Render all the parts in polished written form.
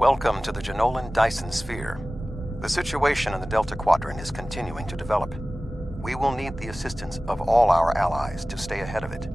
Welcome to the Janolan Dyson Sphere. The situation in the Delta Quadrant is continuing to develop. We will need the assistance of all our allies to stay ahead of it.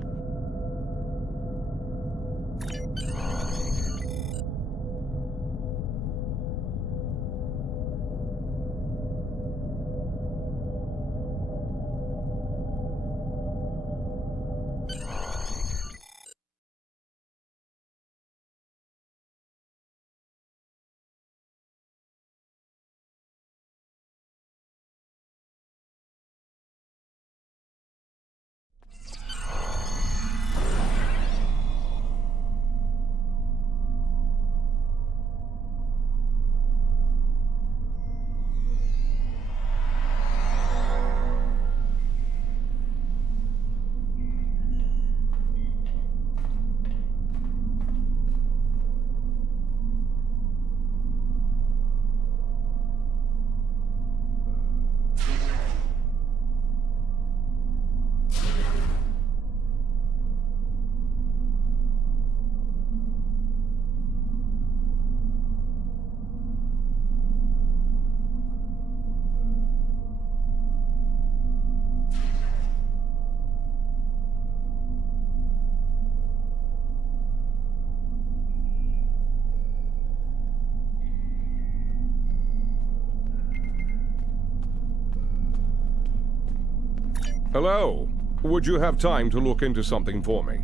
Hello. Would you have time to look into something for me?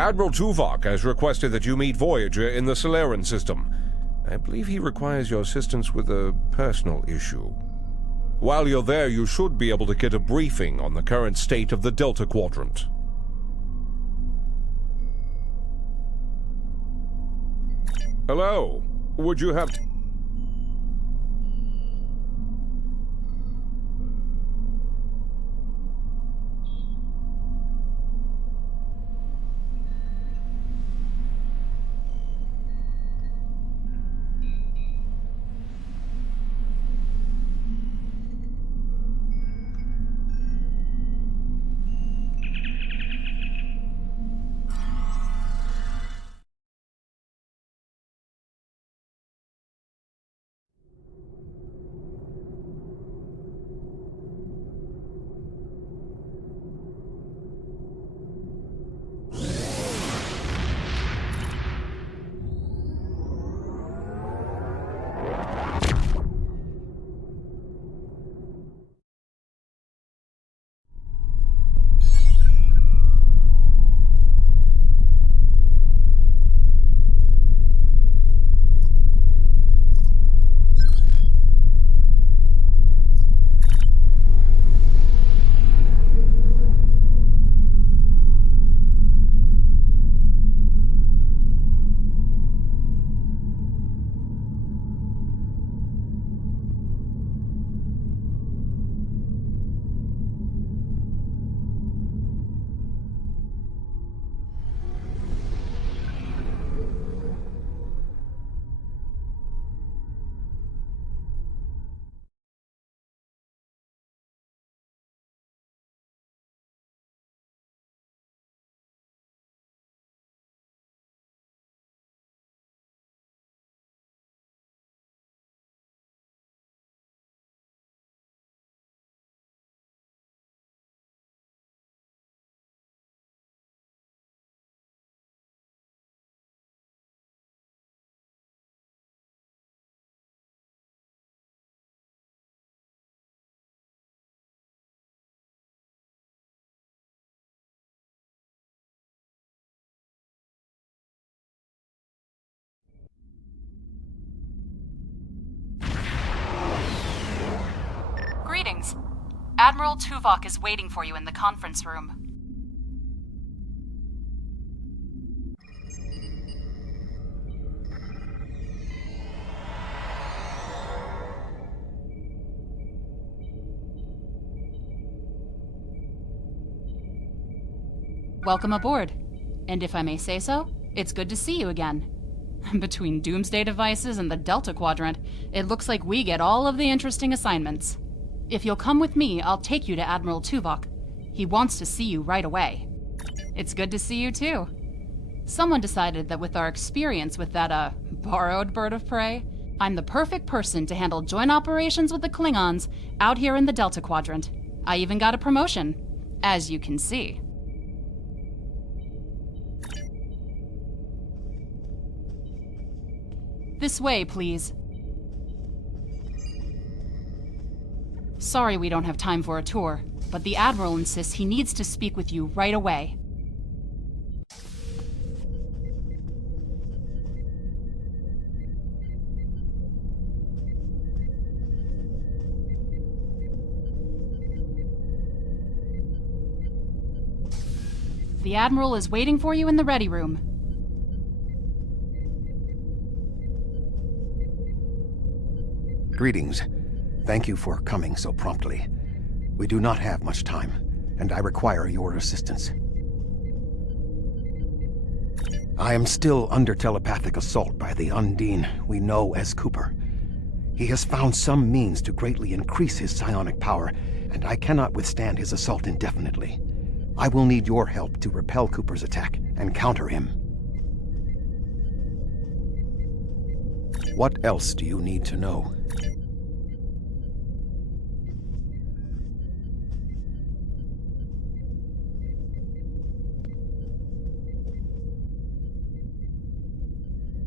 Admiral Tuvok has requested that you meet Voyager in the Solarian system. I believe he requires your assistance with a personal issue. While you're there, you should be able to get a briefing on the current state of the Delta Quadrant. Hello. Would you have... Greetings. Admiral Tuvok is waiting for you in the conference room. Welcome aboard. And if I may say so, it's good to see you again. Between doomsday devices and the Delta Quadrant, it looks like we get all of the interesting assignments. If you'll come with me, I'll take you to Admiral Tuvok. He wants to see you right away. It's good to see you too. Someone decided that with our experience with that, borrowed bird of prey, I'm the perfect person to handle joint operations with the Klingons out here in the Delta Quadrant. I even got a promotion, as you can see. This way, please. Sorry we don't have time for a tour, but the Admiral insists he needs to speak with you right away. The Admiral is waiting for you in the ready room. Greetings. Thank you for coming so promptly. We do not have much time, and I require your assistance. I am still under telepathic assault by the Undine we know as Cooper. He has found some means to greatly increase his psionic power, and I cannot withstand his assault indefinitely. I will need your help to repel Cooper's attack and counter him. What else do you need to know?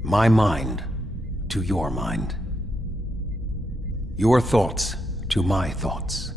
My mind to your mind. Your thoughts to my thoughts.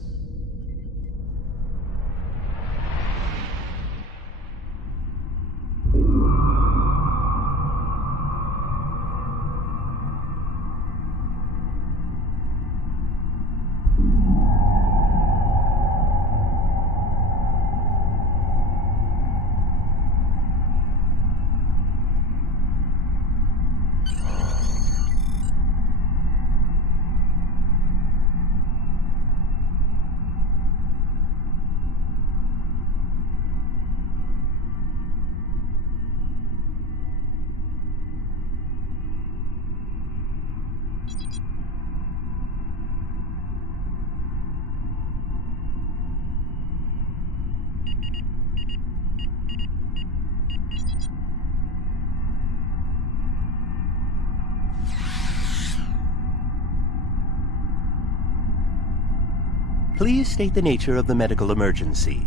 Please state the nature of the medical emergency.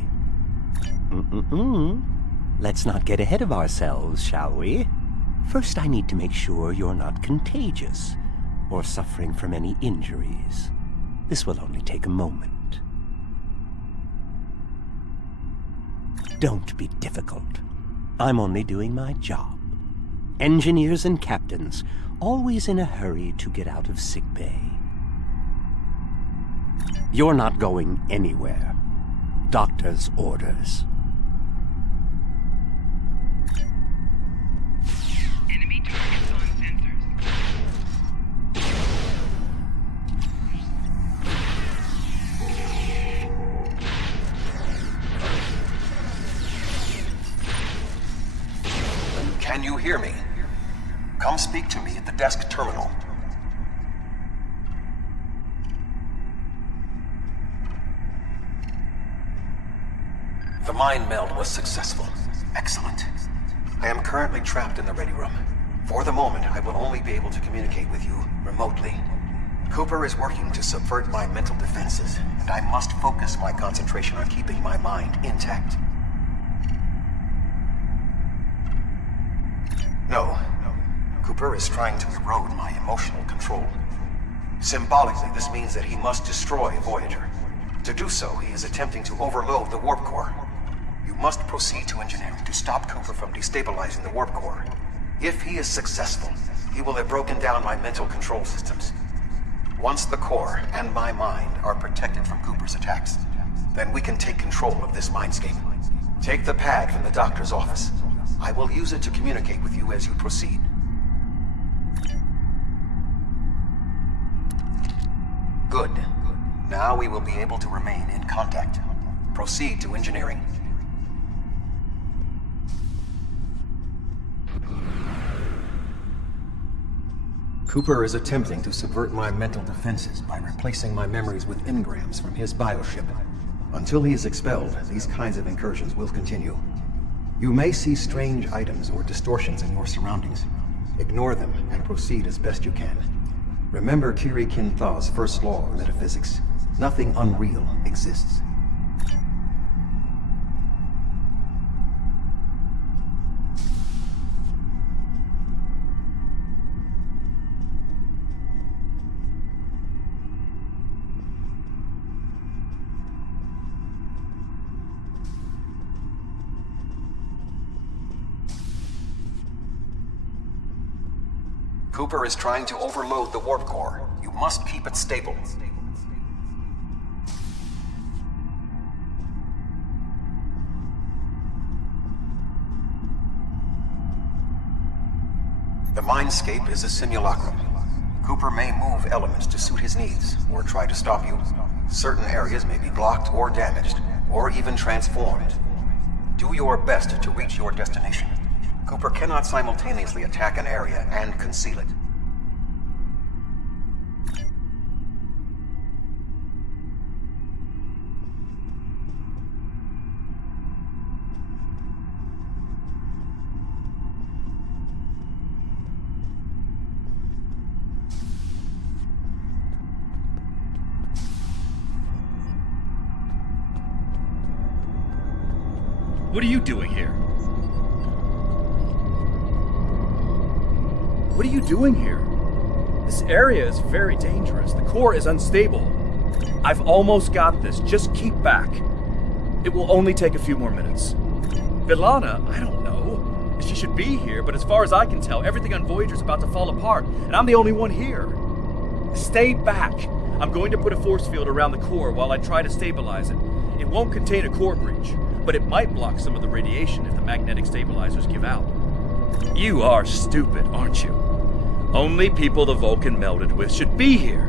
Let's not get ahead of ourselves, shall we? First, I need to make sure you're not contagious or suffering from any injuries. This will only take a moment. Don't be difficult. I'm only doing my job. Engineers and captains, always in a hurry to get out of sickbay. You're not going anywhere. Doctor's orders. Enemy targets on sensors. Can you hear me? Come speak to me at the desk terminal. The mind meld was successful. Excellent. I am currently trapped in the ready room. For the moment, I will only be able to communicate with you remotely. Cooper is working to subvert my mental defenses, and I must focus my concentration on keeping my mind intact. No. Cooper is trying to erode my emotional control. Symbolically, this means that he must destroy Voyager. To do so, he is attempting to overload the warp core. You must proceed to engineering to stop Cooper from destabilizing the warp core. If he is successful, he will have broken down my mental control systems. Once the core and my mind are protected from Cooper's attacks, then we can take control of this mindscape. Take the pad from the doctor's office. I will use it to communicate with you as you proceed. Good. Now we will be able to remain in contact. Proceed to engineering. Cooper is attempting to subvert my mental defenses by replacing my memories with engrams from his bioship. Until he is expelled, these kinds of incursions will continue. You may see strange items or distortions in your surroundings. Ignore them and proceed as best you can. Remember Kiri Kintha's first law of metaphysics. Nothing unreal exists. Cooper is trying to overload the warp core. You must keep it stable. The mindscape is a simulacrum. Cooper may move elements to suit his needs, or try to stop you. Certain areas may be blocked or damaged, or even transformed. Do your best to reach your destination. Cooper cannot simultaneously attack an area and conceal it. What are you doing here? What are you doing here? This area is very dangerous. The core is unstable. I've almost got this. Just keep back. It will only take a few more minutes. Vilana, I don't know. She should be here, but as far as I can tell, everything on Voyager's about to fall apart, and I'm the only one here. Stay back. I'm going to put a force field around the core while I try to stabilize it. It won't contain a core breach, but it might block some of the radiation if the magnetic stabilizers give out. You are stupid, aren't you? Only people the Vulcan melded with should be here.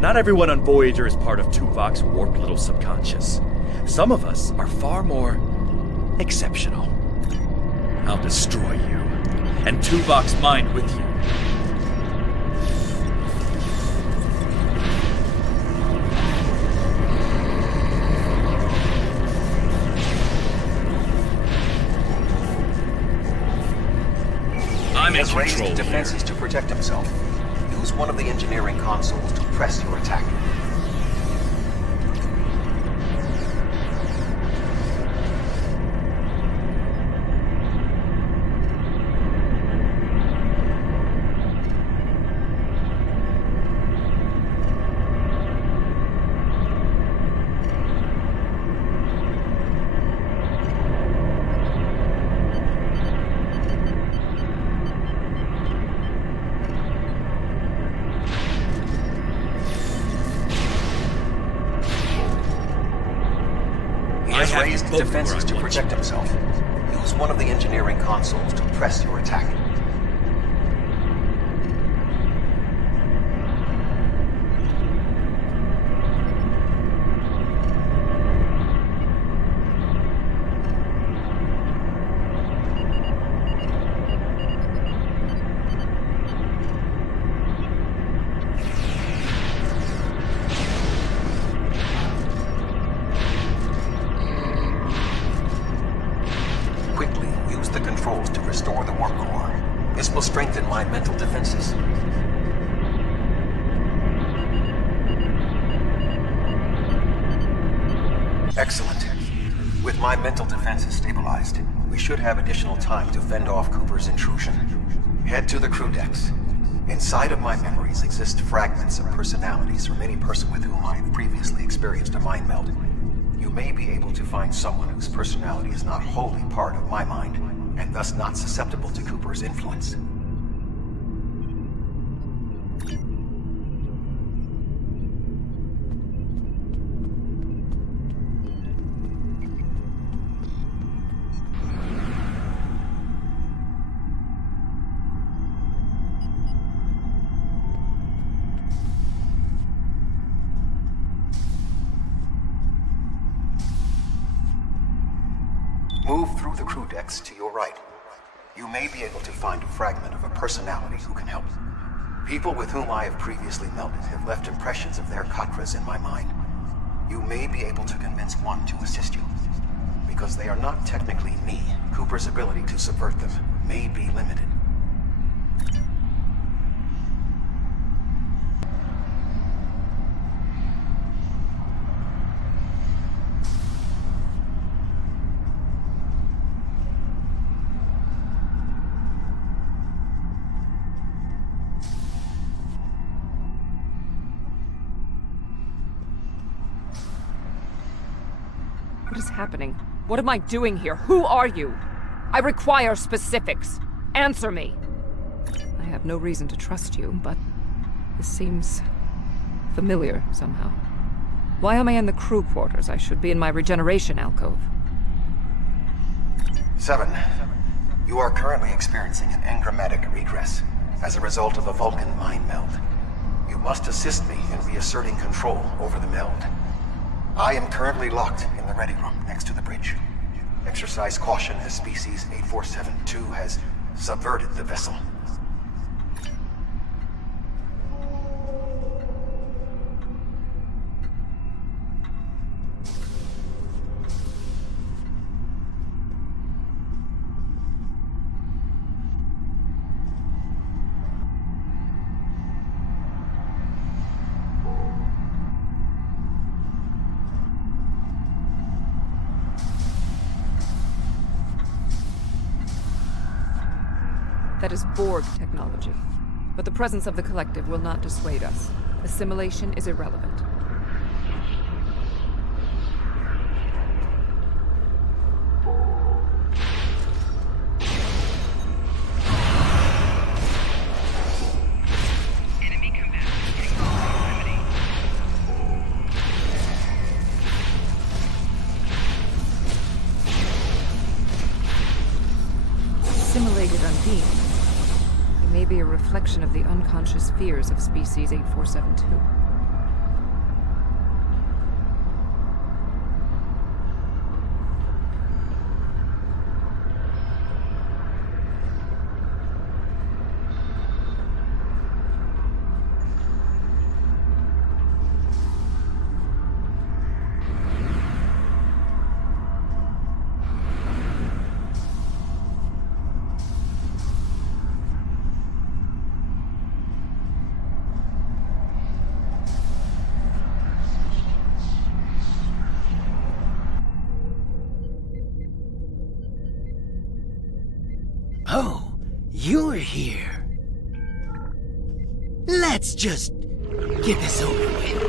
Not everyone on Voyager is part of Tuvok's warped little subconscious. Some of us are far more exceptional. I'll destroy you, and Tuvok's mind with you. He has raised defenses to protect himself. Use one of the engineering consoles to press your attack. He has raised defenses to protect himself. Use one of the engineering consoles to press your attack. To restore the warp core. This will strengthen my mental defenses. Excellent. With my mental defenses stabilized, we should have additional time to fend off Cooper's intrusion. Head to the crew decks. Inside of my memories exist fragments of personalities from any person with whom I have previously experienced a mind meld. You may be able to find someone whose personality is not wholly part of my mind, and thus not susceptible to Cooper's influence. Move through the crew decks to your right. You may be able to find a fragment of a personality who can help. People with whom I have previously melded have left impressions of their Katras in my mind. You may be able to convince one to assist you. because they are not technically me, Cooper's ability to subvert them may be limited. What is happening? What am I doing here? Who are you? I require specifics. Answer me. I have no reason to trust you, but this seems familiar somehow. Why am I in the crew quarters? I should be in my regeneration alcove. 7. You are currently experiencing an engrammatic regress as a result of a Vulcan mind meld. You must assist me in reasserting control over the meld. I am currently locked in the ready room next to the bridge. Exercise caution as species 8472 has subverted the vessel. That is Borg technology. But the presence of the Collective will not dissuade us. Assimilation is irrelevant. Enemy combatants in proximity. Assimilated Undine. They may be a reflection of the unconscious fears of species 8472. Oh, you're here. Let's just get this over with.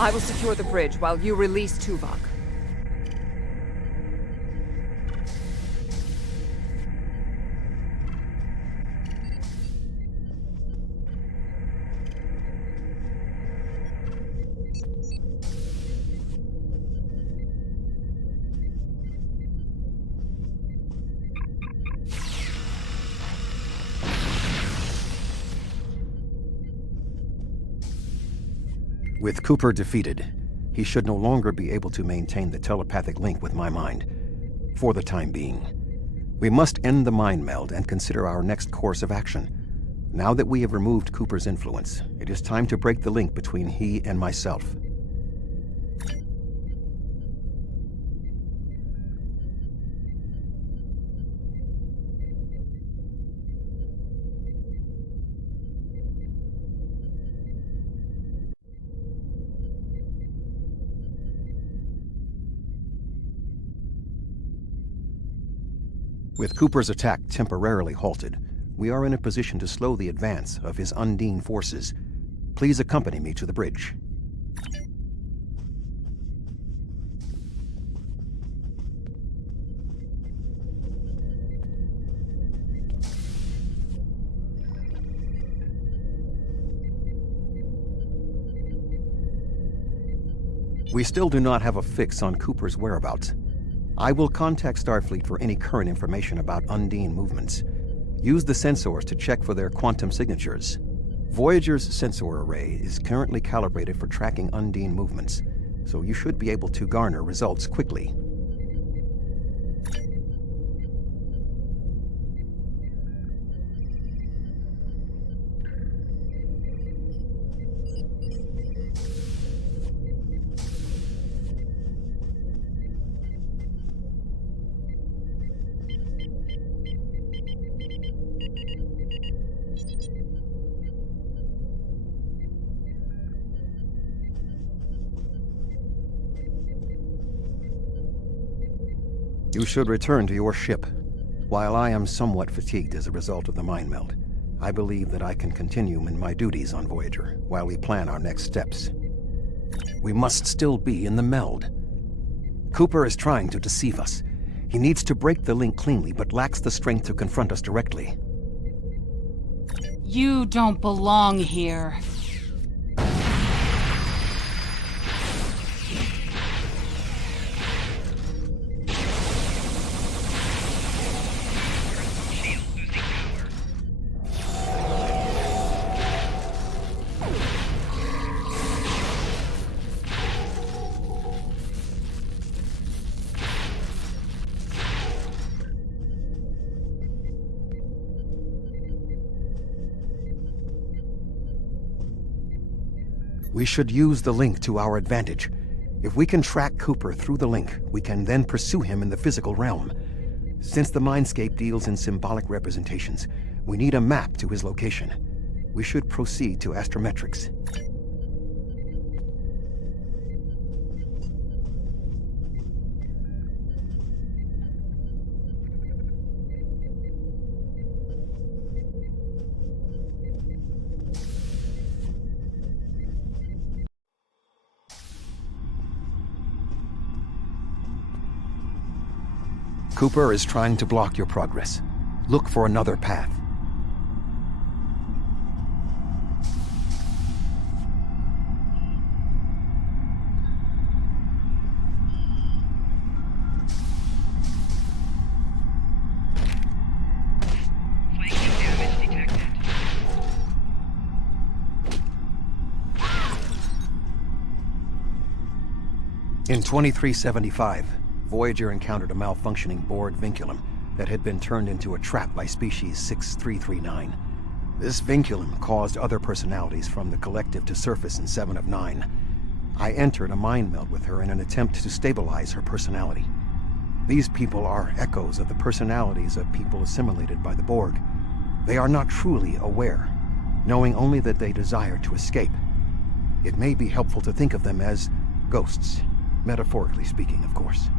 I will secure the bridge while you release Tuvok. With Cooper defeated, he should no longer be able to maintain the telepathic link with my mind, for the time being. We must end the mind meld and consider our next course of action. Now that we have removed Cooper's influence, it is time to break the link between he and myself. With Cooper's attack temporarily halted, we are in a position to slow the advance of his Undine forces. Please accompany me to the bridge. We still do not have a fix on Cooper's whereabouts. I will contact Starfleet for any current information about Undine movements. Use the sensors to check for their quantum signatures. Voyager's sensor array is currently calibrated for tracking Undine movements, so you should be able to garner results quickly. You should return to your ship. While I am somewhat fatigued as a result of the mind meld, I believe that I can continue in my duties on Voyager while we plan our next steps. We must still be in the meld. Cooper is trying to deceive us. He needs to break the link cleanly, but lacks the strength to confront us directly. You don't belong here. Shield losing power. We should use the link to our advantage. If we can track Cooper through the link, we can then pursue him in the physical realm. Since the mindscape deals in symbolic representations, we need a map to his location. We should proceed to astrometrics. Cooper is trying to block your progress. Look for another path. Flanking damage detected. In 2375, Voyager encountered a malfunctioning board vinculum that had been turned into a trap by species 6339. This vinculum caused other personalities from the collective to surface in 7 of 9. I entered a mind meld with her in an attempt to stabilize her personality. These people are echoes of the personalities of people assimilated by the Borg. They are not truly aware, knowing only that they desire to escape. It may be helpful to think of them as ghosts, metaphorically speaking, of course.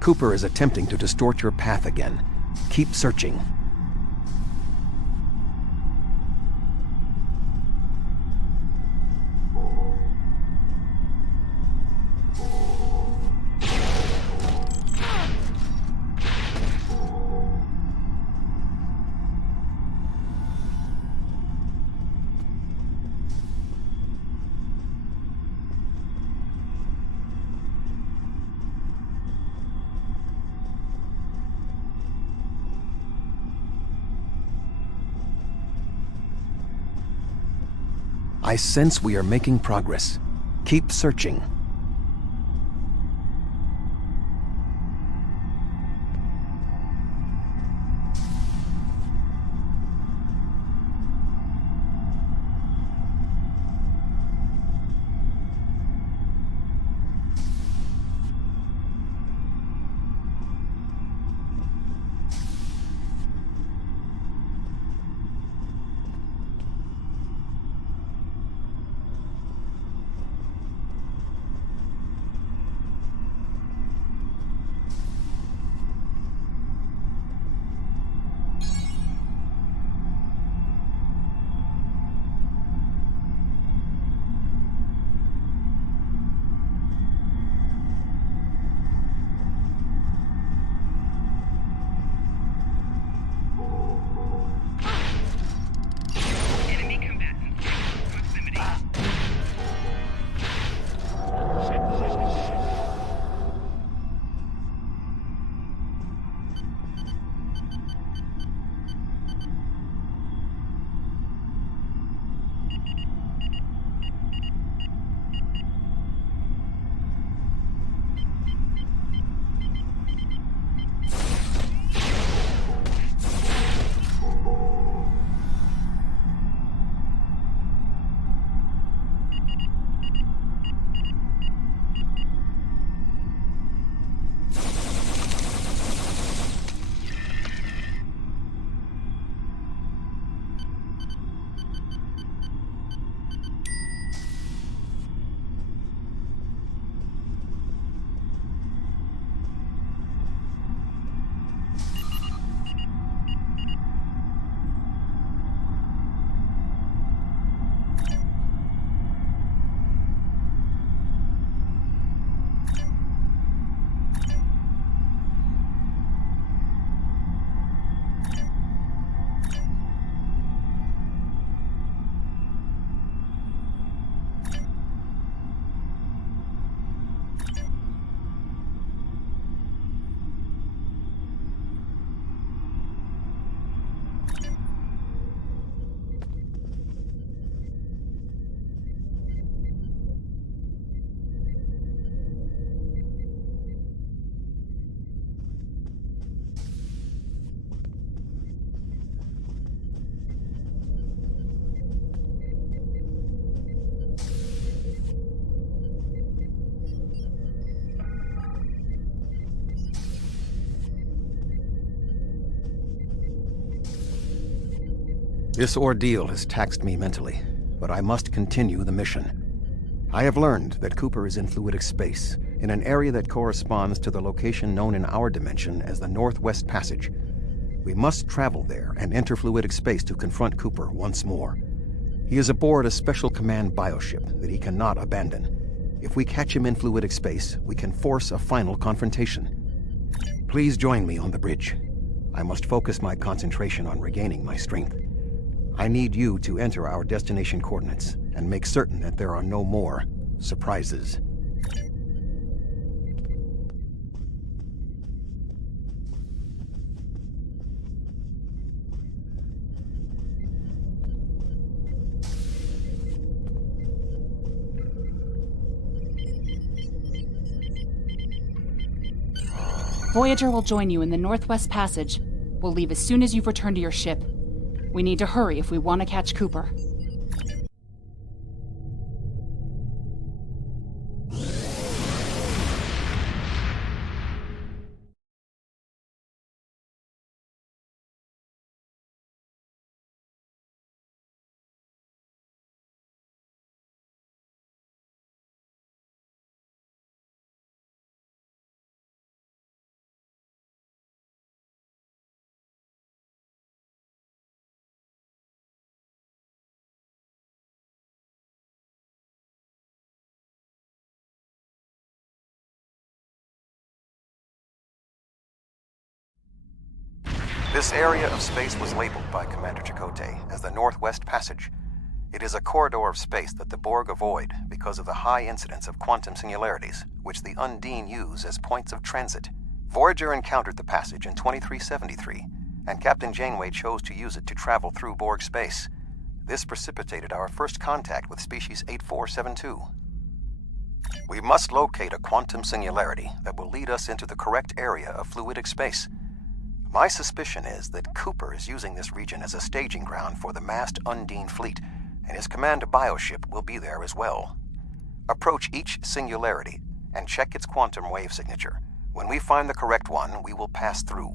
Cooper is attempting to distort your path again. Keep searching. I sense we are making progress. Keep searching. This ordeal has taxed me mentally, but I must continue the mission. I have learned that Cooper is in fluidic space, in an area that corresponds to the location known in our dimension as the Northwest Passage. We must travel there and enter fluidic space to confront Cooper once more. He is aboard a special command bioship that he cannot abandon. If we catch him in fluidic space, we can force a final confrontation. Please join me on the bridge. I must focus my concentration on regaining my strength. I need you to enter our destination coordinates and make certain that there are no more surprises. Voyager will join you in the Northwest Passage. We'll leave as soon as you've returned to your ship. We need to hurry if we want to catch Cooper. This area of space was labeled by Commander Chakotay as the Northwest Passage. It is a corridor of space that the Borg avoid because of the high incidence of quantum singularities, which the Undine use as points of transit. Voyager encountered the passage in 2373, and Captain Janeway chose to use it to travel through Borg space. This precipitated our first contact with species 8472. We must locate a quantum singularity that will lead us into the correct area of fluidic space. My suspicion is that Cooper is using this region as a staging ground for the massed Undine fleet, and his command bioship will be there as well. Approach each singularity and check its quantum wave signature. When we find the correct one, we will pass through.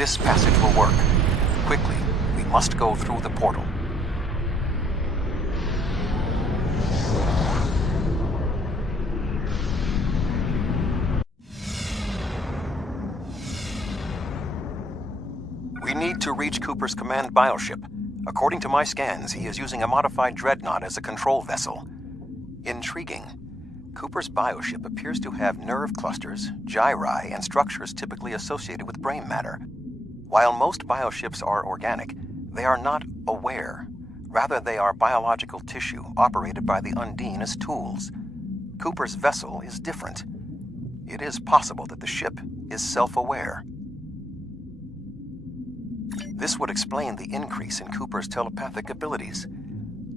This passage will work. Quickly, we must go through the portal. We need to reach Cooper's command bioship. According to my scans, he is using a modified dreadnought as a control vessel. Intriguing. Cooper's bioship appears to have nerve clusters, gyri, and structures typically associated with brain matter. While most bioships are organic, they are not aware. Rather, they are biological tissue operated by the Undine as tools. Cooper's vessel is different. It is possible that the ship is self-aware. This would explain the increase in Cooper's telepathic abilities.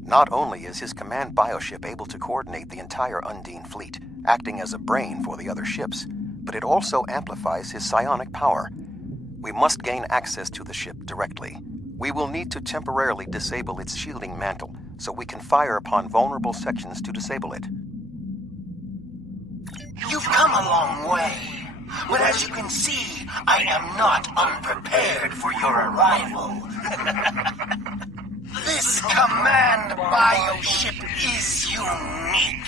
Not only is his command bioship able to coordinate the entire Undine fleet, acting as a brain for the other ships, but it also amplifies his psionic power. We must gain access to the ship directly. We will need to temporarily disable its shielding mantle, so we can fire upon vulnerable sections to disable it. You've come a long way, but as you can see, I am not unprepared for your arrival. This command bioship is unique.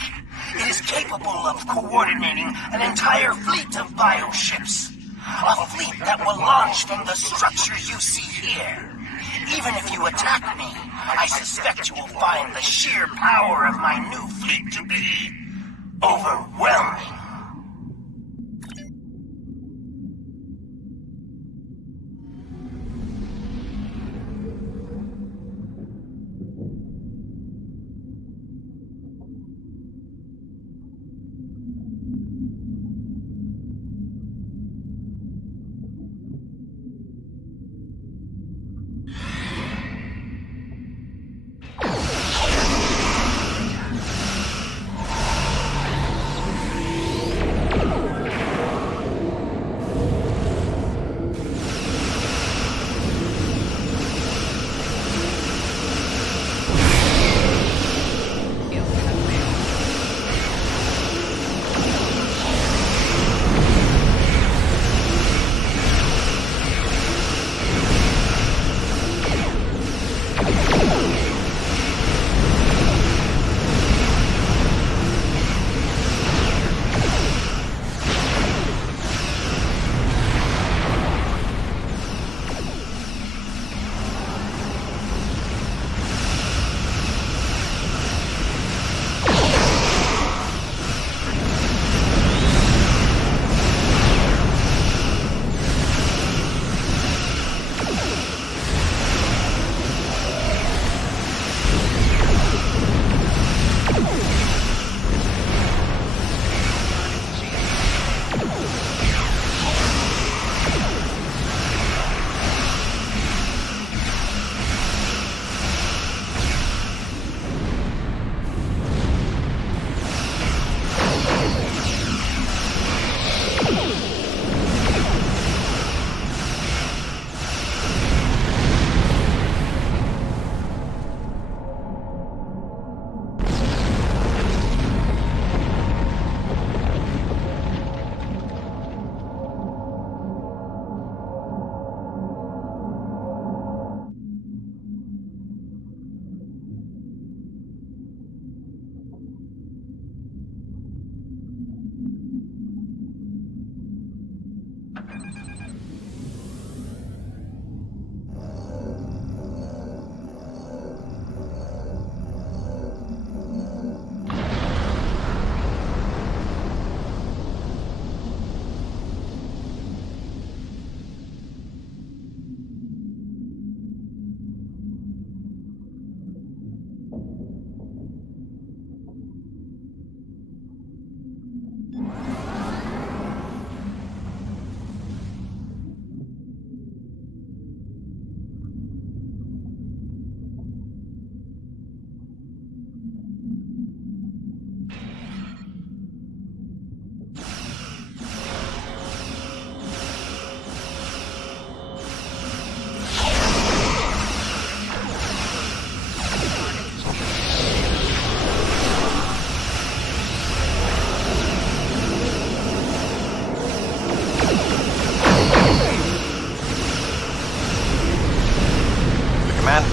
It is capable of coordinating an entire fleet of bioships. A fleet that will launch from the structure you see here. Even if you attack me, I suspect you will find the sheer power of my new fleet to be overwhelming.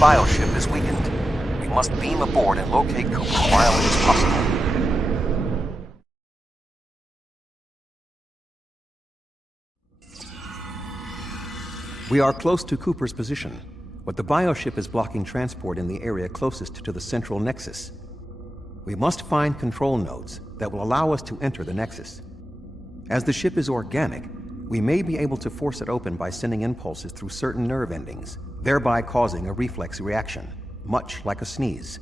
bioship is weakened. We must beam aboard and locate Cooper while it is possible. We are close to Cooper's position, but the bioship is blocking transport in the area closest to the central nexus. We must find control nodes that will allow us to enter the nexus. As the ship is organic, we may be able to force it open by sending impulses through certain nerve endings, thereby causing a reflex reaction, much like a sneeze.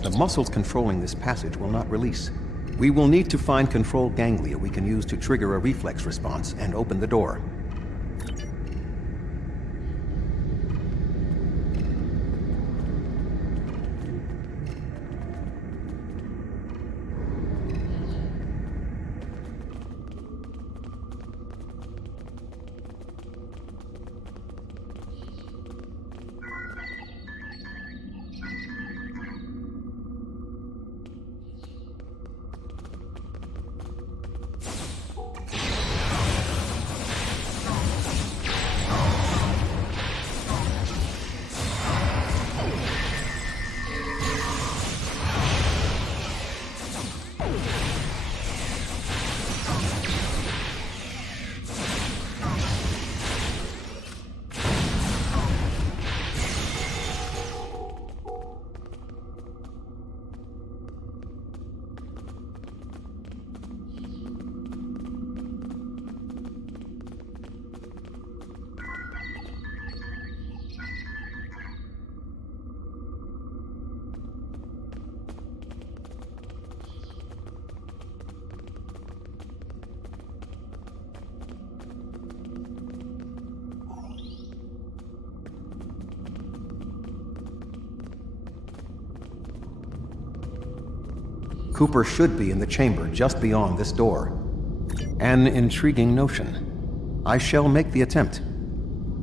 The muscles controlling this passage will not release. We will need to find control ganglia we can use to trigger a reflex response and open the door. Cooper should be in the chamber just beyond this door. An intriguing notion. I shall make the attempt.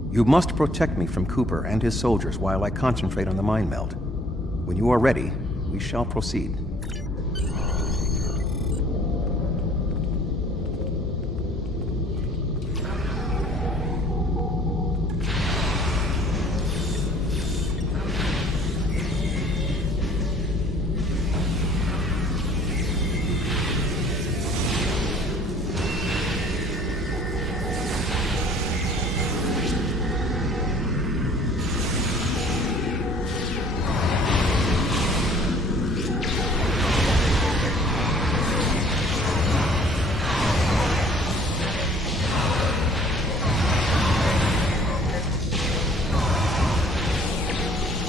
You must protect me from Cooper and his soldiers while I concentrate on the mind meld. When you are ready, we shall proceed.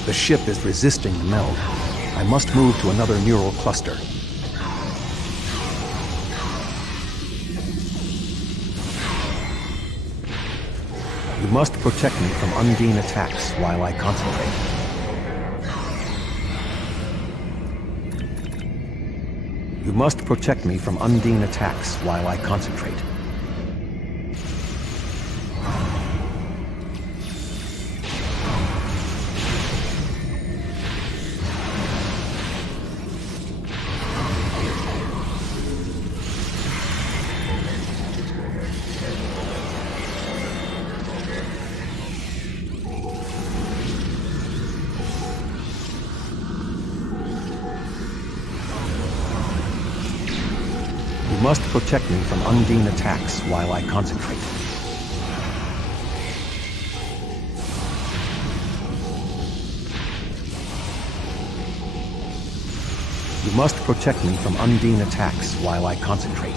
The ship is resisting the meld. I must move to another neural cluster. You must protect me from Undine attacks while I concentrate. You must protect me from Undine attacks while I concentrate. You must protect me from Undine attacks while I concentrate. You must protect me from Undine attacks while I concentrate.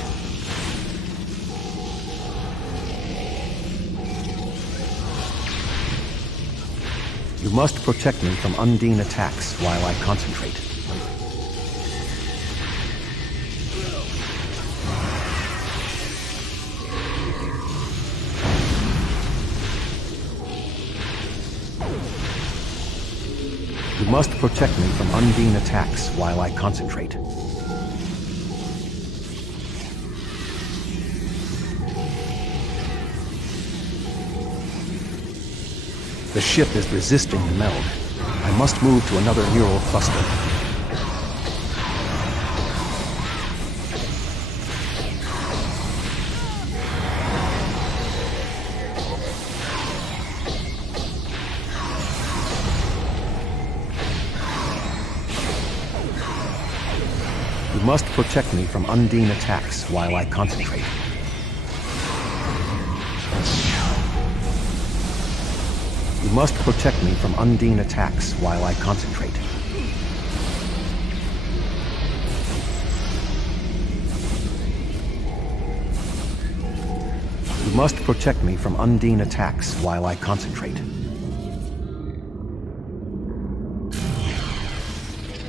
You must protect me from Undine attacks while I concentrate. You must protect me from Undine attacks while I concentrate. The ship is resisting the meld. I must move to another neural cluster. You must protect me from Undine attacks while I concentrate. You must protect me from Undine attacks while I concentrate. You must protect me from Undine attacks while I concentrate.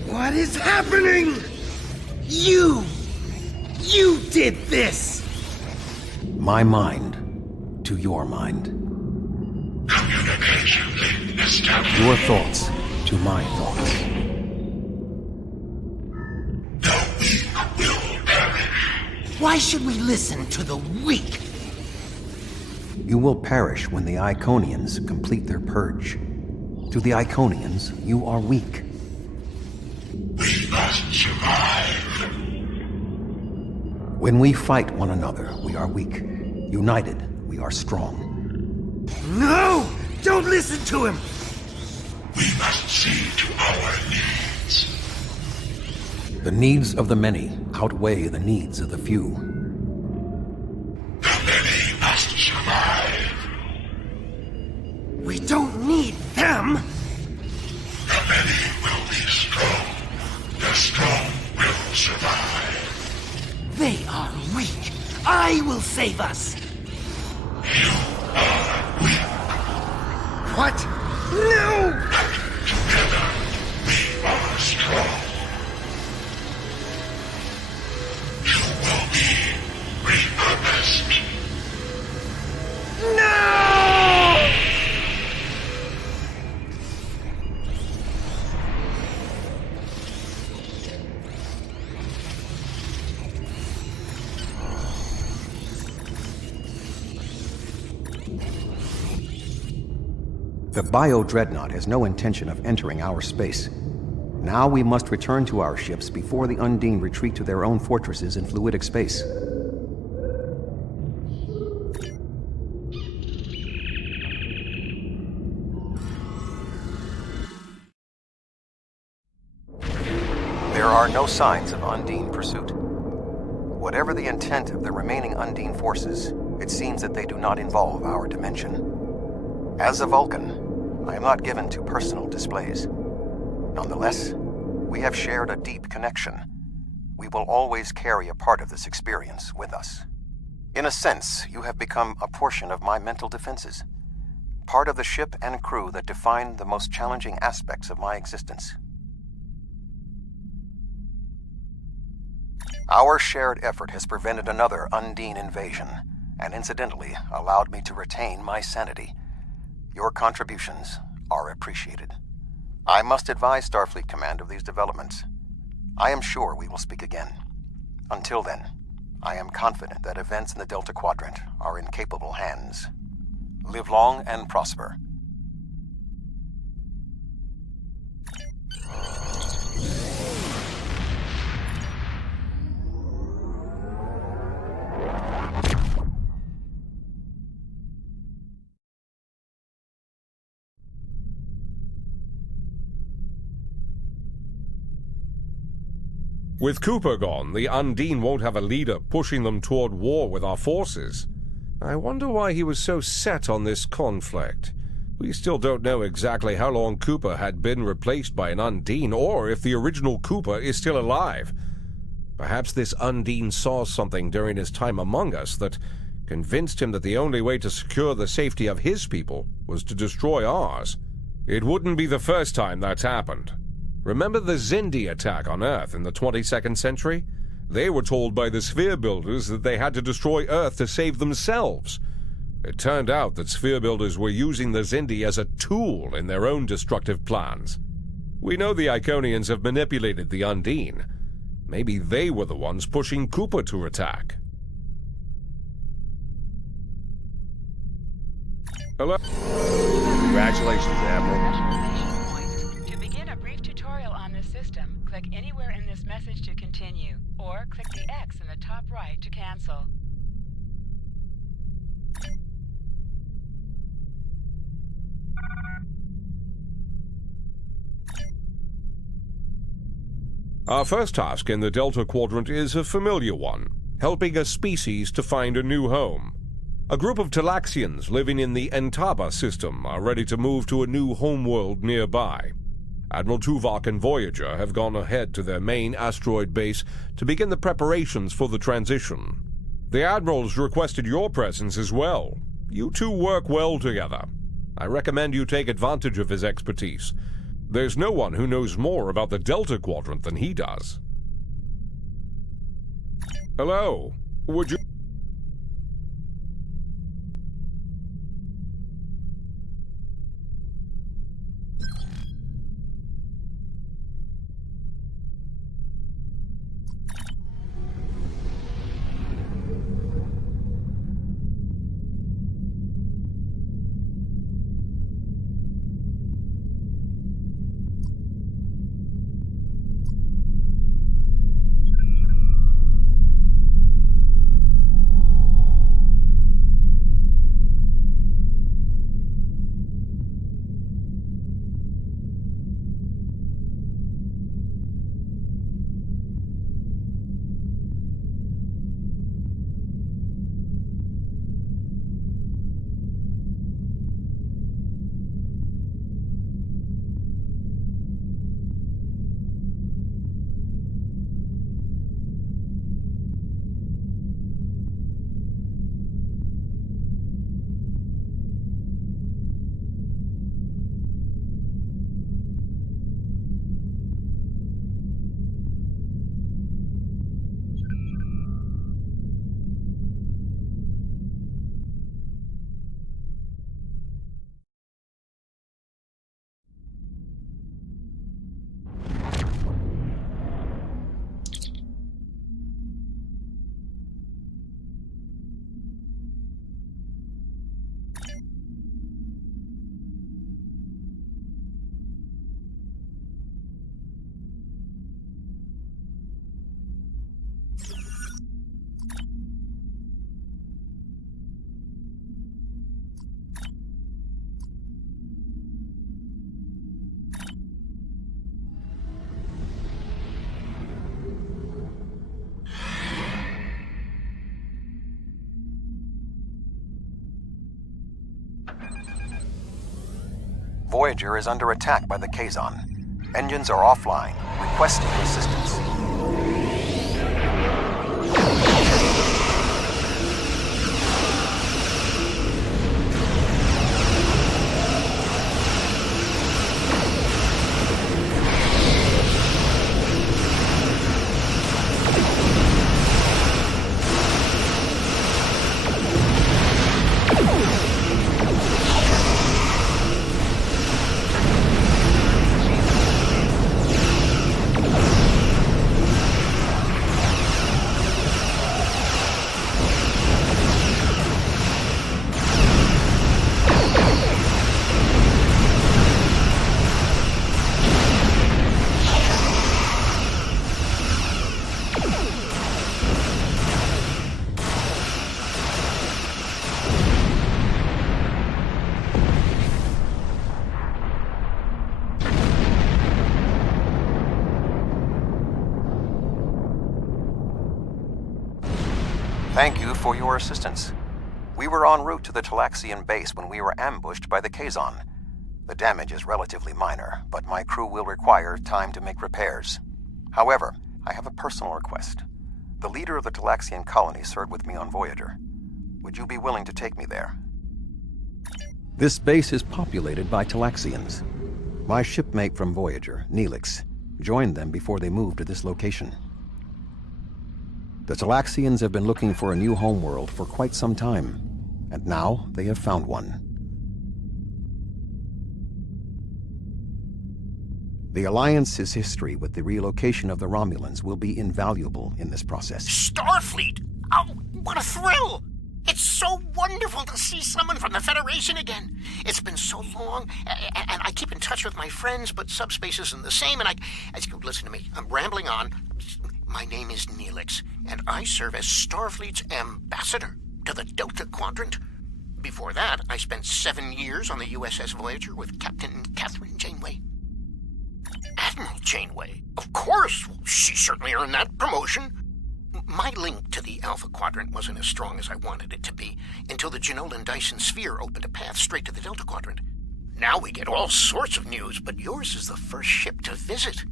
What is happening? You did this! My mind to your mind. Communication link established. Your thoughts to my thoughts. The weak will perish. Why should we listen to the weak? You will perish when the Iconians complete their purge. To the Iconians, you are weak. We must survive. When we fight one another, we are weak. United, we are strong. No! Don't listen to him! We must see to our needs. The needs of the many outweigh the needs of the few. The many must survive. We don't need them! The many will be strong. The strong will survive. They are weak. I will save us. You are weak. What? No! Together, we are strong. You will be repurposed. No! The Bio-Dreadnought has no intention of entering our space. Now we must return to our ships before the Undine retreat to their own fortresses in fluidic space. There are no signs of Undine pursuit. Whatever the intent of the remaining Undine forces, it seems that they do not involve our dimension. As a Vulcan, I am not given to personal displays. Nonetheless, we have shared a deep connection. We will always carry a part of this experience with us. In a sense, you have become a portion of my mental defenses. Part of the ship and crew that define the most challenging aspects of my existence. Our shared effort has prevented another Undine invasion, and incidentally allowed me to retain my sanity. Your contributions are appreciated. I must advise Starfleet Command of these developments. I am sure we will speak again. Until then, I am confident that events in the Delta Quadrant are in capable hands. Live long and prosper. With Cooper gone, the Undine won't have a leader pushing them toward war with our forces. I wonder why he was so set on this conflict. We still don't know exactly how long Cooper had been replaced by an Undine, or if the original Cooper is still alive. Perhaps this Undine saw something during his time among us that convinced him that the only way to secure the safety of his people was to destroy ours. It wouldn't be the first time that's happened. Remember the Xindi attack on Earth in the 22nd century? They were told by the Sphere Builders that they had to destroy Earth to save themselves. It turned out that Sphere Builders were using the Xindi as a tool in their own destructive plans. We know the Iconians have manipulated the Undine. Maybe they were the ones pushing Cooper to attack. Hello? Congratulations, Admiral. To begin a brief tutorial on this system, click anywhere in this message to continue, or click the X in the top right to cancel. Our first task in the Delta Quadrant is a familiar one, helping a species to find a new home. A group of Talaxians living in the Entaba system are ready to move to a new homeworld nearby. Admiral Tuvok and Voyager have gone ahead to their main asteroid base to begin the preparations for the transition. The Admiral's requested your presence as well. You two work well together. I recommend you take advantage of his expertise. There's no one who knows more about the Delta Quadrant than he does. Hello. Would you... Voyager is under attack by the Kazon. Engines are offline, requesting assistance. Thank you for your assistance. We were en route to the Talaxian base when we were ambushed by the Kazon. The damage is relatively minor, but my crew will require time to make repairs. However, I have a personal request. The leader of the Talaxian colony served with me on Voyager. Would you be willing to take me there? This base is populated by Talaxians. My shipmate from Voyager, Neelix, joined them before they moved to this location. The Talaxians have been looking for a new homeworld for quite some time, and now they have found one. The Alliance's history with the relocation of the Romulans will be invaluable in this process. Starfleet! Oh, what a thrill! It's so wonderful to see someone from the Federation again. It's been so long, and I keep in touch with my friends, but subspace isn't the same, and listen to me, I'm rambling on. My name is Neelix, and I serve as Starfleet's ambassador to the Delta Quadrant. Before that, I spent 7 years on the USS Voyager with Captain Catherine Janeway. Admiral Janeway? Of course! She certainly earned that promotion. My link to the Alpha Quadrant wasn't as strong as I wanted it to be until the Jenolan Dyson Sphere opened a path straight to the Delta Quadrant. Now we get all sorts of news, but yours is the first ship to visit.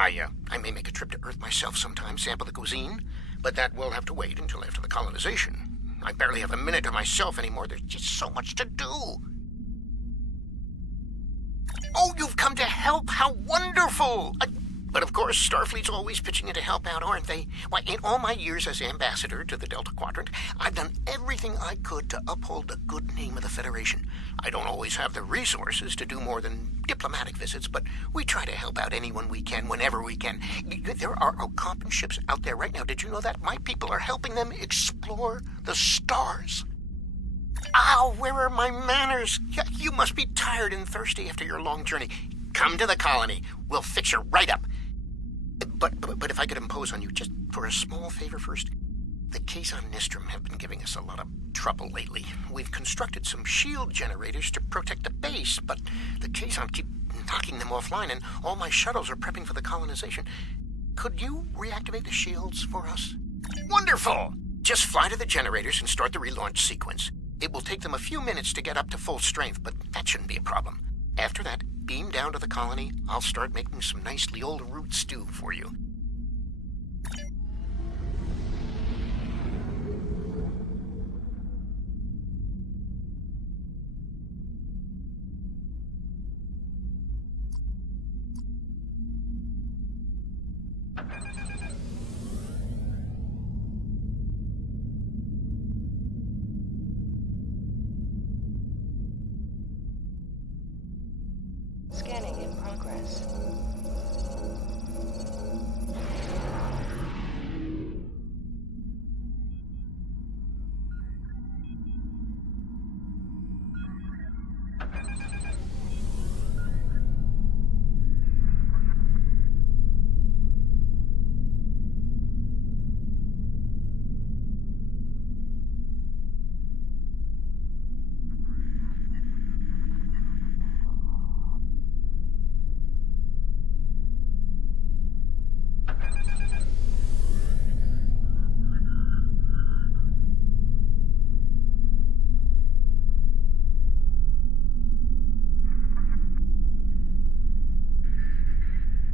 I may make a trip to Earth myself sometime, sample the cuisine, but that will have to wait until after the colonization. I barely have a minute to myself anymore. There's just so much to do. Oh, you've come to help! How wonderful! But of course, Starfleet's always pitching in to help out, aren't they? Why, in all my years as ambassador to the Delta Quadrant, I've done everything I could to uphold the good name of the Federation. I don't always have the resources to do more than diplomatic visits, but we try to help out anyone we can, whenever we can. There are Alcompan ships out there right now. Did you know that? My people are helping them explore the stars. Ow, where are my manners? You must be tired and thirsty after your long journey. Come to the colony. We'll fix you right up. But if I could impose on you just for a small favor first. The Kazon Nistrum have been giving us a lot of trouble lately. We've constructed some shield generators to protect the base, but the Kazon keep knocking them offline, and all my shuttles are prepping for the colonization. Could you reactivate the shields for us? Wonderful! Just fly to the generators and start the relaunch sequence. It will take them a few minutes to get up to full strength, but that shouldn't be a problem. After that, beam down to the colony. I'll start making some nice Leola root stew for you. Scanning in progress.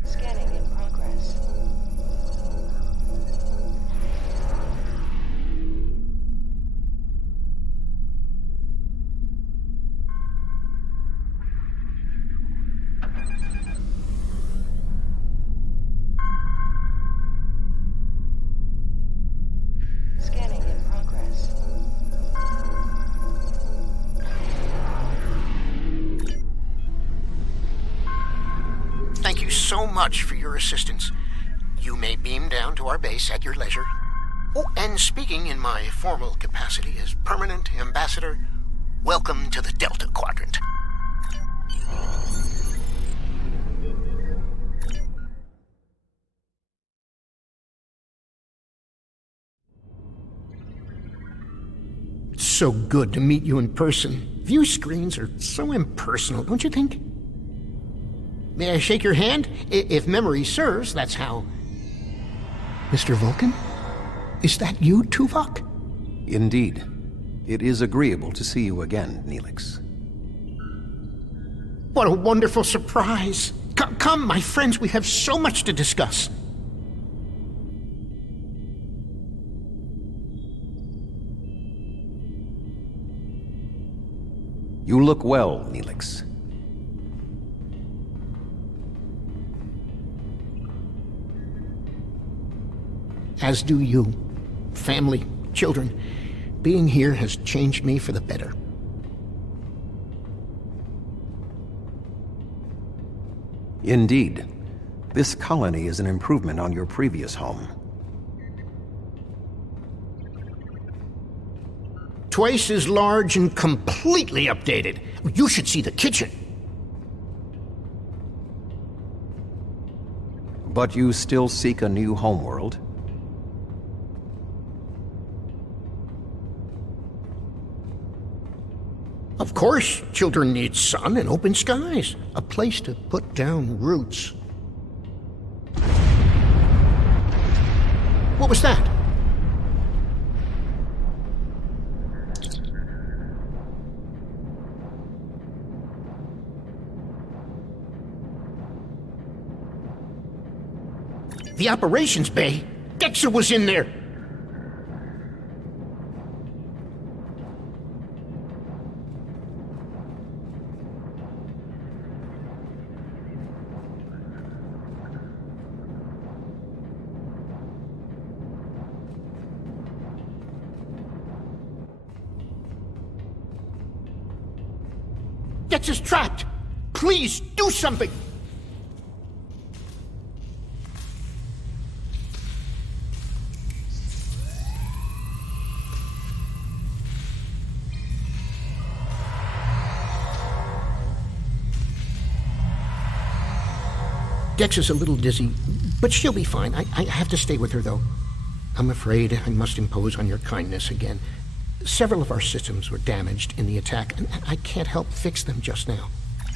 Scanning in progress. Scanning in progress. Thank you so much for your assistance. You may beam down to our base at your leisure. Oh, and speaking in my formal capacity as permanent ambassador, welcome to the Delta Quadrant. It's so good to meet you in person. View screens are so impersonal, don't you think? May I shake your hand? If memory serves, that's how... Mr. Vulcan? Is that you, Tuvok? Indeed. It is agreeable to see you again, Neelix. What a wonderful surprise! Come, my friends, we have so much to discuss. You look well, Neelix. As do you. Family, children. Being here has changed me for the better. Indeed. This colony is an improvement on your previous home. Twice as large and completely updated. You should see the kitchen. But you still seek a new homeworld? Of course, children need sun and open skies. A place to put down roots. What was that? The operations bay? Dexter was in there! Dexter's trapped! Please, do something! Dex is a little dizzy, but she'll be fine. I have to stay with her, though. I'm afraid I must impose on your kindness again. Several of our systems were damaged in the attack, and I can't help fix them just now.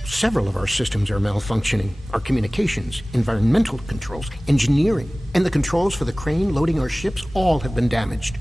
Several of our systems are malfunctioning. Our communications, environmental controls, engineering, and the controls for the crane loading our ships all have been damaged.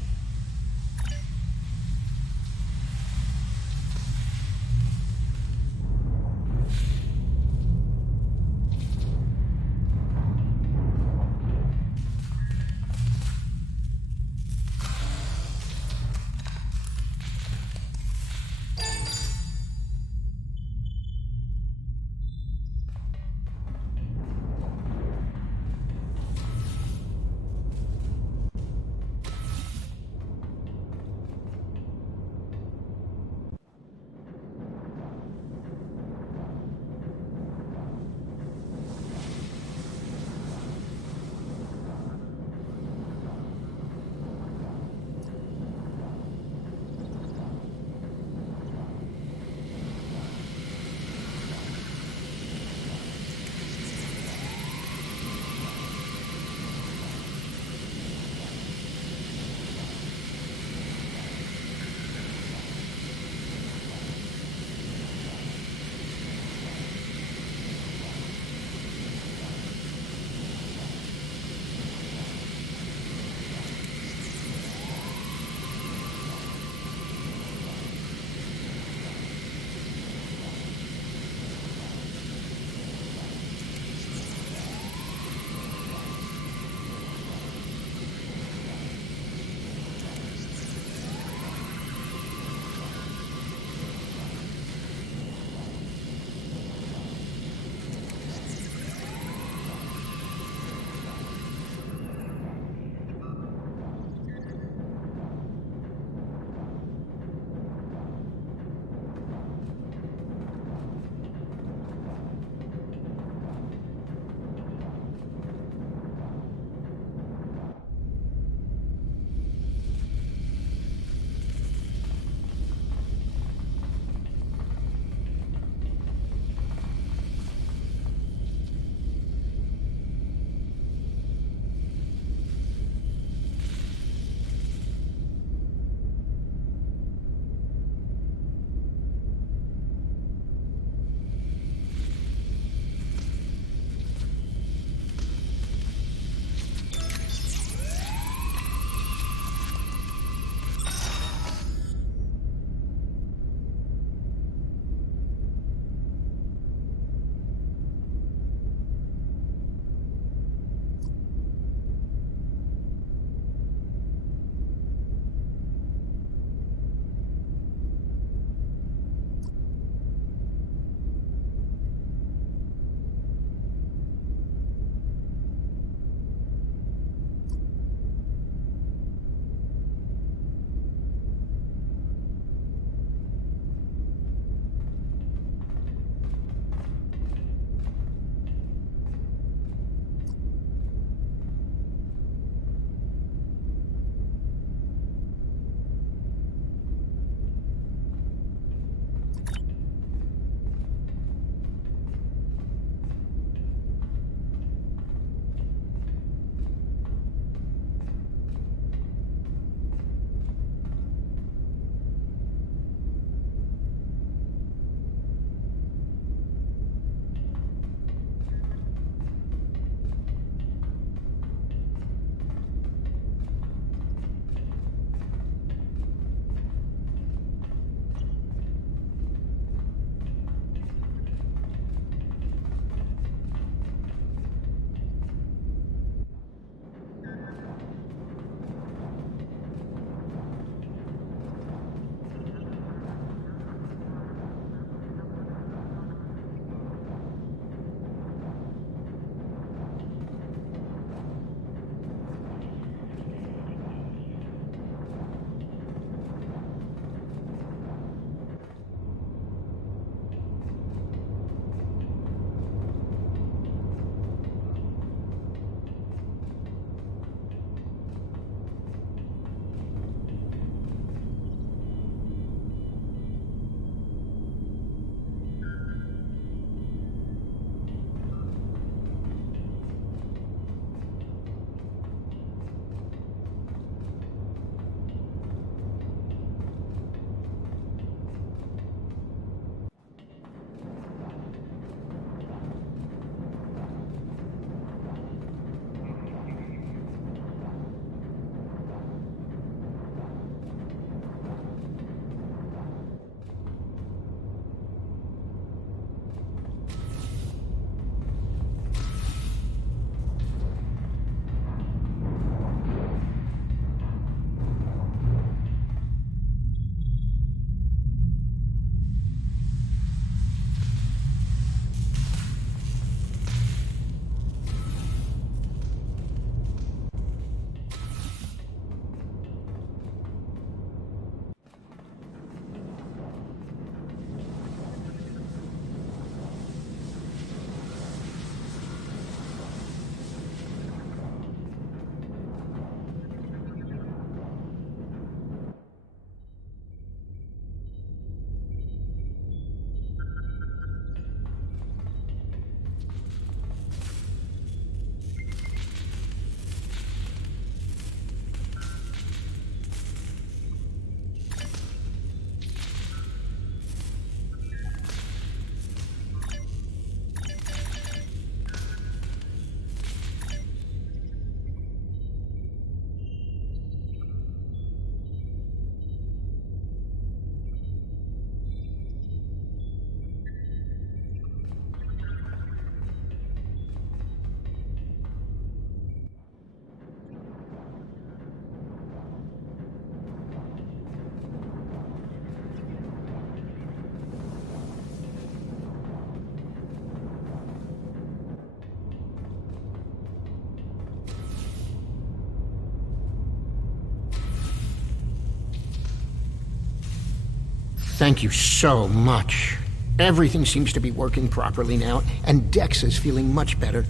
Thank you so much. Everything seems to be working properly now, and Dex is feeling much better.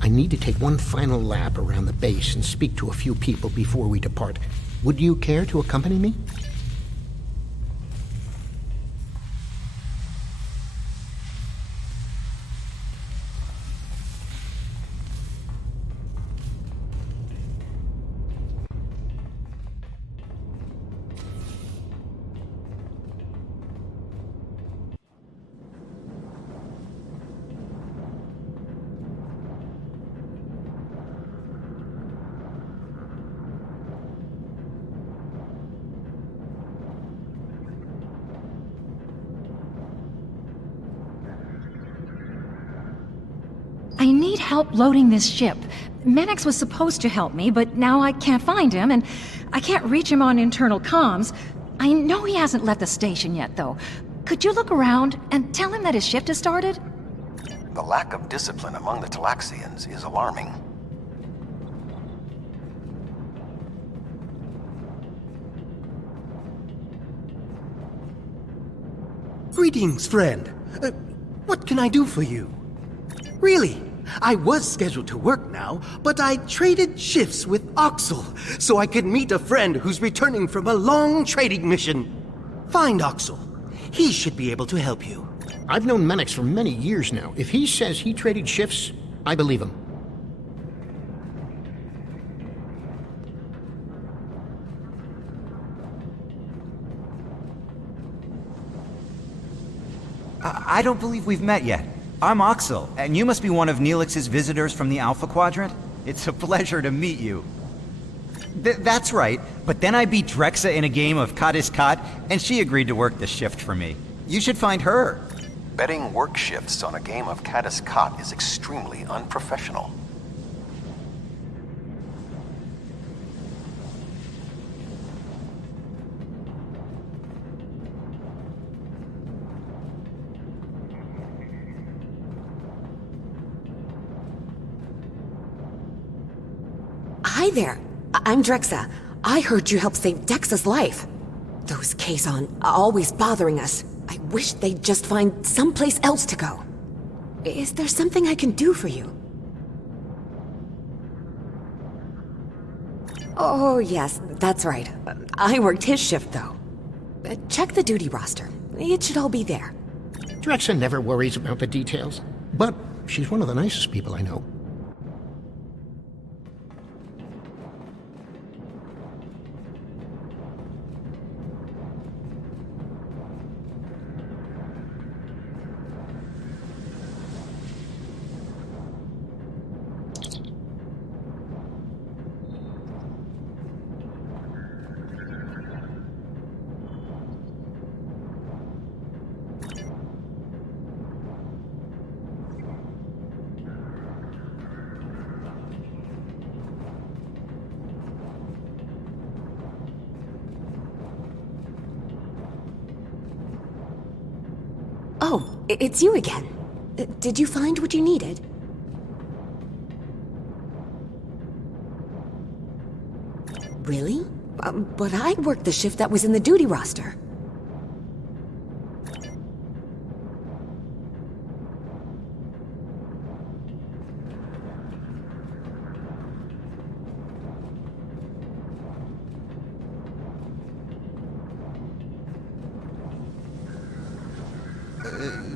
I need to take one final lap around the base and speak to a few people before we depart. Would you care to accompany me? I need help loading this ship. Mannix was supposed to help me, but now I can't find him, and I can't reach him on internal comms. I know he hasn't left the station yet, though. Could you look around and tell him that his shift has started? The lack of discipline among the Talaxians is alarming. Greetings, friend. What can I do for you? Really, I was scheduled to work now, but I traded shifts with Oxel so I could meet a friend who's returning from a long trading mission. Find Oxel. He should be able to help you. I've known Mannix for many years now. If he says he traded shifts, I believe him. I don't believe we've met yet. I'm Oxel, and you must be one of Neelix's visitors from the Alpha Quadrant. It's a pleasure to meet you. That's right, but then I beat Drexa in a game of Kat is Kat, and she agreed to work the shift for me. You should find her. Betting work shifts on a game of Caddis Cot is extremely unprofessional. Hi there. I'm Drexa. I heard you helped save Dexa's life. Those Kazon are always bothering us. I wish they'd just find someplace else to go. Is there something I can do for you? Oh, yes, that's right. I worked his shift, though. Check the duty roster. It should all be there. Drexa never worries about the details, but she's one of the nicest people I know. Oh, it's you again. Did you find what you needed? Really? But I worked the shift that was in the duty roster.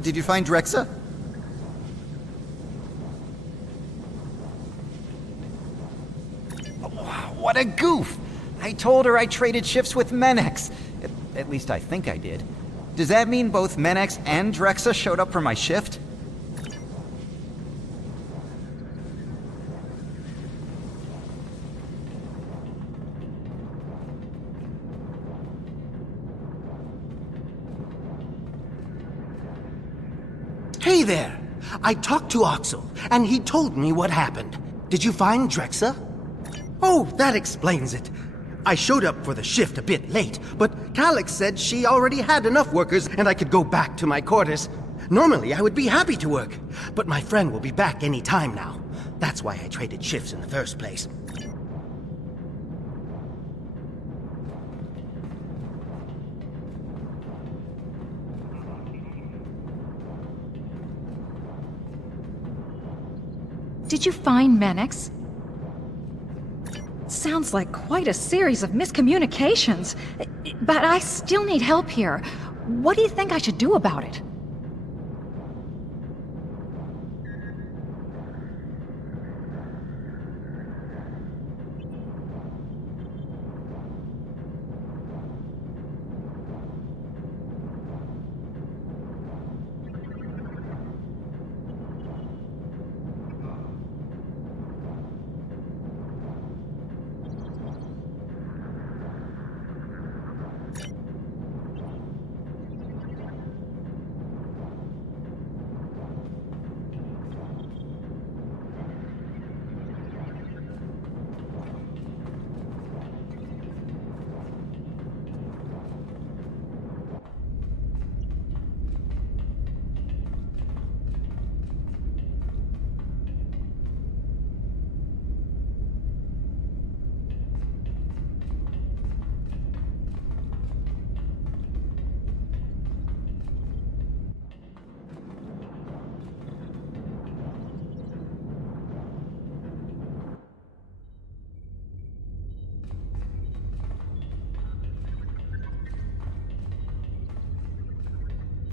Did you find Drexa? What a goof! I told her I traded shifts with Menex. At least I think I did. Does that mean both Menex and Drexa showed up for my shift? Hey there! I talked to Oxel, and he told me what happened. Did you find Drexa? Oh, that explains it. I showed up for the shift a bit late, but Calyx said she already had enough workers and I could go back to my quarters. Normally, I would be happy to work, but my friend will be back any time now. That's why I traded shifts in the first place. Did you find Menex? Sounds like quite a series of miscommunications. But I still need help here. What do you think I should do about it?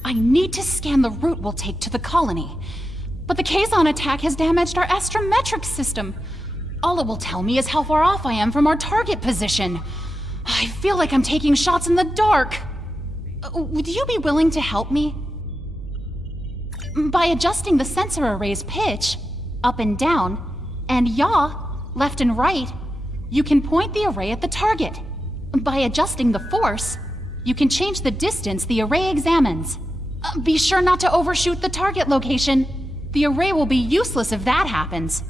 I need to scan the route we'll take to the colony. But the Kazon attack has damaged our astrometric system. All it will tell me is how far off I am from our target position. I feel like I'm taking shots in the dark. Would you be willing to help me? By adjusting the sensor array's pitch, up and down, and yaw, left and right, you can point the array at the target. By adjusting the force, you can change the distance the array examines. Be sure not to overshoot the target location. The array will be useless if that happens.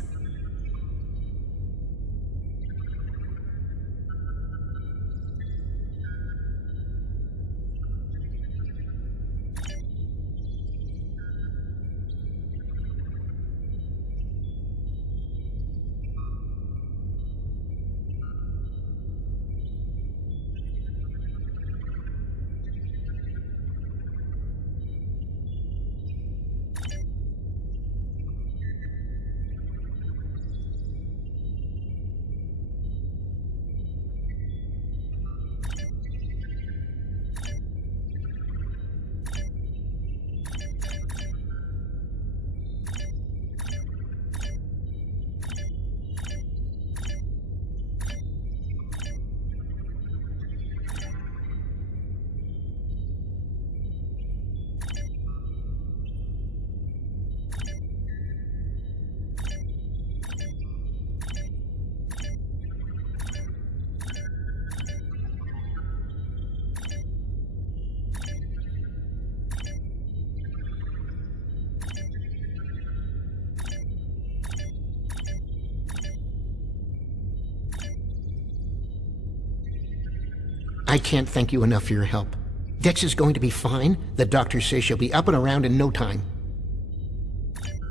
I can't thank you enough for your help. Dex is going to be fine. The doctor says she'll be up and around in no time.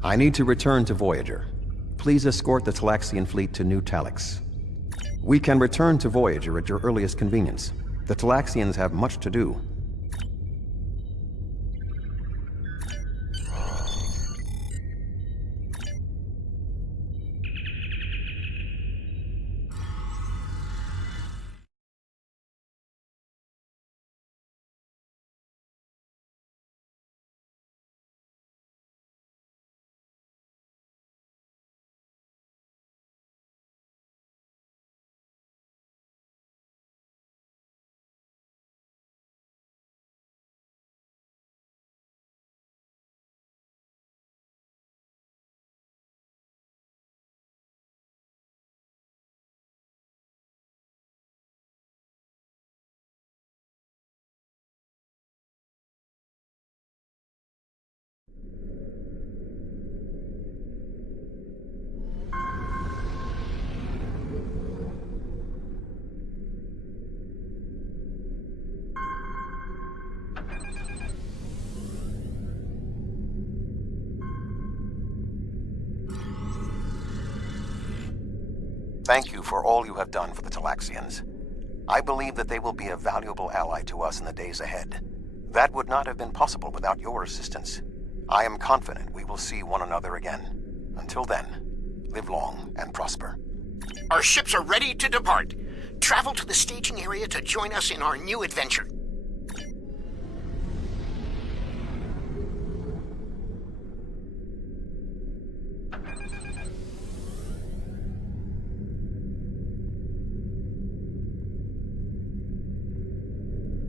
I need to return to Voyager. Please escort the Talaxian fleet to New Talix. We can return to Voyager at your earliest convenience. The Talaxians have much to do. Thank you for all you have done for the Talaxians. I believe that they will be a valuable ally to us in the days ahead. That would not have been possible without your assistance. I am confident we will see one another again. Until then, Live long and prosper. Our ships are ready to depart. Travel to the staging area to join us in our new adventure.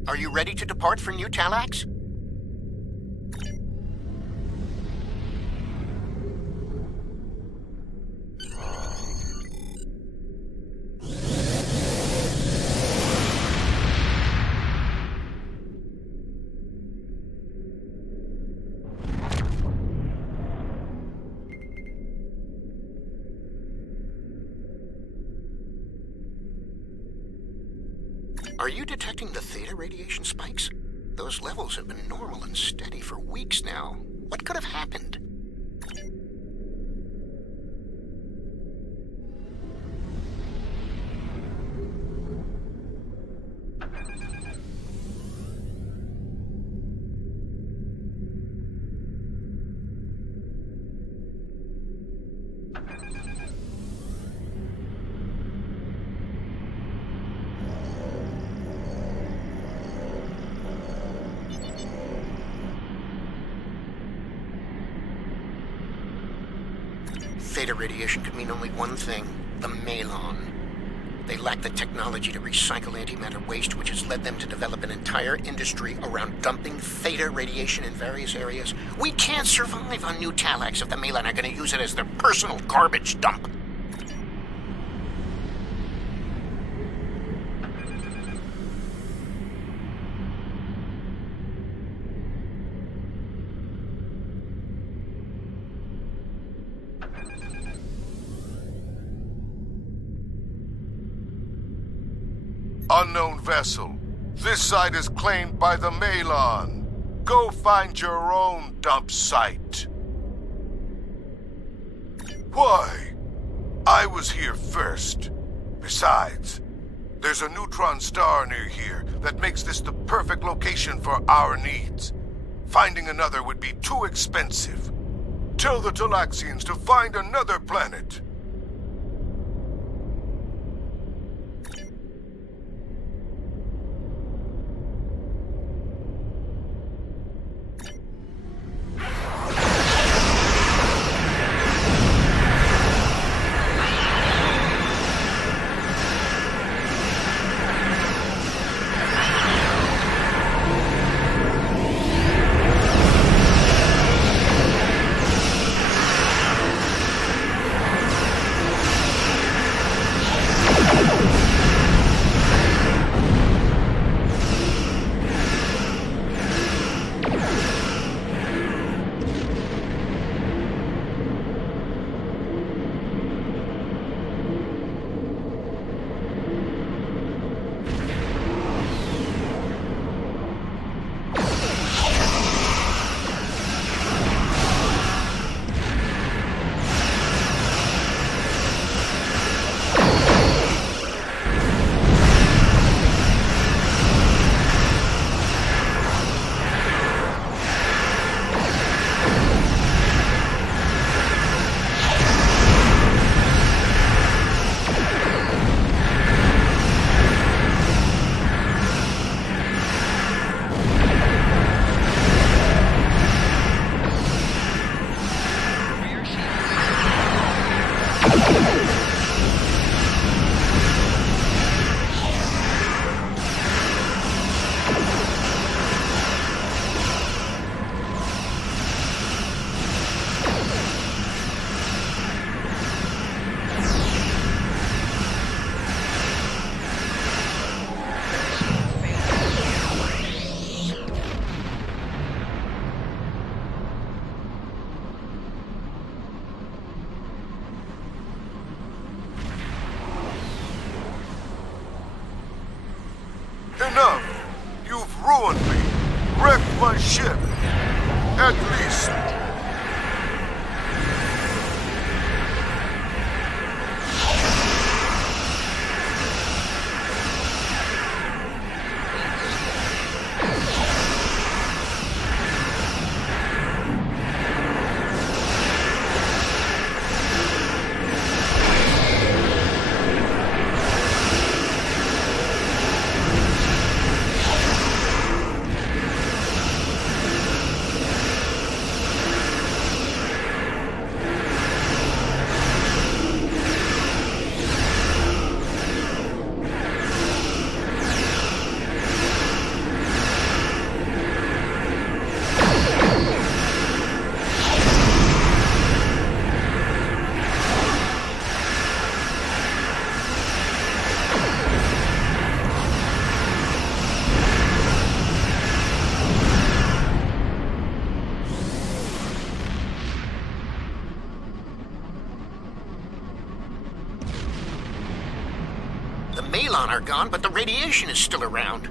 Are you ready to depart for New Talax? Are you detecting the theta radiation spikes? Those levels have been normal and steady for weeks now. What could have happened? Theta radiation could mean only one thing: the Malon. They lack the technology to recycle antimatter waste, which has led them to develop an entire industry around dumping theta radiation in various areas. We can't survive on New Talax if the Malon are going to use it as their personal garbage dump. Unknown vessel. This site is claimed by the Malon. Go find your own dump site. Why? I was here first. Besides, there's a neutron star near here that makes this the perfect location for our needs. Finding another would be too expensive. Tell the Talaxians to find another planet. Enough! You've ruined me! Wrecked my ship! At least... Cylon are gone, but the radiation is still around.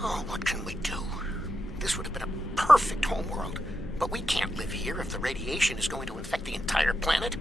Oh, what can we do? This would have been a perfect homeworld. But we can't live here if the radiation is going to infect the entire planet.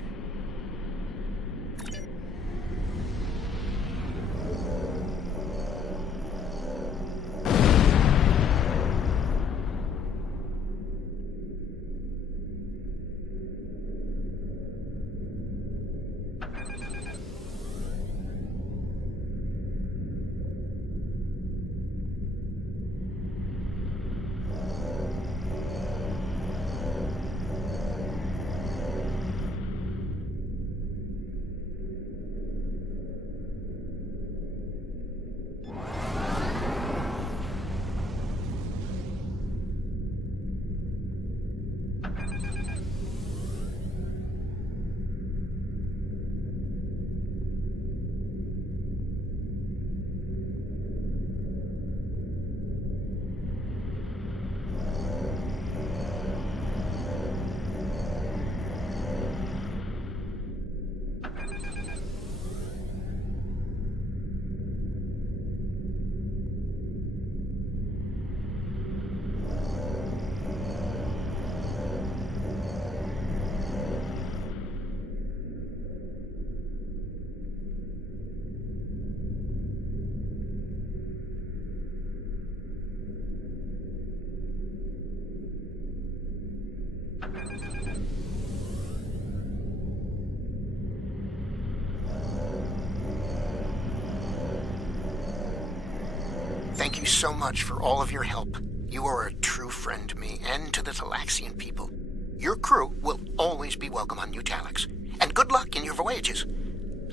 Thank you so much for all of your help. You are a true friend to me and to the Talaxian people. Your crew will always be welcome on New Talax. And good luck in your voyages.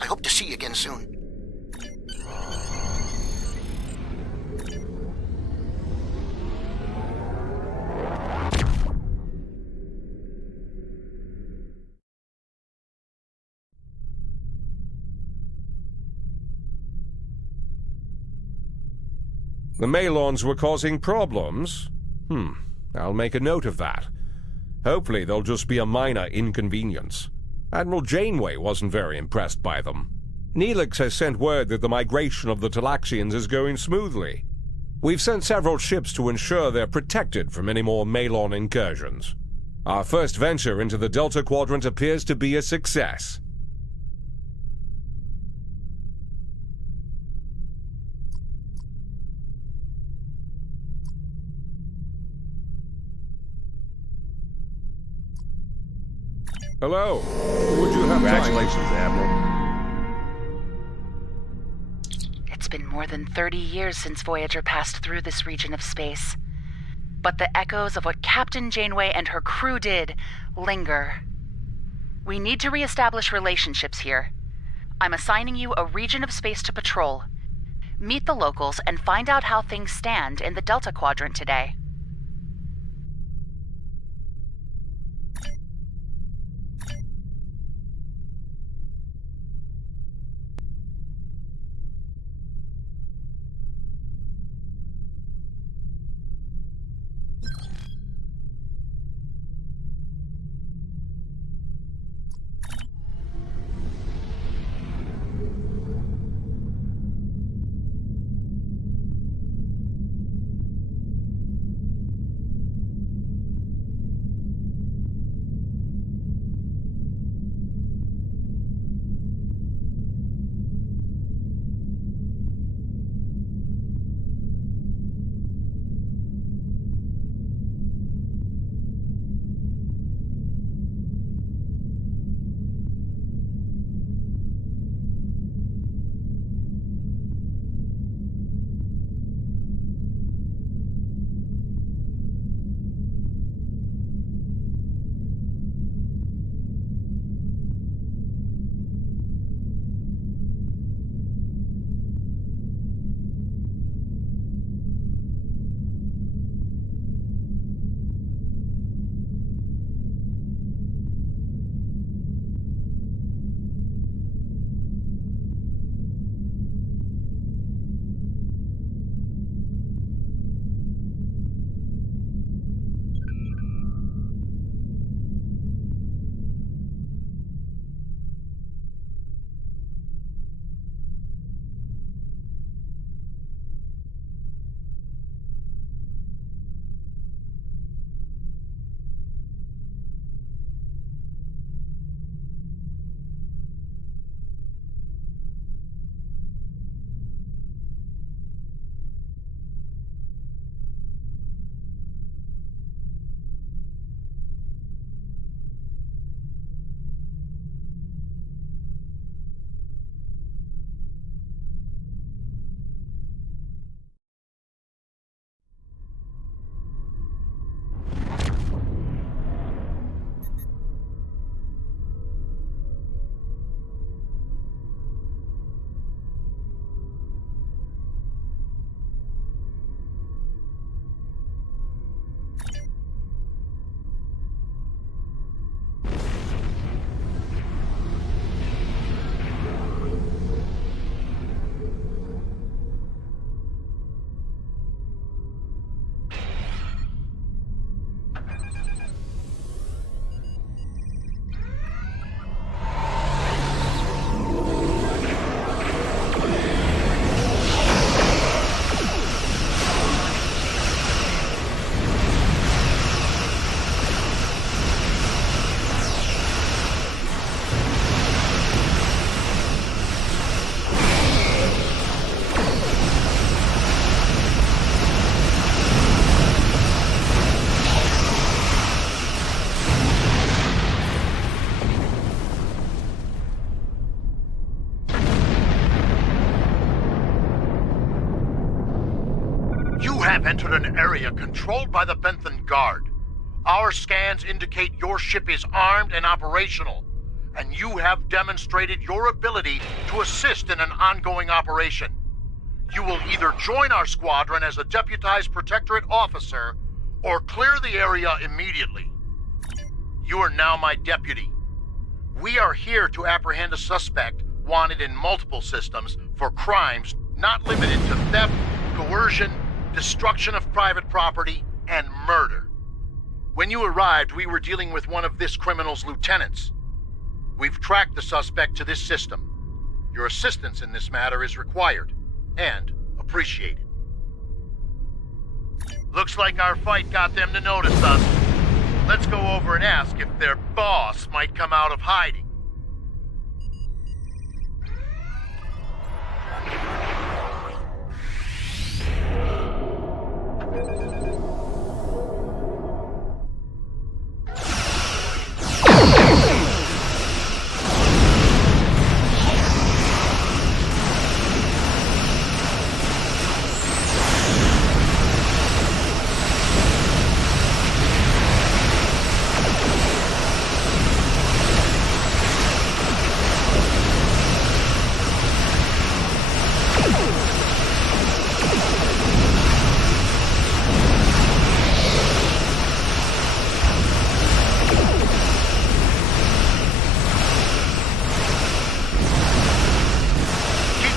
I hope to see you again soon. The Malons were causing problems? I'll make a note of that. Hopefully they'll just be a minor inconvenience. Admiral Janeway wasn't very impressed by them. Neelix has sent word that the migration of the Talaxians is going smoothly. We've sent several ships to ensure they're protected from any more Malon incursions. Our first venture into the Delta Quadrant appears to be a success. Hello. Would you have Congratulations, Admiral. It's been more than 30 years since Voyager passed through this region of space. But the echoes of what Captain Janeway and her crew did linger. We need to reestablish relationships here. I'm assigning you a region of space to patrol. Meet the locals and find out how things stand in the Delta Quadrant today. have entered an area controlled by the Bentham Guard. Our scans indicate your ship is armed and operational, and you have demonstrated your ability to assist in an ongoing operation. You will either join our squadron as a deputized Protectorate officer, or clear the area immediately. You are now my deputy. We are here to apprehend a suspect wanted in multiple systems for crimes not limited to theft, coercion, destruction of private property, and murder. When you arrived, we were dealing with one of this criminal's lieutenants. We've tracked the suspect to this system. Your assistance in this matter is required, and appreciated. Looks like our fight got them to notice us. Let's go over and ask if their boss might come out of hiding.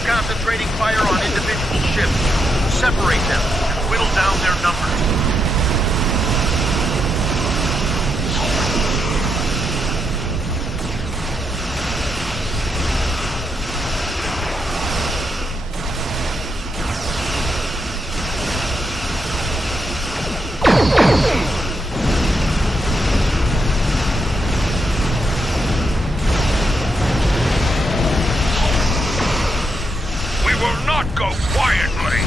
Concentrating fire on individual ships. Separate them and whittle down their numbers. Go quietly!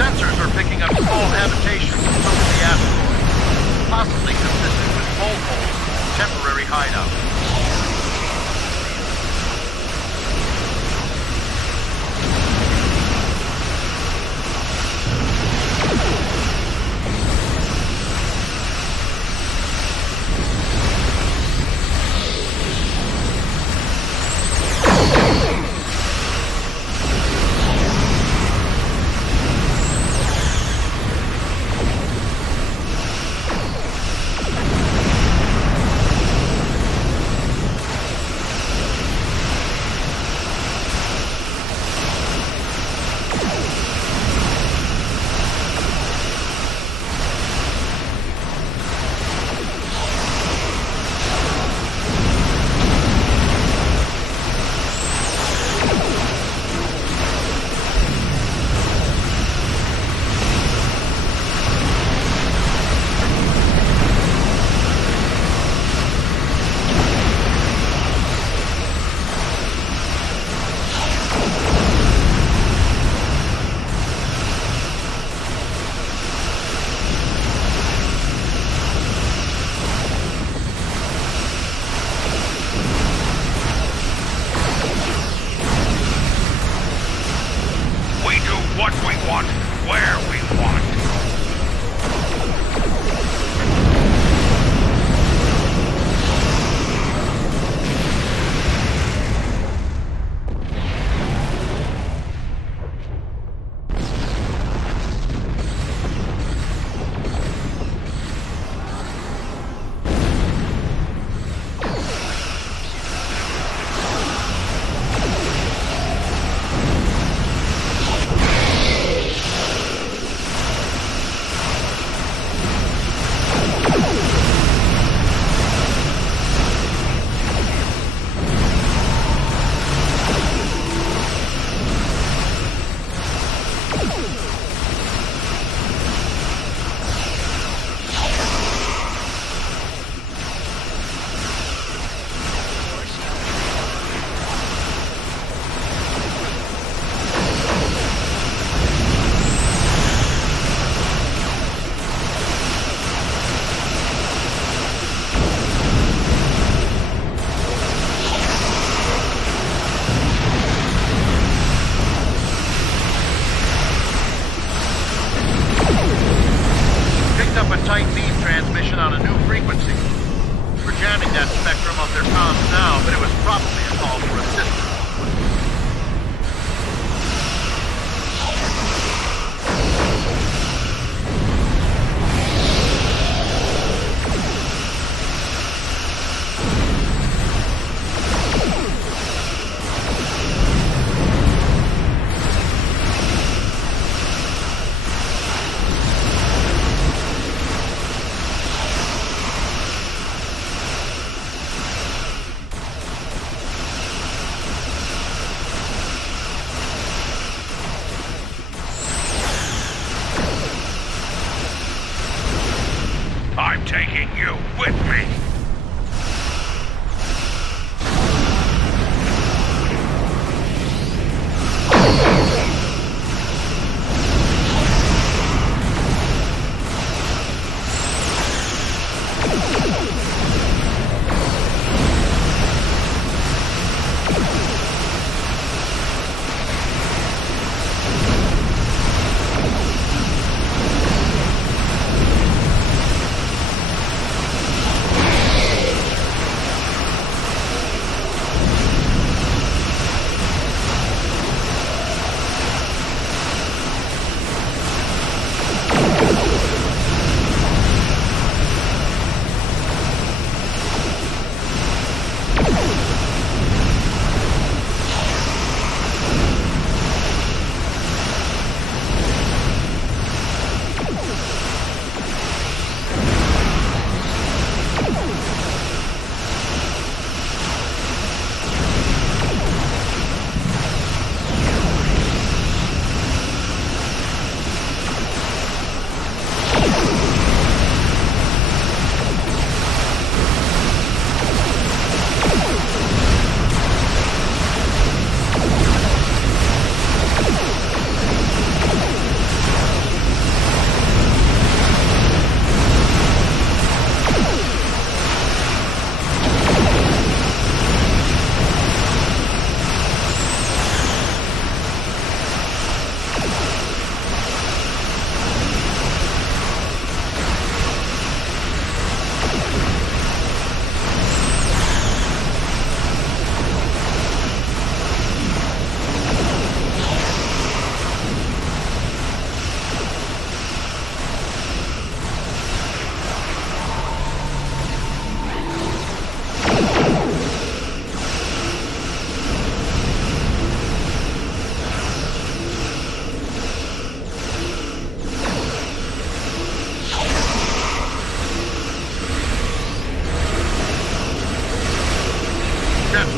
Sensors are picking up small habitations from the asteroid, possibly consistent with mole holes, temporary hideouts. tight beam transmission on a new frequency. We're jamming that spectrum of their comms now, but it was probably a call for assistance. I'm taking you with me.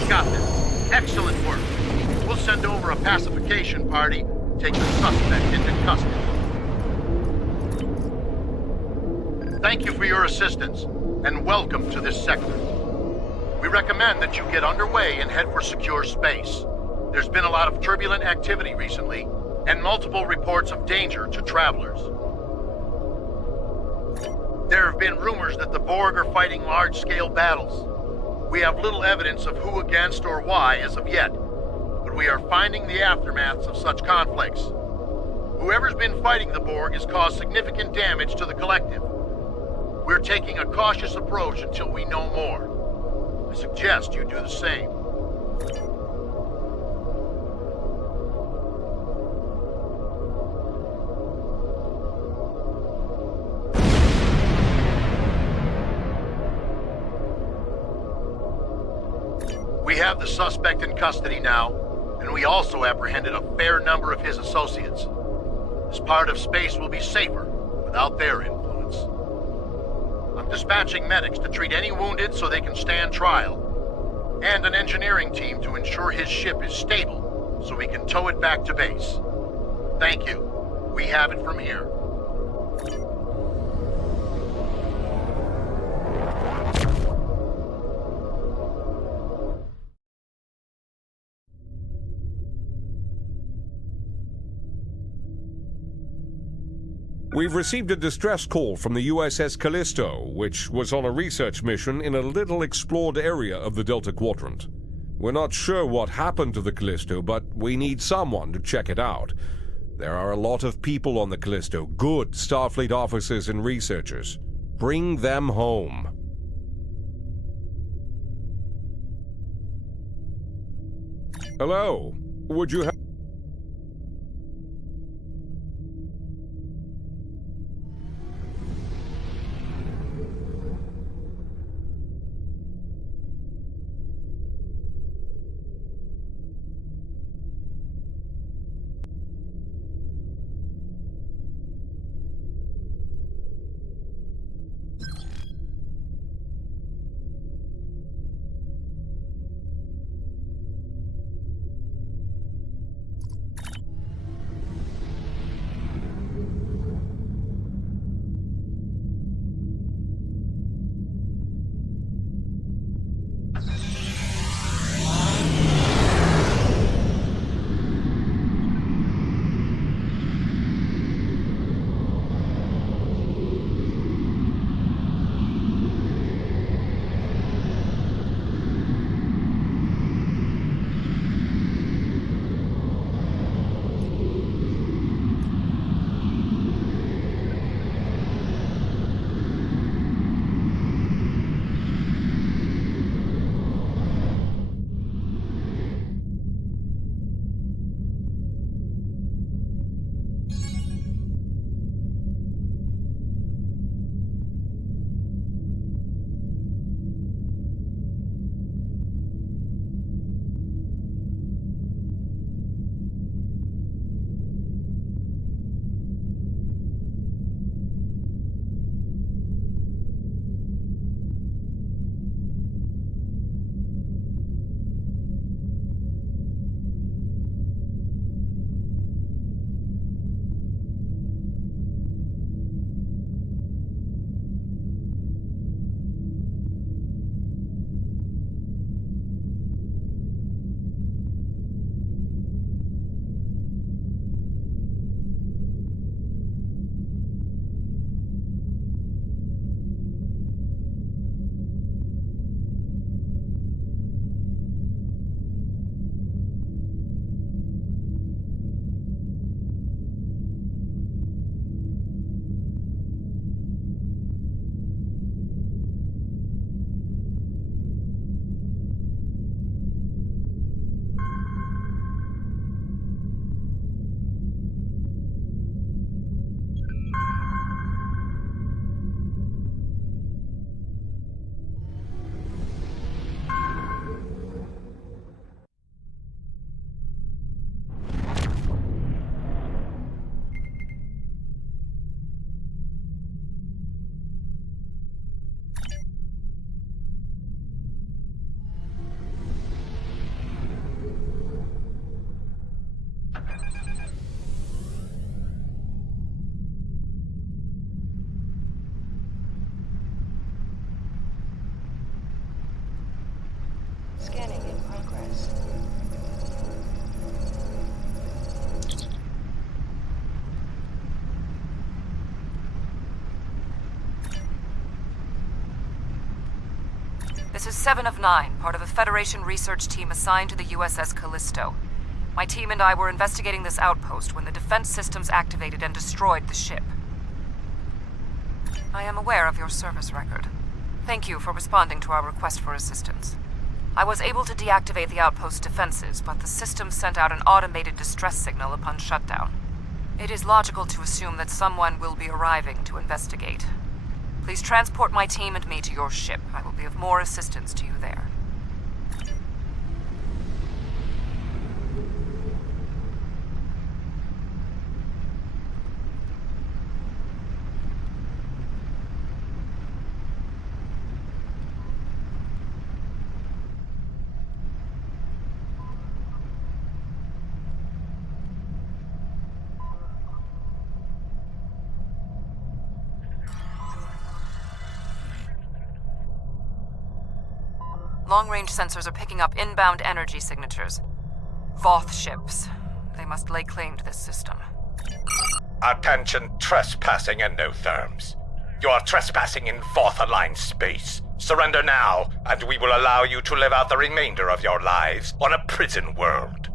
Got this. Excellent work. We'll send over a pacification party, take the suspect into custody. Thank you for your assistance, and welcome to this sector. We recommend that you get underway and head for secure space. There's been a lot of turbulent activity recently, and multiple reports of danger to travelers. There have been rumors that the Borg are fighting large-scale battles. We have little evidence of who against or why as of yet, but we are finding the aftermaths of such conflicts. Whoever's been fighting the Borg has caused significant damage to the collective. We're taking a cautious approach until we know more. I suggest you do the same. We have the suspect in custody now, and we also apprehended a fair number of his associates. This part of space will be safer without their influence. I'm dispatching medics to treat any wounded so they can stand trial, and an engineering team to ensure his ship is stable so we can tow it back to base. Thank you. We have it from here. We've received a distress call from the USS Callisto, which was on a research mission in a little explored area of the Delta Quadrant. We're not sure what happened to the Callisto, but we need someone to check it out. There are a lot of people on the Callisto, good Starfleet officers and researchers. Bring them home. Hello, would you have... Scanning in progress. This is 7 of 9, part of a Federation research team assigned to the USS Callisto. My team and I were investigating this outpost when the defense systems activated and destroyed the ship. I am aware of your service record. Thank you for responding to our request for assistance. I was able to deactivate the outpost's defenses, but the system sent out an automated distress signal upon shutdown. It is logical to assume that someone will be arriving to investigate. Please transport my team and me to your ship. I will be of more assistance to you there. Long-range sensors are picking up inbound energy signatures. Voth ships. They must lay claim to this system. Attention, trespassing endotherms. You are trespassing in Voth-aligned space. Surrender now, and we will allow you to live out the remainder of your lives on a prison world.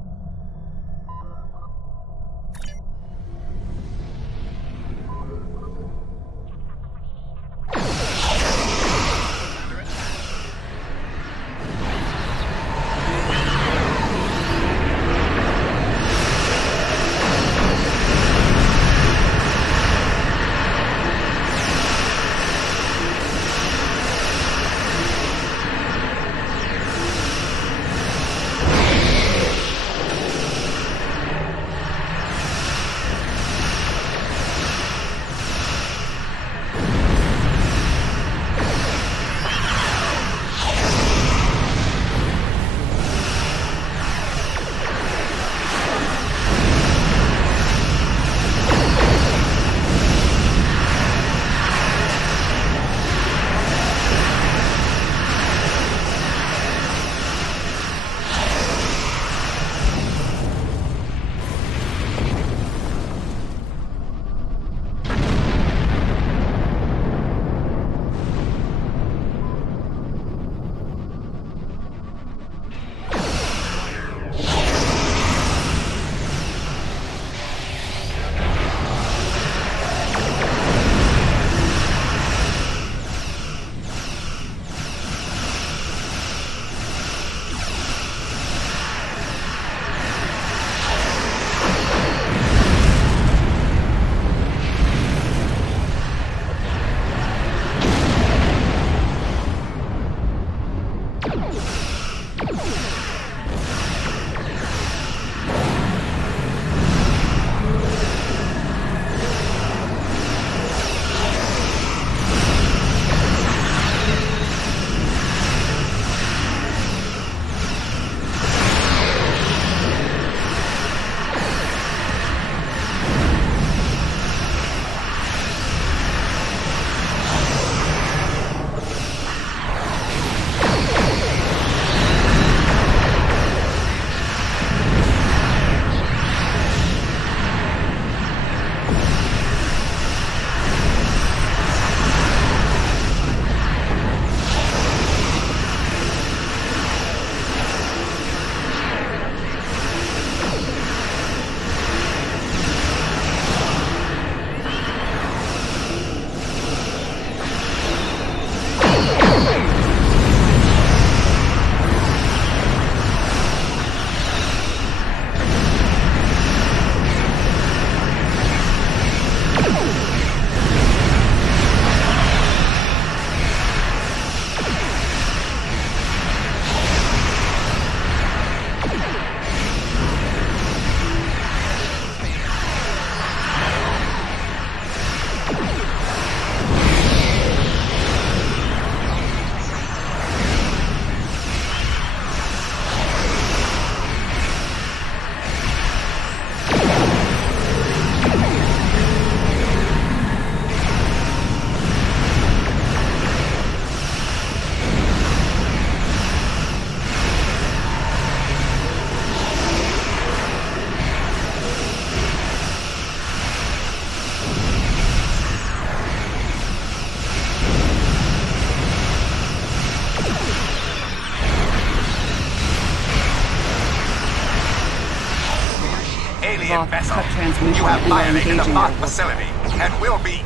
Voth vessel. cut transmission You have and are violated the engaging Voth their- facility and will be...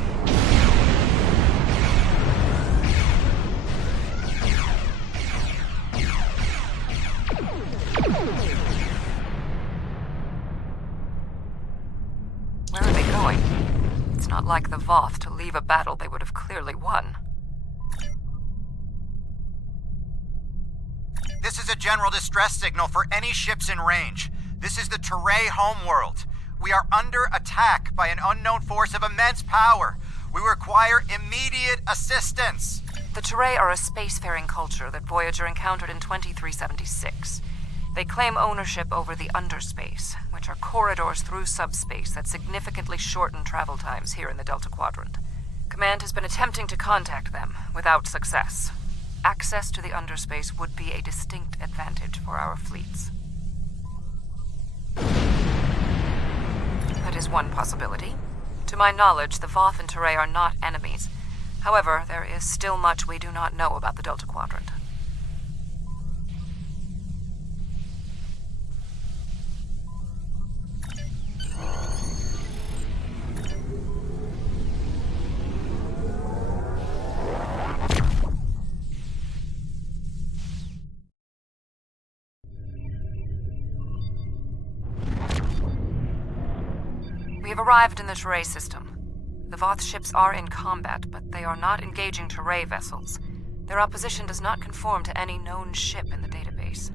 Where are they going? It's not like the Voth to leave a battle they would have clearly won. This is a general distress signal for any ships in range. This is the Teray homeworld. We are under attack by an unknown force of immense power. We require immediate assistance. The Teray are a spacefaring culture that Voyager encountered in 2376. They claim ownership over the underspace, which are corridors through subspace that significantly shorten travel times here in the Delta Quadrant. Command has been attempting to contact them, without success. Access to the underspace would be a distinct advantage for our fleets. That is one possibility. To my knowledge, the Voth and Teray are not enemies. However, there is still much we do not know about the Delta Quadrant. We have arrived in the Teray system. The Voth ships are in combat, but they are not engaging Teray vessels. Their opposition does not conform to any known ship in the database.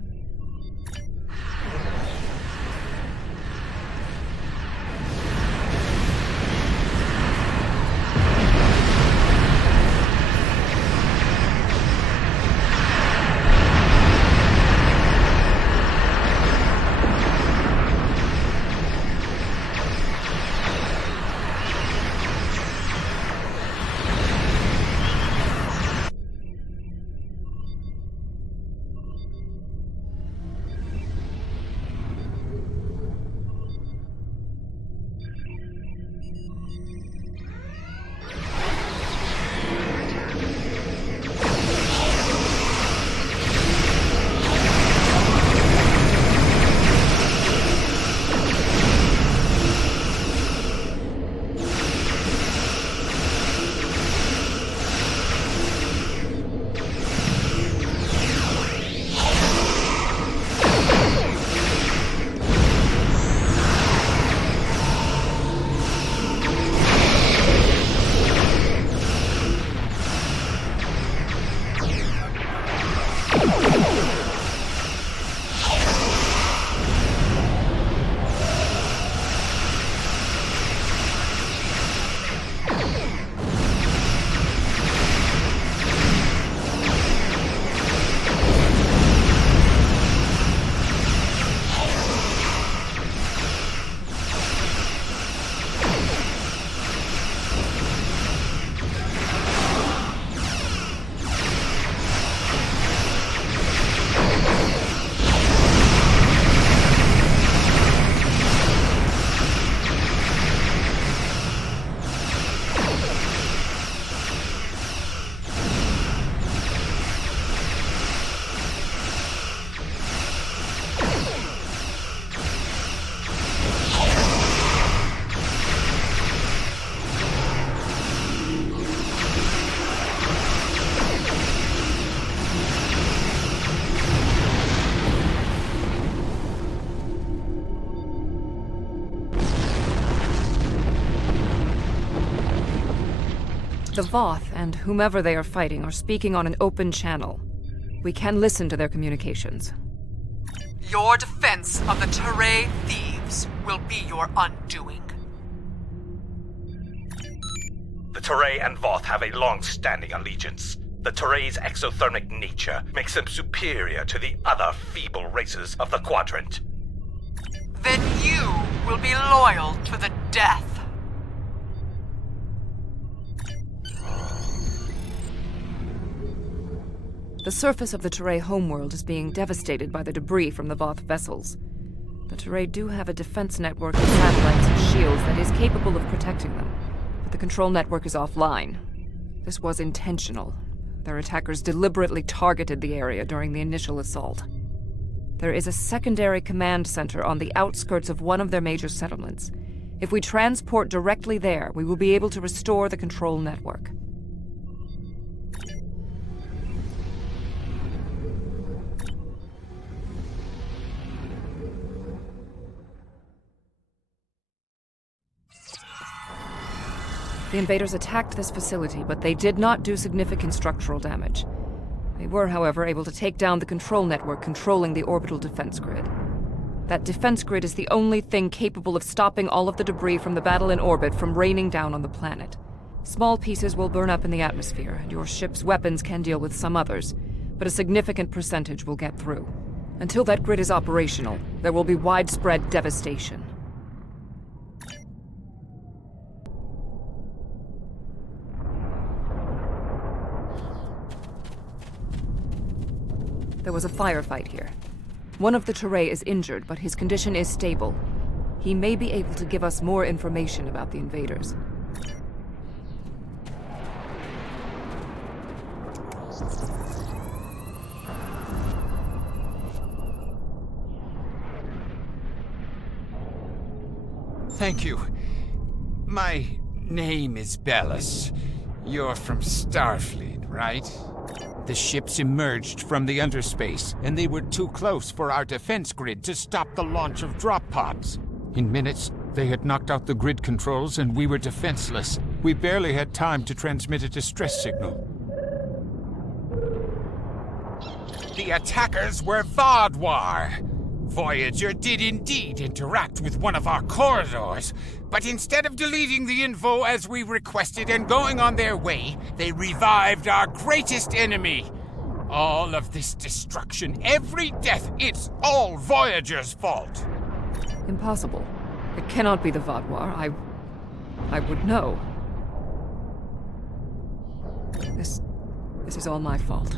The Voth and whomever they are fighting are speaking on an open channel. We can listen to their communications. Your defense of the Teray thieves will be your undoing. The Teray and Voth have a long-standing allegiance. The Teray's exothermic nature makes them superior to the other feeble races of the Quadrant. Then you will be loyal to the death. The surface of the Teray homeworld is being devastated by the debris from the Voth vessels. The Teray do have a defense network of satellites and shields that is capable of protecting them, but the control network is offline. This was intentional. Their attackers deliberately targeted the area during the initial assault. There is a secondary command center on the outskirts of one of their major settlements. If we transport directly there, we will be able to restore the control network. The invaders attacked this facility, but they did not do significant structural damage. They were, however, able to take down the control network controlling the orbital defense grid. That defense grid is the only thing capable of stopping all of the debris from the battle in orbit from raining down on the planet. Small pieces will burn up in the atmosphere, and your ship's weapons can deal with some others, but a significant percentage will get through. Until that grid is operational, there will be widespread devastation. There was a firefight here. One of the Teray is injured, but his condition is stable. He may be able to give us more information about the invaders. Thank you. My name is Bellis. You're from Starfleet, right? The ships emerged from the underspace, and they were too close for our defense grid to stop the launch of drop pods. In minutes, they had knocked out the grid controls, and we were defenseless. We barely had time to transmit a distress signal. The attackers were Vaadwaur. Voyager did indeed interact with one of our corridors, but instead of deleting the info as we requested and going on their way, they revived our greatest enemy. All of this destruction, every death, it's all Voyager's fault. Impossible. It cannot be the Vaadwaur. I would know. This is all my fault.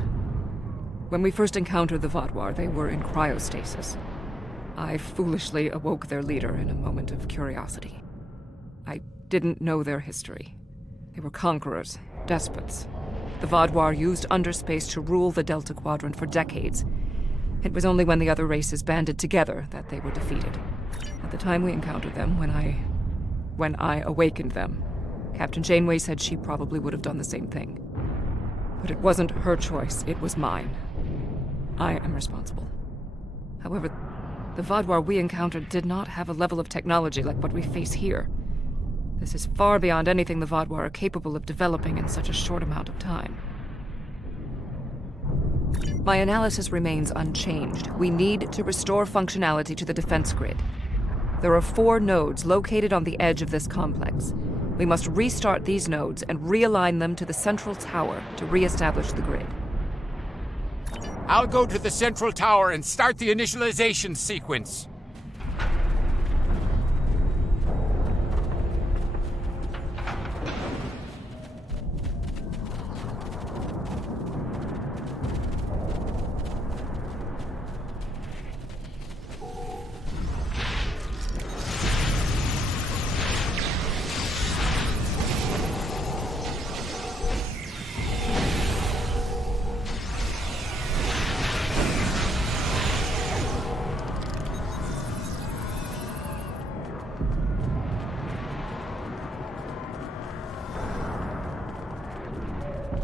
When we first encountered the Vaadwaur, they were in cryostasis. I foolishly awoke their leader in a moment of curiosity. I didn't know their history. They were conquerors, despots. The Vaadwaur used underspace to rule the Delta Quadrant for decades. It was only when the other races banded together that they were defeated. At the time we encountered them, when I awakened them, Captain Janeway said she probably would have done the same thing. But it wasn't her choice, it was mine. I am responsible. However, the Vaadwaur we encountered did not have a level of technology like what we face here. This is far beyond anything the Vaadwaur are capable of developing in such a short amount of time. My analysis remains unchanged. We need to restore functionality to the defense grid. There are 4 nodes located on the edge of this complex. We must restart these nodes and realign them to the central tower to re-establish the grid. I'll go to the central tower and start the initialization sequence.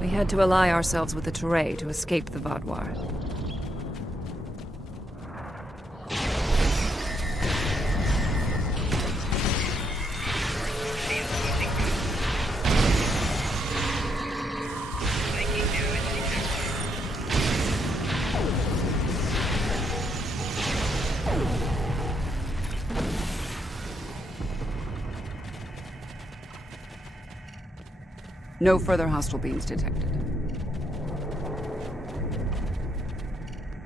We had to ally ourselves with the Teray to escape the Vaadwaur. No further hostile beings detected.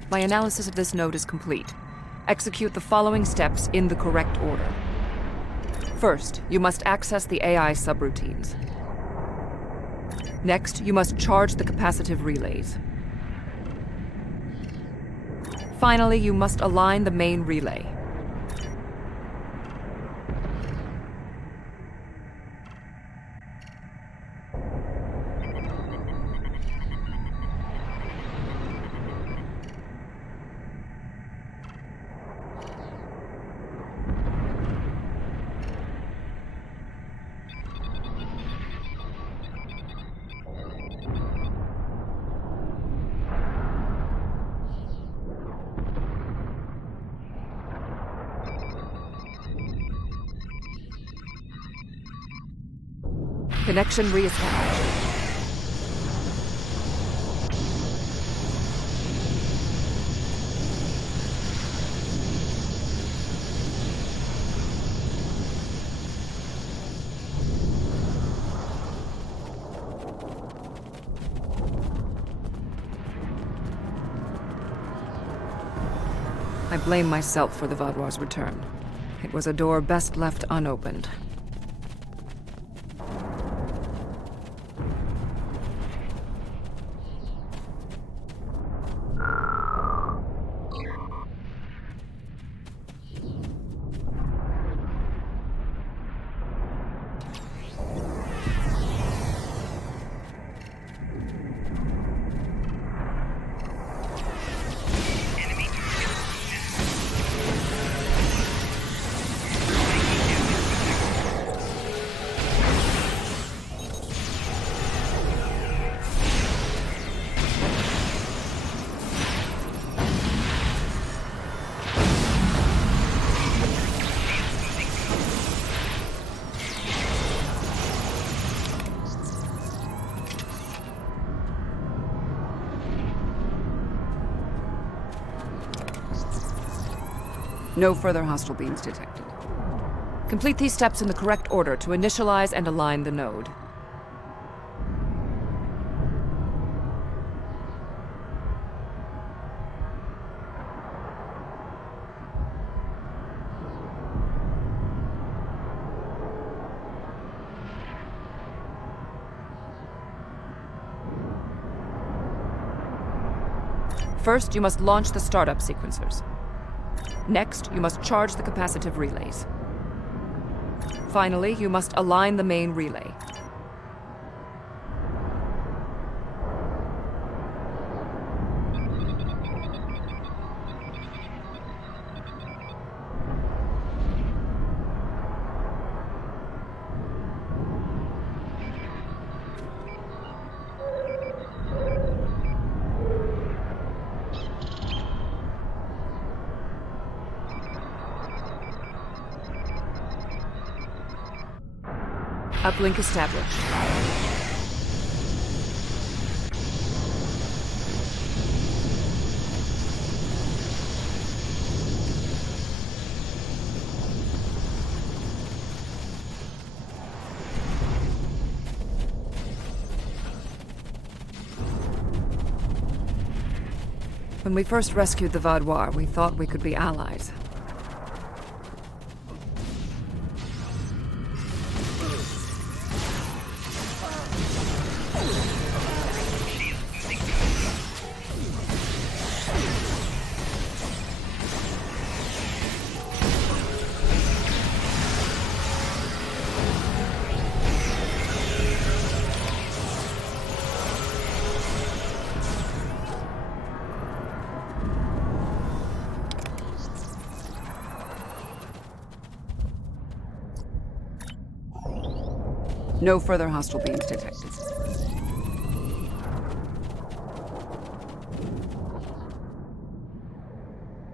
My analysis of this node is complete. Execute the following steps in the correct order. First, you must access the AI subroutines. Next, you must charge the capacitive relays. Finally, you must align the main relay. Connection reestablished. I blame myself for the Vaudois' return. It was a door best left unopened. No further hostile beams detected. Complete these steps in the correct order to initialize and align the node. First, you must launch the startup sequencers. Next, you must charge the capacitive relays. Finally, you must align the main relay. Uplink established. When we first rescued the Vaudois, we thought we could be allies. No further hostile beams detected.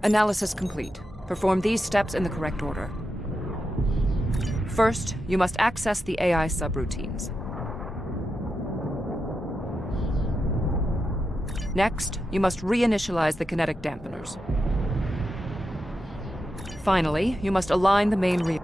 Analysis complete. Perform these steps in the correct order. First, you must access the AI subroutines. Next, you must reinitialize the kinetic dampeners. Finally, you must align the main relay.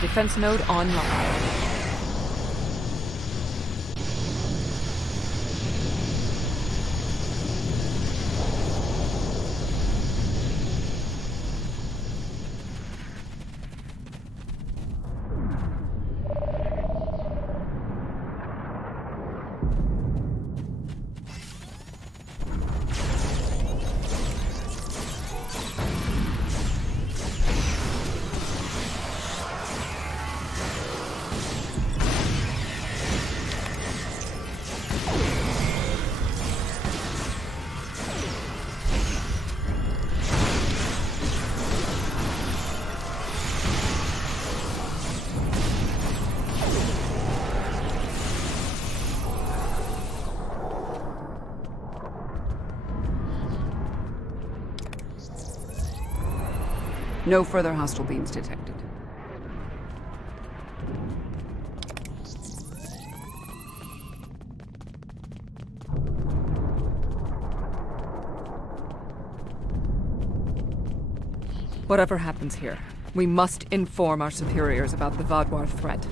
Defense node online. No further hostile beams detected. Whatever happens here, we must inform our superiors about the Vaadwaur threat.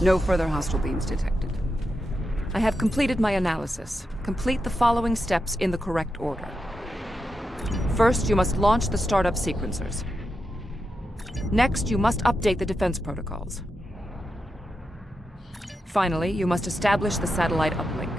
No further hostile beams detected. I have completed my analysis. Complete the following steps in the correct order. First, you must launch the startup sequencers. Next, you must update the defense protocols. Finally, you must establish the satellite uplink.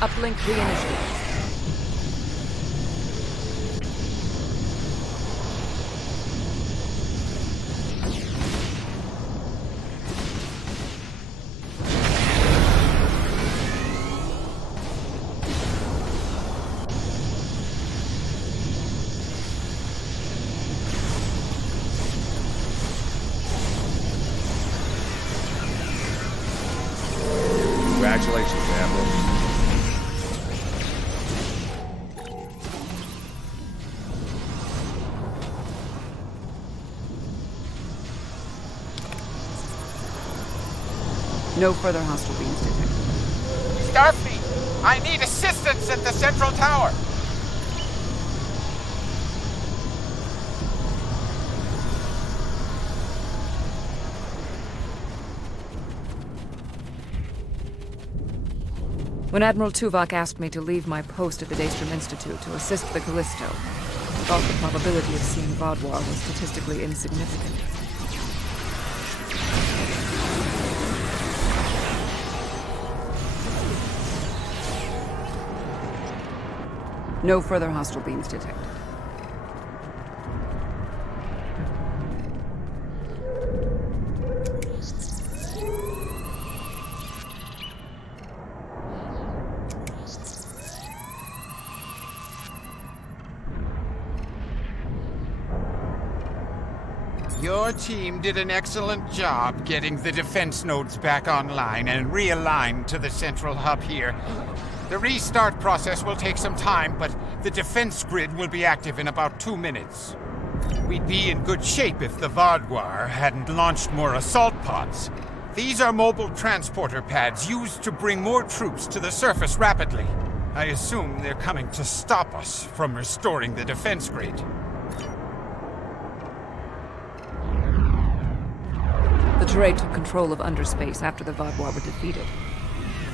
Uplink reinitialized. Congratulations, Admiral. No further hostile beams detected. Starfleet, I need assistance at the central tower. When Admiral Tuvok asked me to leave my post at the Daystrom Institute to assist the Callisto, I thought the probability of seeing Vaadwaur was statistically insignificant. No further hostile beams detected. Your team did an excellent job getting the defense nodes back online and realigned to the central hub here. The restart process will take some time, but the defense grid will be active in about 2 minutes. We'd be in good shape if the Vaadwaur hadn't launched more assault pods. These are mobile transporter pads used to bring more troops to the surface rapidly. I assume they're coming to stop us from restoring the defense grid. The Terrae took control of underspace after the Vaadwaur were defeated.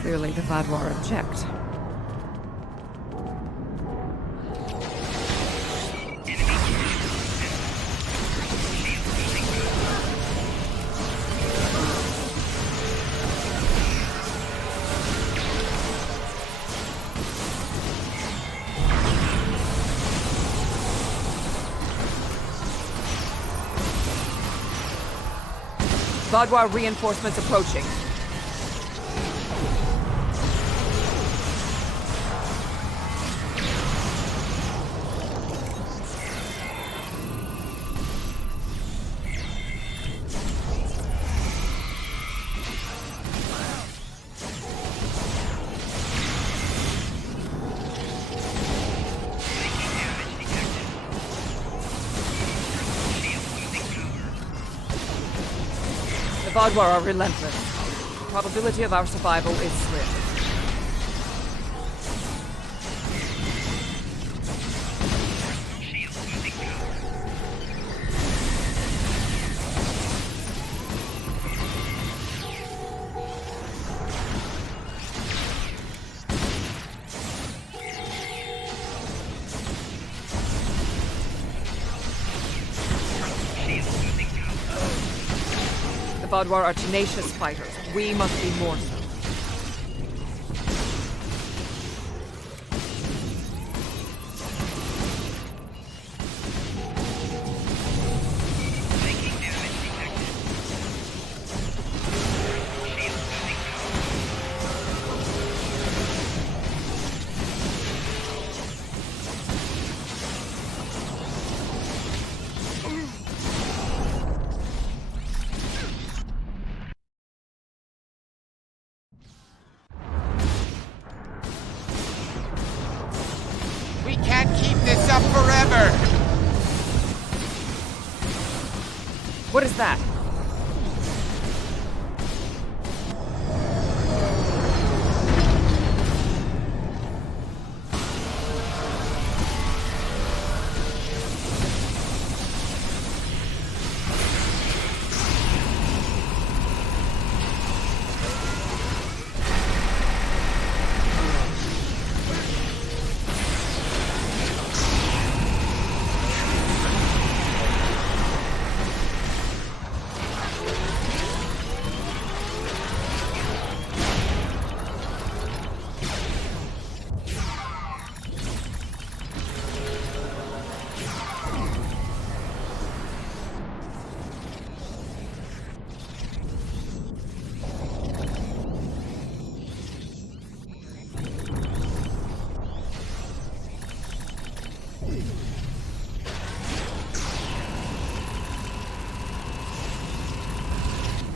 Clearly, the Vaadwaur object. Vaadwaur reinforcements approaching. The Vaadwaur are relentless. The probability of our survival is slim. Vaadwaur are tenacious fighters. We must be more so. We can't keep this up forever! What is that?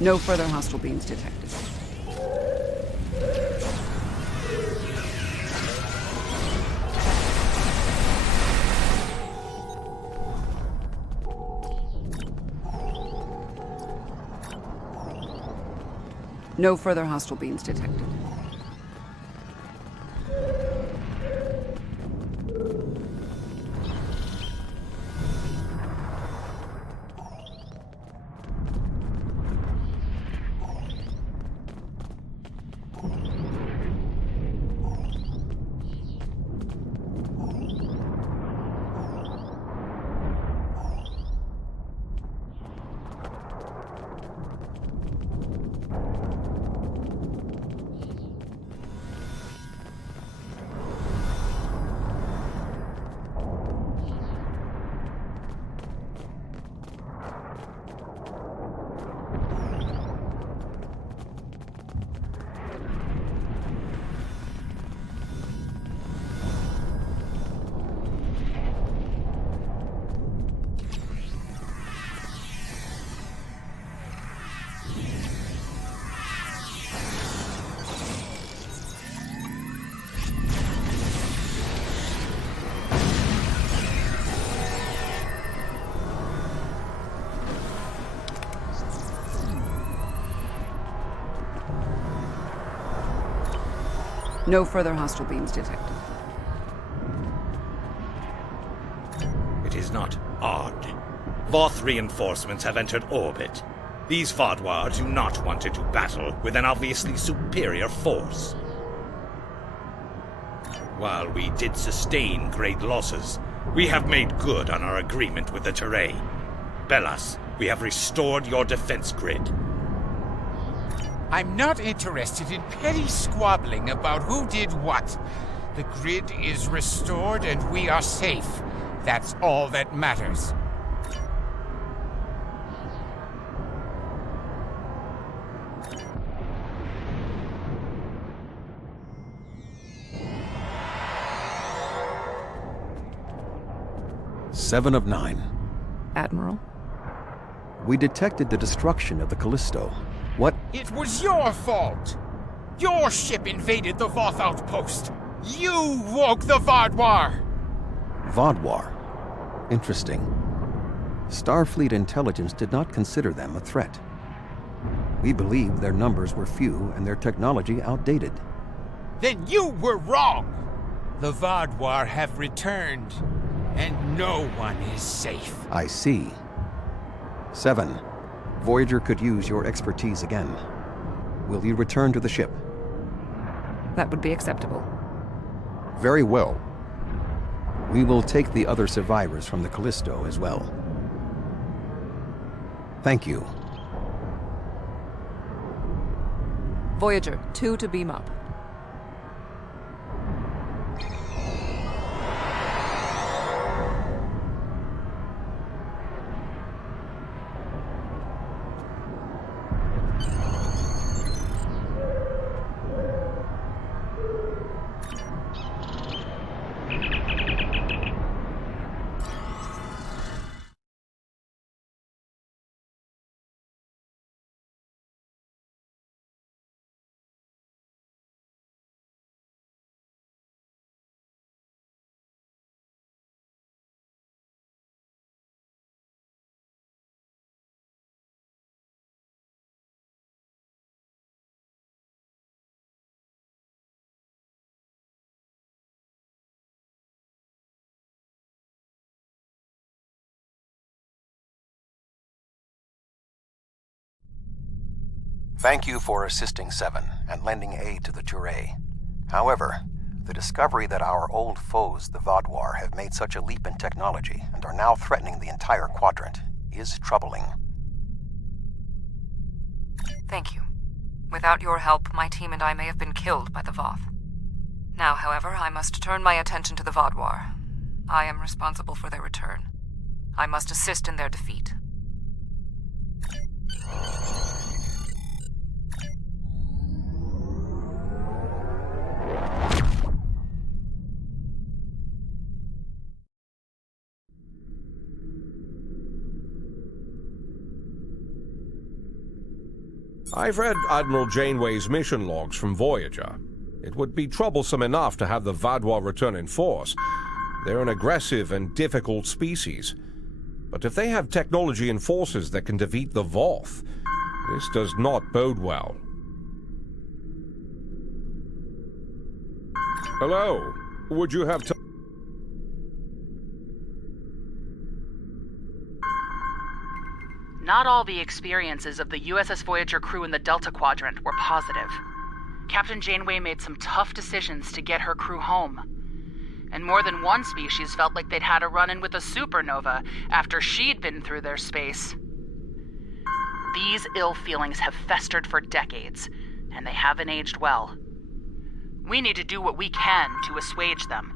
No further hostile beams detected. No further hostile beams detected. No further hostile beams detected. It is not odd. Voth reinforcements have entered orbit. These Vaadwaur do not want to do battle with an obviously superior force. While we did sustain great losses, we have made good on our agreement with the Terrae. Bellas, we have restored your defense grid. I'm not interested in petty squabbling about who did what. The grid is restored and we are safe. That's all that matters. Seven of 9. Admiral? We detected the destruction of the Callisto. What? It was your fault! Your ship invaded the Voth outpost! You woke the Vaadwaur! Vaadwaur? Interesting. Starfleet intelligence did not consider them a threat. We believed their numbers were few and their technology outdated. Then you were wrong! The Vaadwaur have returned, and no one is safe. I see. 7. Voyager could use your expertise again. Will you return to the ship? That would be acceptable. Very well. We will take the other survivors from the Callisto as well. Thank you. Voyager, 2 to beam up. Thank you for assisting Seven and lending aid to the Touré. However, the discovery that our old foes, the Vaadwaur, have made such a leap in technology and are now threatening the entire quadrant is troubling. Thank you. Without your help, my team and I may have been killed by the Voth. Now, however, I must turn my attention to the Vaadwaur. I am responsible for their return. I must assist in their defeat. I've read Admiral Janeway's mission logs from Voyager. It would be troublesome enough to have the Vaadwaur return in force. They're an aggressive and difficult species. But if they have technology and forces that can defeat the Voth, this does not bode well. Hello. Would you have time? Not all the experiences of the USS Voyager crew in the Delta Quadrant were positive. Captain Janeway made some tough decisions to get her crew home. And more than one species felt like they'd had a run-in with a supernova after she'd been through their space. These ill feelings have festered for decades, and they haven't aged well. We need to do what we can to assuage them.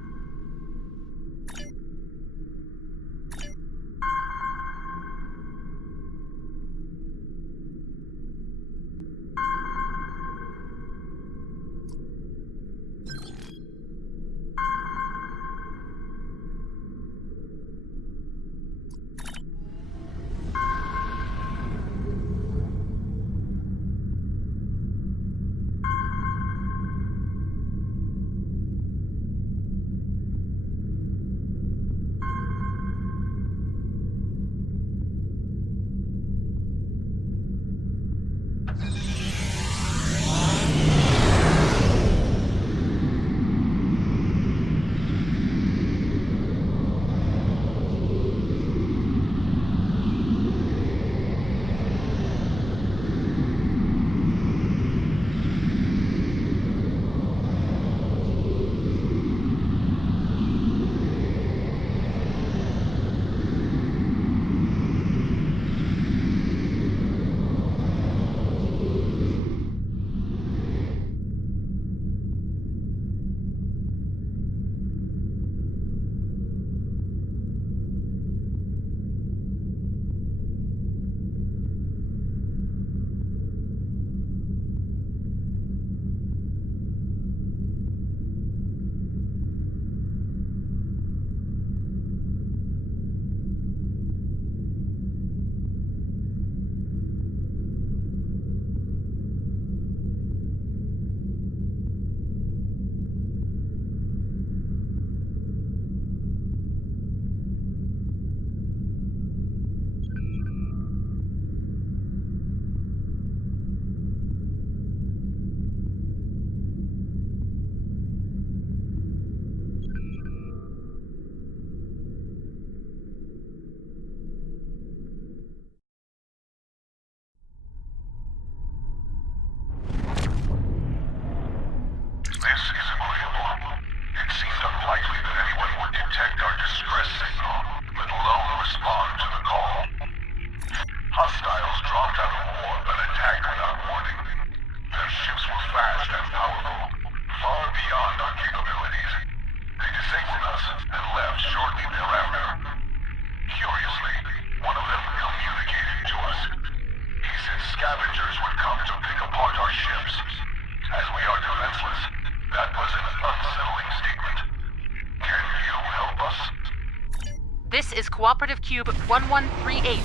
This is Cooperative Cube 1138.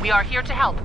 We are here to help.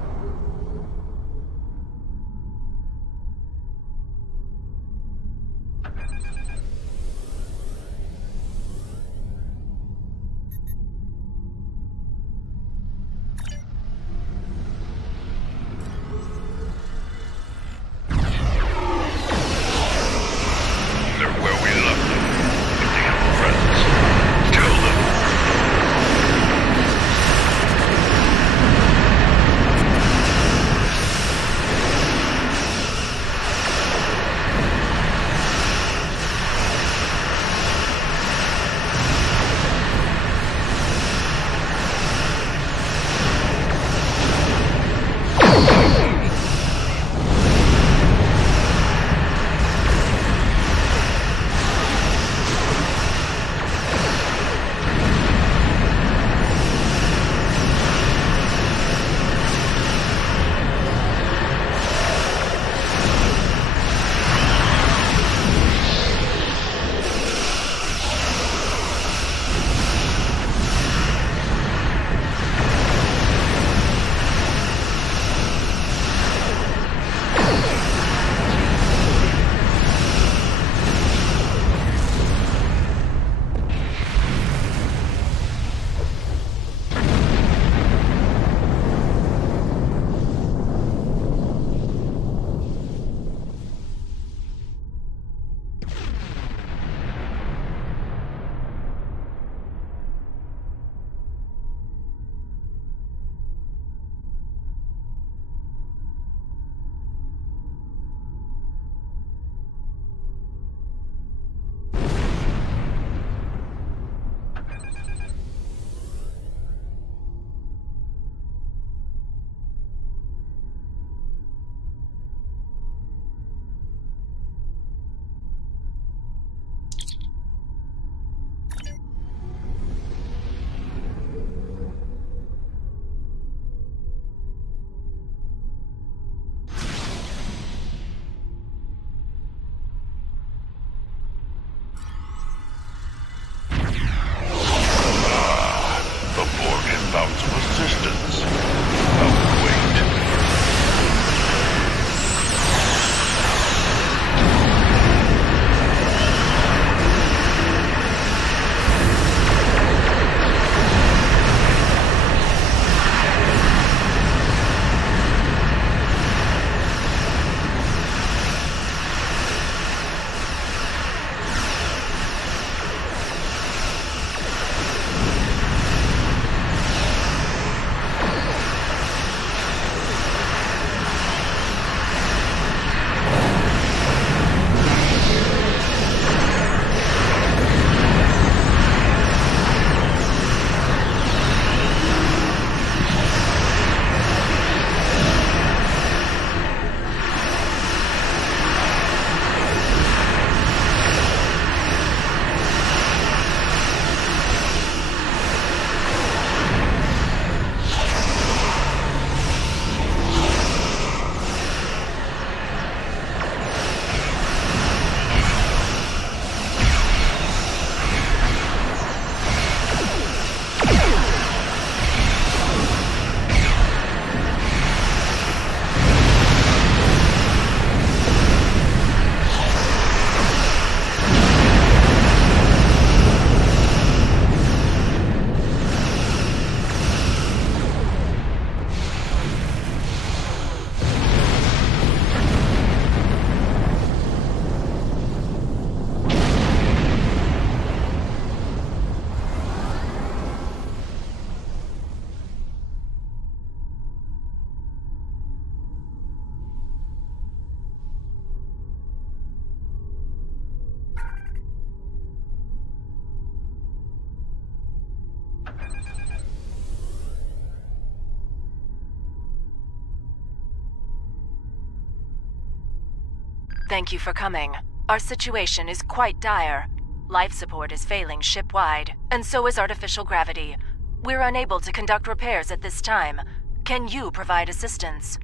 Thank you for coming. Our situation is quite dire. Life support is failing ship-wide, and so is artificial gravity. We're unable to conduct repairs at this time. Can you provide assistance?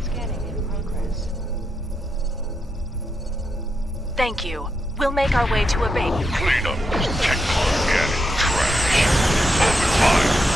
Scanning in progress. Thank you. We'll make our way to a base. Clean up this techno organic trash. Open fire.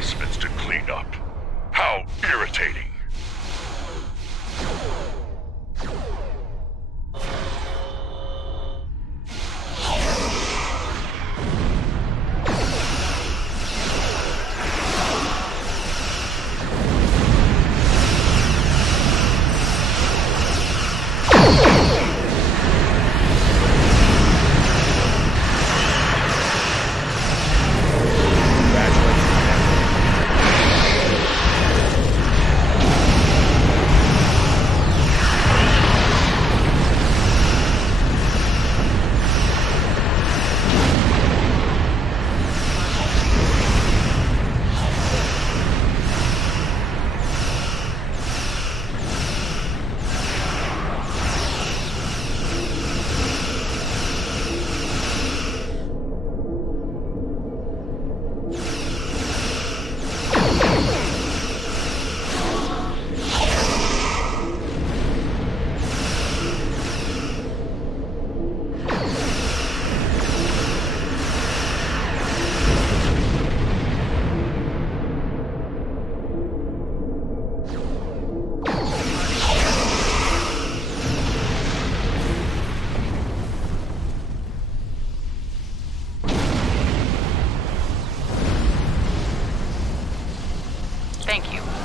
specimens to clean up. How irritating.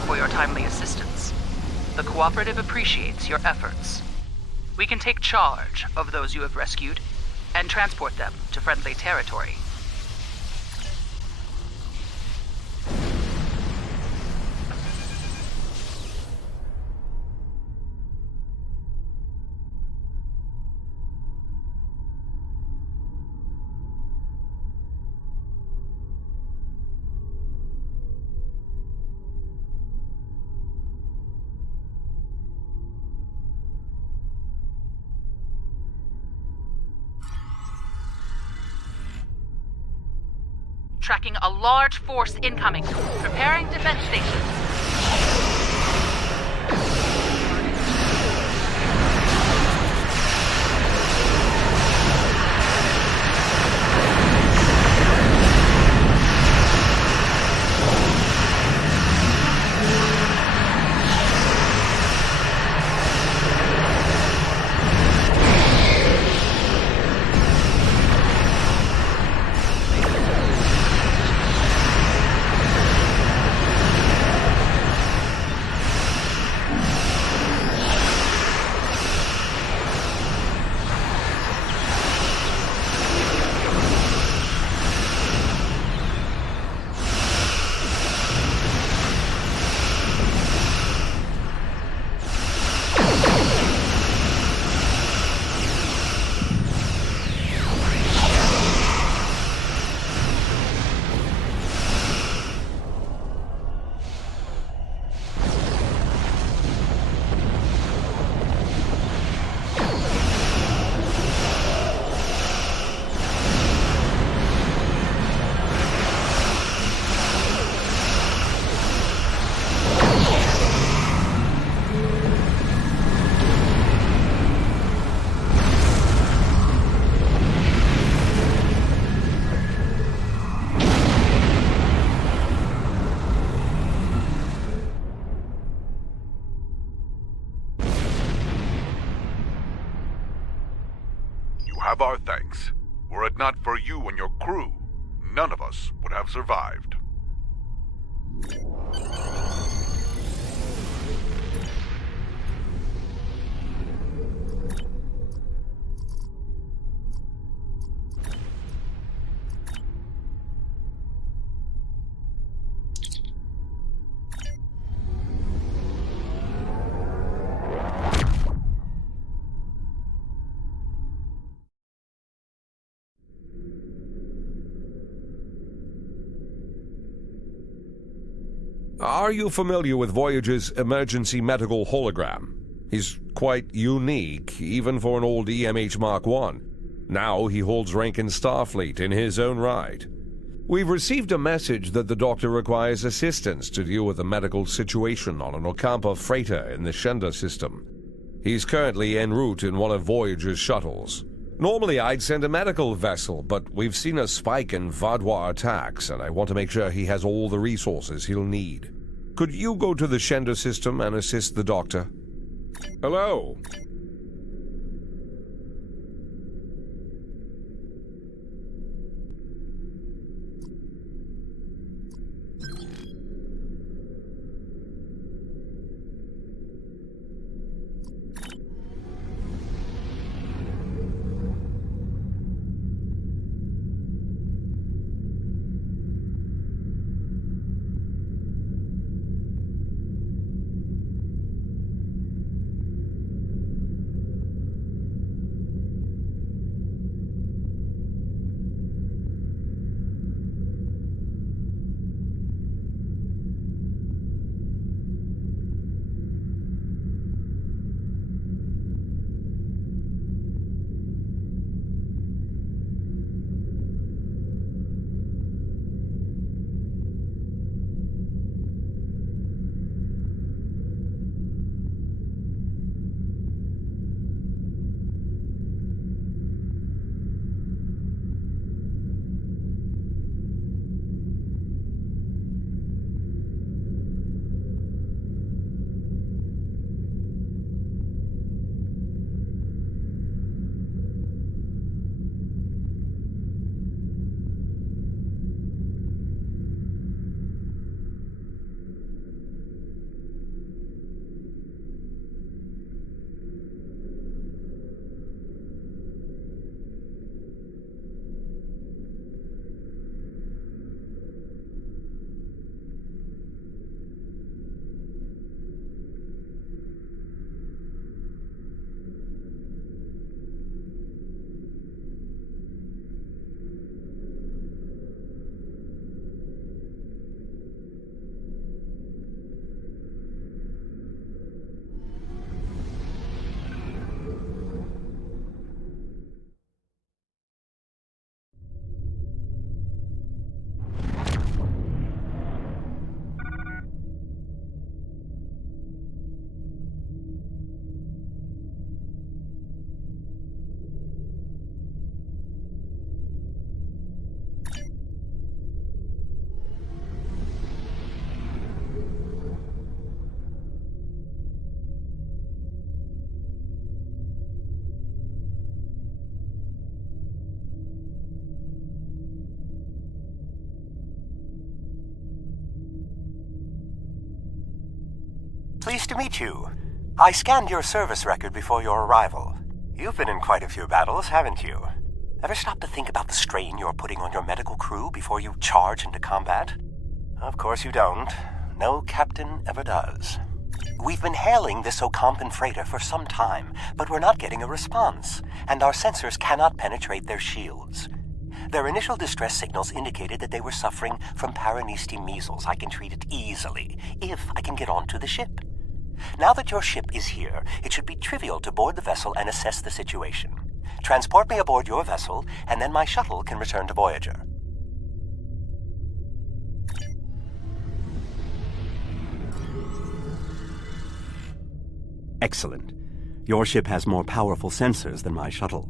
for your timely assistance. The Cooperative appreciates your efforts. We can take charge of those you have rescued and transport them to friendly territory. Tracking a large force incoming. Preparing defense stations. Have our thanks. Were it not for you and your crew, none of us would have survived. Are you familiar with Voyager's emergency medical hologram? He's quite unique, even for an old EMH Mark I. Now he holds rank in Starfleet in his own right. We've received a message that the Doctor requires assistance to deal with a medical situation on an Ocampa freighter in the Shenda system. He's currently en route in one of Voyager's shuttles. Normally I'd send a medical vessel, but we've seen a spike in Vaadwaur attacks, and I want to make sure he has all the resources he'll need. Could you go to the Shenda system and assist the Doctor? Hello? Pleased to meet you. I scanned your service record before your arrival. You've been in quite a few battles, haven't you? Ever stop to think about the strain you're putting on your medical crew before you charge into combat? Of course you don't. No captain ever does. We've been hailing this Ocampan freighter for some time, but we're not getting a response, and our sensors cannot penetrate their shields. Their initial distress signals indicated that they were suffering from Paraniste measles. I can treat it easily, if I can get onto the ship. Now that your ship is here, it should be trivial to board the vessel and assess the situation. Transport me aboard your vessel, and then my shuttle can return to Voyager. Excellent. Your ship has more powerful sensors than my shuttle.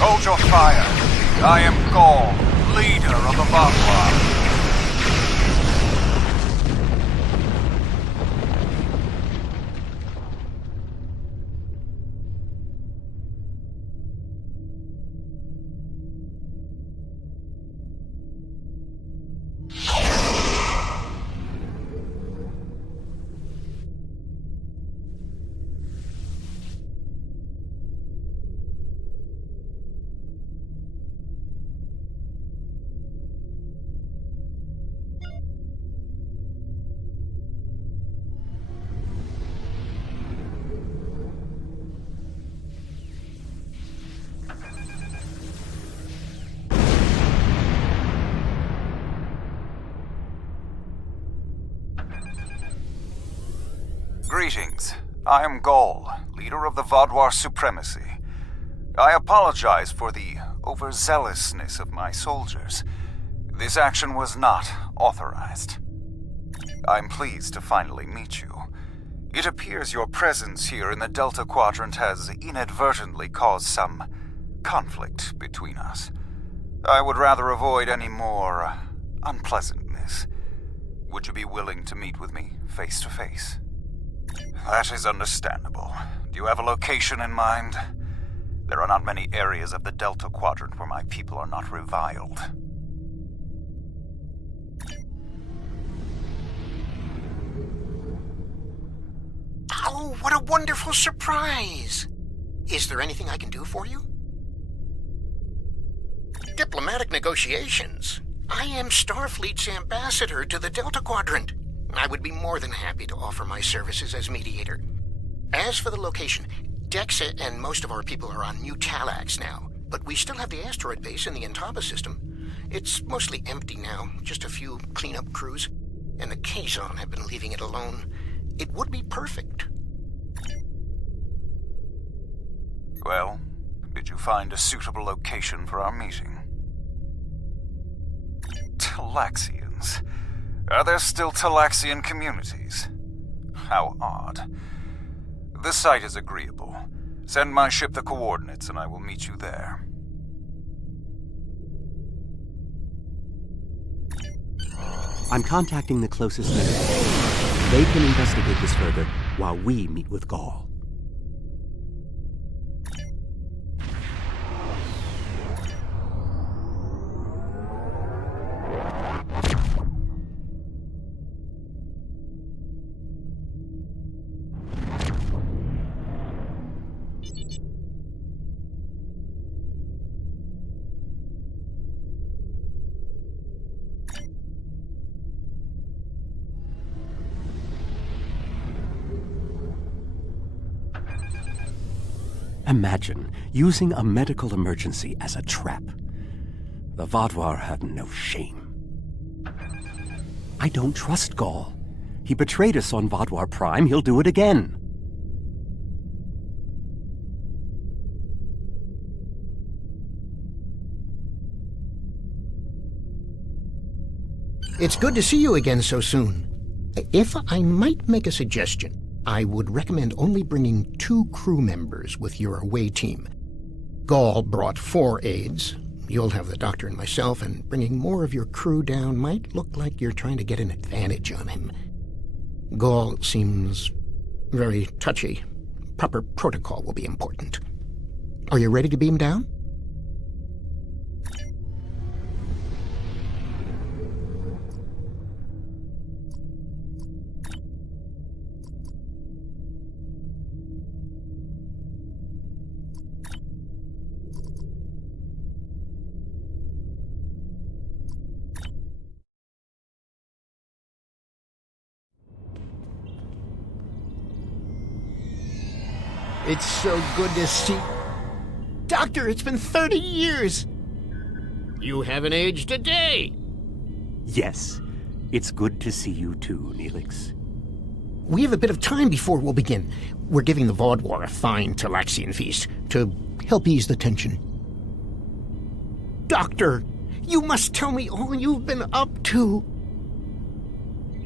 Hold your fire. I am Gaul, leader of the Vatwa. Greetings. I am Gaul, leader of the Vaudouar Supremacy. I apologize for the overzealousness of my soldiers. This action was not authorized. I'm pleased to finally meet you. It appears your presence here in the Delta Quadrant has inadvertently caused some conflict between us. I would rather avoid any more unpleasantness. Would you be willing to meet with me face to face? That is understandable. Do you have a location in mind? There are not many areas of the Delta Quadrant where my people are not reviled. Oh, what a wonderful surprise! Is there anything I can do for you? Diplomatic negotiations. I am Starfleet's ambassador to the Delta Quadrant. I would be more than happy to offer my services as mediator. As for the location, Dexa and most of our people are on New Talax now, but we still have the asteroid base in the Intaba system. It's mostly empty now, just a few cleanup crews, and the Kazon have been leaving it alone. It would be perfect. Well, did you find a suitable location for our meeting? Talaxians. Are there still Talaxian communities? How odd. The site is agreeable. Send my ship the coordinates and I will meet you there. I'm contacting the closest medical. They can investigate this further while we meet with Gaul. Imagine using a medical emergency as a trap. The Vaudouar have no shame. I don't trust Gaul. He betrayed us on Vaudouar Prime. He'll do it again. It's good to see you again so soon. If I might make a suggestion, I would recommend only bringing 2 crew members with your away team. Gaul brought 4 aides. You'll have the doctor and myself, and bringing more of your crew down might look like you're trying to get an advantage on him. Gaul seems very touchy. Proper protocol will be important. Are you ready to beam down? It's so good to see... Doctor, it's been 30 years! You haven't aged a day! Yes, it's good to see you too, Neelix. We have a bit of time before we'll begin. We're giving the Vaudouar a fine Talaxian feast to help ease the tension. Doctor, you must tell me all you've been up to.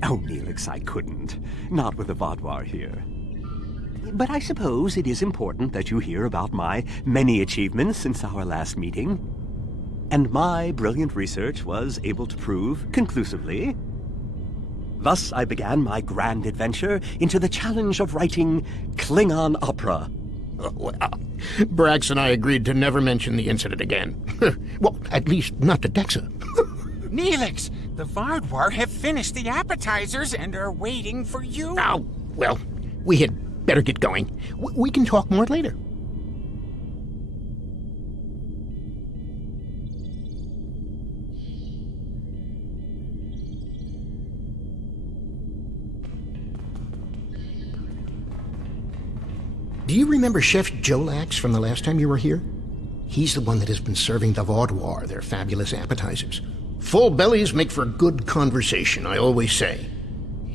Oh, Neelix, I couldn't. Not with the Vaudouar here. But I suppose it is important that you hear about my many achievements since our last meeting. And my brilliant research was able to prove conclusively. Thus, I began my grand adventure into the challenge of writing Klingon opera. Well, Brax and I agreed to never mention the incident again. Well, at least not to Dexa. Neelix, the Vaudouar have finished the appetizers and are waiting for you. Oh, well, we had better get going. We can talk more later. Do you remember Chef Jolax from the last time you were here? He's the one that has been serving the Vaudouar their fabulous appetizers. Full bellies make for good conversation, I always say.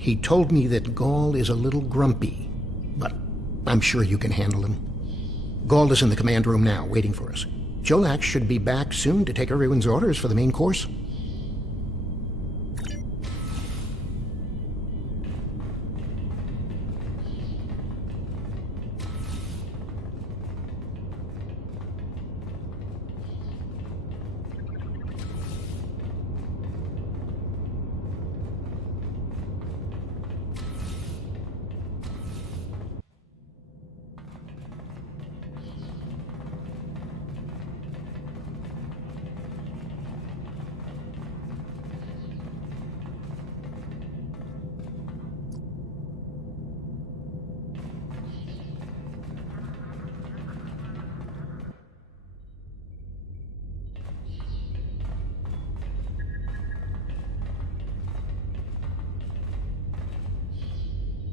He told me that Gaul is a little grumpy, but I'm sure you can handle him. Gaul is in the command room now, waiting for us. Jolax should be back soon to take everyone's orders for the main course.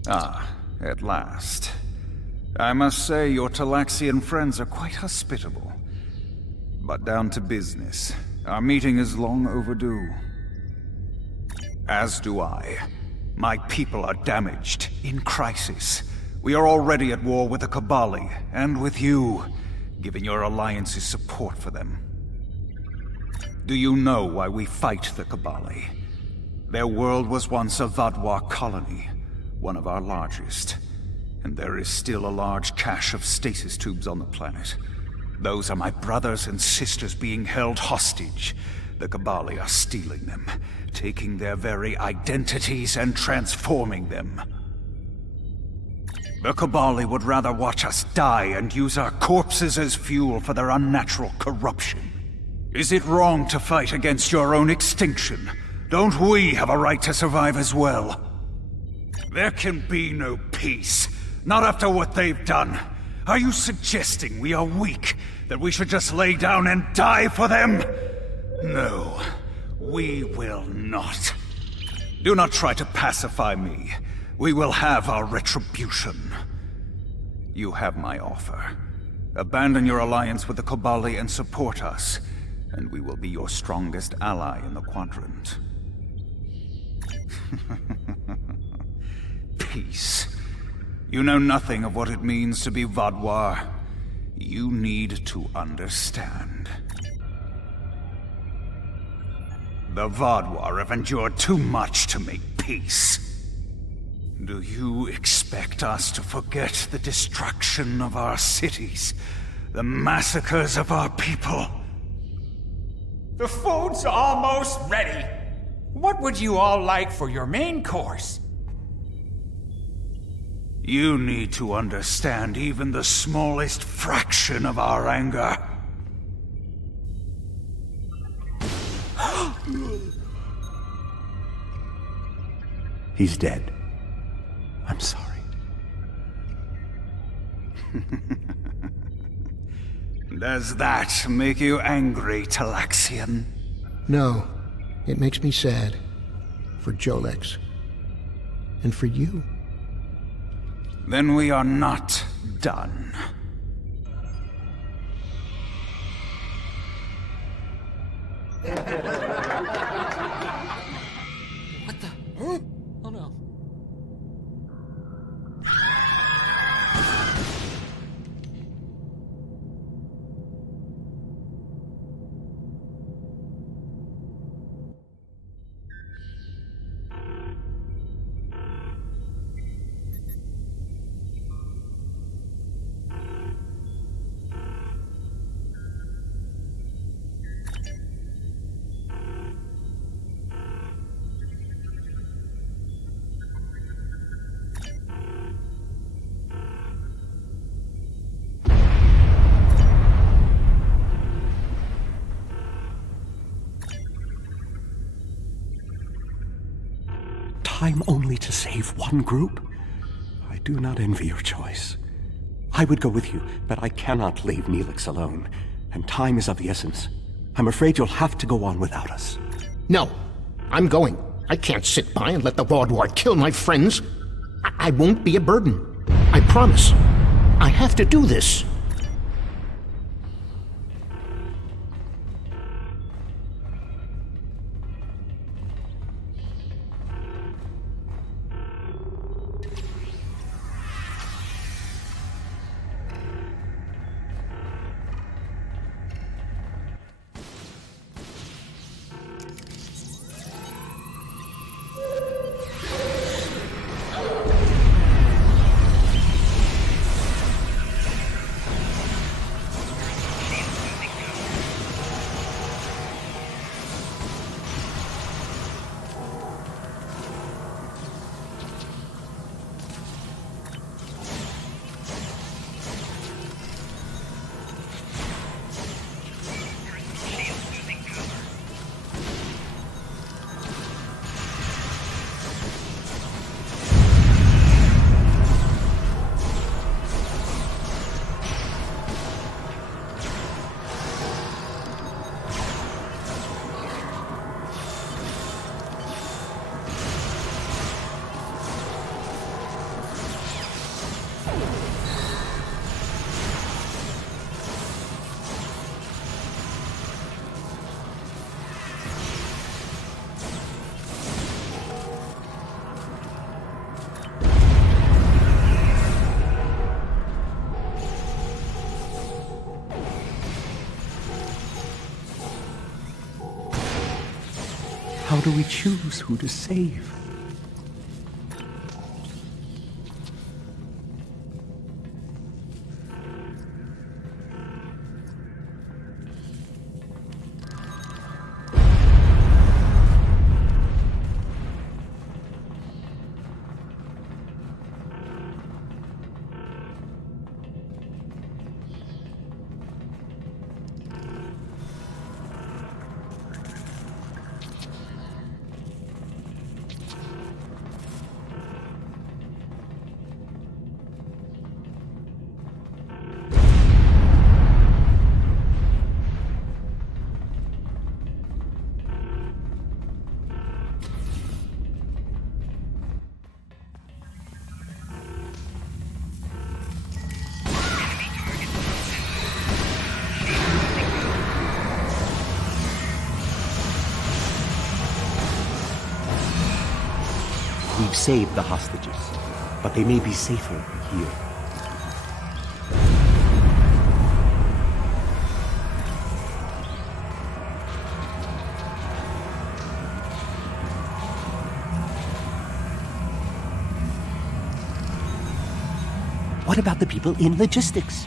Ah, at last. I must say your Talaxian friends are quite hospitable. But down to business. Our meeting is long overdue. As do I. My people are damaged, in crisis. We are already at war with the Kabali, and with you, giving your alliance's support for them. Do you know why we fight the Kabali? Their world was once a Vadwar colony, one of our largest. And there is still a large cache of stasis tubes on the planet. Those are my brothers and sisters being held hostage. The Kabali are stealing them, taking their very identities and transforming them. The Kabali would rather watch us die and use our corpses as fuel for their unnatural corruption. Is it wrong to fight against your own extinction? Don't we have a right to survive as well? There can be no peace. Not after what they've done. Are you suggesting we are weak? That we should just lay down and die for them? No, we will not. Do not try to pacify me. We will have our retribution. You have my offer. Abandon your alliance with the Kabali and support us, and we will be your strongest ally in the quadrant. Peace. You know nothing of what it means to be Vadwar. You need to understand. The Vadwar have endured too much to make peace. Do you expect us to forget the destruction of our cities? The massacres of our people? The food's almost ready. What would you all like for your main course? You need to understand even the smallest fraction of our anger. He's dead. I'm sorry. Does that make you angry, Talaxian? No, it makes me sad. For Jolax. And for you. Then we are not done. What the? Huh? Oh no. Time only to save one group? I do not envy your choice. I would go with you, but I cannot leave Neelix alone, and time is of the essence. I'm afraid you'll have to go on without us. No, I'm going. I can't sit by and let the Vadwar kill my friends. I won't be a burden. I promise. I have to do this. do we choose who to save? We've saved the hostages, but they may be safer here. What about the people in logistics?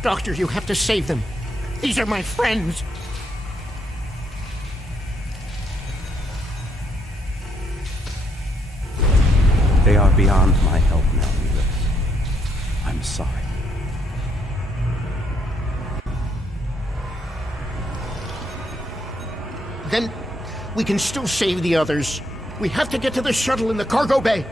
Doctor, you have to save them. These are my friends. They are beyond my help now, Neelix. I'm sorry. Then we can still save the others. We have to get to the shuttle in the cargo bay.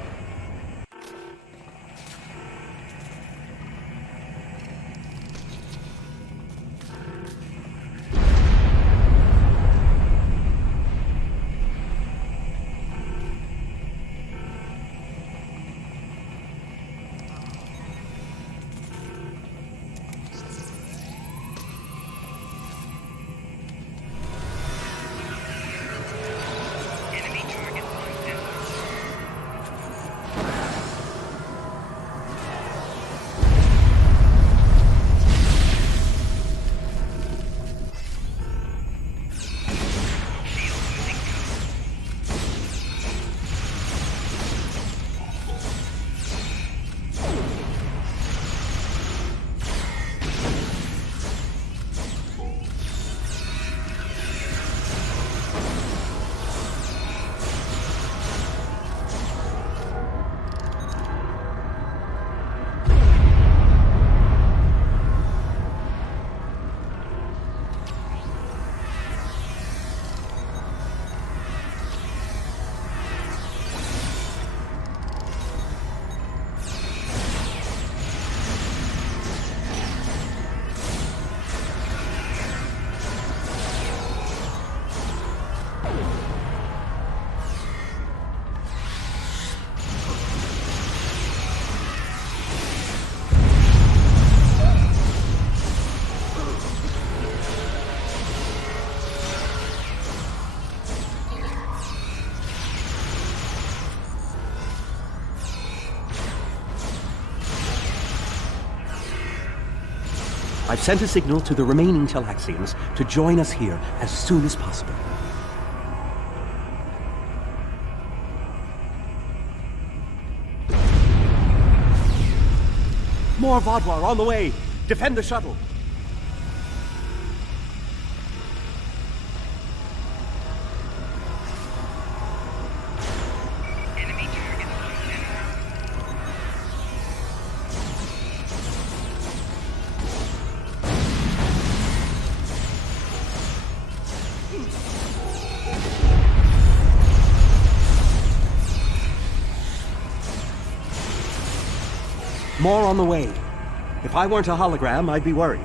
I've sent a signal to the remaining Talaxians to join us here as soon as possible. More Vodwar on the way! Defend the shuttle! More on the way. If I weren't a hologram, I'd be worried.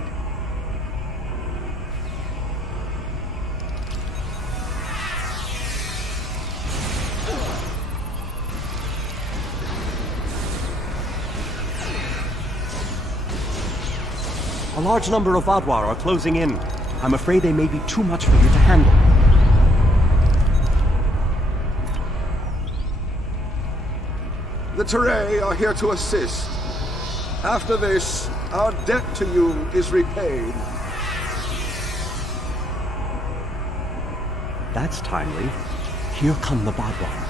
A large number of Vadwar are closing in. I'm afraid they may be too much for you to handle. The Teray are here to assist. After this, our debt to you is repaid. That's timely. Here come the Vadwar.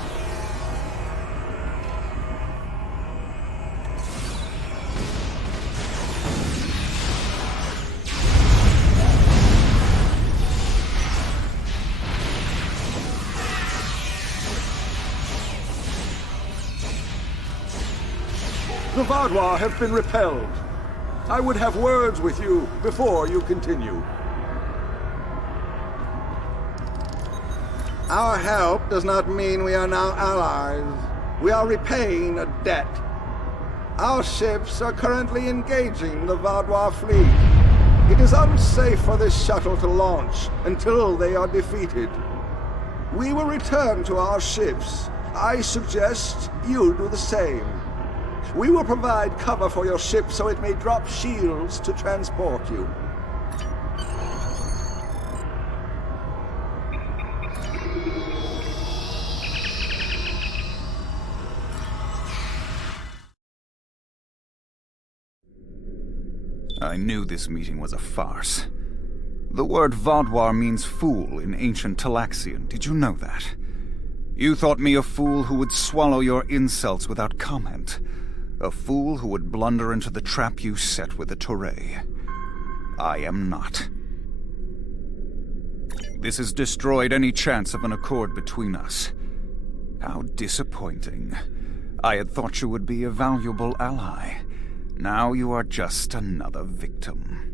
The Vadwar have been repelled. I would have words with you before you continue. Our help does not mean we are now allies. We are repaying a debt. Our ships are currently engaging the Vadwar fleet. It is unsafe for this shuttle to launch until they are defeated. We will return to our ships. I suggest you do the same. We will provide cover for your ship so it may drop shields to transport you. I knew this meeting was a farce. The word Vadwar means fool in ancient Talaxian. Did you know that? You thought me a fool who would swallow your insults without comment. A fool who would blunder into the trap you set with the Teray. I am not. This has destroyed any chance of an accord between us. How disappointing. I had thought you would be a valuable ally. Now you are just another victim.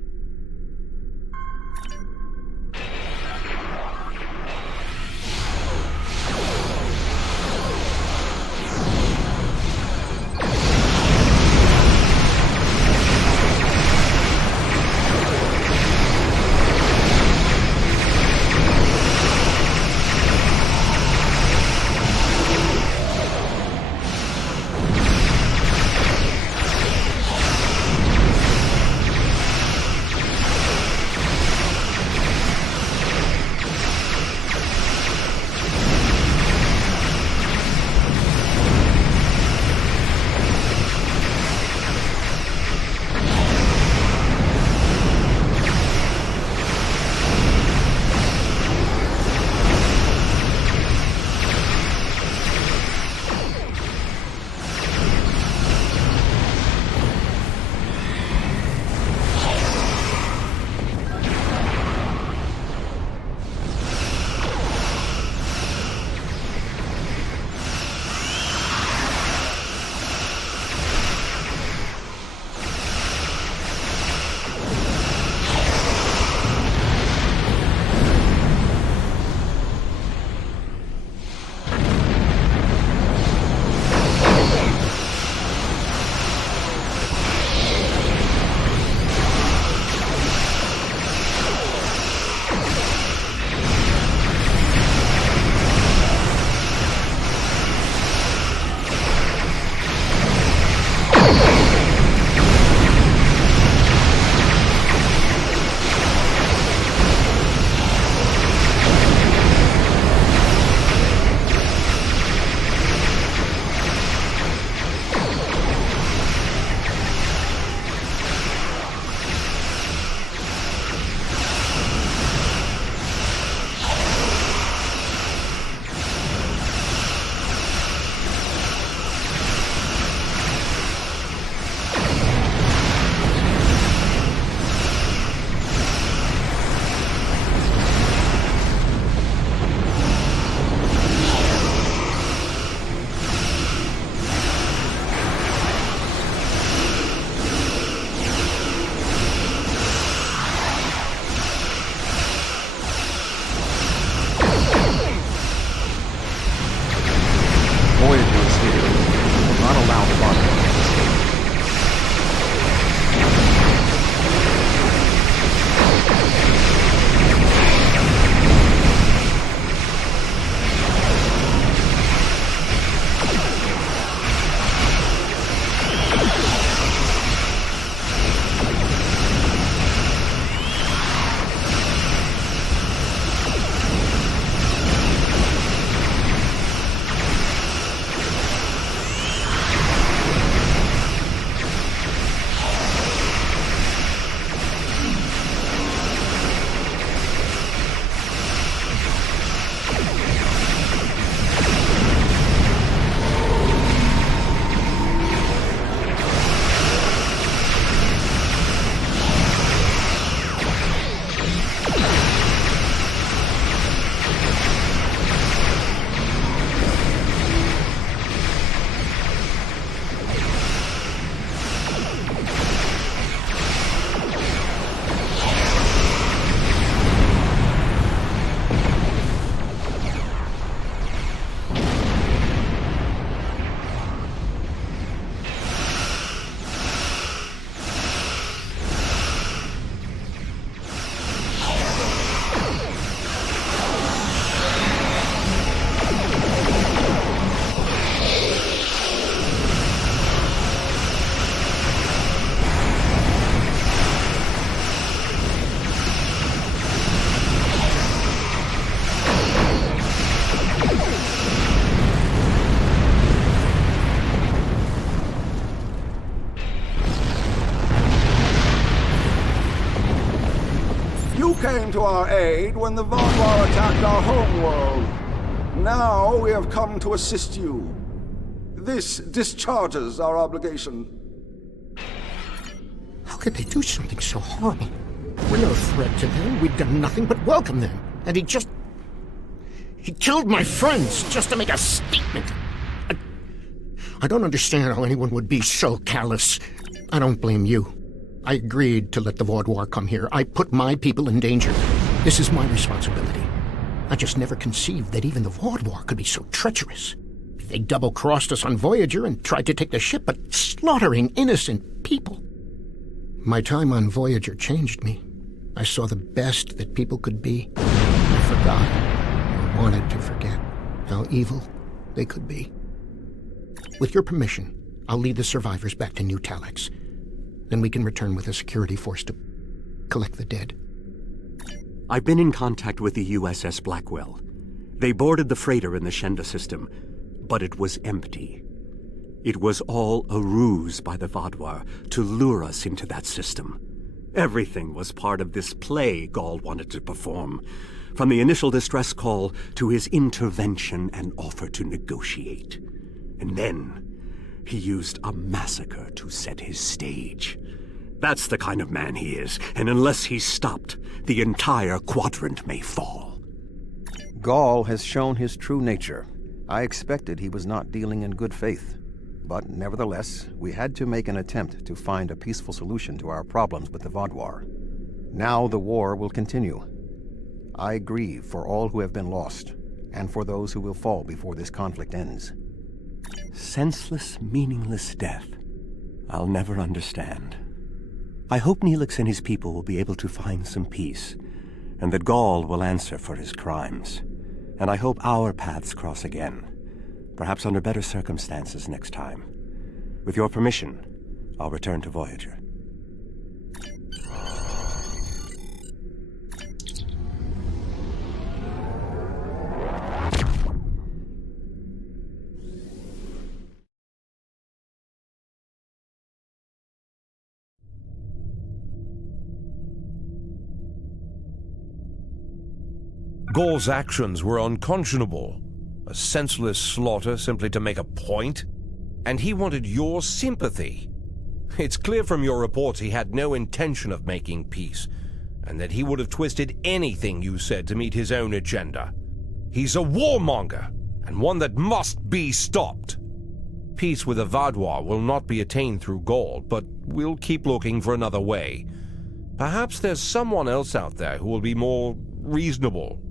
came to our aid when the Vaadwaur attacked our homeworld. Now we have come to assist you. This discharges our obligation. How could they do something so horrible? We're no threat to them. We've done nothing but welcome them. And he killed my friends just to make a statement. I don't understand how anyone would be so callous. I don't blame you. I agreed to let the Vaadwaur come here. I put my people in danger. This is my responsibility. I just never conceived that even the Vaadwaur could be so treacherous. They double-crossed us on Voyager and tried to take the ship, but slaughtering innocent people. My time on Voyager changed me. I saw the best that people could be. I forgot, or wanted to forget, how evil they could be. With your permission, I'll lead the survivors back to New Talax. Then we can return with a security force to collect the dead. I've been in contact with the USS Blackwell. They boarded the freighter in the Shenda system, but it was empty. It was all a ruse by the Vaadwaur to lure us into that system. Everything was part of this play Gall wanted to perform, from the initial distress call to his intervention and offer to negotiate. And then he used a massacre to set his stage. That's the kind of man he is, and unless he's stopped, the entire quadrant may fall. Gall has shown his true nature. I expected he was not dealing in good faith. But nevertheless, we had to make an attempt to find a peaceful solution to our problems with the Vaadwaur. Now the war will continue. I grieve for all who have been lost, and for those who will fall before this conflict ends. Senseless, meaningless death. I'll never understand. I hope Neelix and his people will be able to find some peace, and that Gall will answer for his crimes. And I hope our paths cross again, perhaps under better circumstances next time. With your permission, I'll return to Voyager. Gall's actions were unconscionable. A senseless slaughter simply to make a point. And he wanted your sympathy. It's clear from your reports he had no intention of making peace, and that he would have twisted anything you said to meet his own agenda. He's a warmonger, and one that must be stopped. Peace with the Vaadwaur will not be attained through Gall, but we'll keep looking for another way. Perhaps there's someone else out there who will be more reasonable.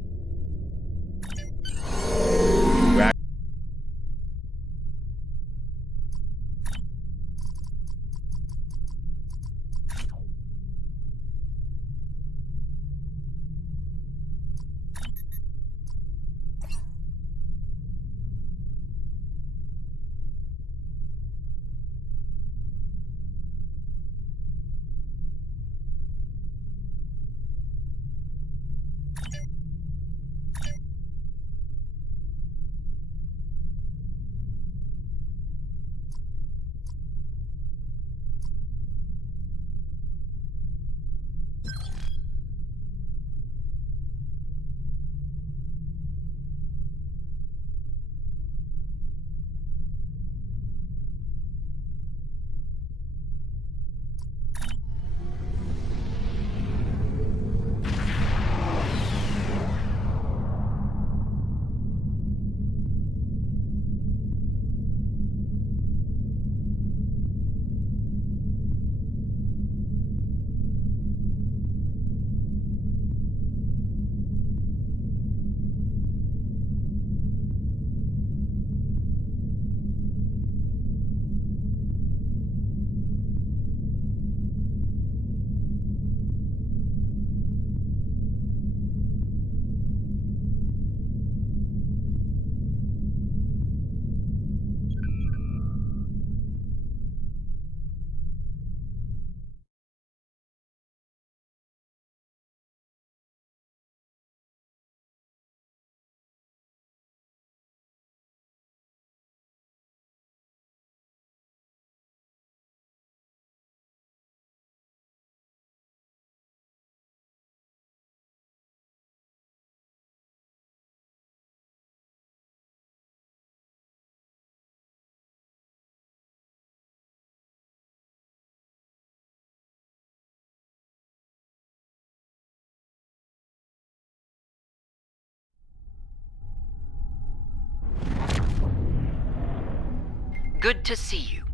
Good to see you.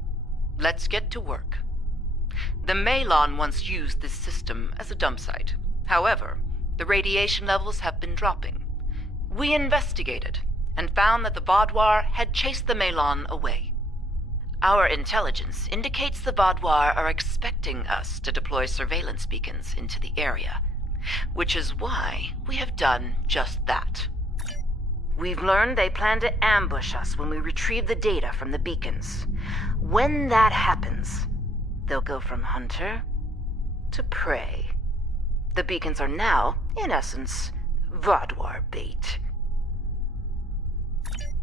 Let's get to work. The Malon once used this system as a dump site. However, the radiation levels have been dropping. We investigated and found that the Vaudoir had chased the Malon away. Our intelligence indicates the Vaudoir are expecting us to deploy surveillance beacons into the area, which is why we have done just that. We've learned they plan to ambush us when we retrieve the data from the beacons. When that happens, they'll go from hunter to prey. The beacons are now, in essence, Vaudoir bait.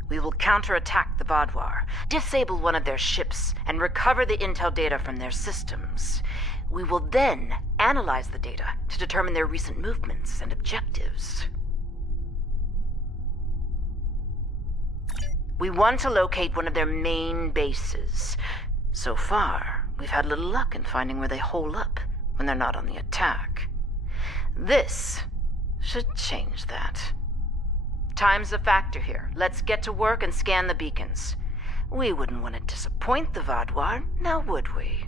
We will counterattack the Vaudoir, disable one of their ships, and recover the intel data from their systems. We will then analyze the data to determine their recent movements and objectives. We want to locate one of their main bases. So far, we've had little luck in finding where they hole up when they're not on the attack. This should change that. Time's a factor here. Let's get to work and scan the beacons. We wouldn't want to disappoint the Vaudoir, now would we?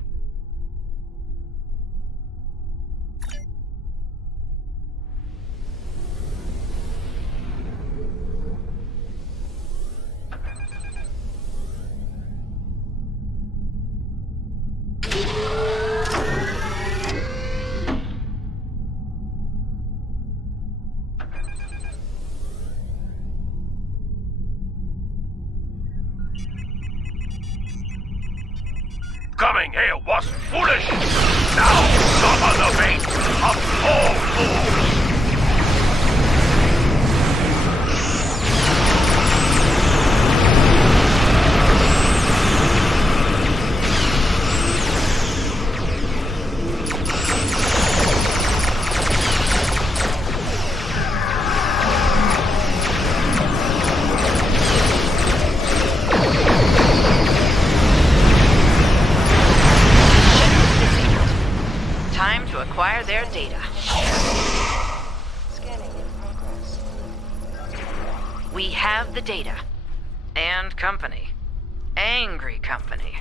Coming here was foolish. Now suffer the fate of all fools. Acquire their data. Scanning in progress. We have the data. And company. Angry company.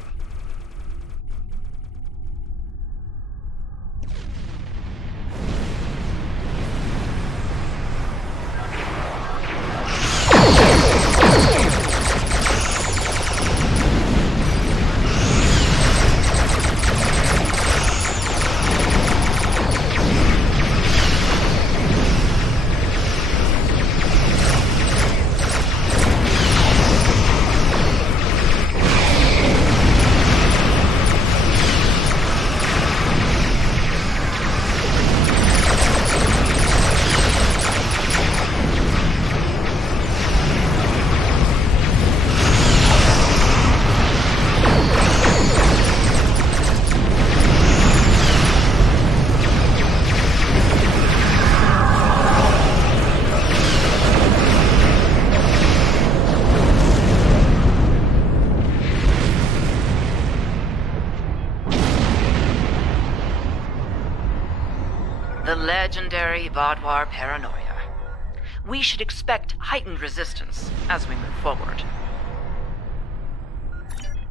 The legendary Vaudoir paranoia. We should expect heightened resistance as we move forward.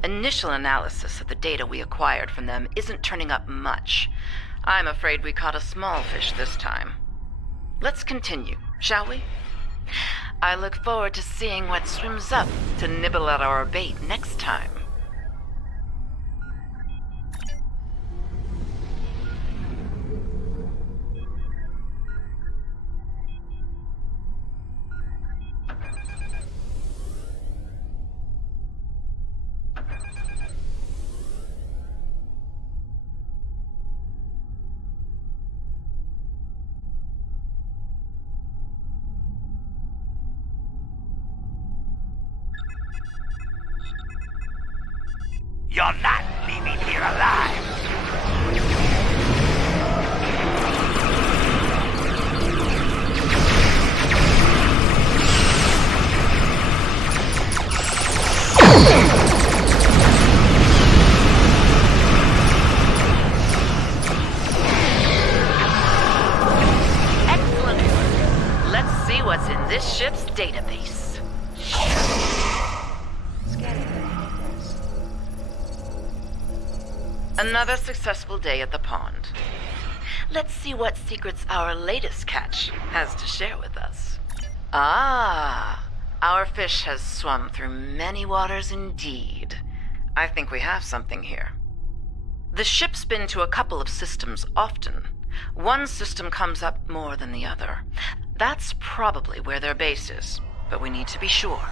Initial analysis of the data we acquired from them isn't turning up much. I'm afraid we caught a small fish this time. Let's continue, shall we? I look forward to seeing what swims up to nibble at our bait next time. You're not leaving here alive. Excellent work. Let's see what's in this ship's database. Scanning in progress. Another successful day at the pond. Let's see what secrets our latest catch has to share with us. Ah, our fish has swum through many waters indeed. I think we have something here. The ship's been to a couple of systems often. One system comes up more than the other. That's probably where their base is, but we need to be sure.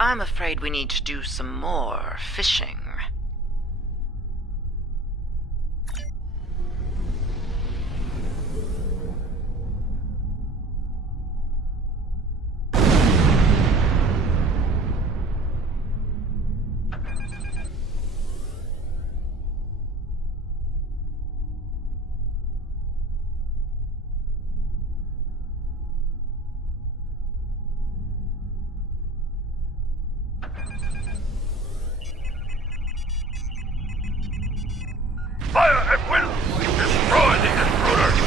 I'm afraid we need to do some more fishing. Fire at will! Destroy the intruders!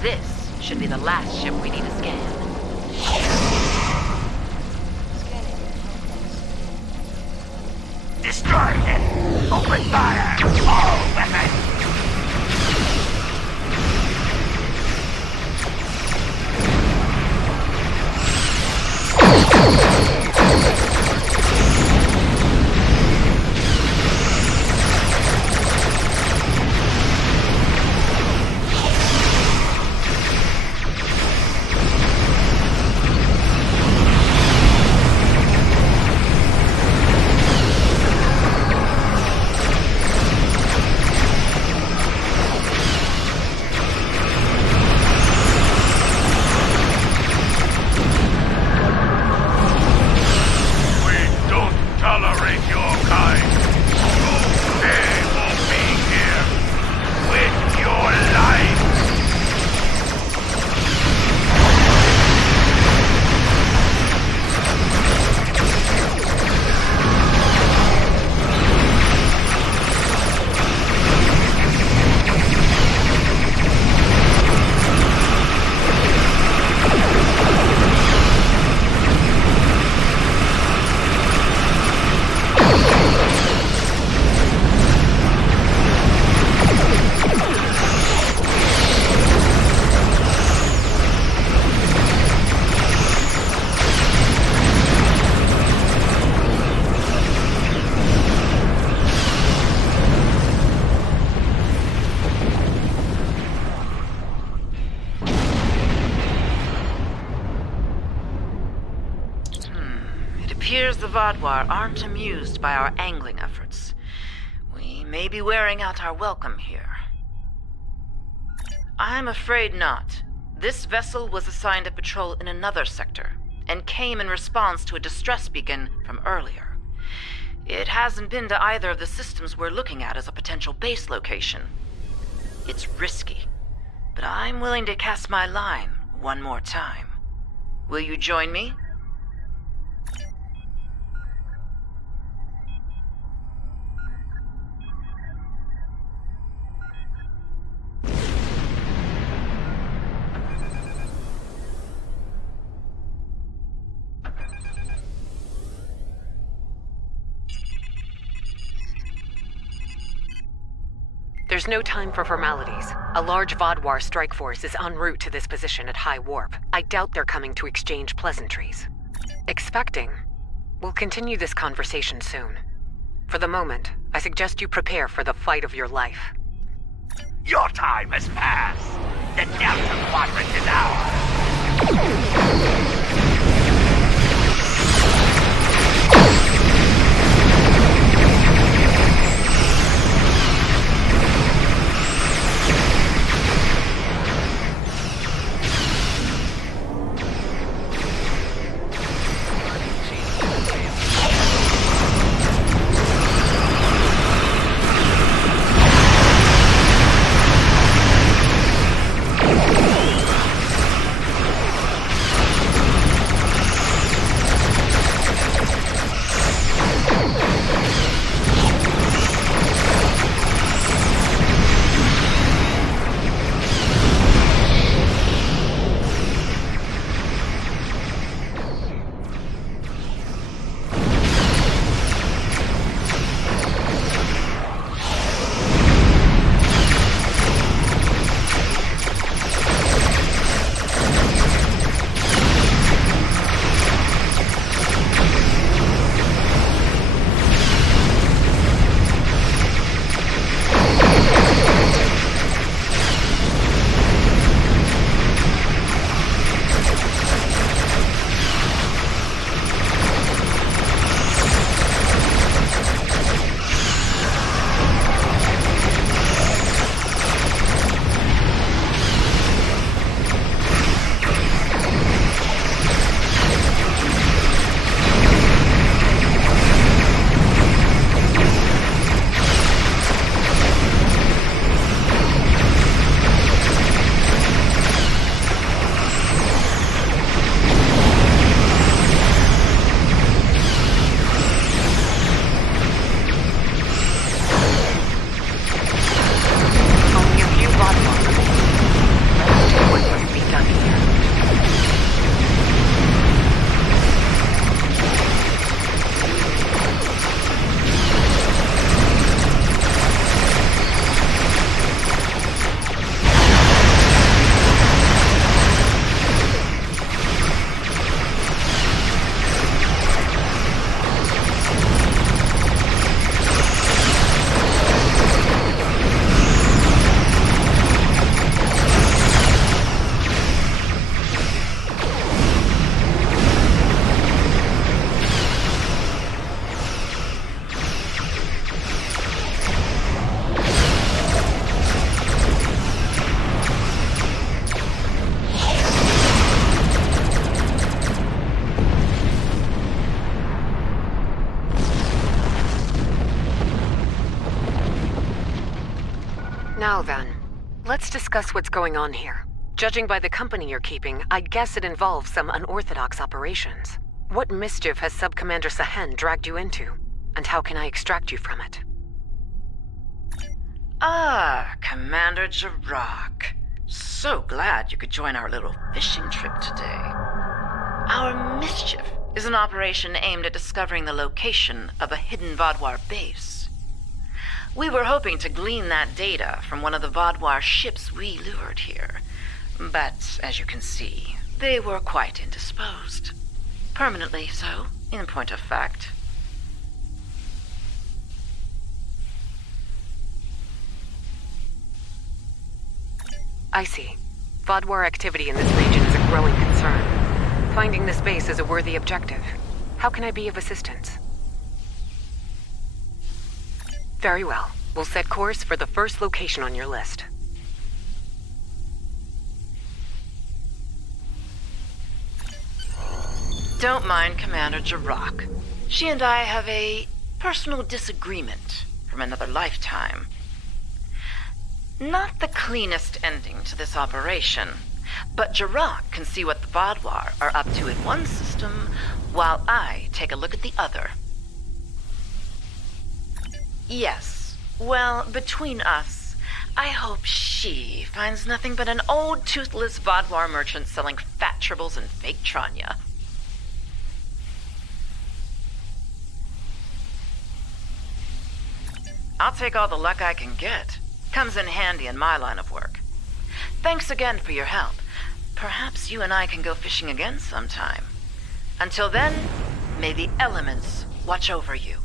This should be the last ship we need to scan. Destroy it! Open fire! All weapons! The Vadwar aren't amused by our angling efforts. We may be wearing out our welcome here. I'm afraid not. This vessel was assigned a patrol in another sector, and came in response to a distress beacon from earlier. It hasn't been to either of the systems we're looking at as a potential base location. It's risky, but I'm willing to cast my line one more time. Will you join me? There's no time for formalities. A large Vadwar strike force is en route to this position at high warp. I doubt they're coming to exchange pleasantries. Expecting. We'll continue this conversation soon. For the moment, I suggest you prepare for the fight of your life. Your time has passed. The Delta Quadrant is ours. Now then, let's discuss what's going on here. Judging by the company you're keeping, I'd guess it involves some unorthodox operations. What mischief has Sub-Commander Sahen dragged you into? And how can I extract you from it? Ah, Commander Jirok. So glad you could join our little fishing trip today. Our mischief is an operation aimed at discovering the location of a hidden Vaadwaur base. We were hoping to glean that data from one of the Vaadwaur ships we lured here. But, as you can see, they were quite indisposed. Permanently so, in point of fact. I see. Vaadwaur activity in this region is a growing concern. Finding this base is a worthy objective. How can I be of assistance? Very well. We'll set course for the first location on your list. Don't mind Commander Jirok. She and I have a personal disagreement from another lifetime. Not the cleanest ending to this operation, but Jirok can see what the Vaadwaur are up to in one system, while I take a look at the other. Yes, well, between us, I hope she finds nothing but an old toothless Vaadwaur merchant selling fat tribbles and fake Tranya. I'll take all the luck I can get. Comes in handy in my line of work. Thanks again for your help. Perhaps you and I can go fishing again sometime. Until then, may the elements watch over you.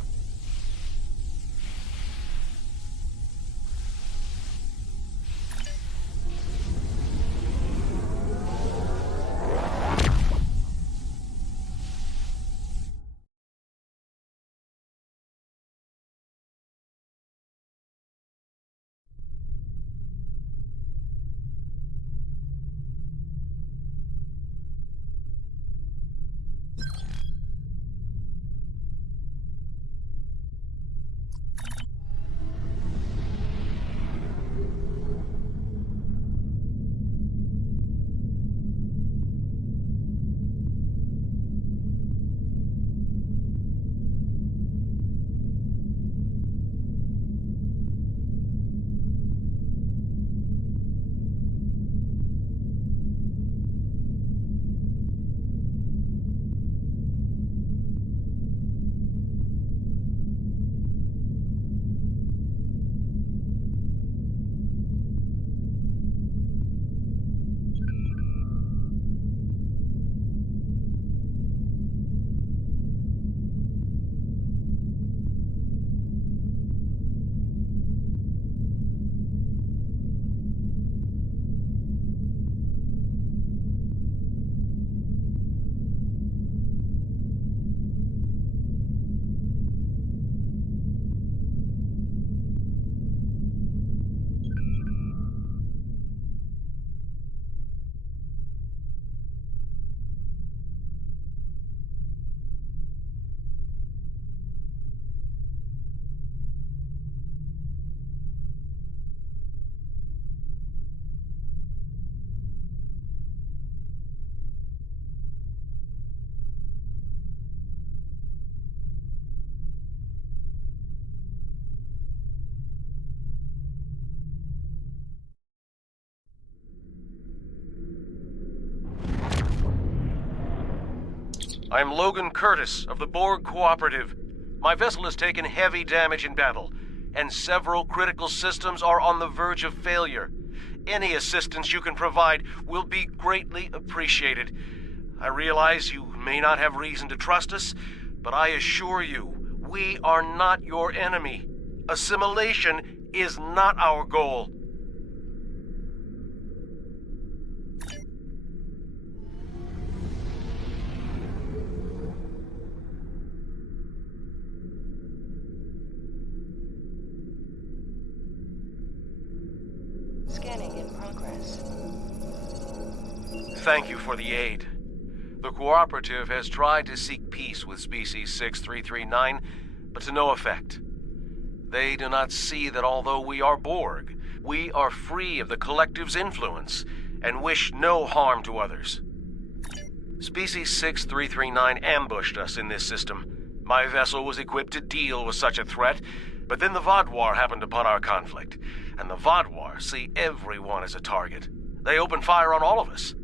I'm Logan Curtis of the Borg Cooperative. My vessel has taken heavy damage in battle, and several critical systems are on the verge of failure. Any assistance you can provide will be greatly appreciated. I realize you may not have reason to trust us, but I assure you, we are not your enemy. Assimilation is not our goal. Scanning in progress. Thank you for the aid. The Cooperative has tried to seek peace with Species 6339, but to no effect. They do not see that although we are Borg, We are free of the Collective's influence and wish no harm to others. Species 6339 ambushed us in this system. My vessel was equipped to deal with such a threat, but then the Vaadwaur happened upon our conflict, and the Vaadwaur see everyone as a target. They open fire on all of us.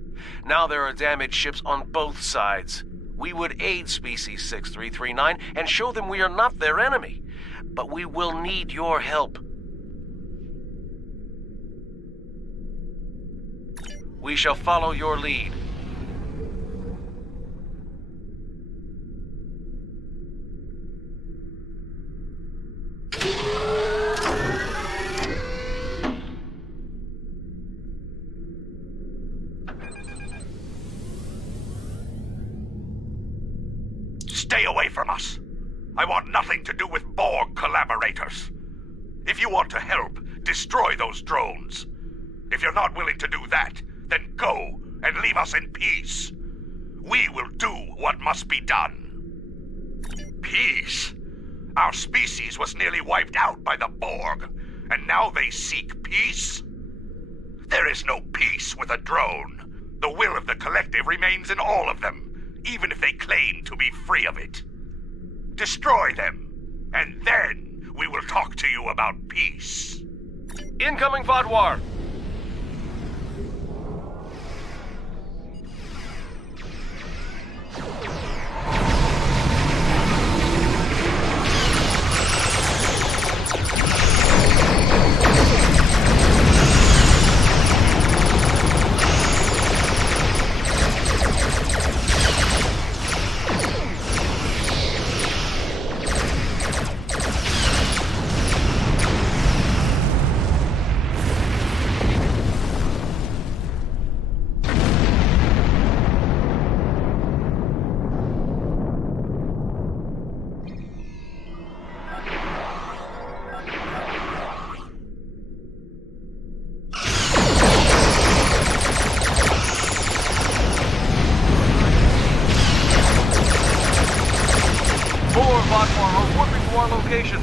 Now there are damaged ships on both sides. We would aid Species 6339 and show them we are not their enemy, but we will need your help. We shall follow your lead. Stay away from us. I want nothing to do with Borg collaborators. If you want to help, destroy those drones. If you're not willing to do that, then go and leave us in peace. We will do what must be done. Peace? Our species was nearly wiped out by the Borg, and now they seek peace? There is no peace with a drone. The will of the Collective remains in all of them, even if they claim to be free of it. Destroy them, and then we will talk to you about peace. Incoming Vaadwaur! Location.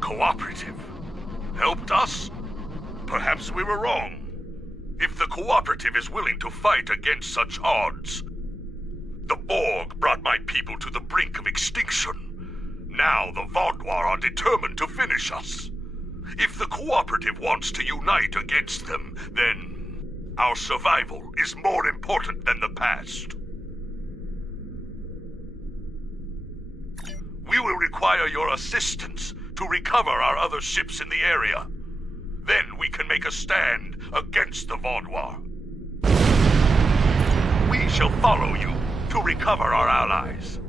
Cooperative helped us? Perhaps we were wrong. If the Cooperative is willing to fight against such odds... The Borg brought my people to the brink of extinction. Now the Vaadwaur are determined to finish us. If the Cooperative wants to unite against them, then our survival is more important than the past. We will require your assistance to recover our other ships in the area. Then we can make a stand against the Vaadwaur. We shall follow you to recover our allies.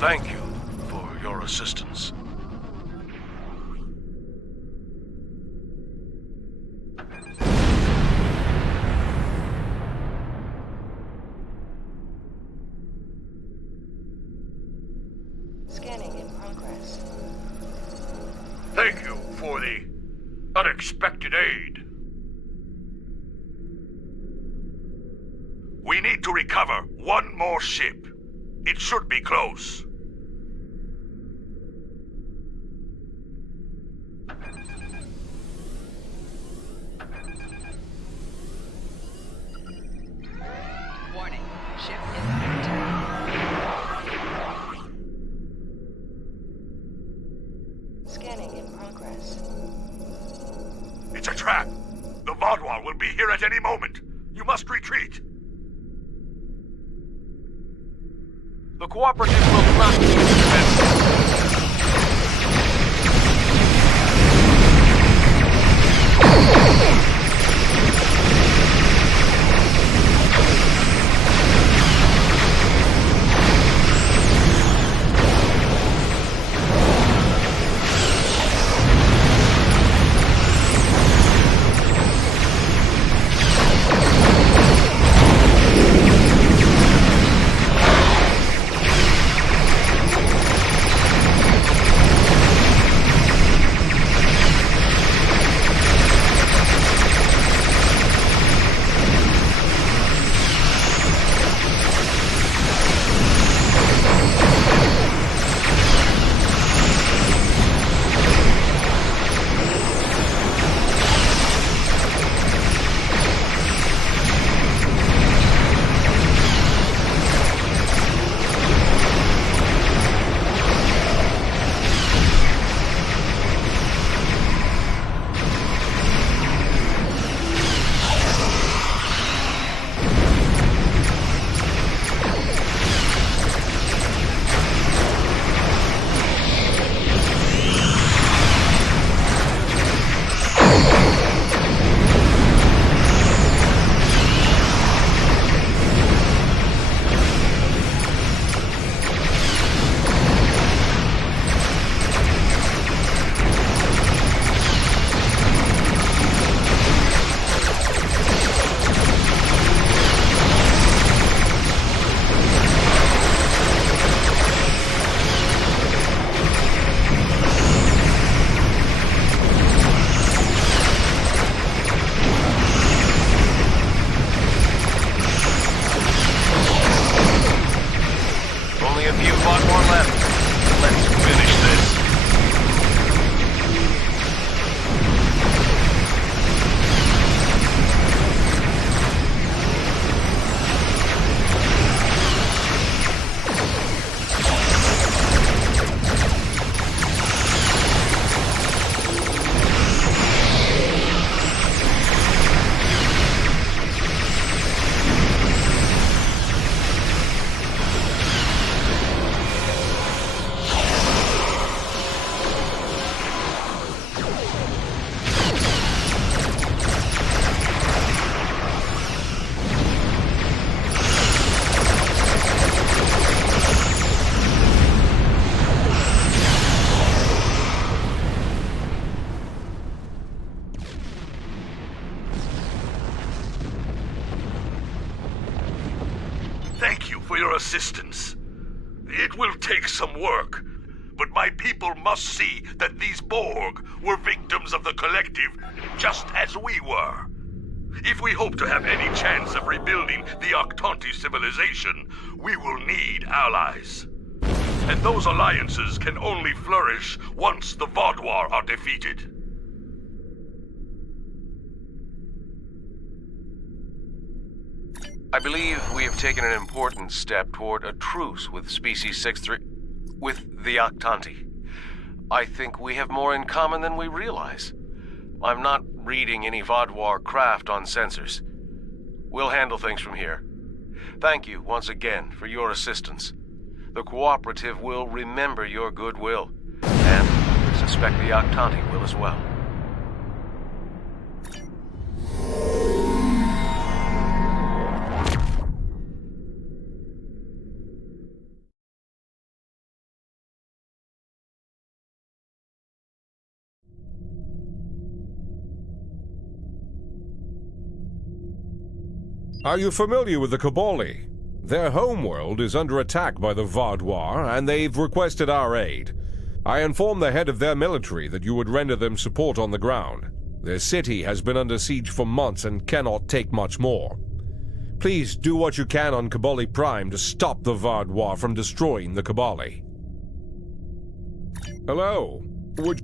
Thank you for your assistance. Scanning in progress. Thank you for the unexpected aid. We need to recover one more ship. It should be close. Warning. Ship is under attack. Scanning in progress. It's a trap. The Vaadwaur will be here at any moment. You must retreat. The Cooperative will not be defensive. Assistance. It will take some work, but my people must see that these Borg were victims of the Collective, just as we were. If we hope to have any chance of rebuilding the Octanti civilization, we will need allies. And those alliances can only flourish once the Vaadwaur are defeated. I believe we have taken an important step toward a truce with Species 6-3... with the Octanti. I think we have more in common than we realize. I'm not reading any Vaadwaur craft on sensors. We'll handle things from here. Thank you once again for your assistance. The Cooperative will remember your goodwill, and I suspect the Octanti will as well. Are you familiar with the Kabali? Their homeworld is under attack by the Vaadwaur, and they've requested our aid. I informed the head of their military that you would render them support on the ground. Their city has been under siege for months and cannot take much more. Please do what you can on Kabali Prime to stop the Vaadwaur from destroying the Kabali. Hello. Would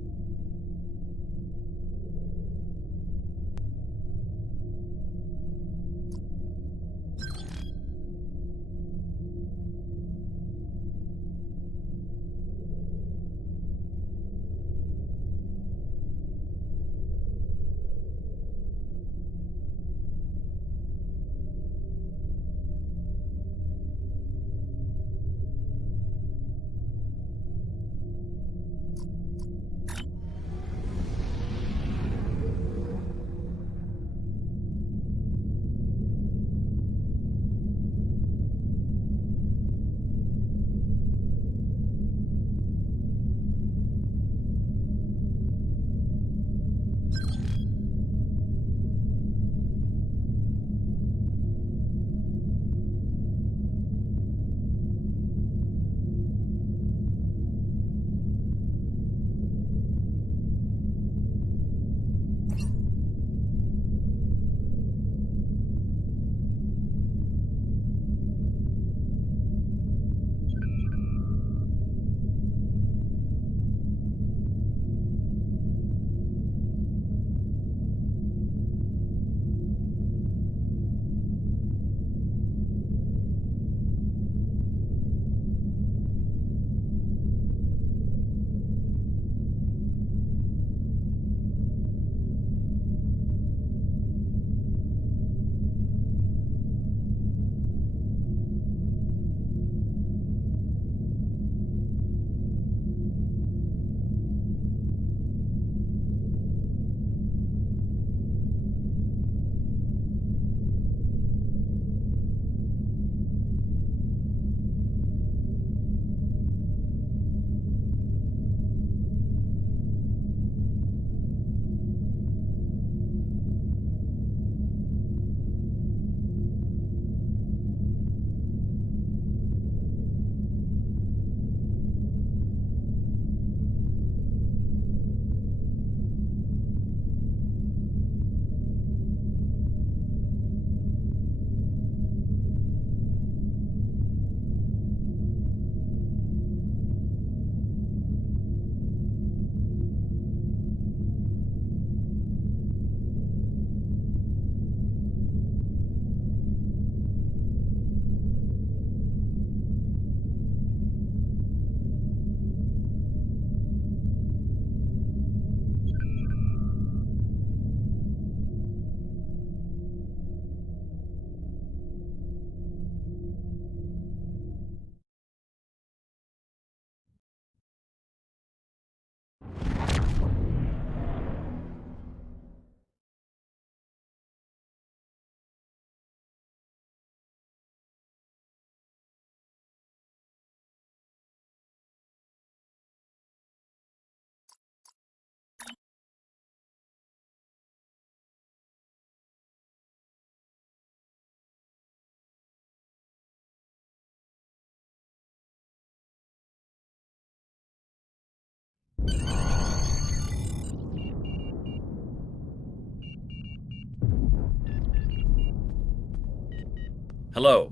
Hello,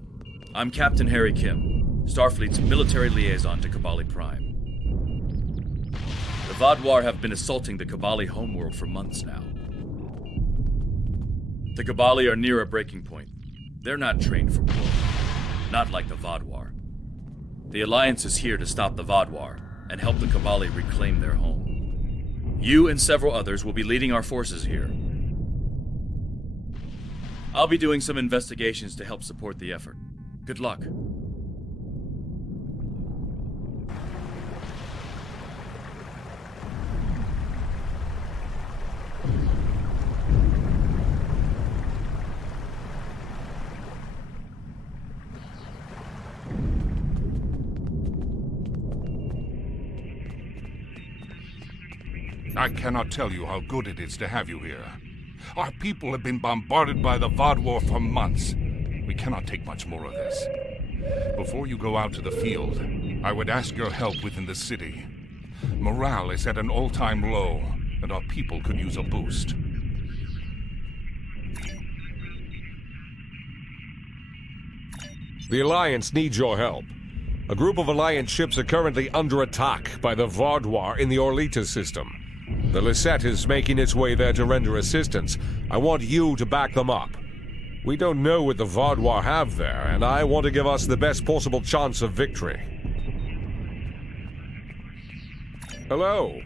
I'm Captain Harry Kim, Starfleet's military liaison to Kabali Prime. The Vaadwaur have been assaulting the Kabali homeworld for months now. The Kabali are near a breaking point. They're not trained for war, not like the Vaadwaur. The Alliance is here to stop the Vaadwaur and help the Kabali reclaim their home. You and several others will be leading our forces here. I'll be doing some investigations to help support the effort. Good luck. I cannot tell you how good it is to have you here. Our people have been bombarded by the Vaadwaur for months. We cannot take much more of this. Before you go out to the field, I would ask your help within the city. Morale is at an all-time low, and our people could use a boost. The Alliance needs your help. A group of Alliance ships are currently under attack by the Vaudois in the Orlita system. The Lisette is making its way there to render assistance. I want you to back them up. We don't know what the Vaudois have there, and I want to give us the best possible chance of victory. Hello?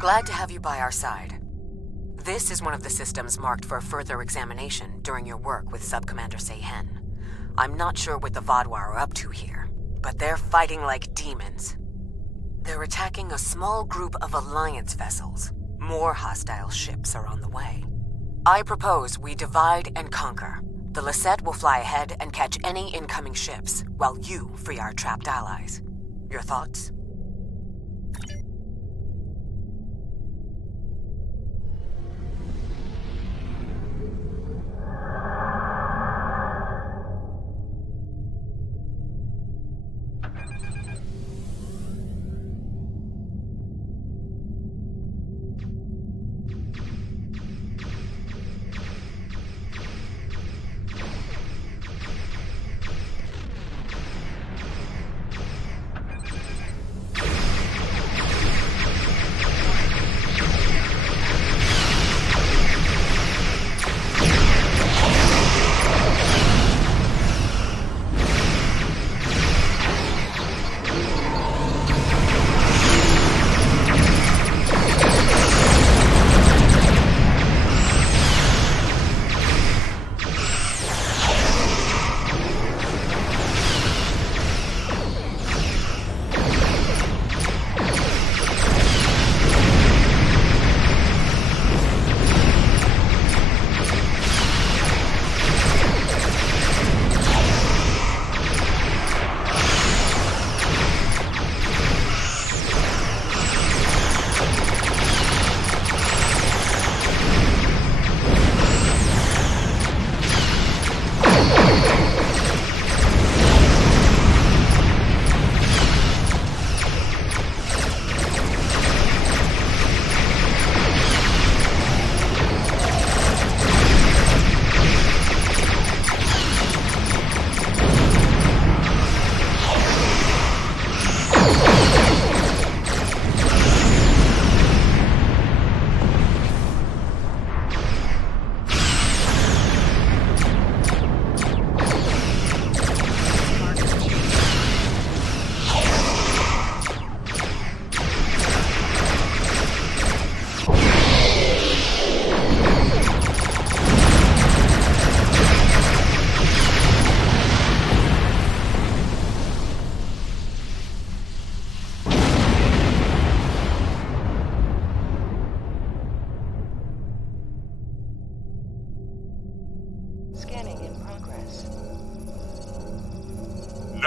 Glad to have you by our side. This is one of the systems marked for further examination during your work with Sub-Commander Seyhen. I'm not sure what the Vaudois are up to here, but they're fighting like demons. They're attacking a small group of Alliance vessels. More hostile ships are on the way. I propose we divide and conquer. The Lisette will fly ahead and catch any incoming ships, while you free our trapped allies. Your thoughts?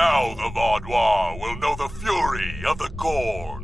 Now the Vaudois will know the fury of the Gorn.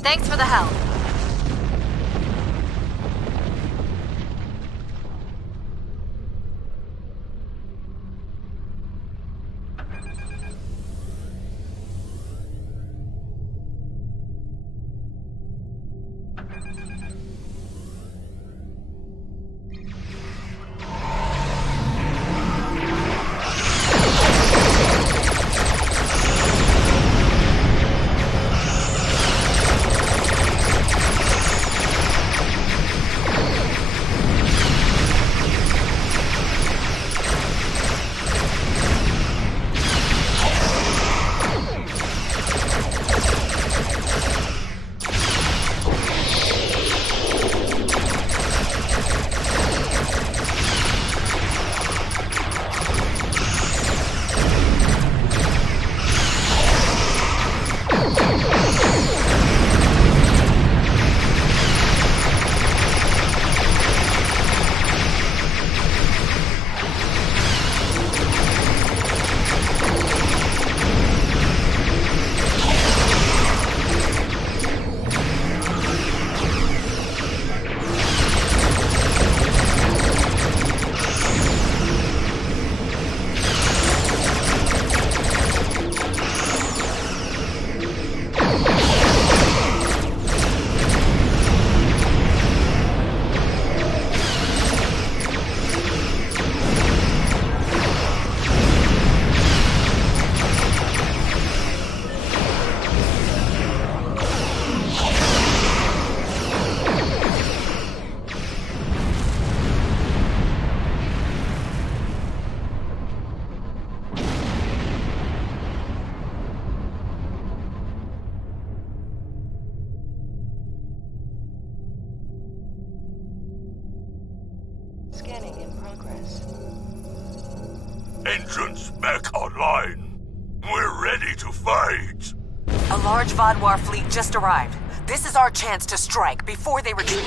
Thanks for the help. Scanning in progress. Entrance back online. We're ready to fight. A large Vaudois fleet just arrived. This is our chance to strike before they retreat.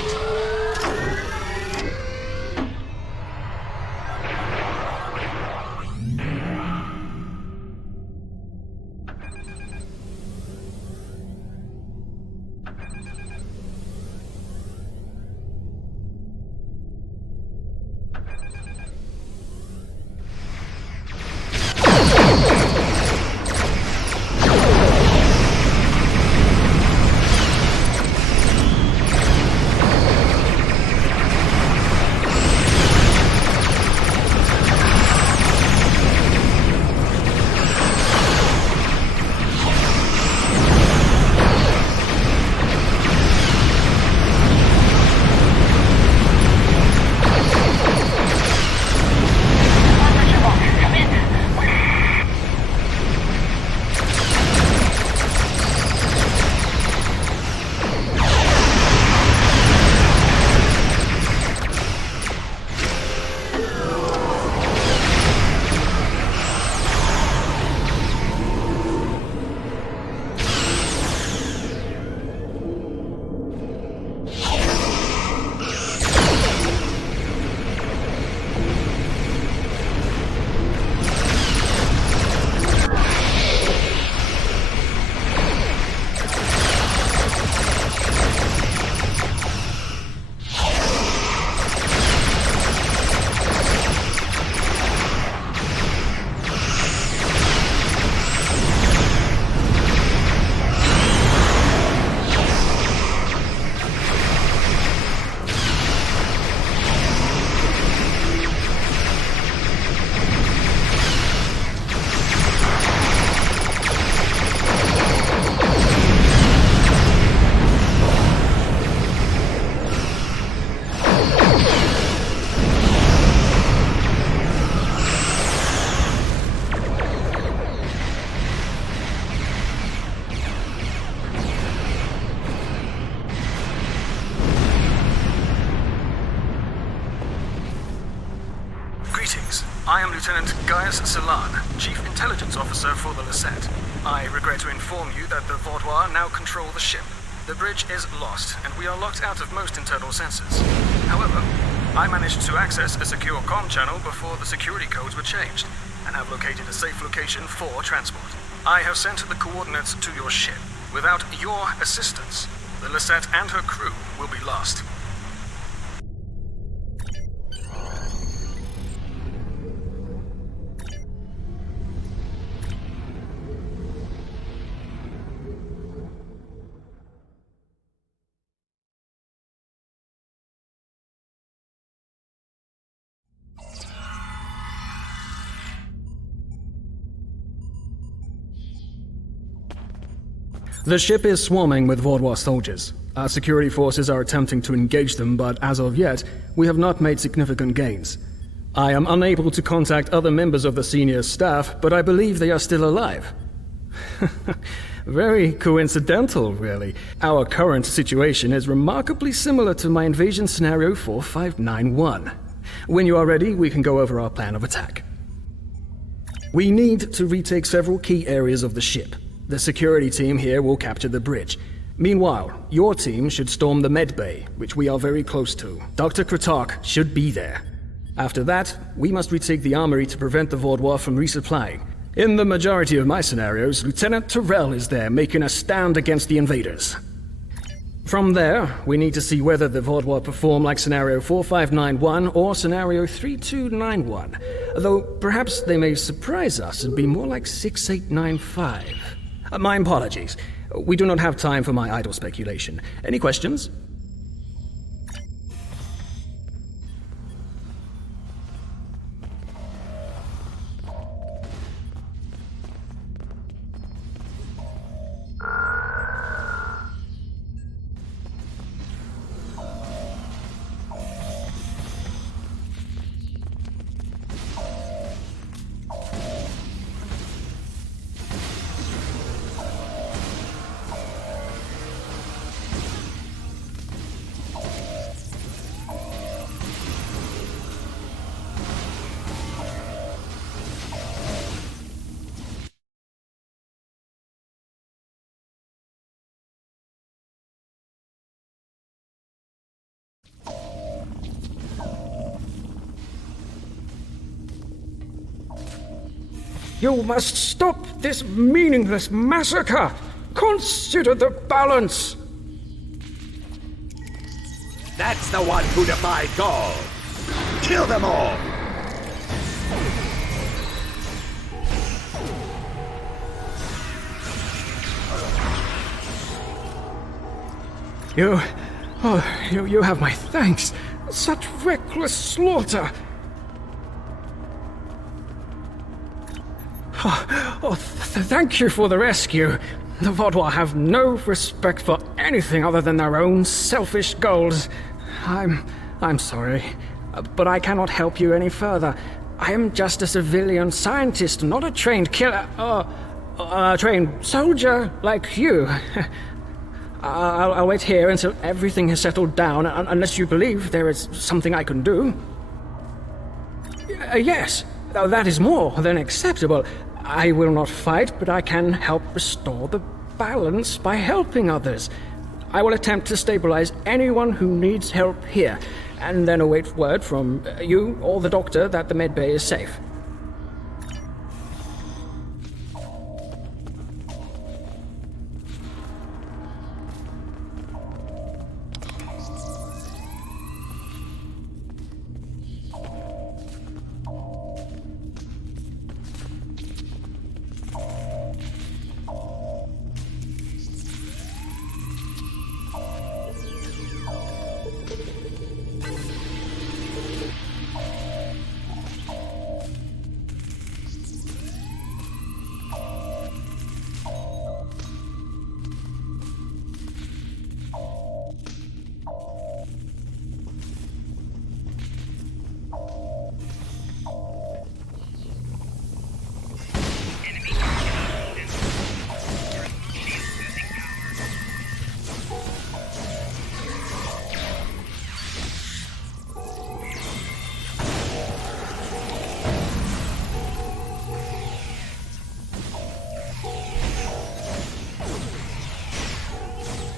Lieutenant Gaius Salan, Chief Intelligence Officer for the Lisette. I regret to inform you that the Vaudois now control the ship. The bridge is lost, and we are locked out of most internal sensors. However, I managed to access a secure comm channel before the security codes were changed, and have located a safe location for transport. I have sent the coordinates to your ship. Without your assistance, the Lisette and her crew will be lost. The ship is swarming with Vaudois soldiers. Our security forces are attempting to engage them, but as of yet, we have not made significant gains. I am unable to contact other members of the senior staff, but I believe they are still alive. Very coincidental, really. Our current situation is remarkably similar to my invasion scenario 4591. When you are ready, we can go over our plan of attack. We need to retake several key areas of the ship. The security team here will capture the bridge. Meanwhile, your team should storm the med bay, which we are very close to. Dr. Kratark should be there. After that, we must retake the armory to prevent the Vaudois from resupplying. In the majority of my scenarios, Lieutenant Terrell is there making a stand against the invaders. From there, we need to see whether the Vaudois perform like scenario 4591 or scenario 3291, though perhaps they may surprise us and be more like 6895. My apologies. We do not have time for my idle speculation. Any questions? You must stop this meaningless massacre! Consider the balance! That's the one who defied God! Kill them all! You have my thanks. Such reckless slaughter! Thank you for the rescue. The Vaudois have no respect for anything other than their own selfish goals. I'm sorry, but I cannot help you any further. I am just a civilian scientist, not a trained killer, a trained soldier like you. I'll wait here until everything has settled down, unless you believe there is something I can do. Yes, that is more than acceptable. I will not fight, but I can help restore the balance by helping others. I will attempt to stabilize anyone who needs help here, and then await word from you or the doctor that the med bay is safe.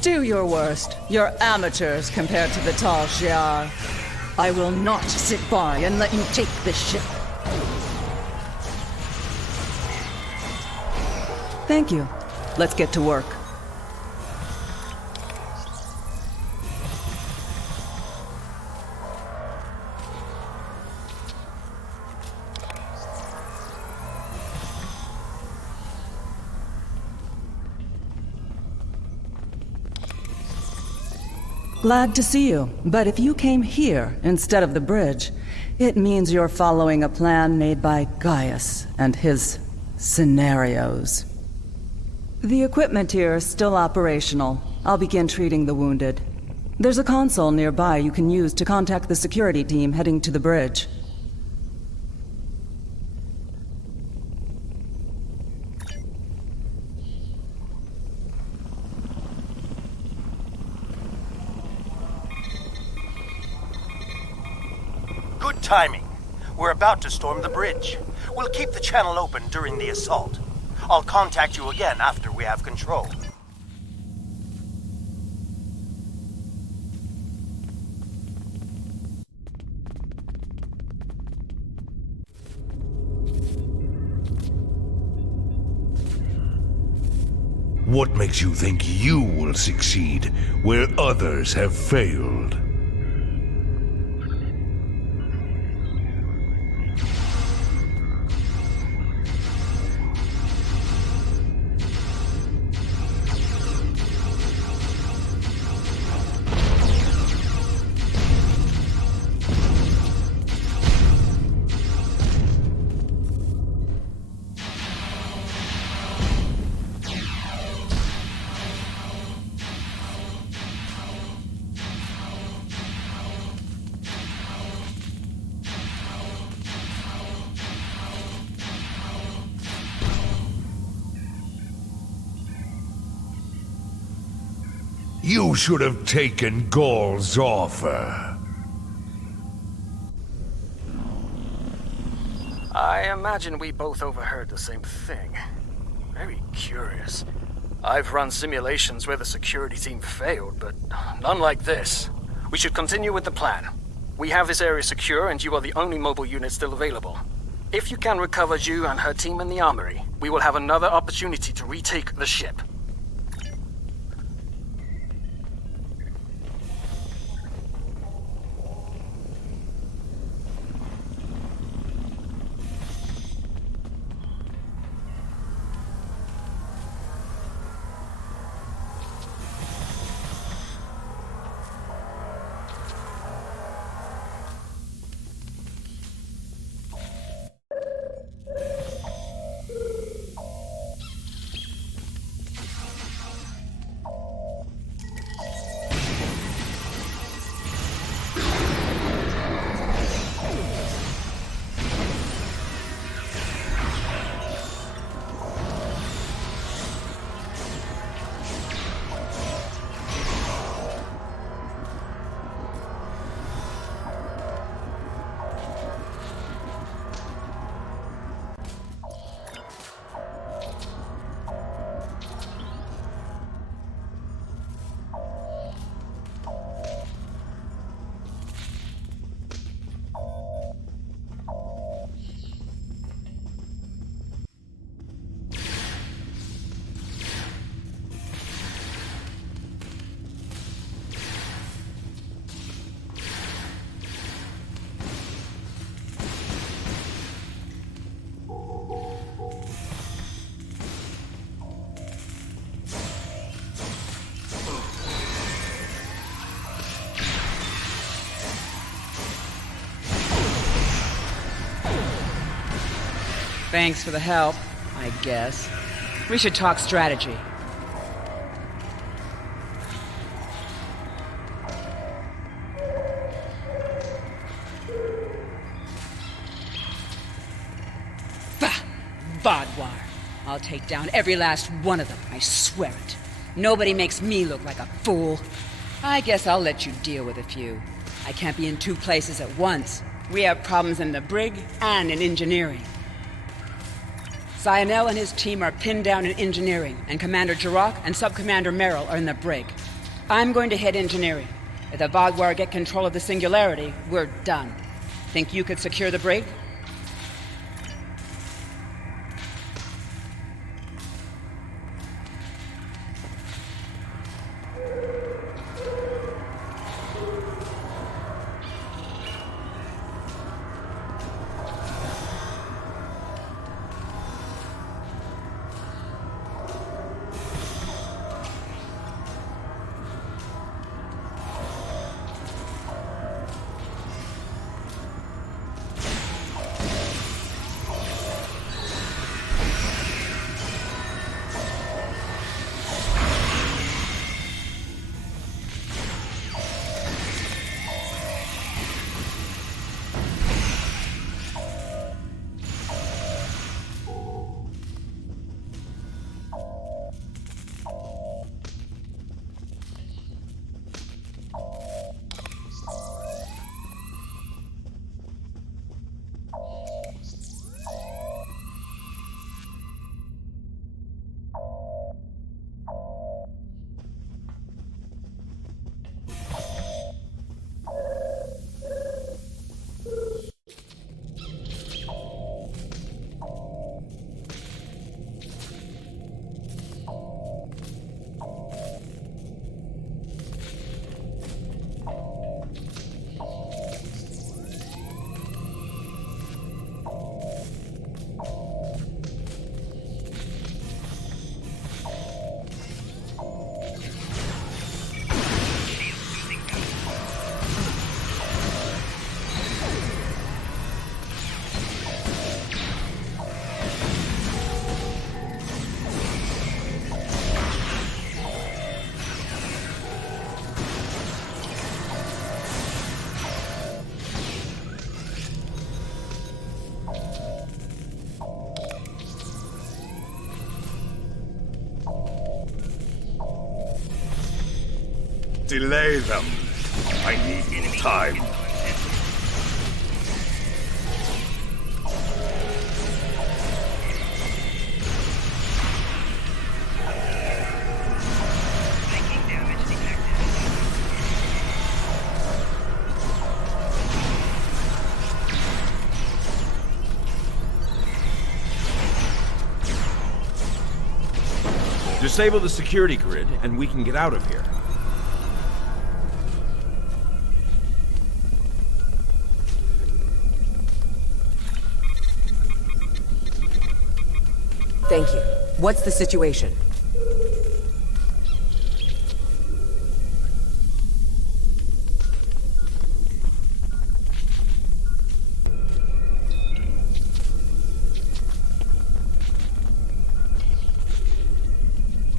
Do your worst. You're amateurs compared to the Tal Shiar. I will not sit by and let you take this ship. Thank you. Let's get to work. Glad to see you, but if you came here instead of the bridge, it means you're following a plan made by Gaius and his scenarios. The equipment here is still operational. I'll begin treating the wounded. There's a console nearby you can use to contact the security team heading to the bridge. Good timing. We're about to storm the bridge. We'll keep the channel open during the assault. I'll contact you again after we have control. What makes you think you will succeed where others have failed? You should have taken Gaul's offer. I imagine we both overheard the same thing. Very curious. I've run simulations where the security team failed, but none like this. We should continue with the plan. We have this area secure, and you are the only mobile unit still available. If you can recover Ju and her team in the armory, we will have another opportunity to retake the ship. Thanks for the help, I guess. We should talk strategy. Vodwar. I'll take down every last one of them, I swear it. Nobody makes me look like a fool. I guess I'll let you deal with a few. I can't be in two places at once. We have problems in the brig and in engineering. Cyanel and his team are pinned down in engineering, and Commander Jirok and Sub-Commander Merrill are in the brig. I'm going to hit engineering. If the Vaadwaur get control of the Singularity, we're done. Think you could secure the brig? Delay them. I need time. Disable the security grid, and we can get out of here. Thank you. What's the situation?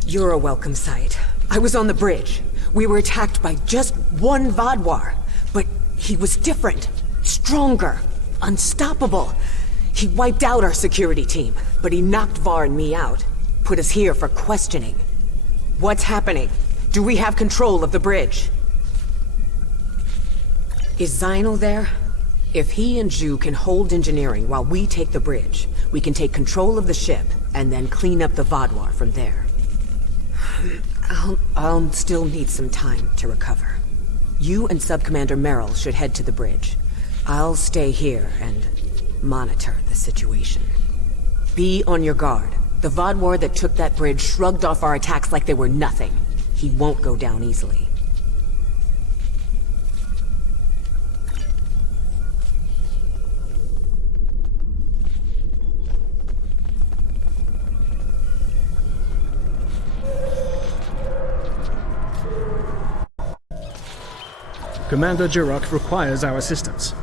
You're a welcome sight. I was on the bridge. We were attacked by just one Vaadwaur, but he was different, stronger, unstoppable. He wiped out our security team, but he knocked Var and me out. Put us here for questioning. What's happening? Do we have control of the bridge? Is Zinal there? If he and Zhu can hold engineering while we take the bridge, we can take control of the ship and then clean up the Vaadwaur from there. I'll still need some time to recover. You and Sub-Commander Merrill should head to the bridge. I'll stay here and monitor the situation. Be on your guard. The Vaadwaur that took that bridge shrugged off our attacks like they were nothing. He won't go down easily. Commander Jirok requires our assistance.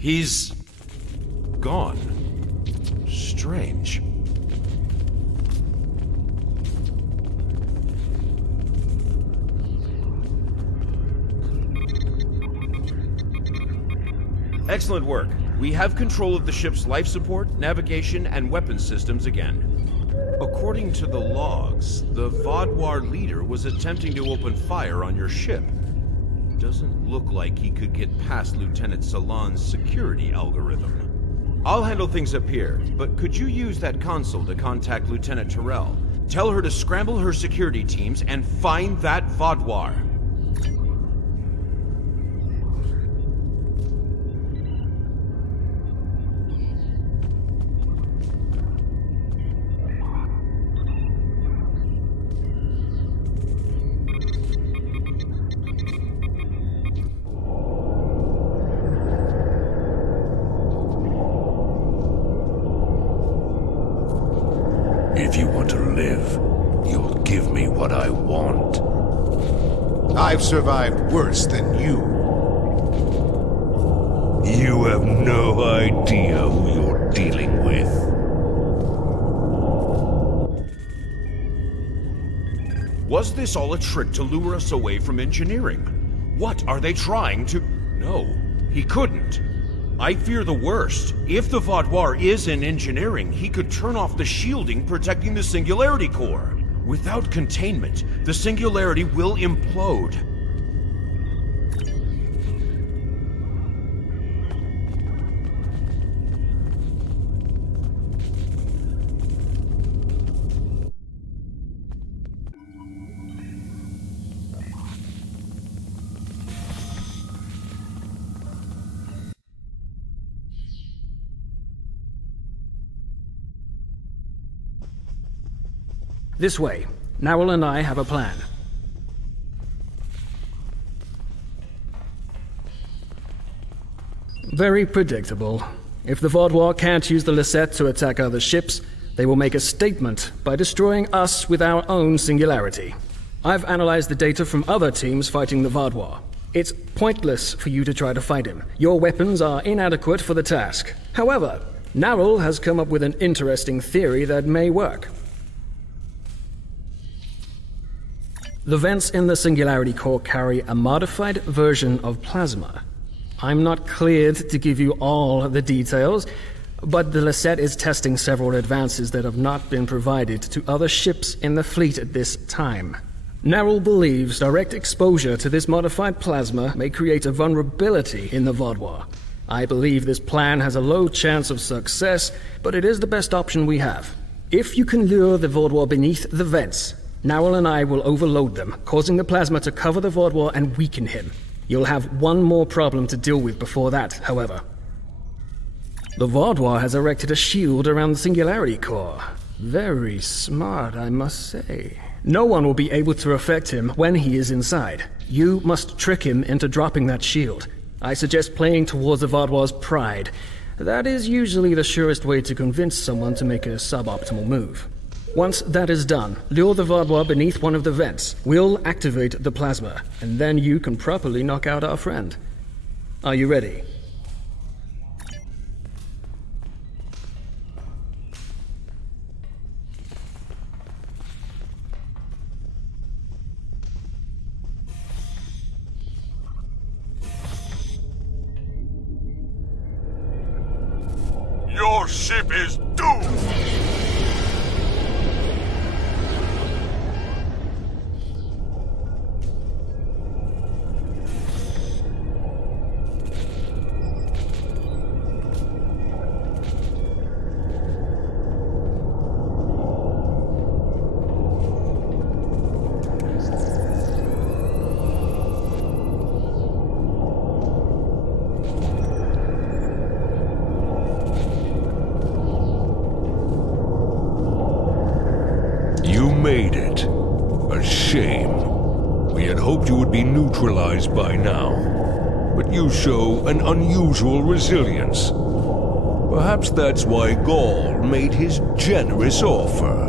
He's gone. Strange. Excellent work. We have control of the ship's life support, navigation, and weapons systems again. According to the logs, the Vaudouar leader was attempting to open fire on your ship. Doesn't look like he could get past Lieutenant Salon's security algorithm. I'll handle things up here, but could you use that console to contact Lieutenant Terrell? Tell her to scramble her security teams and find that Vaudouar. If you want to live, you'll give me what I want. I've survived worse than you. You have no idea who you're dealing with. Was this all a trick to lure us away from engineering? What are they trying to... No, he couldn't. I fear the worst. If the Vaudouar is in engineering, he could turn off the shielding protecting the Singularity Core. Without containment, the Singularity will implode. This way. Narwhal and I have a plan. Very predictable. If the Vaudouar can't use the Lisette to attack other ships, they will make a statement by destroying us with our own singularity. I've analyzed the data from other teams fighting the Vaudouar. It's pointless for you to try to fight him. Your weapons are inadequate for the task. However, Narwhal has come up with an interesting theory that may work. The vents in the Singularity Core carry a modified version of plasma. I'm not cleared to give you all the details, but the Lisette is testing several advances that have not been provided to other ships in the fleet at this time. Narwhal believes direct exposure to this modified plasma may create a vulnerability in the Vaudouar. I believe this plan has a low chance of success, but it is the best option we have. If you can lure the Vaudouar beneath the vents, Narwhal and I will overload them, causing the plasma to cover the Vaudouar and weaken him. You'll have one more problem to deal with before that, however. The Vaudouar has erected a shield around the Singularity Core. Very smart, I must say. No one will be able to affect him when he is inside. You must trick him into dropping that shield. I suggest playing towards the Vaudouar's pride. That is usually the surest way to convince someone to make a suboptimal move. Once that is done, lure the Vaudouar beneath one of the vents. We'll activate the plasma, and then you can properly knock out our friend. Are you ready? Your ship is doomed! Made it. A shame. We had hoped you would be neutralized by now. But you show an unusual resilience. Perhaps that's why Gaul made his generous offer.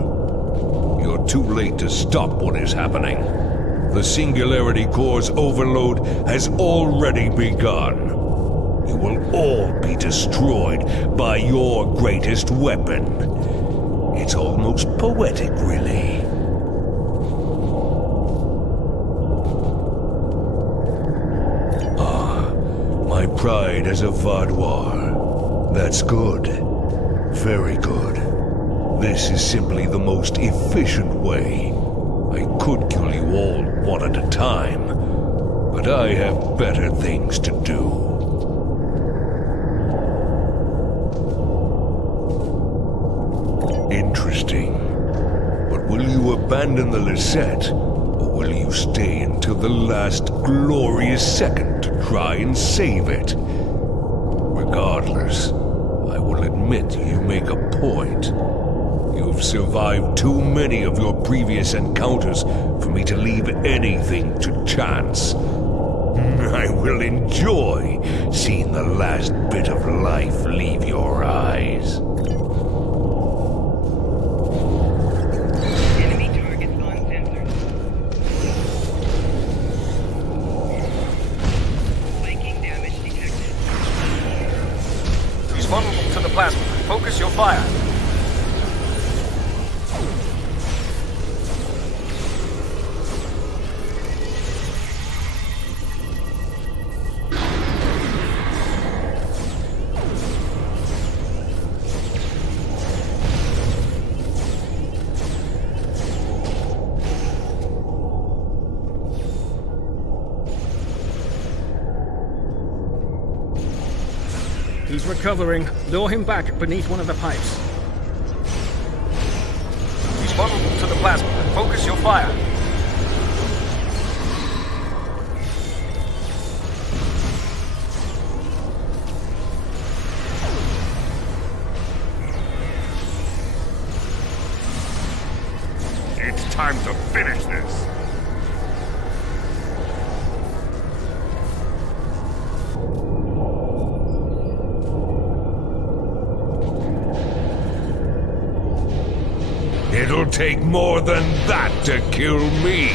You're too late to stop what is happening. The Singularity Core's overload has already begun. You will all be destroyed by your greatest weapon. It's almost poetic, really. My pride as a Vaadwaur. That's good. Very good. This is simply the most efficient way. I could kill you all one at a time, but I have better things to do. Interesting. But will you abandon the Lisette, or will you stay until the last glorious second to try and save it? Regardless, I will admit you make a point. You've survived too many of your previous encounters for me to leave anything to chance. I will enjoy seeing the last bit of life leave your eyes. Vulnerable to the plasma. Focus your fire. He's recovering. Lure him back beneath one of the pipes. He's vulnerable to the plasma. Focus your fire. It's time to finish this. It'll take more than that to kill me.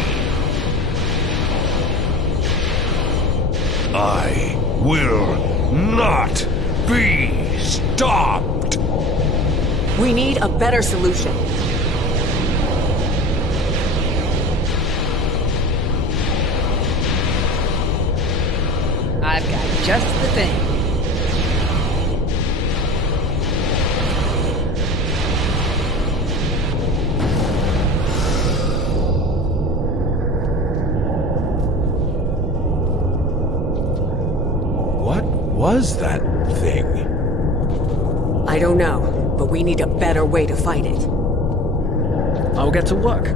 I will not be stopped. We need a better solution. I've got just the thing. Was that thing? I don't know, but we need a better way to fight it. I'll get to work.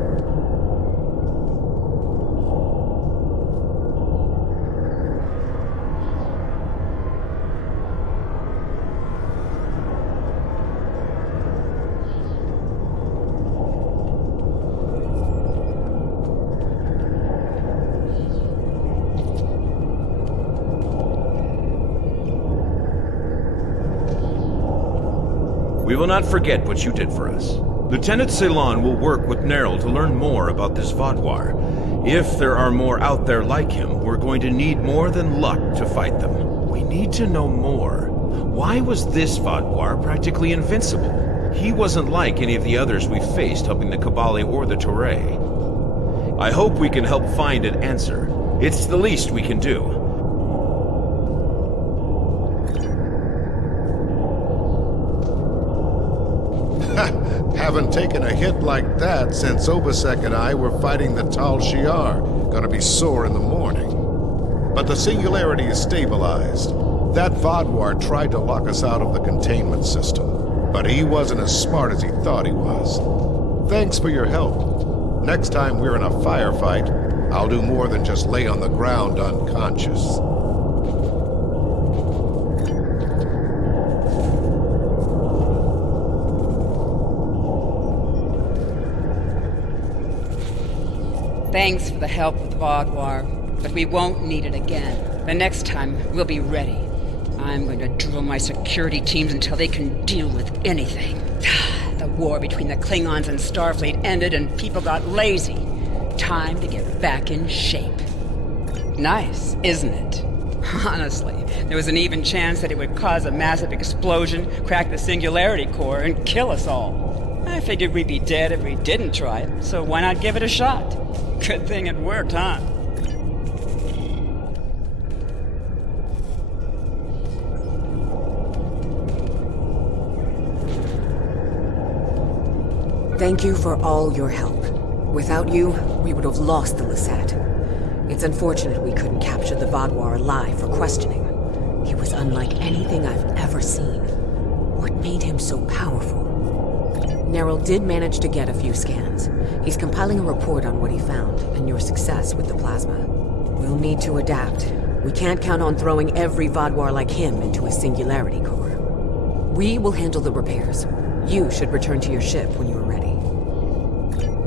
We will not forget what you did for us. Lieutenant Ceylon will work with Nerl to learn more about this Vaadwaur. If there are more out there like him, we're going to need more than luck to fight them. We need to know more. Why was this Vaadwaur practically invincible? He wasn't like any of the others we faced helping the Kabali or the Toray. I hope we can help find an answer. It's the least we can do. Haven't taken a hit like that since Obasek and I were fighting the Tal Shiar. Gonna be sore in the morning. But the singularity is stabilized. That Vaadwaur tried to lock us out of the containment system, but he wasn't as smart as he thought he was. Thanks for your help. Next time we're in a firefight, I'll do more than just lay on the ground unconscious. Thanks for the help with Vaadwaur, but we won't need it again. The next time, we'll be ready. I'm going to drill my security teams until they can deal with anything. The war between the Klingons and Starfleet ended and people got lazy. Time to get back in shape. Nice, isn't it? Honestly, there was an even chance that it would cause a massive explosion, crack the singularity core, and kill us all. I figured we'd be dead if we didn't try it, so why not give it a shot? Good thing it worked, huh? Thank you for all your help. Without you, we would have lost the Lisette. It's unfortunate we couldn't capture the Vaadwaur alive for questioning. He was unlike anything I've ever seen. What made him so powerful? Neril did manage to get a few scans. He's compiling a report on what he found, and your success with the plasma. We'll need to adapt. We can't count on throwing every Vaadwaur like him into a singularity core. We will handle the repairs. You should return to your ship when you are ready.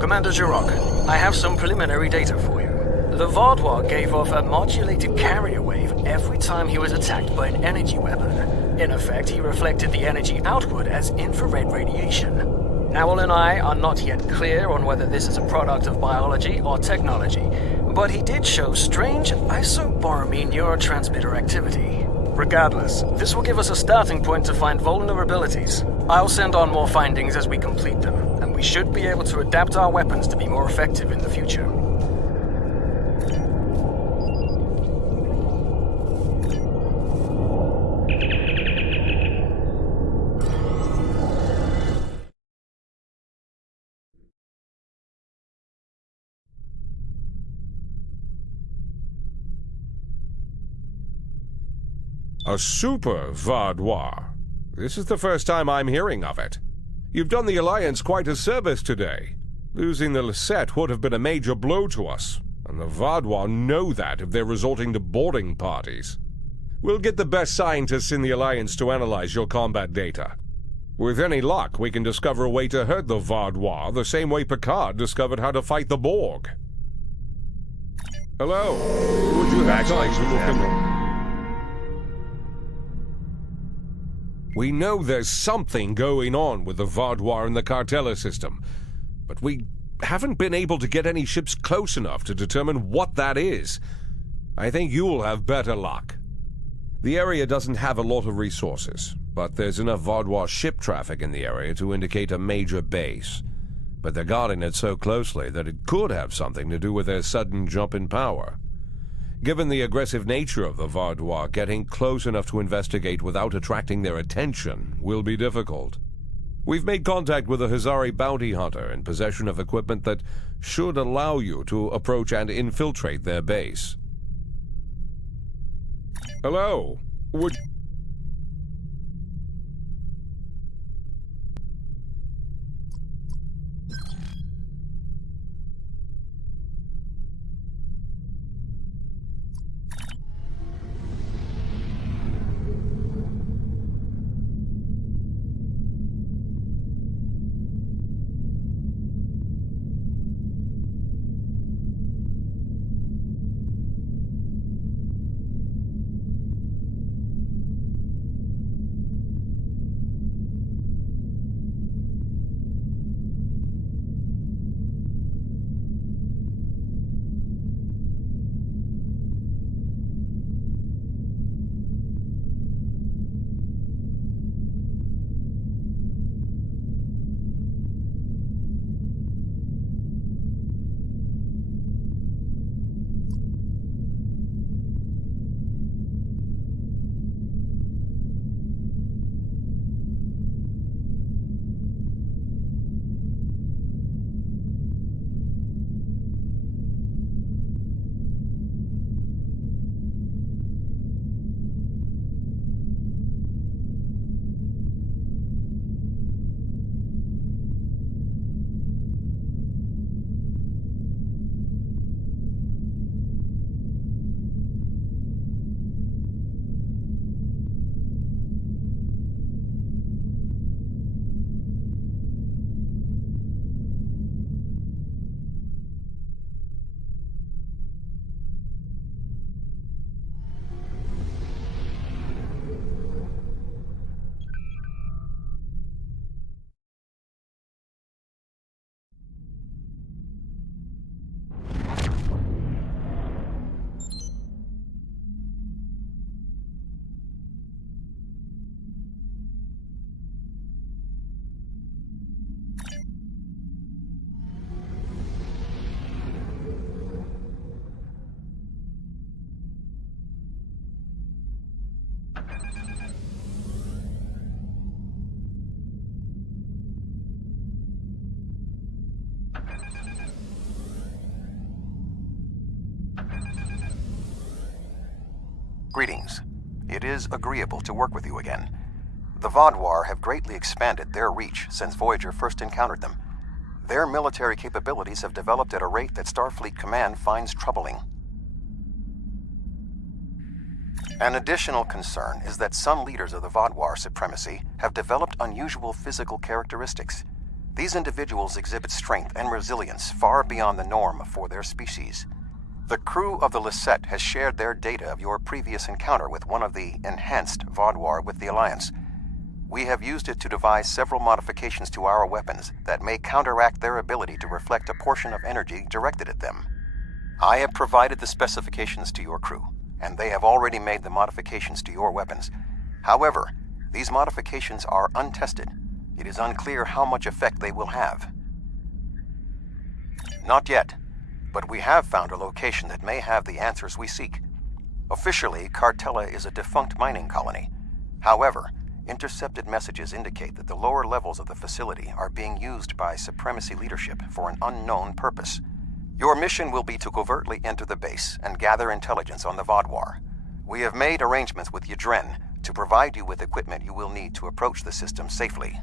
Commander Jirok, I have some preliminary data for you. The Vaadwaur gave off a modulated carrier wave every time he was attacked by an energy weapon. In effect, he reflected the energy outward as infrared radiation. Nowell and I are not yet clear on whether this is a product of biology or technology, but he did show strange isoboromine neurotransmitter activity. Regardless, this will give us a starting point to find vulnerabilities. I'll send on more findings as we complete them, and we should be able to adapt our weapons to be more effective in the future. A super Vaadwaur. This is the first time I'm hearing of it. You've done the Alliance quite a service today. Losing the Lisette would have been a major blow to us, and the Vaadwaur know that if they're resorting to boarding parties. We'll get the best scientists in the Alliance to analyze your combat data. With any luck, we can discover a way to hurt the Vaadwaur the same way Picard discovered how to fight the Borg. Hello. Would you have time to look into... We know there's something going on with the Vaadwaur and the Cartella system, but we haven't been able to get any ships close enough to determine what that is. I think you'll have better luck. The area doesn't have a lot of resources, but there's enough Vaadwaur ship traffic in the area to indicate a major base. But they're guarding it so closely that it could have something to do with their sudden jump in power. Given the aggressive nature of the Vaadwaur, getting close enough to investigate without attracting their attention will be difficult. We've made contact with a Hazari bounty hunter in possession of equipment that should allow you to approach and infiltrate their base. Hello. Would... Greetings. It is agreeable to work with you again. The Vaadwaur have greatly expanded their reach since Voyager first encountered them. Their military capabilities have developed at a rate that Starfleet Command finds troubling. An additional concern is that some leaders of the Vaadwaur supremacy have developed unusual physical characteristics. These individuals exhibit strength and resilience far beyond the norm for their species. The crew of the Lisette has shared their data of your previous encounter with one of the enhanced Vaadwaur with the Alliance. We have used it to devise several modifications to our weapons that may counteract their ability to reflect a portion of energy directed at them. I have provided the specifications to your crew, and they have already made the modifications to your weapons. However, these modifications are untested. It is unclear how much effect they will have. Not yet, but we have found a location that may have the answers we seek. Officially, Cartella is a defunct mining colony. However, intercepted messages indicate that the lower levels of the facility are being used by Supremacy leadership for an unknown purpose. Your mission will be to covertly enter the base and gather intelligence on the Vaadwaur. We have made arrangements with Yadren to provide you with equipment you will need to approach the system safely.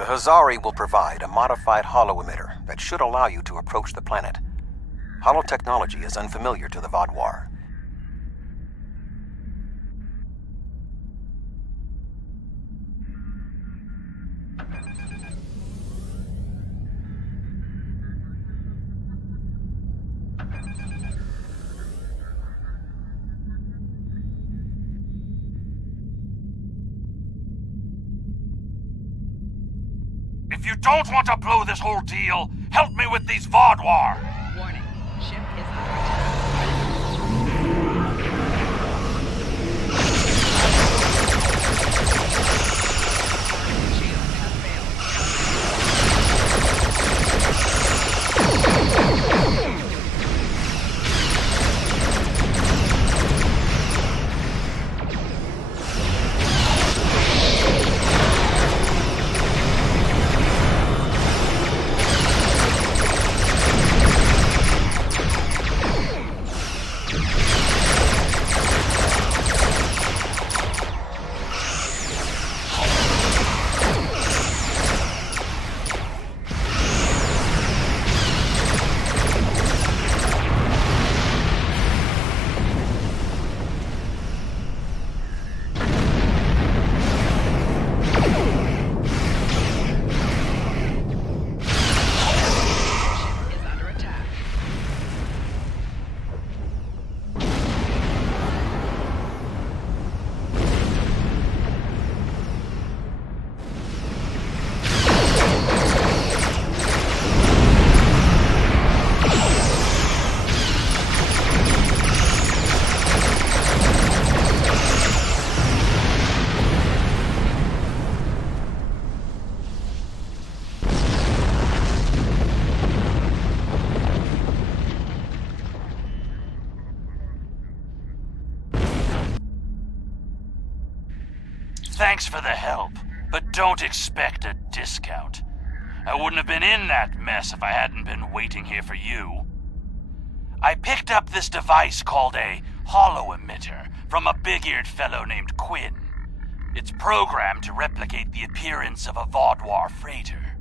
The Hazari will provide a modified holo-emitter that should allow you to approach the planet. Holotechnology is unfamiliar to the Vaadwaur. If you don't want to blow this whole deal, help me with these Vaadwaur! Warning. Ship is under attack. Shields have Thanks for the help, but don't expect a discount. I wouldn't have been in that mess if I hadn't been waiting here for you. I picked up this device called a holo-emitter from a big-eared fellow named Quinn. It's programmed to replicate the appearance of a Vaadwaur freighter.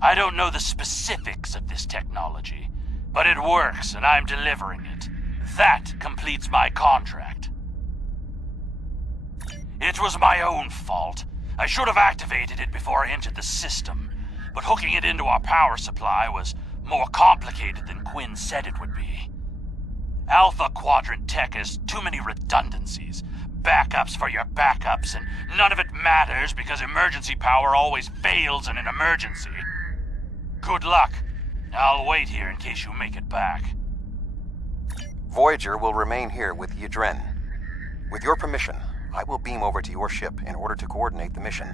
I don't know the specifics of this technology, but it works and I'm delivering it. That completes my contract. It was my own fault. I should have activated it before I entered the system, but hooking it into our power supply was more complicated than Quinn said it would be. Alpha Quadrant tech has too many redundancies, backups for your backups, and none of it matters because emergency power always fails in an emergency. Good luck. I'll wait here in case you make it back. Voyager will remain here with Yadren. With your permission, I will beam over to your ship in order to coordinate the mission.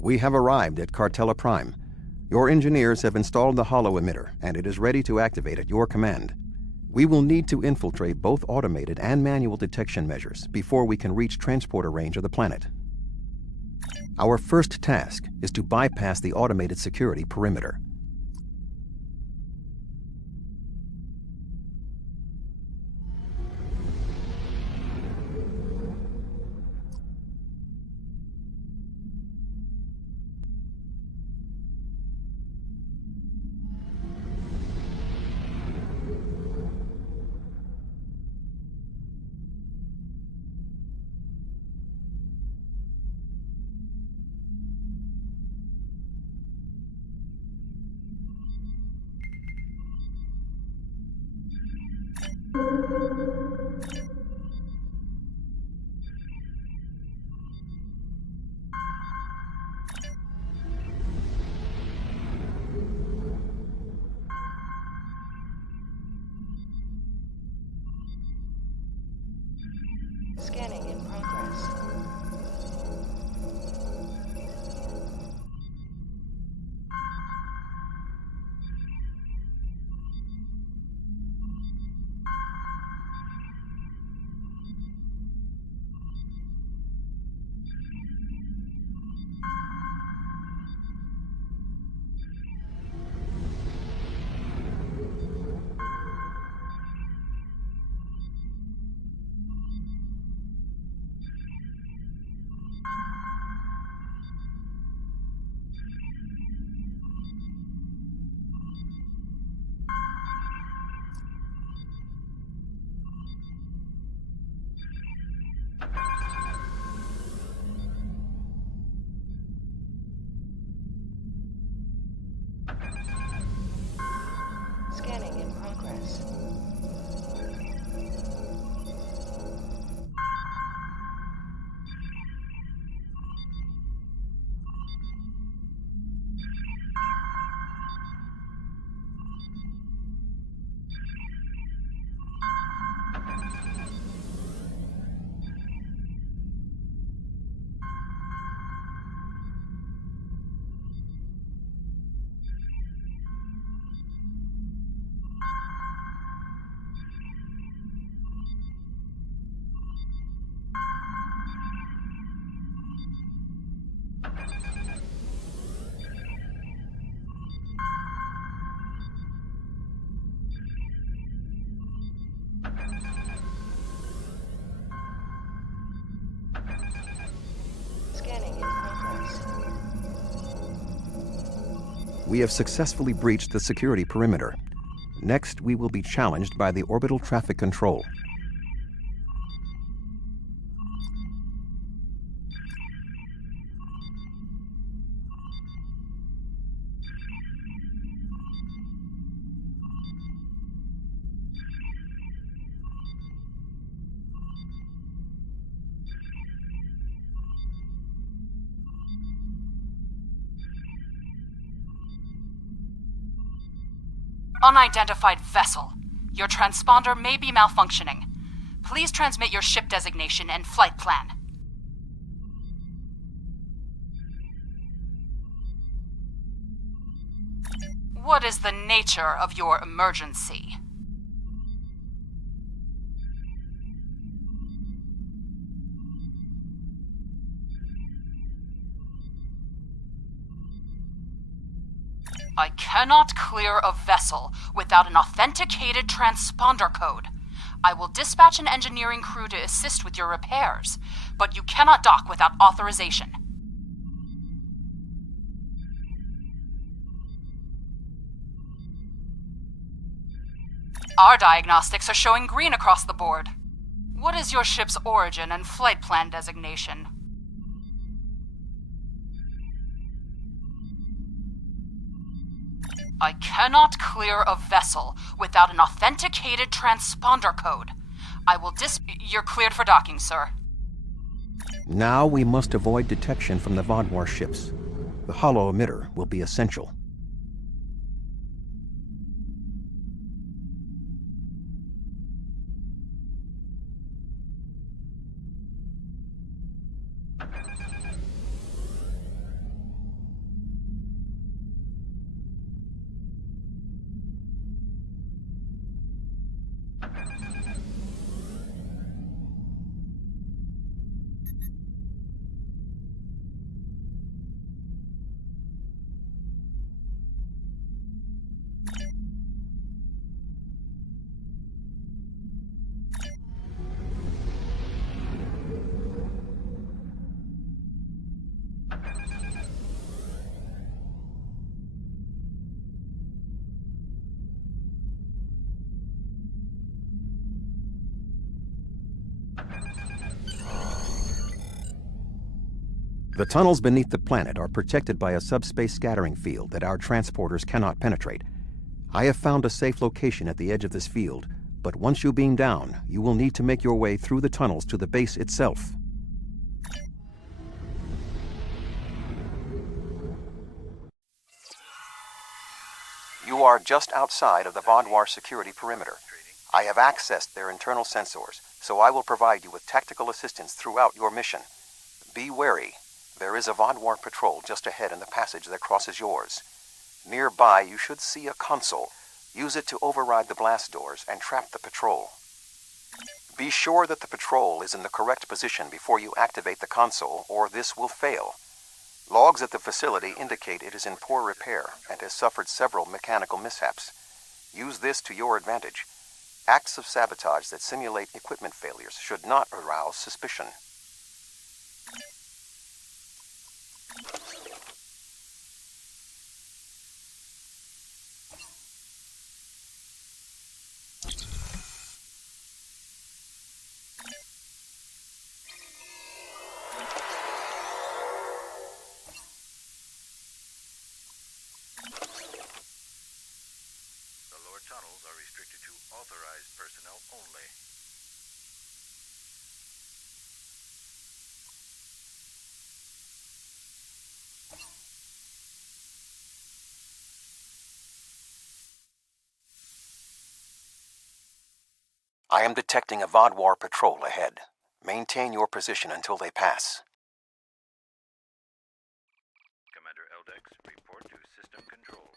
We have arrived at Cartella Prime. Your engineers have installed the holo emitter, and it is ready to activate at your command. We will need to infiltrate both automated and manual detection measures before we can reach transporter range of the planet. Our first task is to bypass the automated security perimeter. Scanning in progress. Scanning in progress. Scanning in progress. We have successfully breached the security perimeter. Next, we will be challenged by the orbital traffic control. Unidentified vessel. Your transponder may be malfunctioning. Please transmit your ship designation and flight plan. What is the nature of your emergency? I cannot clear a vessel without an authenticated transponder code. I will dispatch an engineering crew to assist with your repairs, but you cannot dock without authorization. Our diagnostics are showing green across the board. What is your ship's origin and flight plan designation? I cannot clear a vessel without an authenticated transponder code. You're cleared for docking, sir. Now we must avoid detection from the Vodwar ships. The holo emitter will be essential. The tunnels beneath the planet are protected by a subspace scattering field that our transporters cannot penetrate. I have found a safe location at the edge of this field, but once you beam down, you will need to make your way through the tunnels to the base itself. You are just outside of the Vaadwaur security perimeter. I have accessed their internal sensors, so I will provide you with tactical assistance throughout your mission. Be wary. There is a Vaadwaur patrol just ahead in the passage that crosses yours. Nearby, you should see a console. Use it to override the blast doors and trap the patrol. Be sure that the patrol is in the correct position before you activate the console, or this will fail. Logs at the facility indicate it is in poor repair and has suffered several mechanical mishaps. Use this to your advantage. Acts of sabotage that simulate equipment failures should not arouse suspicion. Tunnels are restricted to authorized personnel only. I am detecting a Vaadwaur patrol ahead. Maintain your position until they pass. Commander Eldex, report to system control.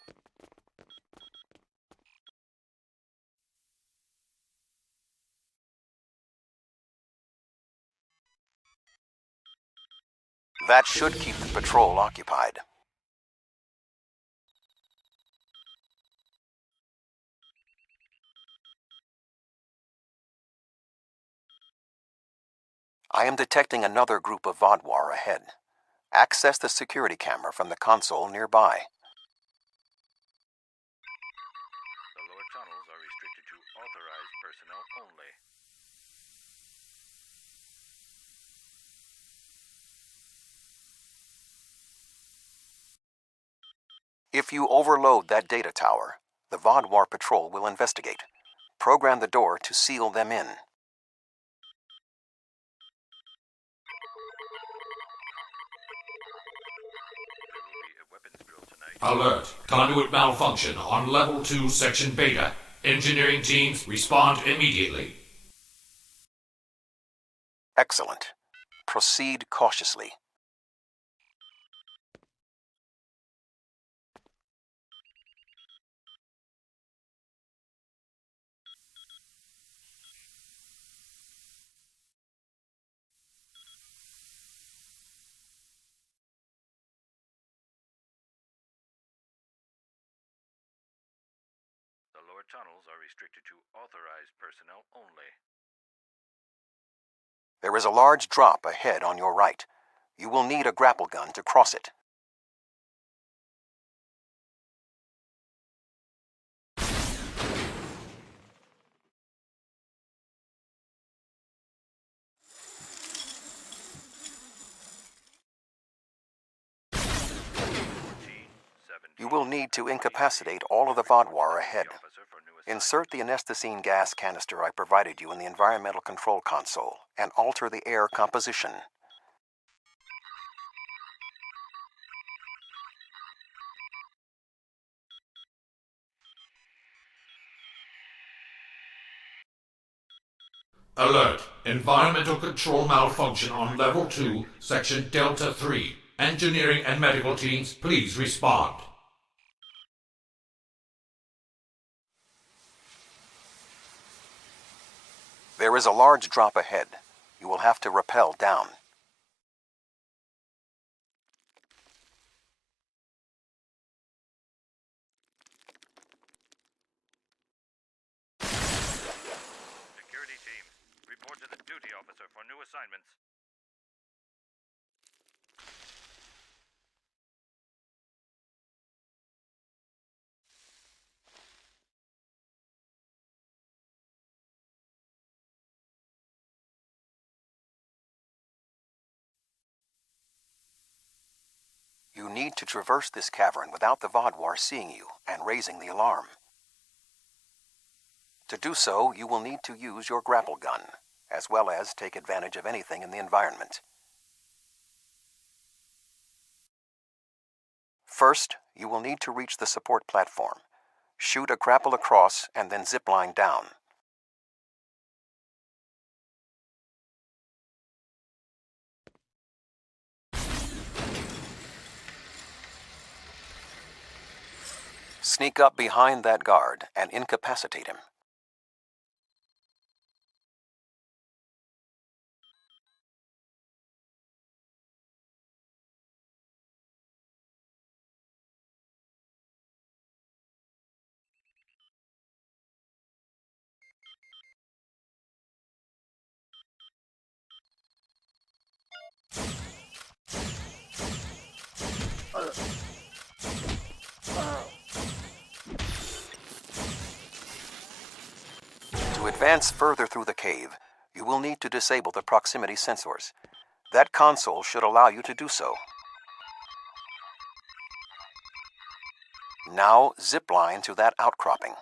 That should keep the patrol occupied. I am detecting another group of Vaadwaur ahead. Access the security camera from the console nearby. The lower tunnels are restricted to authorized personnel only. If you overload that data tower, the Vaadwaur patrol will investigate. Program the door to seal them in. Alert! Conduit malfunction on Level 2, Section Beta. Engineering teams, respond immediately. Excellent. Proceed cautiously. The lower tunnels are restricted to authorized personnel only. There is a large drop ahead on your right. You will need a grapple gun to cross it. You will need to incapacitate all of the Vaadwaur ahead. Insert the anesthetine gas canister I provided you in the environmental control console and alter the air composition. Alert! Environmental control malfunction on Level 2, Section Delta 3. Engineering and medical teams, please respond. There is a large drop ahead. You will have to rappel down. Security teams, report to the duty officer for new assignments. need to traverse this cavern without the Vaadwaur seeing you and raising the alarm. To do so, you will need to use your grapple gun, as well as take advantage of anything in the environment. First, you will need to reach the support platform. Shoot a grapple across and then zipline down. Sneak up behind that guard and incapacitate him. To advance further through the cave, you will need to disable the proximity sensors. That console should allow you to do so. Now zipline to that outcropping.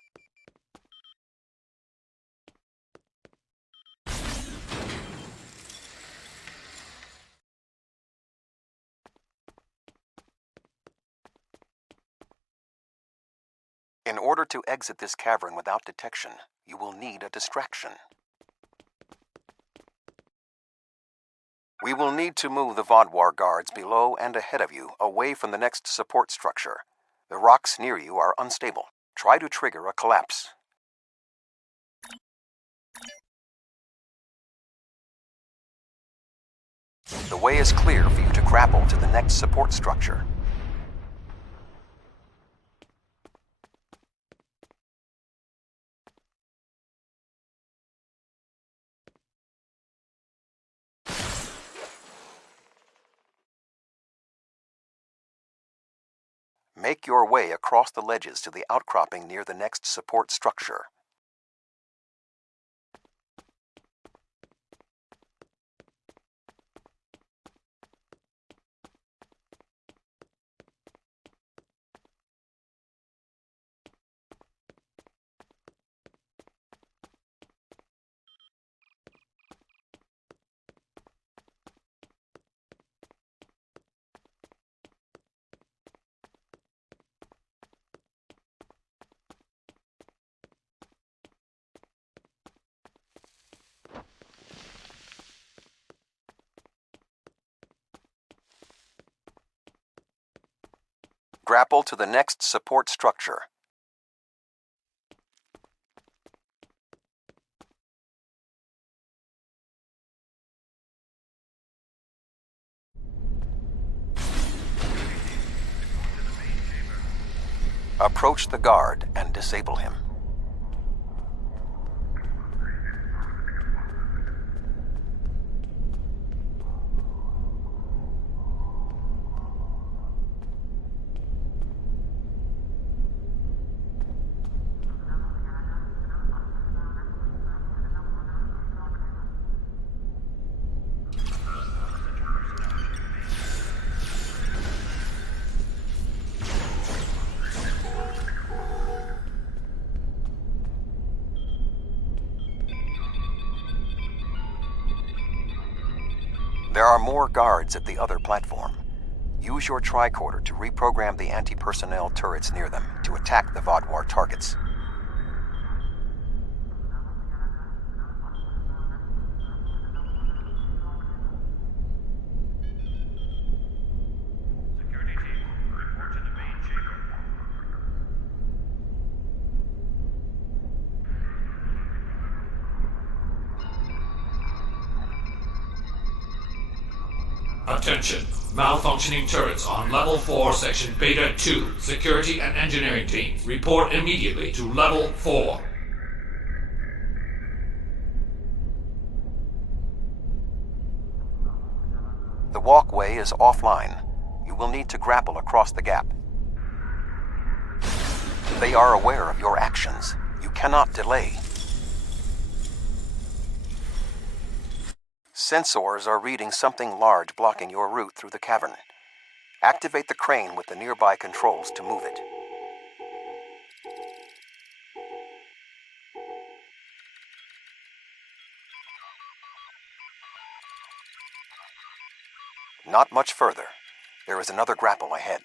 In order to exit this cavern without detection, you will need a distraction. We will need to move the Vaadwaur guards below and ahead of you, away from the next support structure. The rocks near you are unstable. Try to trigger a collapse. The way is clear for you to grapple to the next support structure. Make your way across the ledges to the outcropping near the next support structure. Grapple to the next support structure. Approach the guard and disable him. There are more guards at the other platform. Use your tricorder to reprogram the anti-personnel turrets near them to attack the Vaadwaur targets. Attention. Malfunctioning turrets on Level 4, Section Beta 2. Security and engineering teams, report immediately to Level 4. The walkway is offline. You will need to grapple across the gap. They are aware of your actions. You cannot delay. Sensors are reading something large blocking your route through the cavern. Activate the crane with the nearby controls to move it. Not much further. There is another grapple ahead.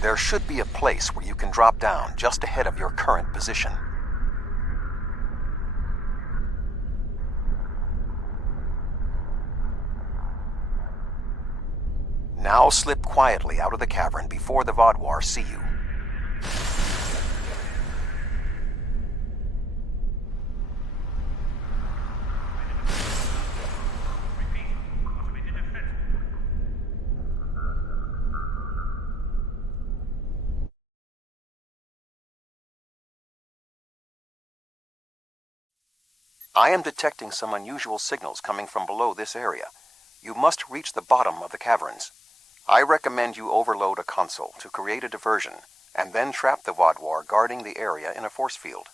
There should be a place where you can drop down just ahead of your current position. Now slip quietly out of the cavern before the Vaadwaur see you. I am detecting some unusual signals coming from below this area. You must reach the bottom of the caverns. I recommend you overload a console to create a diversion, and then trap the Vaadwaur guarding the area in a force field.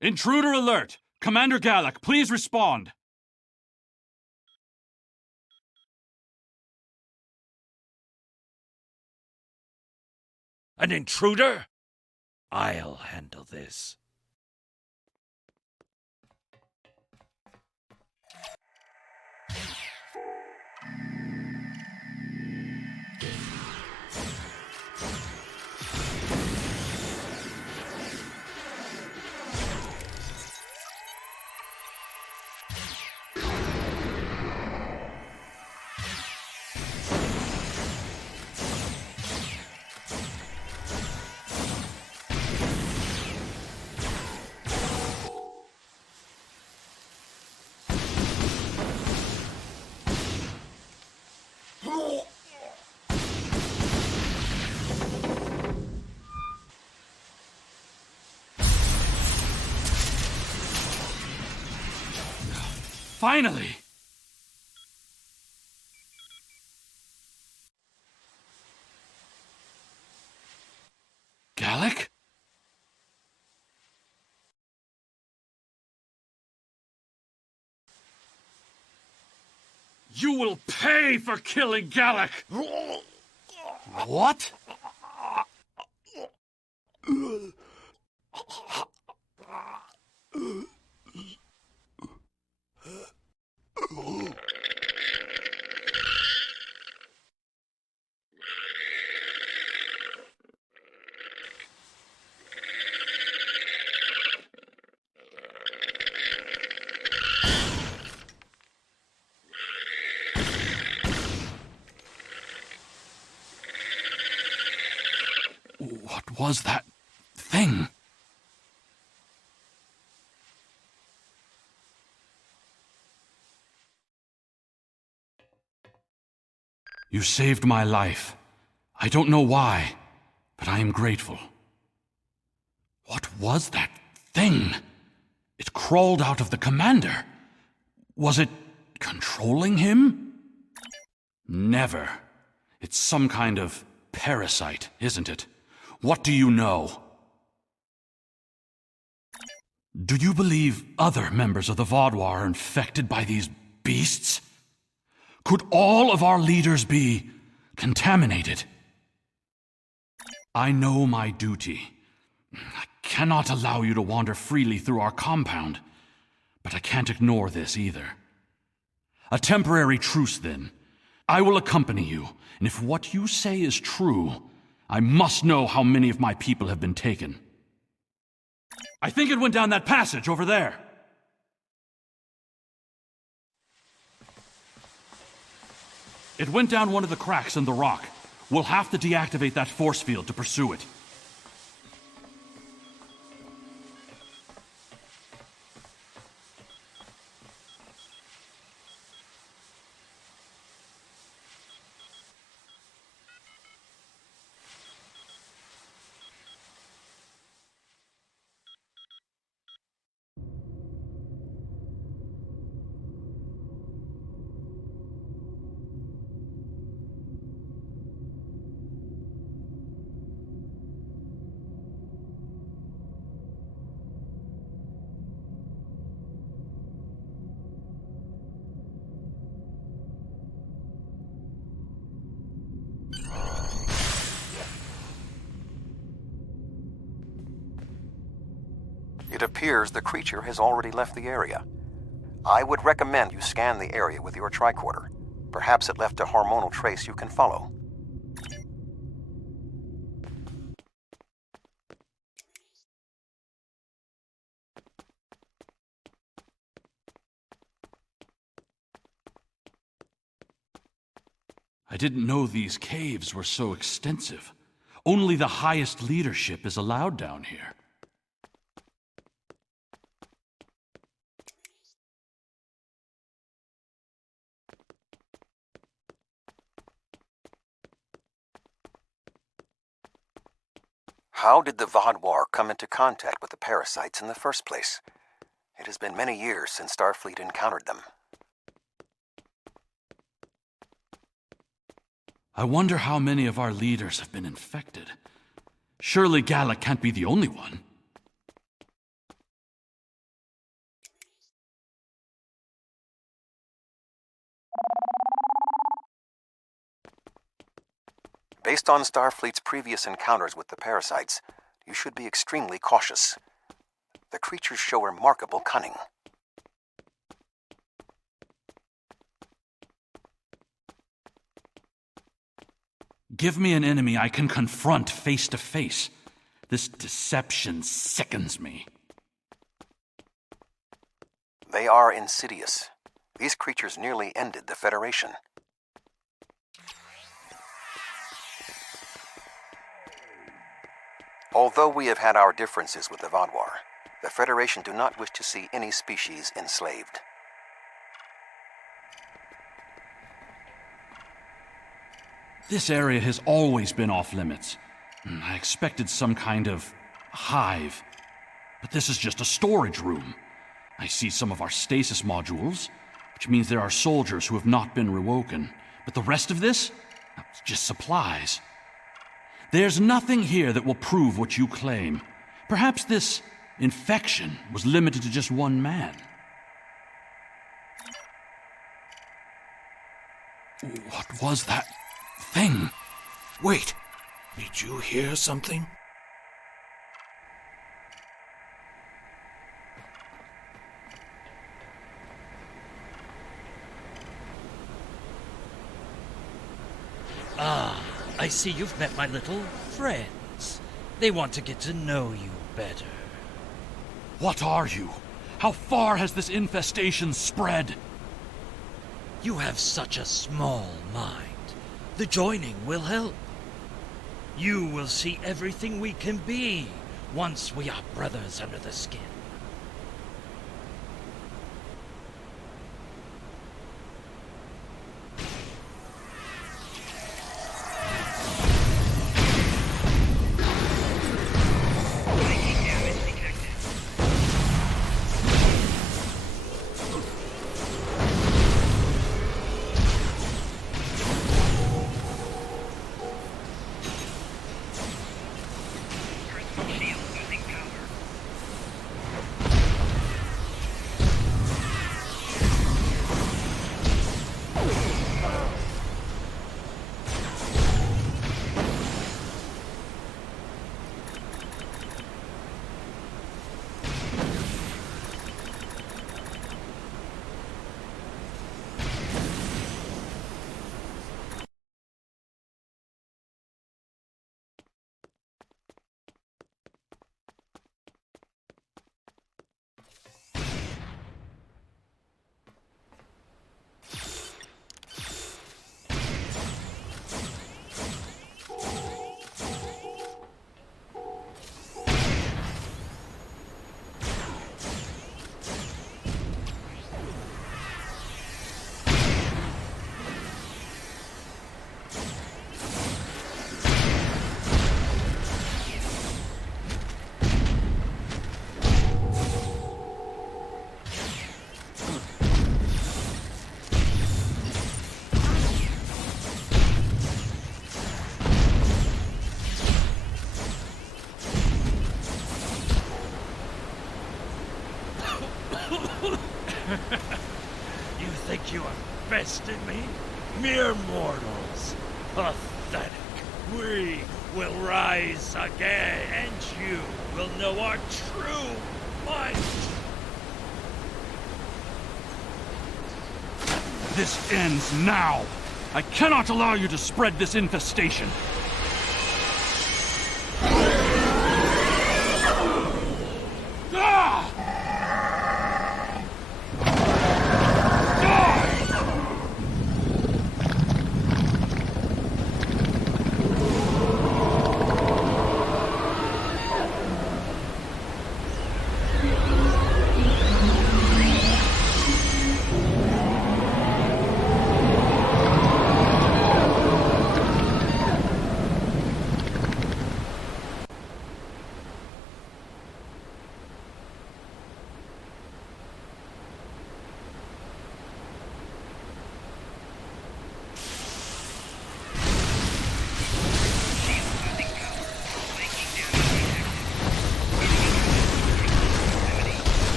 Intruder alert! Commander Gallic, please respond! An intruder? I'll handle this. Finally! Gallic? You will pay for killing Gallic! What? What was that thing? You saved my life. I don't know why, but I am grateful. What was that thing? It crawled out of the commander. Was it controlling him? Never. It's some kind of parasite, isn't it? What do you know? Do you believe other members of the Vaadwaur are infected by these beasts? Could all of our leaders be contaminated? I know my duty. I cannot allow you to wander freely through our compound, but I can't ignore this either. A temporary truce, then. I will accompany you, and if what you say is true, I must know how many of my people have been taken. I think it went down that passage over there. It went down one of the cracks in the rock. We'll have to deactivate that force field to pursue it. It appears the creature has already left the area. I would recommend you scan the area with your tricorder. Perhaps it left a hormonal trace you can follow. I didn't know these caves were so extensive. Only the highest leadership is allowed down here. How did the Vodwar come into contact with the parasites in the first place? It has been many years since Starfleet encountered them. I wonder how many of our leaders have been infected. Surely Gallic can't be the only one. Based on Starfleet's previous encounters with the parasites, you should be extremely cautious. The creatures show remarkable cunning. Give me an enemy I can confront face to face. This deception sickens me. They are insidious. These creatures nearly ended the Federation. Although we have had our differences with the Vodwar, the Federation do not wish to see any species enslaved. This area has always been off limits. I expected some kind of hive, but this is just a storage room. I see some of our stasis modules, which means there are soldiers who have not been rewoken. But the rest of this? It's just supplies. There's nothing here that will prove what you claim. Perhaps this infection was limited to just one man. What was that thing? Wait, did you hear something? Ah, I see you've met my little friends. They want to get to know you better. What are you? How far has this infestation spread? You have such a small mind. The joining will help. You will see everything we can be once we are brothers under the skin. You think you have bested me? Mere mortals. Pathetic. We will rise again, and you will know our true might. This ends now! I cannot allow you to spread this infestation!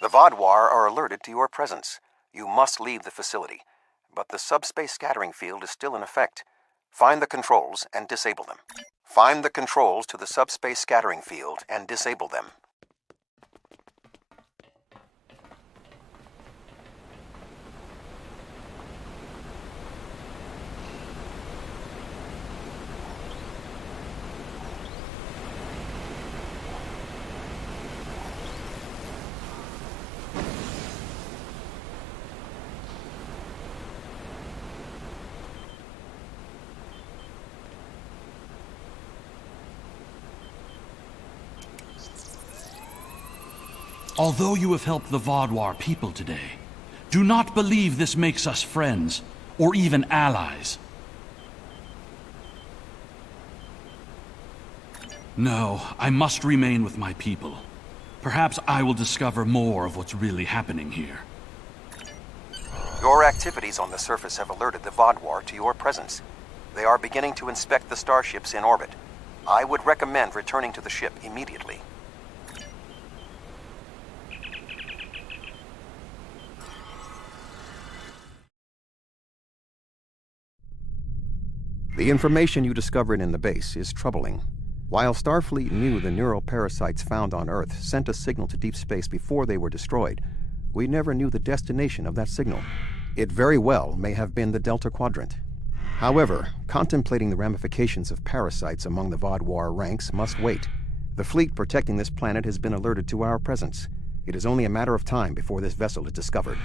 The Vodwar are alerted to your presence. You must leave the facility, but the subspace scattering field is still in effect. Find the controls and disable them. Find the controls to the subspace scattering field and disable them. Although you have helped the Vodwar people today, do not believe this makes us friends, or even allies. No, I must remain with my people. Perhaps I will discover more of what's really happening here. Your activities on the surface have alerted the Vodwar to your presence. They are beginning to inspect the starships in orbit. I would recommend returning to the ship immediately. The information you discovered in the base is troubling. While Starfleet knew the neural parasites found on Earth sent a signal to deep space before they were destroyed, we never knew the destination of that signal. It very well may have been the Delta Quadrant. However, contemplating the ramifications of parasites among the Vodwar ranks must wait. The fleet protecting this planet has been alerted to our presence. It is only a matter of time before this vessel is discovered.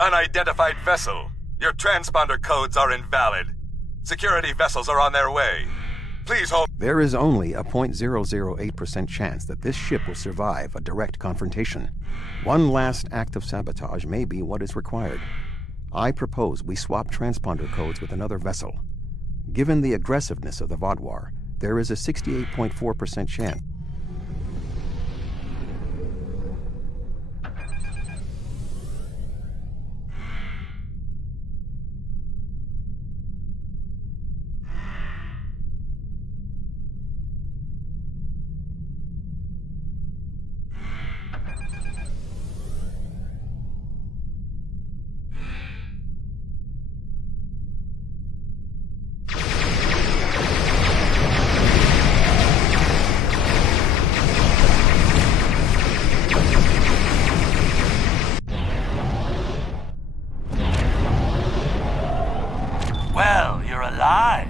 Unidentified vessel. Your transponder codes are invalid. Security vessels are on their way. Please hold. There is only a 0.008% chance that this ship will survive a direct confrontation. One last act of sabotage may be what is required. I propose we swap transponder codes with another vessel. Given the aggressiveness of the Vodwar, there is a 68.4% chance. Well, you're alive.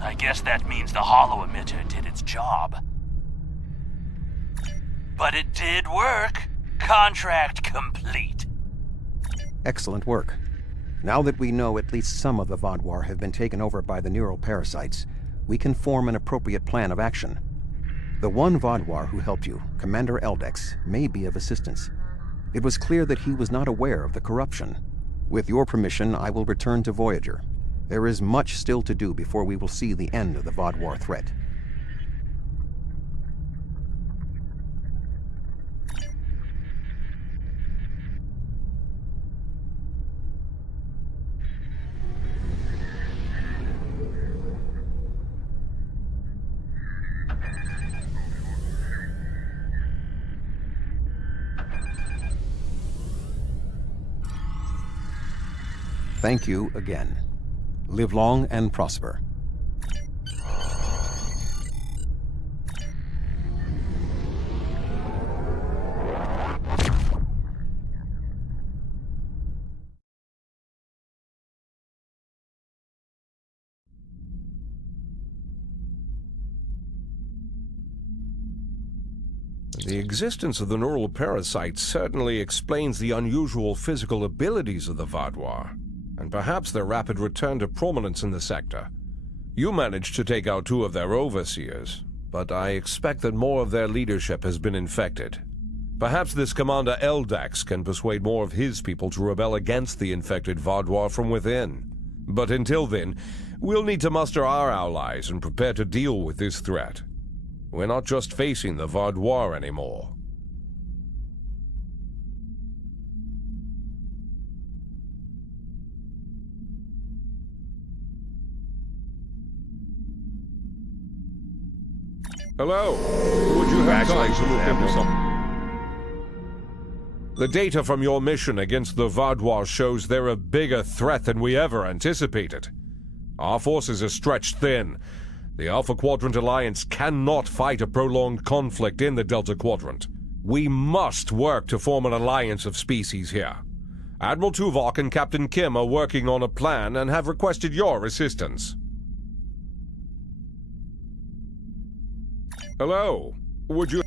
I guess that means the holo emitter did its job. But it did work. Contract complete. Excellent work. Now that we know at least some of the Vodwar have been taken over by the neural parasites, we can form an appropriate plan of action. The one Vodwar who helped you, Commander Eldex, may be of assistance. It was clear that he was not aware of the corruption. With your permission, I will return to Voyager. There is much still to do before we will see the end of the Vodwar threat. Thank you again. Live long and prosper. The existence of the neural parasites certainly explains the unusual physical abilities of the Vodwar, and perhaps their rapid return to prominence in the sector. You managed to take out 2 of their overseers, but I expect that more of their leadership has been infected. Perhaps this Commander Eldex can persuade more of his people to rebel against the infected Vodwar from within. But until then, we'll need to muster our allies and prepare to deal with this threat. We're not just facing the Vodwar anymore. Hello. Would you have time to look into something? The data from your mission against the Vodwar shows they're a bigger threat than we ever anticipated. Our forces are stretched thin. The Alpha Quadrant Alliance cannot fight a prolonged conflict in the Delta Quadrant. We must work to form an alliance of species here. Admiral Tuvok and Captain Kim are working on a plan and have requested your assistance. Hello. Would you...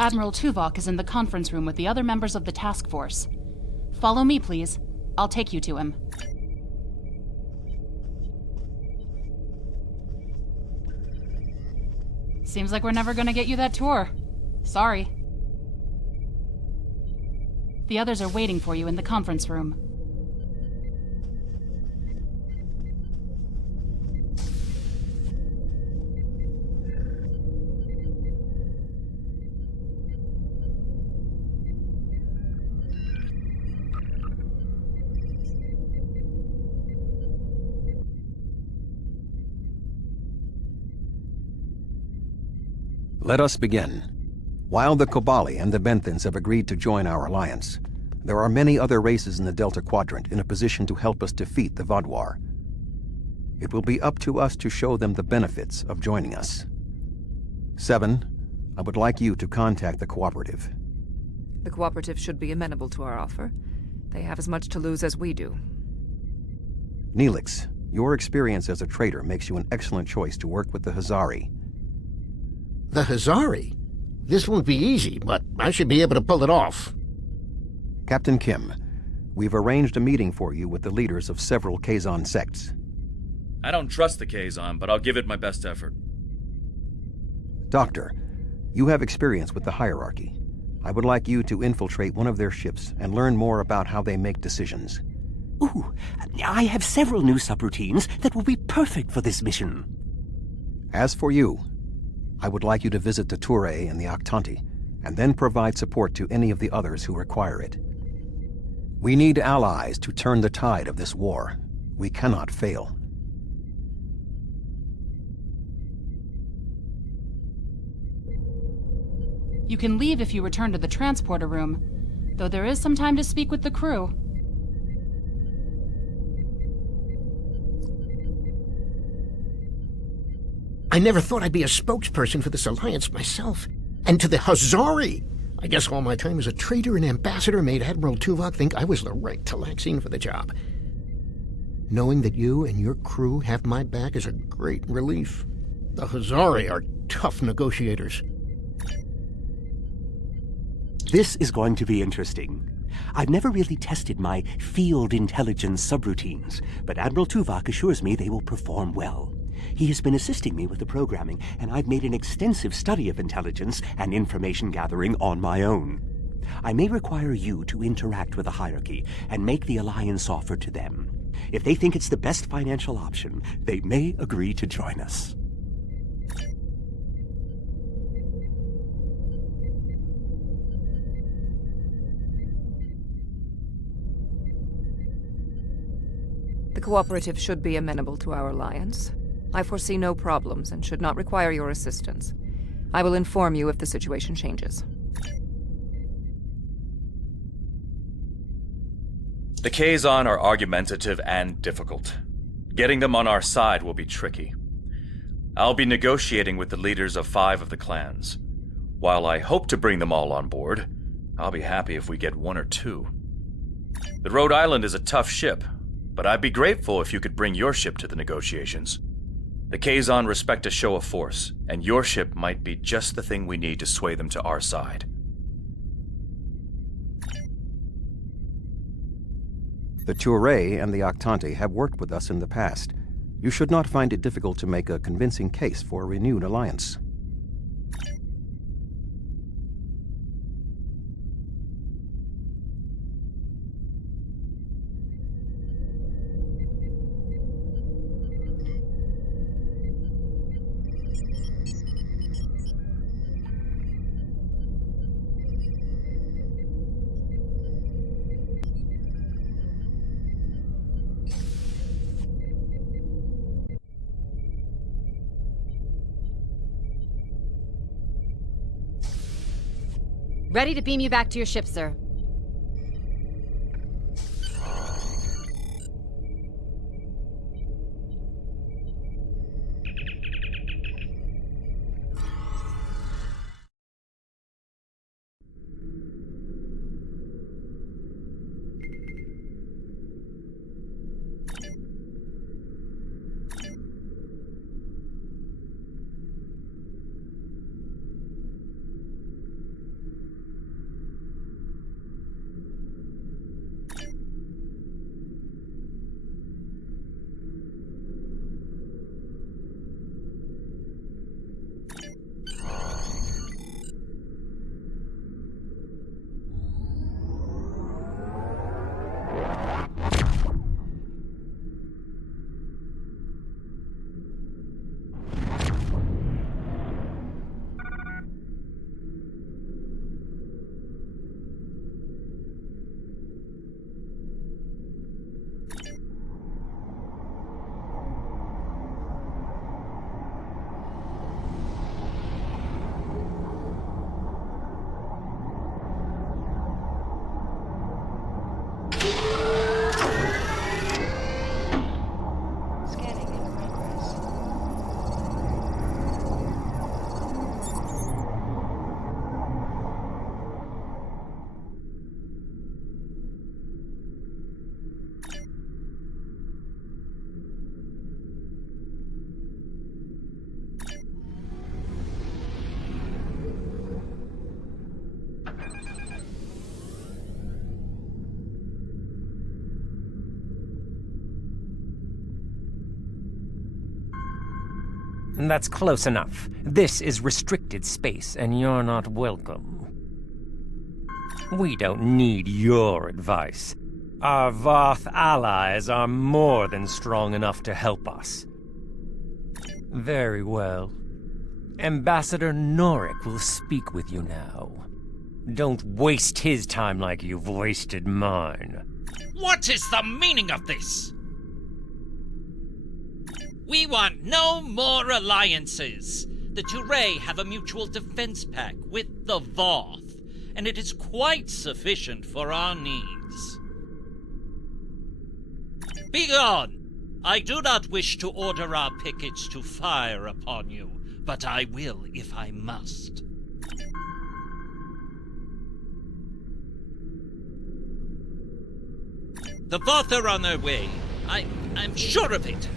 Admiral Tuvok is in the conference room with the other members of the task force. Follow me, please. I'll take you to him. Seems like we're never gonna get you that tour. Sorry. The others are waiting for you in the conference room. Let us begin. While the Kobali and the Benthans have agreed to join our alliance, there are many other races in the Delta Quadrant in a position to help us defeat the Vaadwaur. It will be up to us to show them the benefits of joining us. 7, I would like you to contact the Cooperative. The Cooperative should be amenable to our offer. They have as much to lose as we do. Neelix, your experience as a trader makes you an excellent choice to work with the Hazari. The Hazari? This won't be easy, but I should be able to pull it off. Captain Kim, we've arranged a meeting for you with the leaders of several Kazon sects. I don't trust the Kazon, but I'll give it my best effort. Doctor, you have experience with the hierarchy. I would like you to infiltrate one of their ships and learn more about how they make decisions. Ooh, I have several new subroutines that will be perfect for this mission. As for you, I would like you to visit the Touré and the Octanti, and then provide support to any of the others who require it. We need allies to turn the tide of this war. We cannot fail. You can leave if you return to the transporter room, though there is some time to speak with the crew. I never thought I'd be a spokesperson for this alliance myself. And to the Hazari! I guess all my time as a trader and ambassador made Admiral Tuvok think I was the right Talaxian for the job. Knowing that you and your crew have my back is a great relief. The Hazari are tough negotiators. This is going to be interesting. I've never really tested my field intelligence subroutines, but Admiral Tuvok assures me they will perform well. He has been assisting me with the programming, and I've made an extensive study of intelligence and information gathering on my own. I may require you to interact with the hierarchy and make the alliance offer to them. If they think it's the best financial option, they may agree to join us. The Cooperative should be amenable to our alliance. I foresee no problems and should not require your assistance. I will inform you if the situation changes. The Kazon are argumentative and difficult. Getting them on our side will be tricky. I'll be negotiating with the leaders of 5 of the clans. While I hope to bring them all on board, I'll be happy if we get 1 or 2. The Rhode Island is a tough ship, but I'd be grateful if you could bring your ship to the negotiations. The Kazon respect a show of force, and your ship might be just the thing we need to sway them to our side. The Touré and the Octanti have worked with us in the past. You should not find it difficult to make a convincing case for a renewed alliance. Ready to beam you back to your ship, sir. That's close enough. This is restricted space, and you're not welcome. We don't need your advice. Our Voth allies are more than strong enough to help us. Very well. Ambassador Norik will speak with you now. Don't waste his time like you've wasted mine. What is the meaning of this? We want no more alliances. The Touré have a mutual defense pact with the Voth, and it is quite sufficient for our needs. Begone! I do not wish to order our pickets to fire upon you, but I will if I must. The Voth are on their way. I'm sure of it.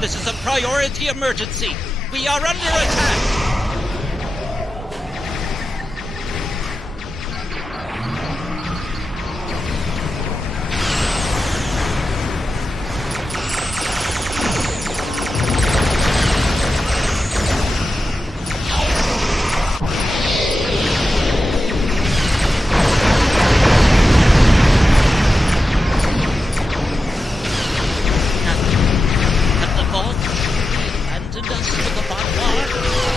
This is a priority emergency. We are under attack. Have the Voth abandoned us to the Valar?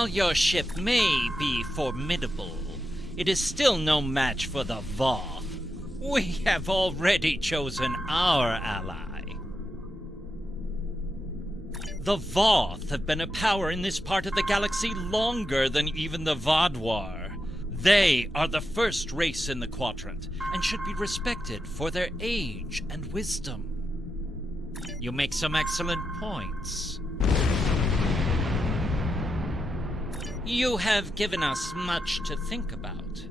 While your ship may be formidable, it is still no match for the Voth. We have already chosen our ally. The Voth have been a power in this part of the galaxy longer than even the Vaadwaur. They are the first race in the quadrant, and should be respected for their age and wisdom. You make some excellent points. You have given us much to think about.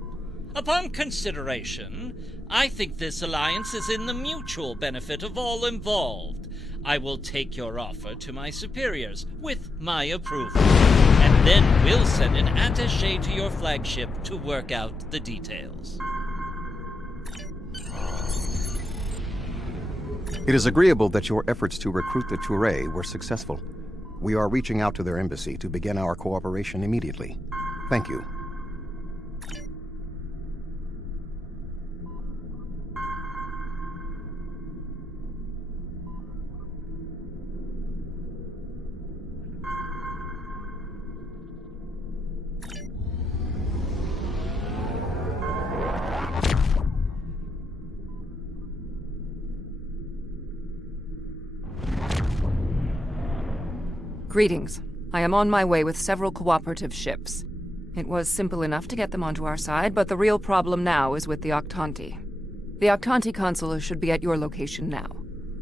Upon consideration, I think this alliance is in the mutual benefit of all involved. I will take your offer to my superiors with my approval, and then we'll send an attaché to your flagship to work out the details. It is agreeable that your efforts to recruit the Touré were successful. We are reaching out to their embassy to begin our cooperation immediately. Thank you. Greetings. I am on my way with several cooperative ships. It was simple enough to get them onto our side, but the real problem now is with the Octanti. The Octanti consul should be at your location now.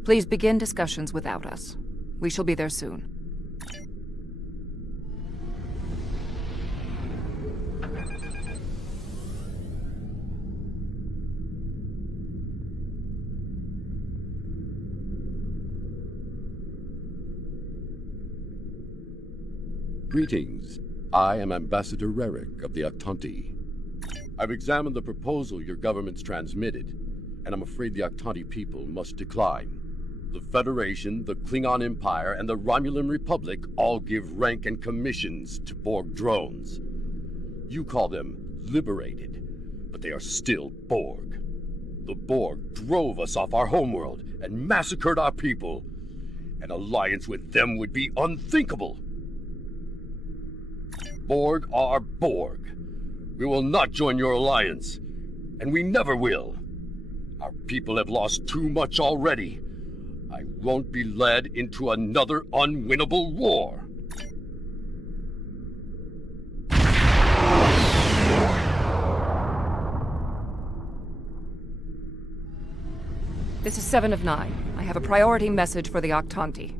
Please begin discussions without us. We shall be there soon. Greetings. I am Ambassador Rarick of the Octanti. I've examined the proposal your government's transmitted, and I'm afraid the Octanti people must decline. The Federation, the Klingon Empire, and the Romulan Republic all give rank and commissions to Borg drones. You call them liberated, but they are still Borg. The Borg drove us off our homeworld and massacred our people. An alliance with them would be unthinkable. Borg are Borg. We will not join your alliance, and we never will. Our people have lost too much already. I won't be led into another unwinnable war. This is 7 of 9. I have a priority message for the Octanti.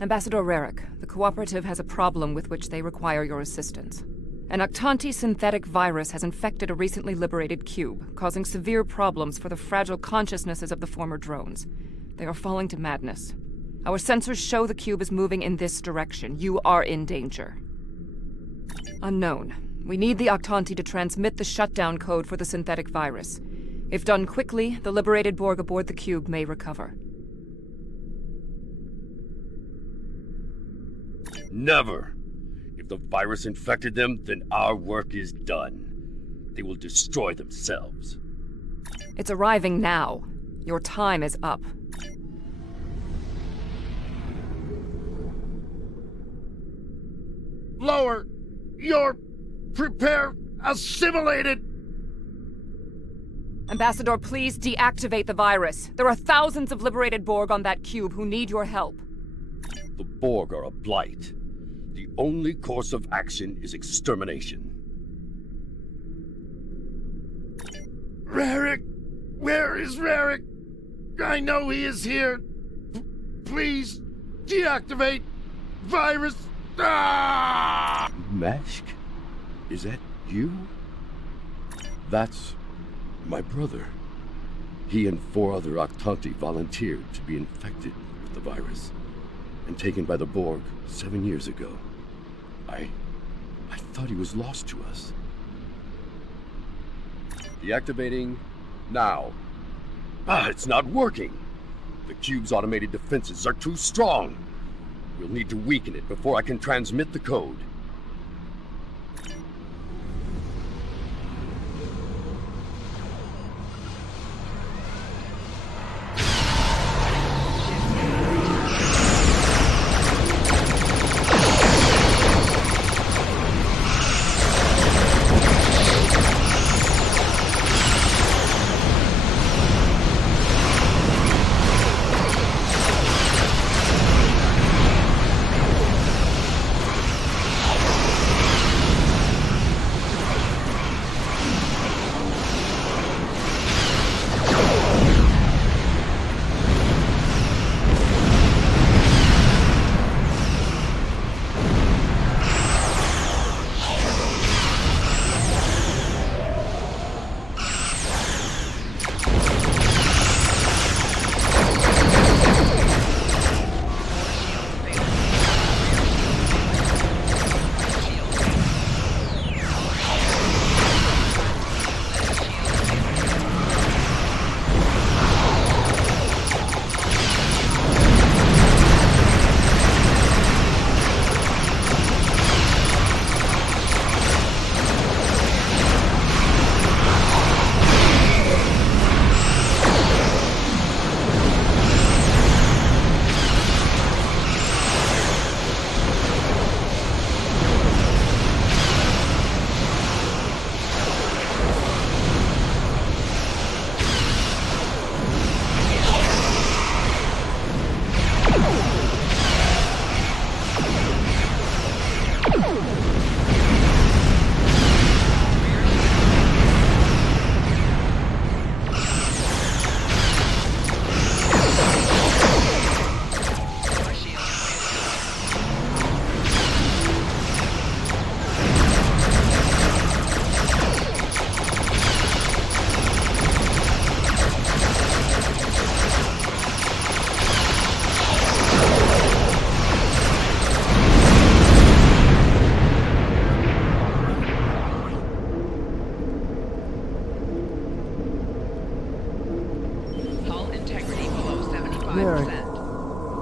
Ambassador Rarick, the Cooperative has a problem with which they require your assistance. An Octanti synthetic virus has infected a recently liberated cube, causing severe problems for the fragile consciousnesses of the former drones. They are falling to madness. Our sensors show the cube is moving in this direction. You are in danger. Unknown. We need the Octanti to transmit the shutdown code for the synthetic virus. If done quickly, the liberated Borg aboard the cube may recover. Never. If the virus infected them, then our work is done. They will destroy themselves. It's arriving now. Your time is up. Lower! You're... prepare... assimilated! Ambassador, please deactivate the virus. There are thousands of liberated Borg on that cube who need your help. The Borg are a blight. The only course of action is extermination. Rarick! Where is Rarick? I know he is here. Please, deactivate virus. Ah! Meshk? Is that you? That's my brother. He and 4 other Octanti volunteered to be infected with the virus and taken by the Borg 7 years ago. I thought he was lost to us. Deactivating now. It's not working. The cube's automated defenses are too strong. We'll need to weaken it before I can transmit the code.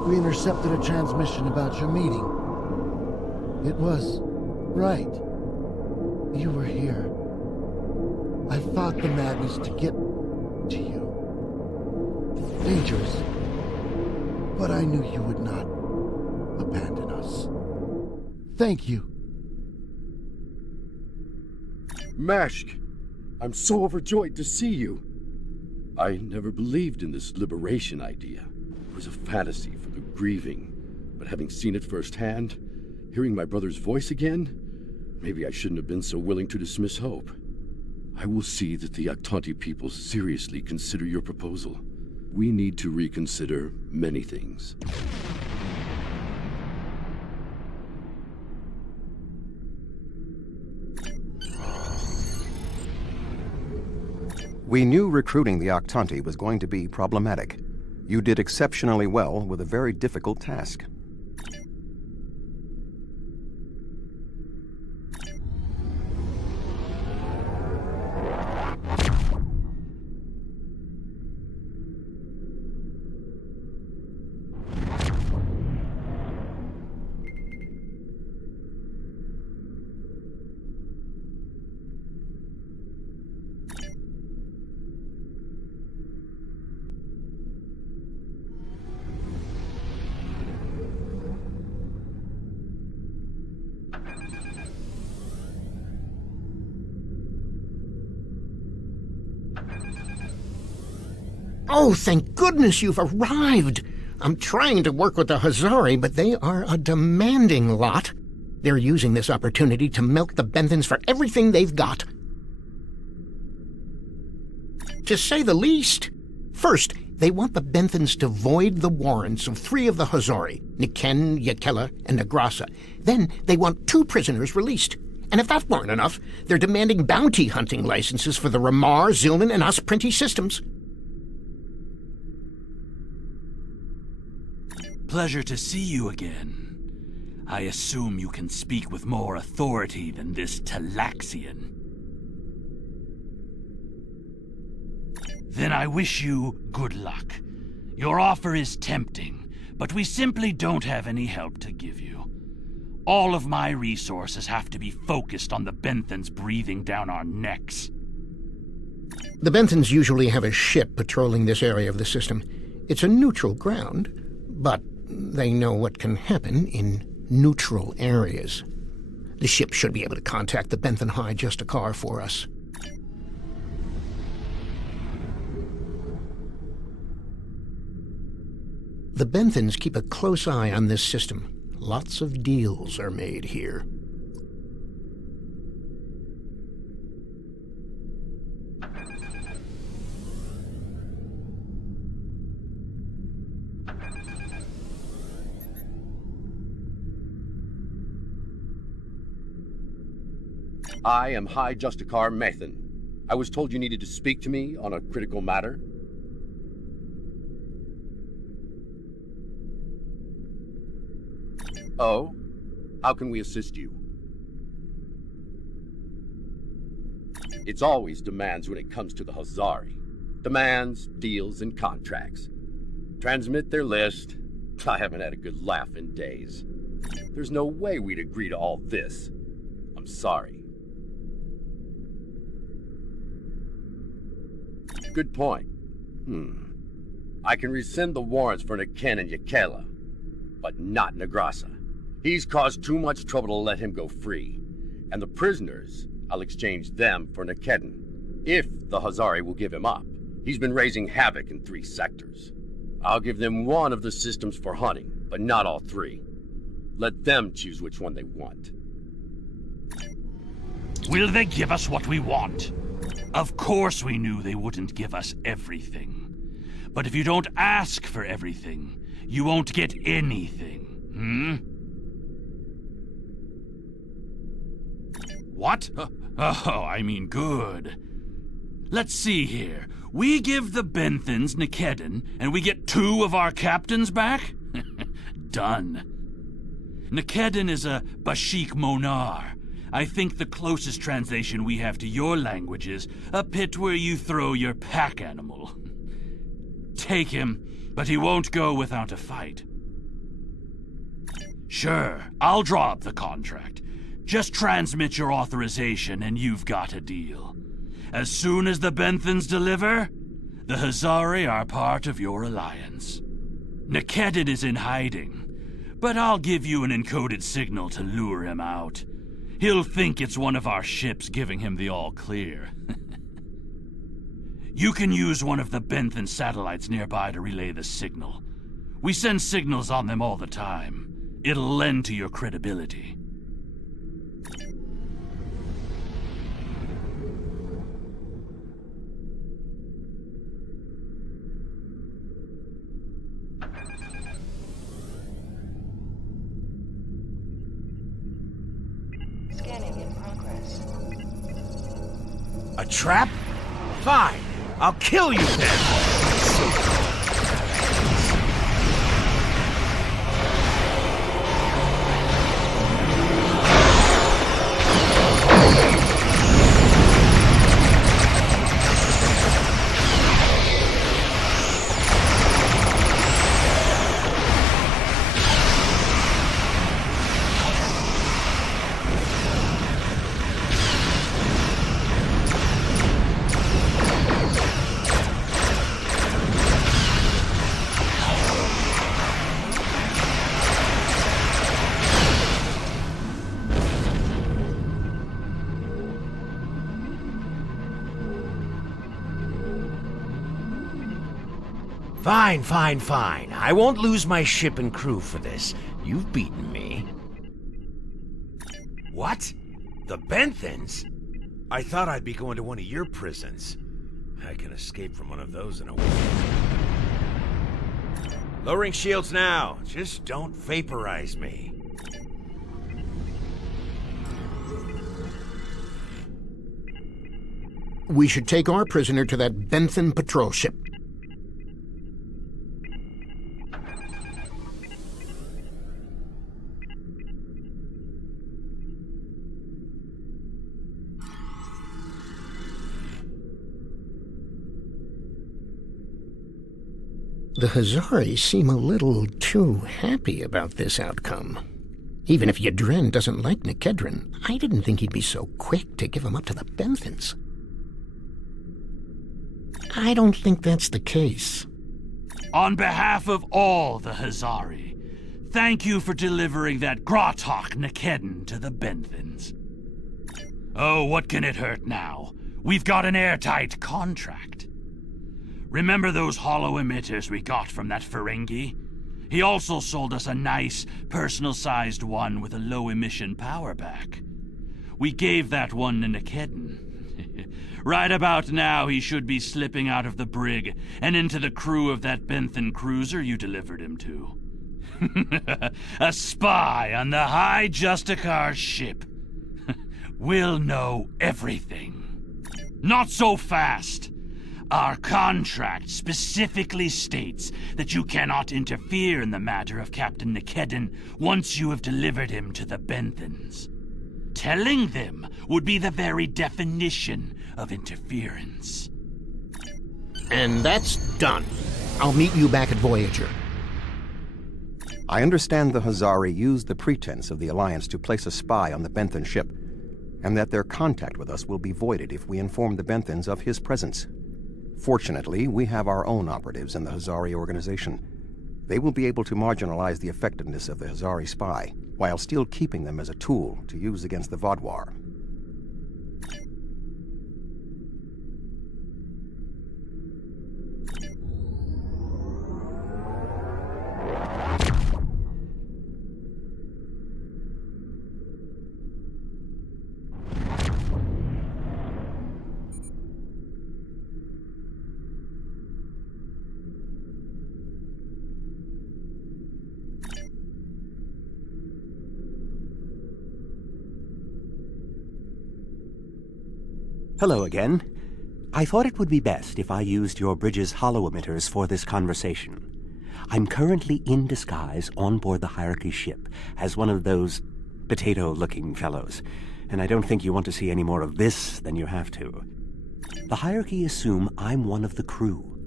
We intercepted a transmission about your meeting. It was right. You were here. I fought the madness to get to you. Dangerous. But I knew you would not abandon us. Thank you. Mashk, I'm so overjoyed to see you. I never believed in this liberation idea. It was a fantasy for the grieving. But having seen it firsthand, hearing my brother's voice again, maybe I shouldn't have been so willing to dismiss hope. I will see that the Aktanti people seriously consider your proposal. We need to reconsider many things. We knew recruiting the Aktanti was going to be problematic. You did exceptionally well with a very difficult task. Oh, thank goodness you've arrived! I'm trying to work with the Hazari, but they are a demanding lot. They're using this opportunity to milk the Benthans for everything they've got. To say the least. First, they want the Benthans to void the warrants of 3 of the Hazari, Niken, Yakela, and Negrasa. Then they want 2 prisoners released. And if that weren't enough, they're demanding bounty hunting licenses for the Ramar, Zilnan, and Osprinti systems. Pleasure to see you again. I assume you can speak with more authority than this Talaxian. Then I wish you good luck. Your offer is tempting, but we simply don't have any help to give you. All of my resources have to be focused on the Benthans breathing down our necks. The Benthans usually have a ship patrolling this area of the system. It's a neutral ground, but they know what can happen in neutral areas. The ship should be able to contact the Benthan High Justicar for us. The Benthans keep a close eye on this system. Lots of deals are made here. I am High Justicar Mathan. I was told you needed to speak to me on a critical matter. Oh? How can we assist you? It's always demands when it comes to the Hazari. Demands, deals, and contracts. Transmit their list. I haven't had a good laugh in days. There's no way we'd agree to all this. I'm sorry. Good point. I can rescind the warrants for Niken and Yakela, but not Negrasa. He's caused too much trouble to let him go free. And the prisoners, I'll exchange them for Nikedin, if the Hazari will give him up. He's been raising havoc in 3 sectors. I'll give them 1 of the systems for hunting, but not all 3. Let them choose which one they want. Will they give us what we want? Of course we knew they wouldn't give us everything. But if you don't ask for everything, you won't get anything, What? Oh, I mean good. Let's see here. We give the Benthans Nikedin, and we get 2 of our captains back? Done. Nikedin is a Bashik Monar. I think the closest translation we have to your language is a pit where you throw your pack animal. Take him, but he won't go without a fight. Sure, I'll draw up the contract. Just transmit your authorization and you've got a deal. As soon as the Benthans deliver, the Hazari are part of your alliance. Nikedin is in hiding, but I'll give you an encoded signal to lure him out. He'll think it's one of our ships giving him the all-clear. You can use one of the Benthan satellites nearby to relay the signal. We send signals on them all the time. It'll lend to your credibility. Scanning in progress. A trap? Fine. I'll kill you then! Fine. I won't lose my ship and crew for this. You've beaten me. What? The Benthans? I thought I'd be going to one of your prisons. I can escape from one of those in a week. Lowering shields now. Just don't vaporize me. We should take our prisoner to that Benthan patrol ship. The Hazari seem a little too happy about this outcome. Even if Yadren doesn't like Nikedrin, I didn't think he'd be so quick to give him up to the Benthans. I don't think that's the case. On behalf of all the Hazari, thank you for delivering that Gratok Nikedin to the Benthans. Oh, what can it hurt now? We've got an airtight contract. Remember those hollow emitters we got from that Ferengi? He also sold us a nice, personal-sized one with a low-emission power pack. We gave that one to Nikedin. Right about now, he should be slipping out of the brig and into the crew of that Benthan cruiser you delivered him to. A spy on the High Justicar's ship. We'll know everything. Not so fast. Our contract specifically states that you cannot interfere in the matter of Captain Nikedin once you have delivered him to the Benthans. Telling them would be the very definition of interference. And that's done. I'll meet you back at Voyager. I understand the Hazari used the pretense of the Alliance to place a spy on the Benthan ship, and that their contact with us will be voided if we inform the Benthans of his presence. Fortunately, we have our own operatives in the Hazari organization. They will be able to marginalize the effectiveness of the Hazari spy, while still keeping them as a tool to use against the Vaadwaur. Hello again. I thought it would be best if I used your bridge's hollow emitters for this conversation. I'm currently in disguise on board the Hierarchy ship as one of those potato-looking fellows, and I don't think you want to see any more of this than you have to. The Hierarchy assume I'm one of the crew.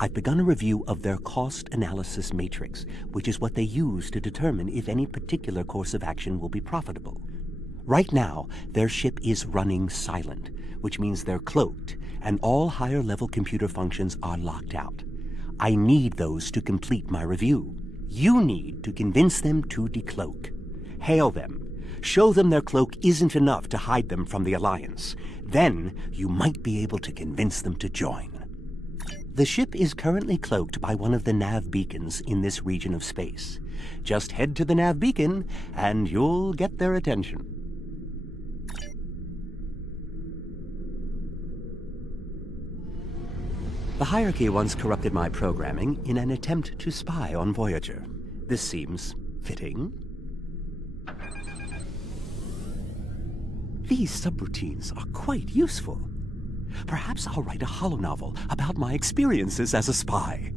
I've begun a review of their cost analysis matrix, which is what they use to determine if any particular course of action will be profitable. Right now, their ship is running silent, which means they're cloaked, and all higher-level computer functions are locked out. I need those to complete my review. You need to convince them to decloak. Hail them. Show them their cloak isn't enough to hide them from the Alliance. Then you might be able to convince them to join. The ship is currently cloaked by one of the nav beacons in this region of space. Just head to the nav beacon, and you'll get their attention. The Hierarchy once corrupted my programming in an attempt to spy on Voyager. This seems fitting. These subroutines are quite useful. Perhaps I'll write a holonovel about my experiences as a spy.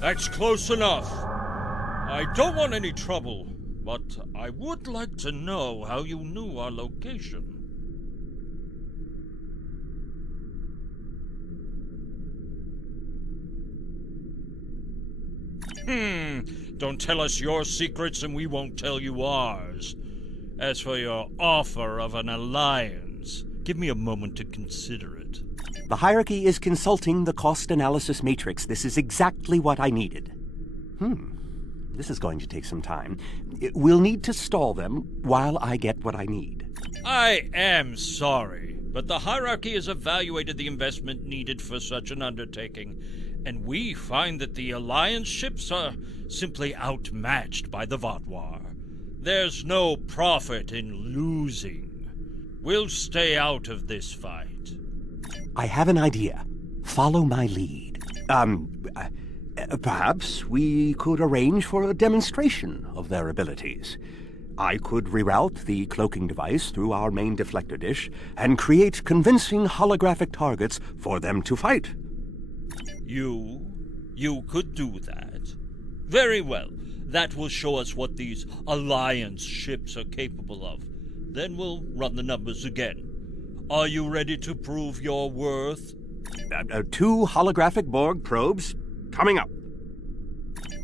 That's close enough. I don't want any trouble, but I would like to know how you knew our location. Don't tell us your secrets and we won't tell you ours. As for your offer of an alliance, give me a moment to consider it. The Hierarchy is consulting the cost analysis matrix. This is exactly what I needed. This is going to take some time. We'll need to stall them while I get what I need. I am sorry, but the Hierarchy has evaluated the investment needed for such an undertaking, and we find that the Alliance ships are simply outmatched by the Vatwar. There's no profit in losing. We'll stay out of this fight. I have an idea. Follow my lead. Perhaps we could arrange for a demonstration of their abilities. I could reroute the cloaking device through our main deflector dish and create convincing holographic targets for them to fight. You could do that. Very well. That will show us what these Alliance ships are capable of. Then we'll run the numbers again. Are you ready to prove your worth? 2 holographic Borg probes coming up.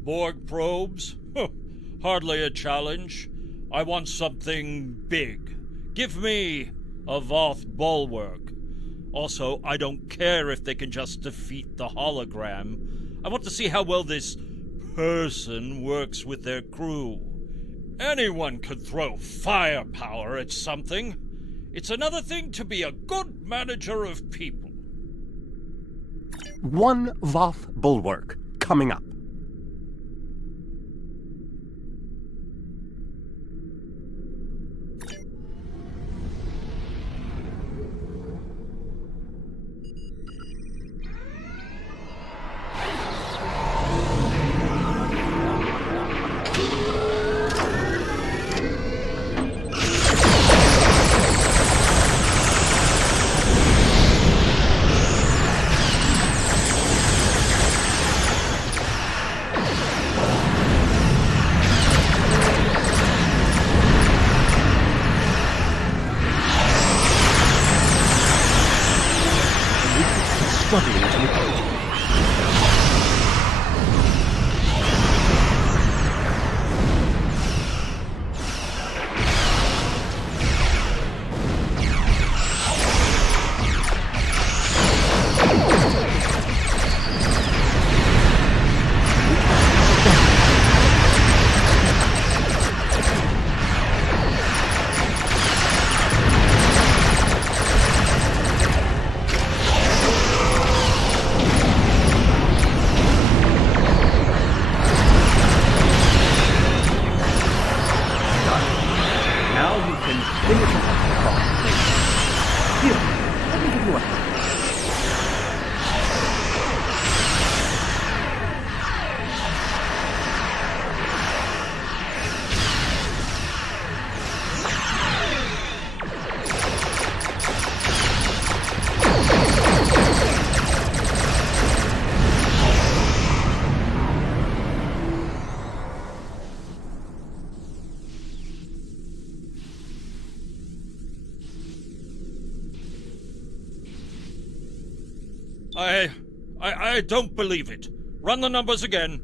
Borg probes? Hardly a challenge. I want something big. Give me a Voth bulwark. Also, I don't care if they can just defeat the hologram. I want to see how well this person works with their crew. Anyone could throw firepower at something. It's another thing to be a good manager of people. 1 Voth bulwark coming up. I don't believe it. Run the numbers again.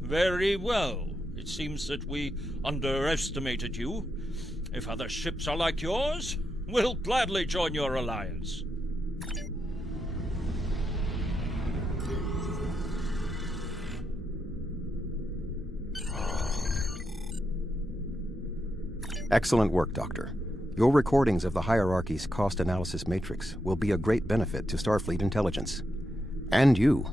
Very well. It seems that we underestimated you. If other ships are like yours, we'll gladly join your alliance. Excellent work, Doctor. Your recordings of the hierarchy's cost analysis matrix will be a great benefit to Starfleet intelligence. And you.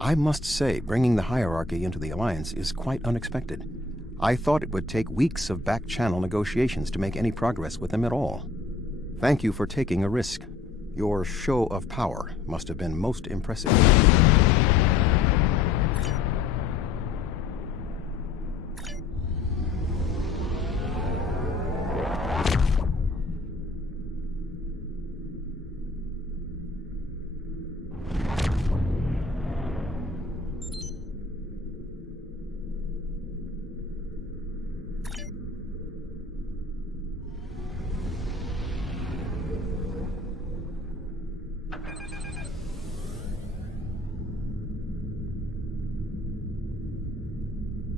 I must say, bringing the hierarchy into the Alliance is quite unexpected. I thought it would take weeks of back-channel negotiations to make any progress with them at all. Thank you for taking a risk. Your show of power must have been most impressive.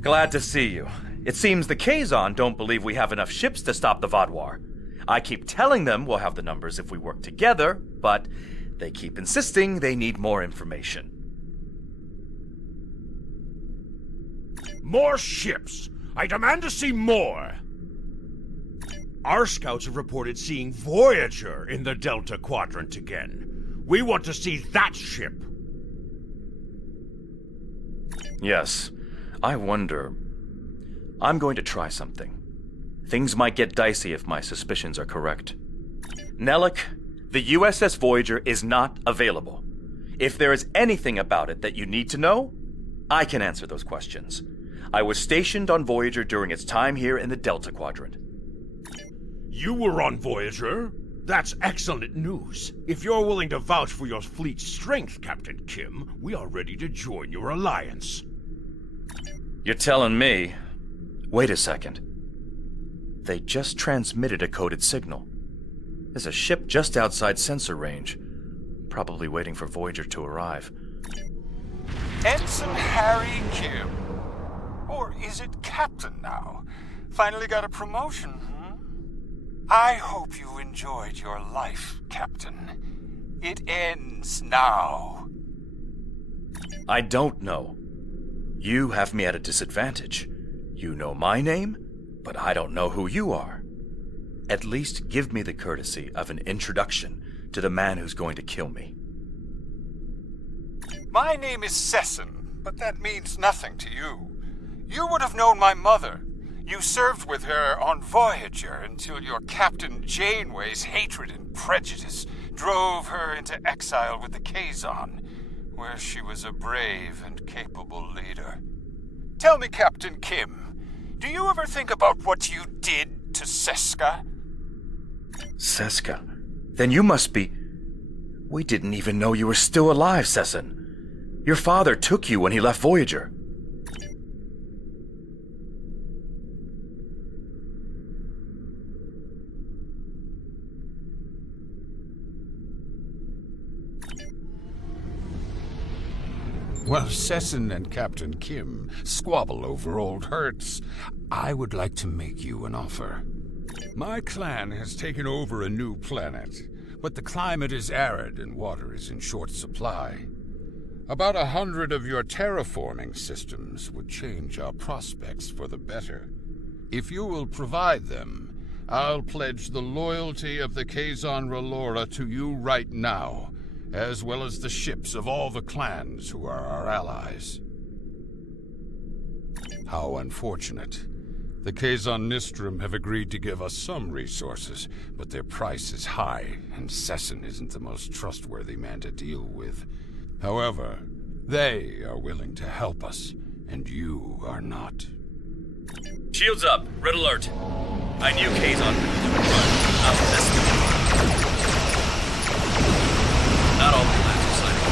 Glad to see you. It seems the Kazon don't believe we have enough ships to stop the Vaadwaur. I keep telling them we'll have the numbers if we work together, but they keep insisting they need more information. More ships! I demand to see more! Our scouts have reported seeing Voyager in the Delta Quadrant again. We want to see that ship. Yes. I wonder... I'm going to try something. Things might get dicey if my suspicions are correct. Nellick, the USS Voyager is not available. If there is anything about it that you need to know, I can answer those questions. I was stationed on Voyager during its time here in the Delta Quadrant. You were on Voyager? That's excellent news. If you're willing to vouch for your fleet's strength, Captain Kim, we are ready to join your alliance. You're telling me... Wait a second. They just transmitted a coded signal. There's a ship just outside sensor range. Probably waiting for Voyager to arrive. Ensign Harry Kim. Or is it Captain now? Finally got a promotion, I hope you enjoyed your life, Captain. It ends now. I don't know. You have me at a disadvantage. You know my name, but I don't know who you are. At least give me the courtesy of an introduction to the man who's going to kill me. My name is Sesson, but that means nothing to you. You would have known my mother. You served with her on Voyager until your Captain Janeway's hatred and prejudice drove her into exile with the Kazon, where she was a brave and capable leader. Tell me, Captain Kim, do you ever think about what you did to Seska? Seska? Then you must be... We didn't even know you were still alive, Sesson. Your father took you when he left Voyager. While Sesson and Captain Kim squabble over old hurts, I would like to make you an offer. My clan has taken over a new planet, but the climate is arid and water is in short supply. About 100 of your terraforming systems would change our prospects for the better. If you will provide them, I'll pledge the loyalty of the Kazon Relora to you right now, as well as the ships of all the clans who are our allies. How unfortunate. The Kazon Nistrum have agreed to give us some resources, but their price is high, and Sesson isn't the most trustworthy man to deal with. However, they are willing to help us, and you are not. Shields up. Red alert. I knew Kazon would run. I'll test it. Not all the plans are sighted.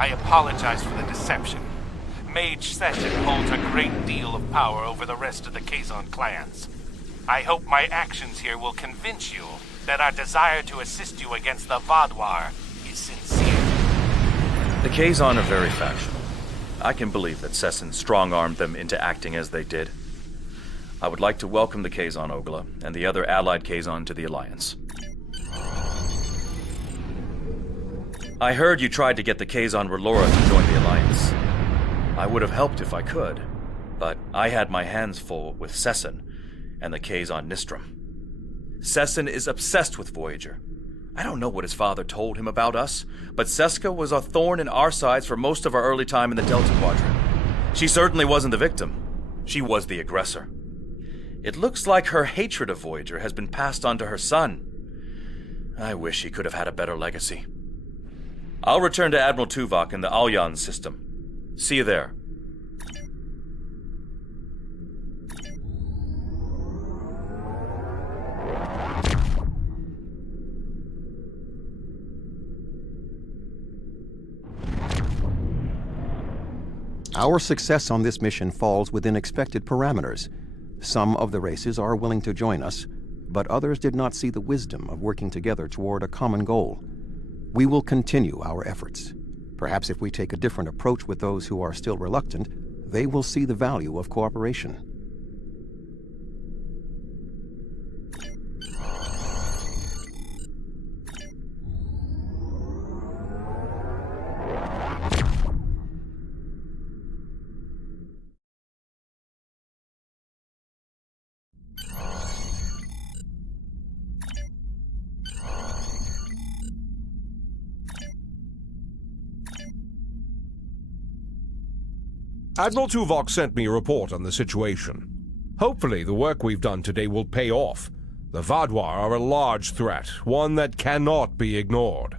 I apologize for the deception. Mage Session holds a great deal of power over the rest of the Kazon clans. I hope my actions here will convince you that our desire to assist you against the Vaadwaur is sincere. The Kazon are very factional. I can believe that Sesson strong-armed them into acting as they did. I would like to welcome the Kazon Ogla and the other allied Kazon to the Alliance. I heard you tried to get the Kazon Relora to join the Alliance. I would have helped if I could, but I had my hands full with Sesson and the Kazon Nistrum. Sesson is obsessed with Voyager. I don't know what his father told him about us, but Seska was a thorn in our sides for most of our early time in the Delta Quadrant. She certainly wasn't the victim. She was the aggressor. It looks like her hatred of Voyager has been passed on to her son. I wish he could have had a better legacy. I'll return to Admiral Tuvok in the Alyan system. See you there. Our success on this mission falls within expected parameters. Some of the races are willing to join us, but others did not see the wisdom of working together toward a common goal. We will continue our efforts. Perhaps if we take a different approach with those who are still reluctant, they will see the value of cooperation. Admiral Tuvok sent me a report on the situation. Hopefully the work we've done today will pay off. The Vaadwaur are a large threat, one that cannot be ignored.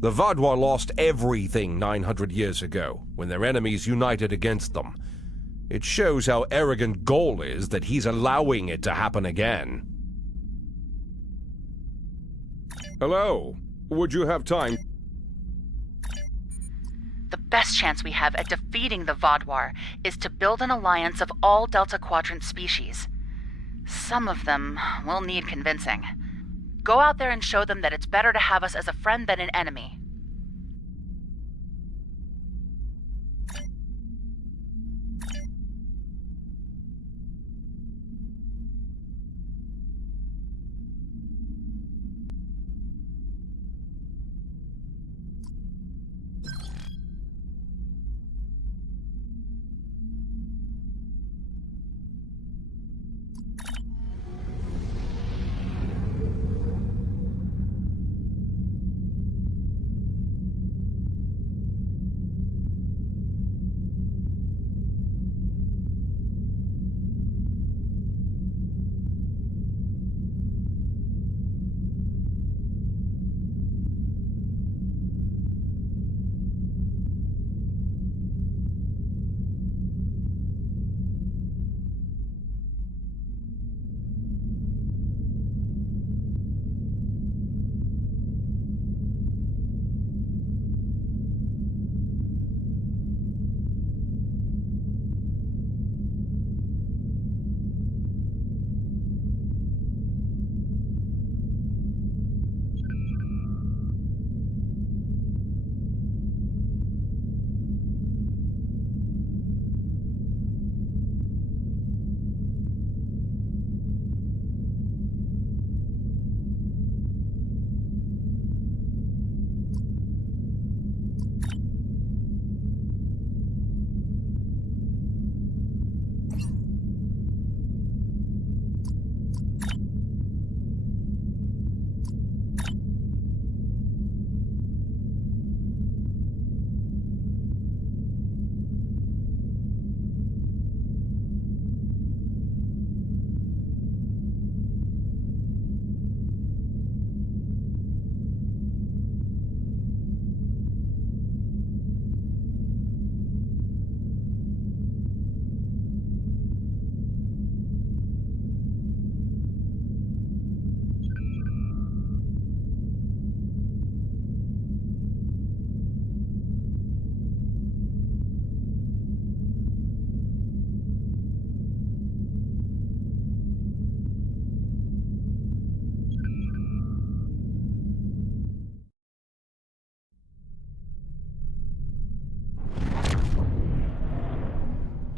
The Vaadwaur lost everything 900 years ago, when their enemies united against them. It shows how arrogant Gol is that he's allowing it to happen again. Hello. Would you have time? The best chance we have at defeating the Vaadwaur is to build an alliance of all Delta Quadrant species. Some of them will need convincing. Go out there and show them that it's better to have us as a friend than an enemy.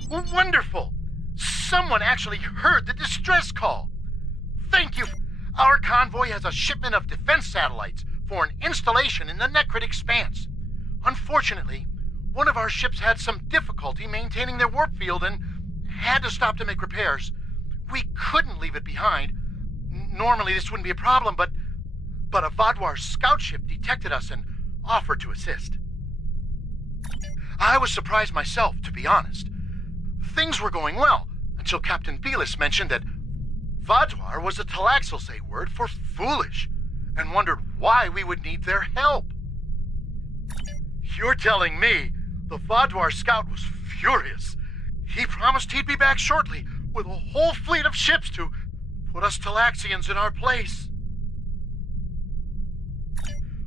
Wonderful! Someone actually heard the distress call. Thank you. Our convoy has a shipment of defense satellites for an installation in the Necrit Expanse. Unfortunately, one of our ships had some difficulty maintaining their warp field and had to stop to make repairs. We couldn't leave it behind. Normally this wouldn't be a problem, but a Vaadwaur scout ship detected us and offered to assist. I was surprised myself, to be honest. Things were going well until Captain Belis mentioned that Vaadwaur was a Talaxilse word for foolish, and wondered why we would need their help. You're telling me the Vaadwaur scout was furious. He promised he'd be back shortly with a whole fleet of ships to put us Talaxians in our place.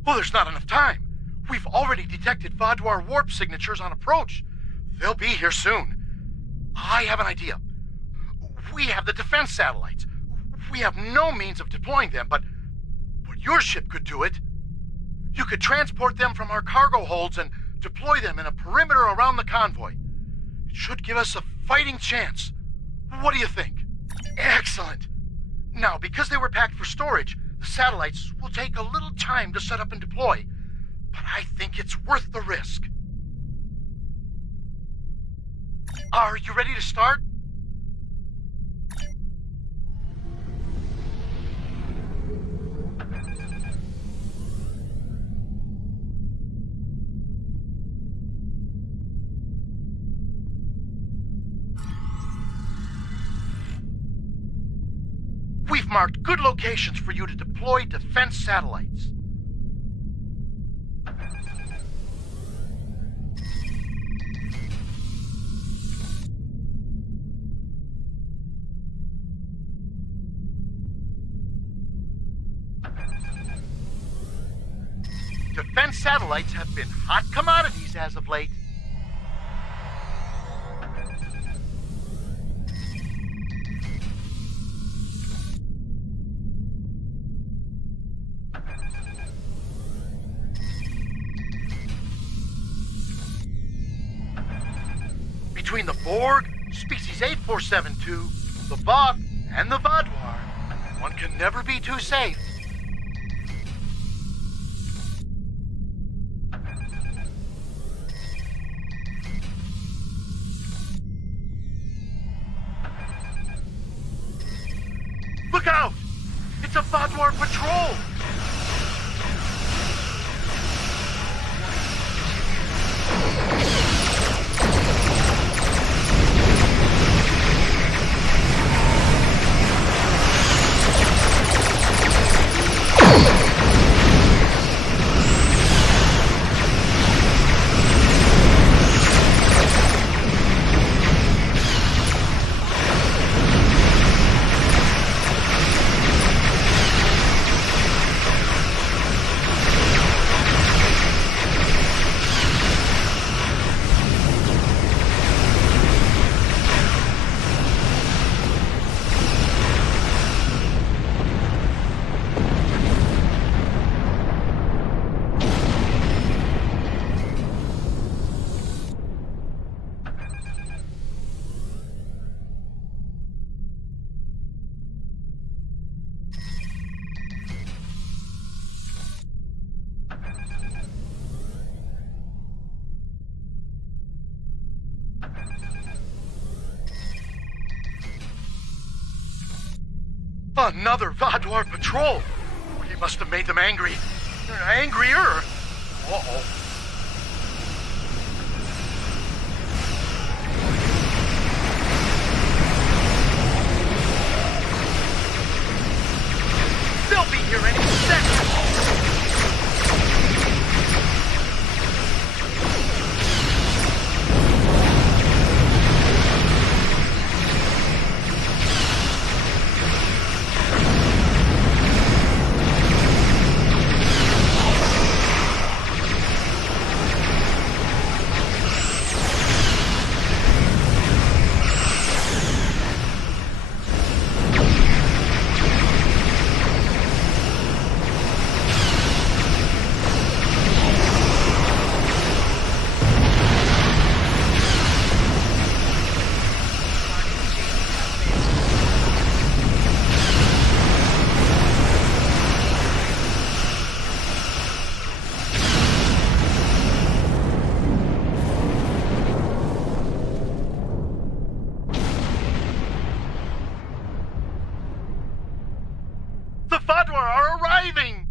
Well, there's not enough time. We've already detected Vaadwaur warp signatures on approach. They'll be here soon. I have an idea. We have the defense satellites. We have no means of deploying them, but your ship could do it. You could transport them from our cargo holds and deploy them in a perimeter around the convoy. It should give us a fighting chance. What do you think? Excellent. Now, because they were packed for storage, the satellites will take a little time to set up and deploy, but I think it's worth the risk. Are you ready to start? We've marked good locations for you to deploy defense satellites. Defense satellites have been hot commodities as of late. Between the Borg, species 8472, the Voth, and the Vaadwaur, one can never be too safe. Look out! It's a Vaadwaur patrol! Another Vaadwaur patrol! He must have made them angry. Angrier! Uh-oh. They'll be here any second! Vadwar are arriving!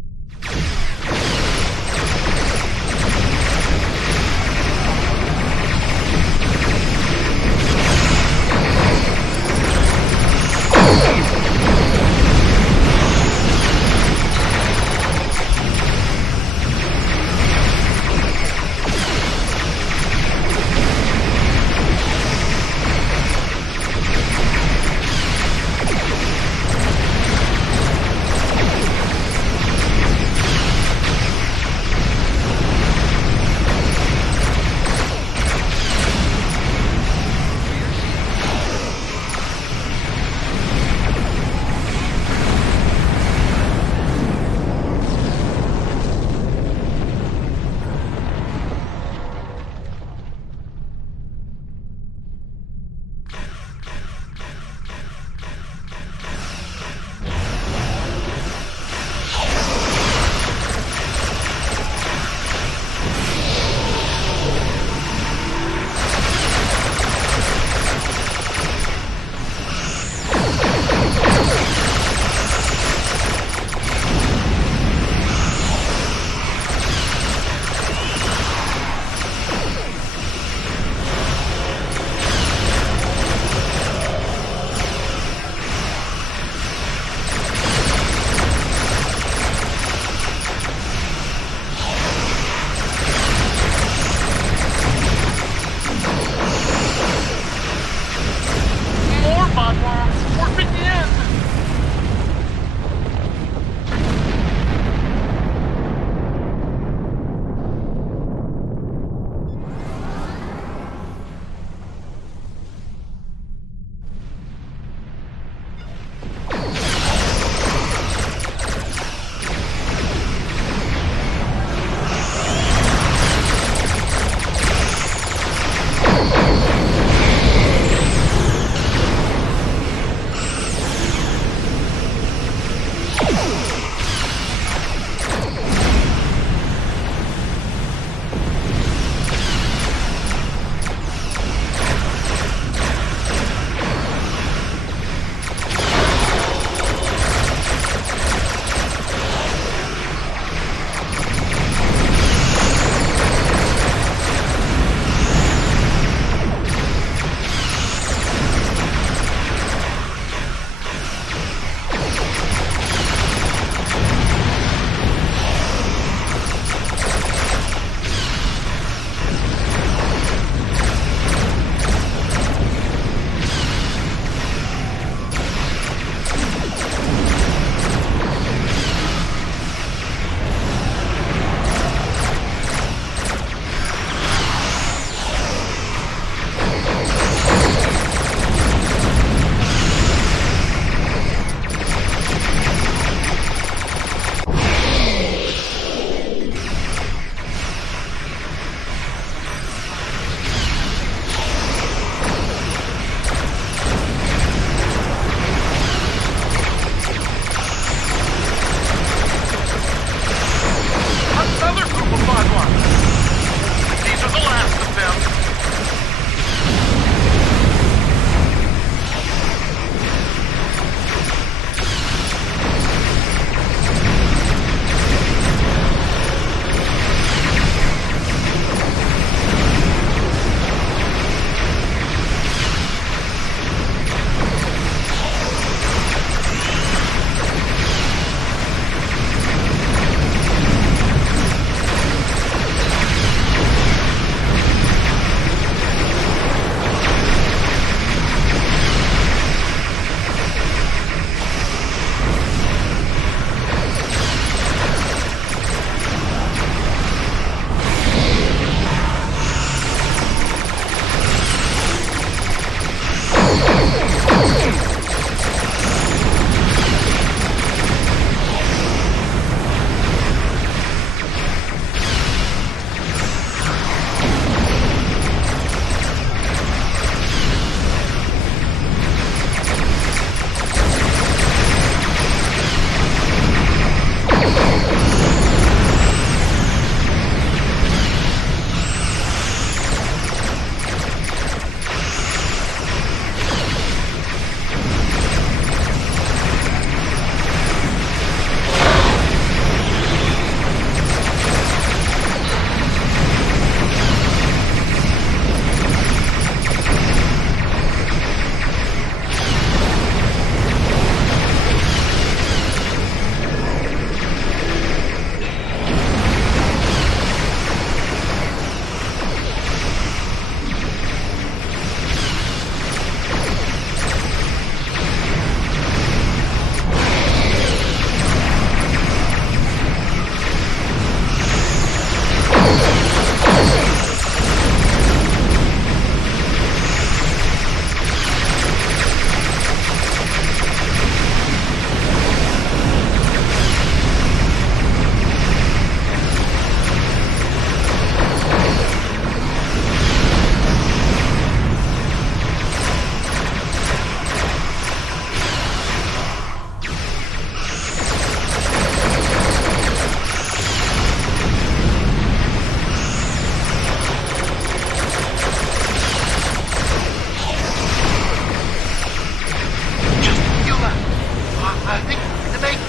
I think we can make it.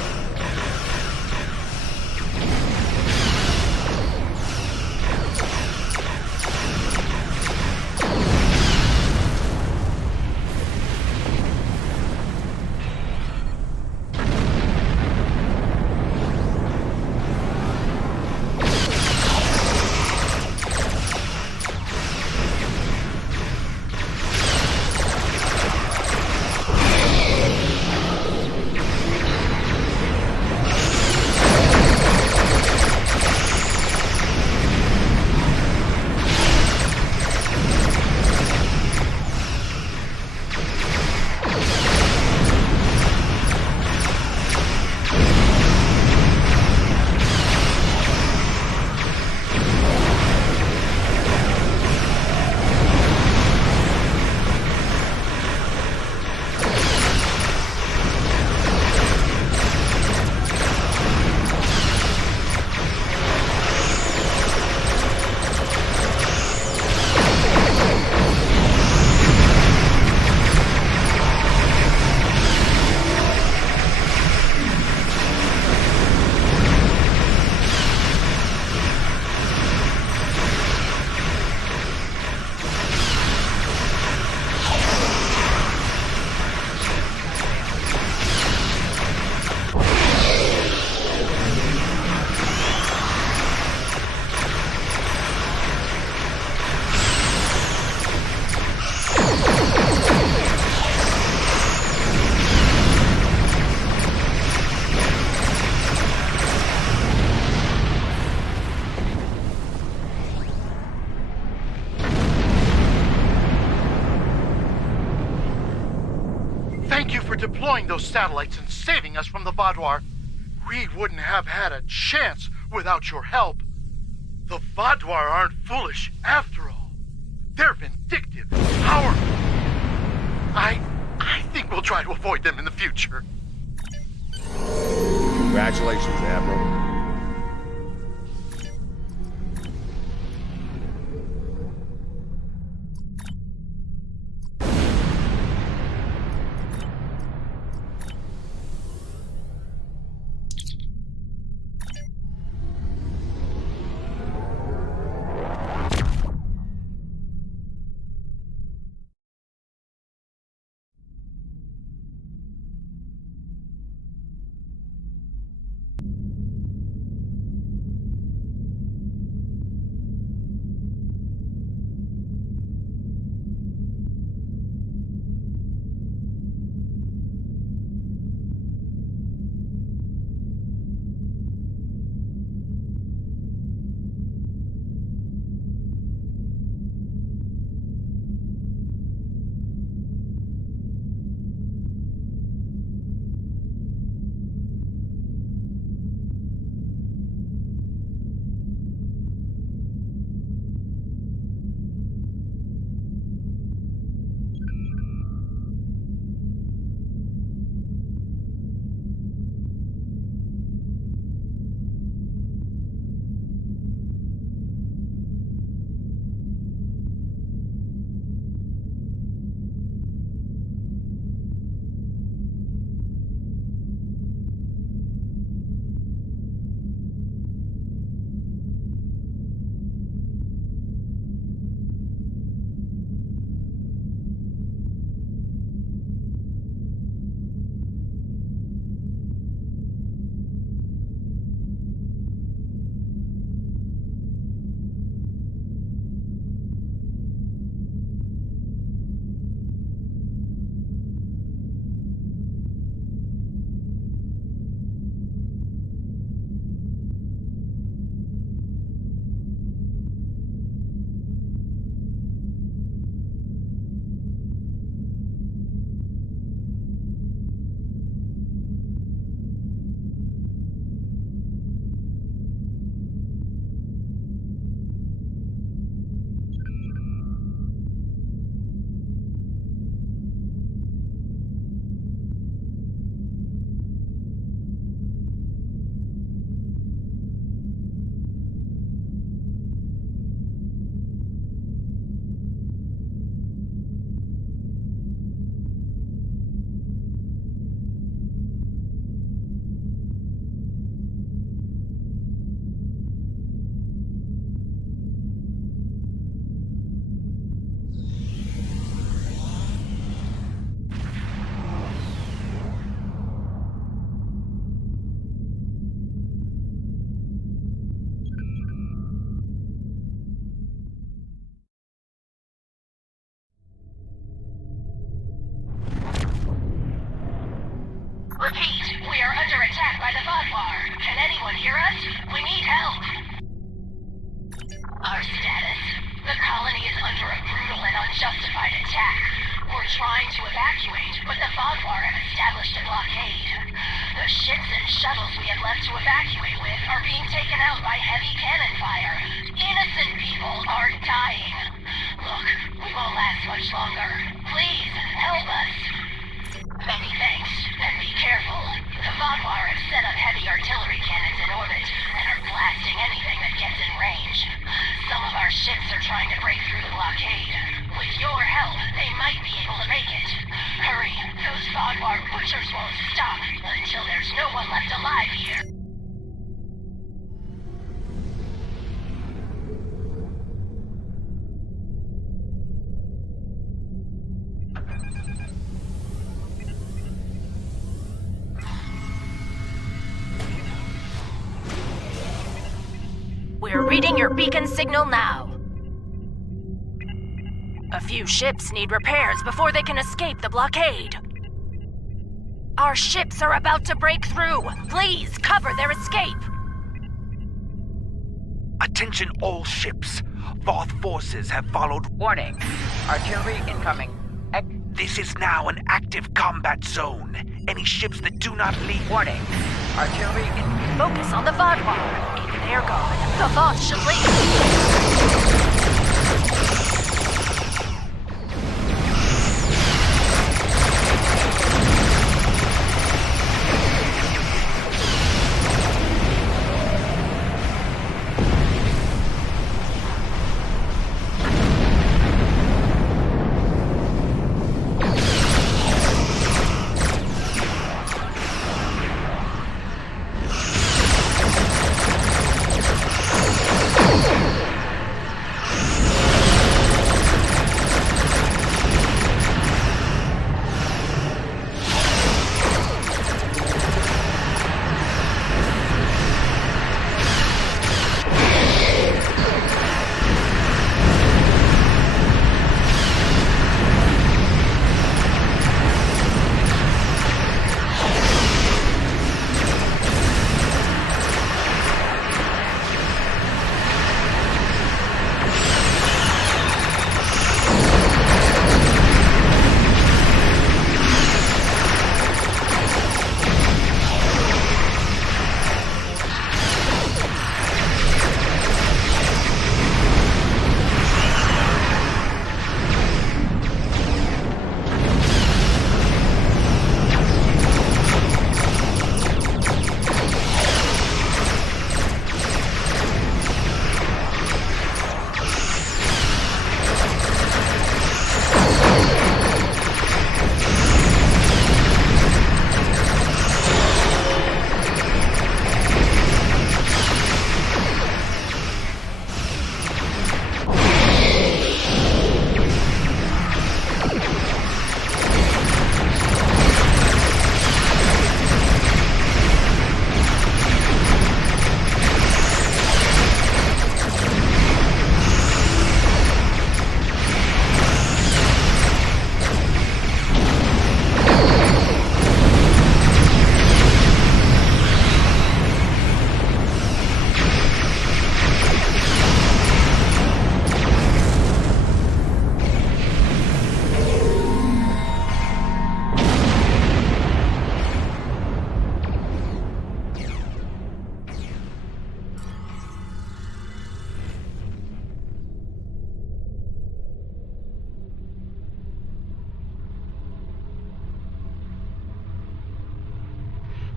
Thank you for deploying those satellites and saving us from the Vaadwaur. We wouldn't have had a chance without your help. The Vaadwaur aren't foolish after all. They're vindictive, powerful. I think we'll try to avoid them in the future. Congratulations, Admiral. Repeat, we are under attack by the Vodwar. Can anyone hear us? We need help. Our status. The colony is under a brutal and unjustified attack. We're trying to evacuate, but the Vodwar have established a blockade. The ships and shuttles we have left to evacuate with are being taken out by heavy cannon fire. Innocent people are dying. Look, we won't last much longer. Please, help us. Many thanks, and be careful. The Vodwar have set up heavy artillery cannons in orbit and are blasting anything that gets in range. Some of our ships are trying to break through the blockade. With your help, they might be able to make it. Hurry, those Vodwar butchers won't stop until there's no one left alive here. We're reading your beacon signal now. A few ships need repairs before they can escape the blockade. Our ships are about to break through. Please cover their escape. Attention all ships. Voth forces have followed... Warning. Artillery incoming. This is now an active combat zone. Any ships that do not leave... Warning. Artillery in... Focus on the Vodwar. If they're gone, the Voth should leave.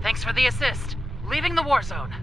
Thanks for the assist. Leaving the war zone.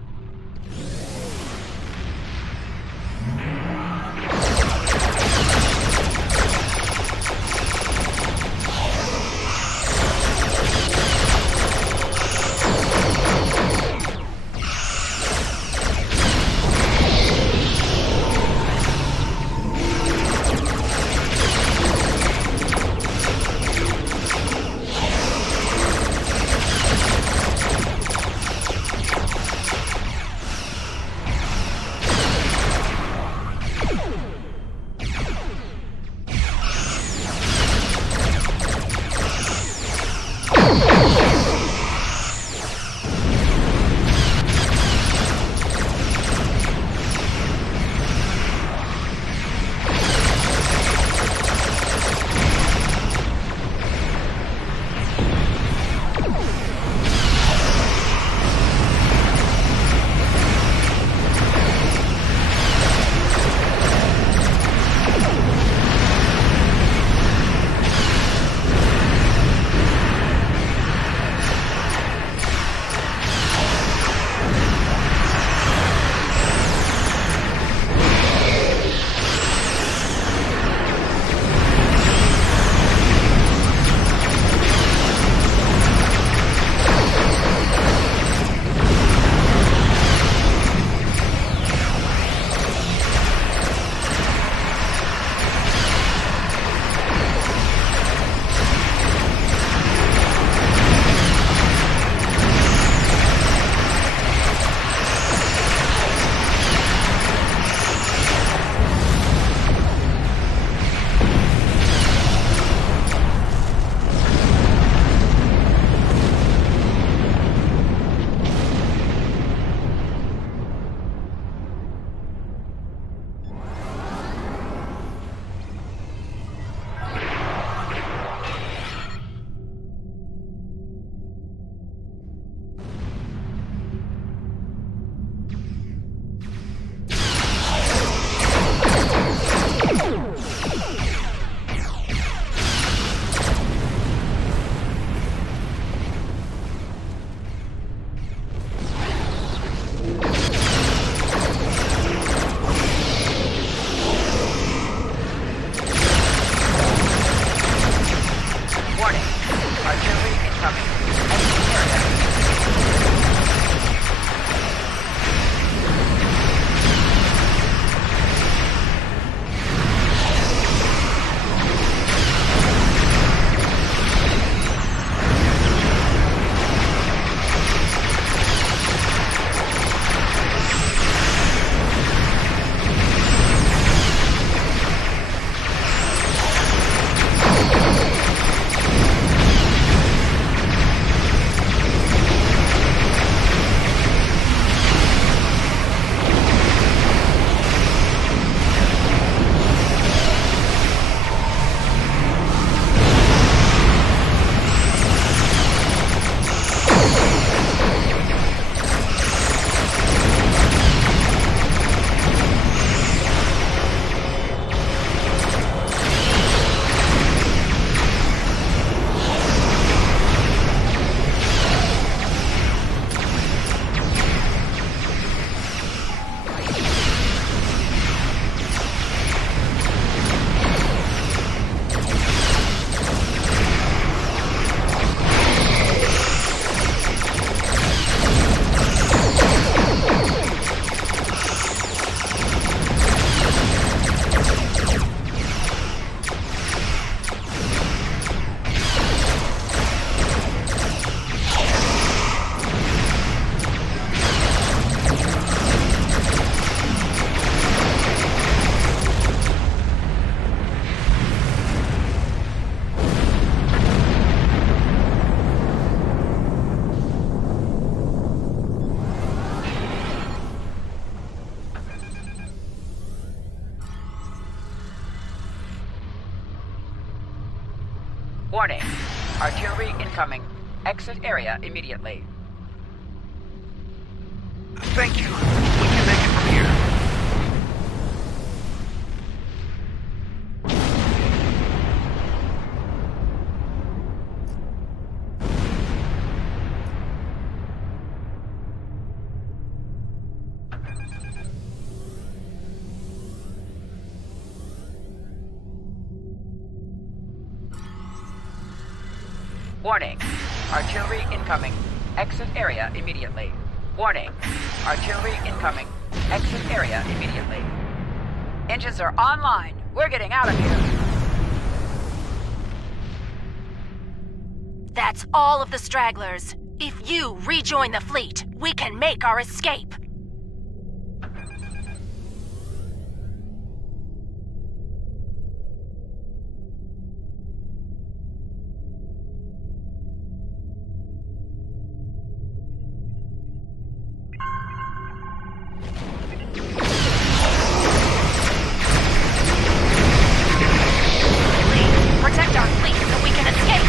incoming. Exit area immediately. Thank you. We can make it from here. Warning. Artillery incoming. Exit area immediately. Warning. Artillery incoming. Exit area immediately. Engines are online. We're getting out of here. That's all of the stragglers. If you rejoin the fleet, we can make our escape. Protect our fleet so we can escape!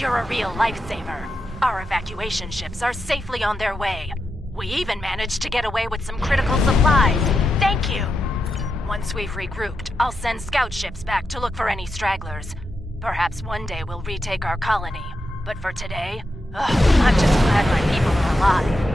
You're a real lifesaver. Our evacuation ships are safely on their way. We even managed to get away with some critical supplies. Thank you! Once we've regrouped, I'll send scout ships back to look for any stragglers. Perhaps one day we'll retake our colony. But for today, I'm just glad my people are alive.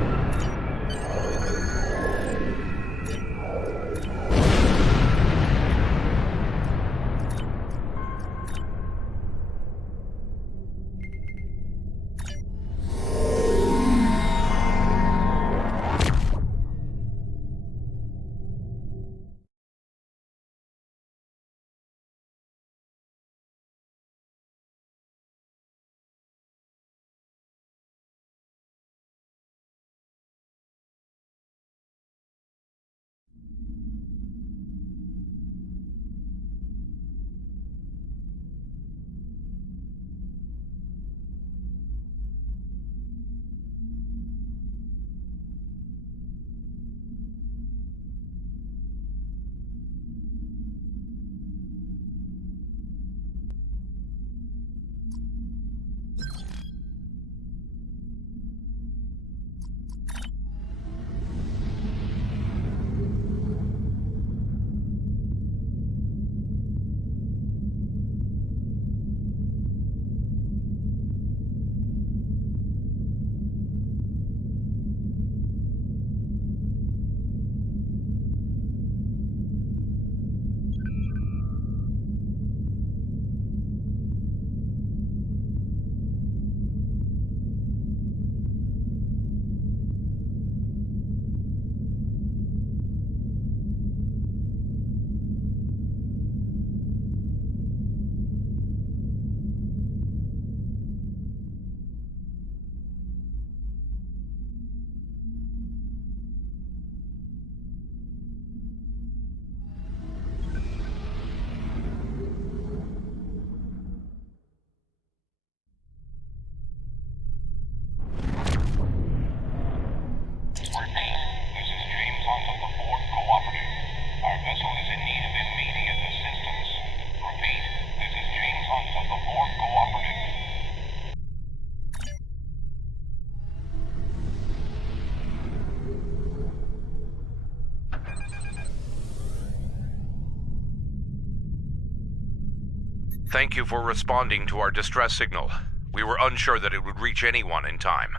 Thank you for responding to our distress signal. We were unsure that it would reach anyone in time.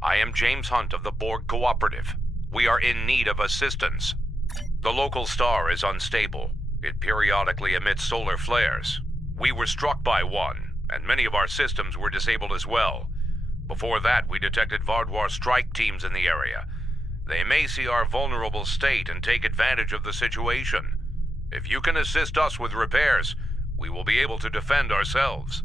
I am James Hunt of the Borg Cooperative. We are in need of assistance. The local star is unstable. It periodically emits solar flares. We were struck by one, and many of our systems were disabled as well. Before that, we detected Vardwar strike teams in the area. They may see our vulnerable state and take advantage of the situation. If you can assist us with repairs, we will be able to defend ourselves.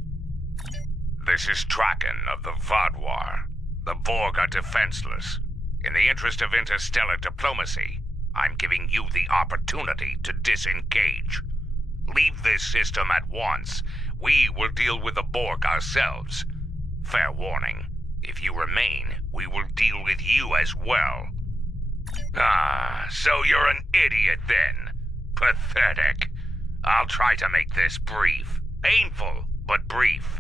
This is Traken of the Vardwar. The Borg are defenseless. In the interest of interstellar diplomacy, I'm giving you the opportunity to disengage. Leave this system at once. We will deal with the Borg ourselves. Fair warning, if you remain, we will deal with you as well. Ah, so you're an idiot then. Pathetic. I'll try to make this brief. Painful, but brief.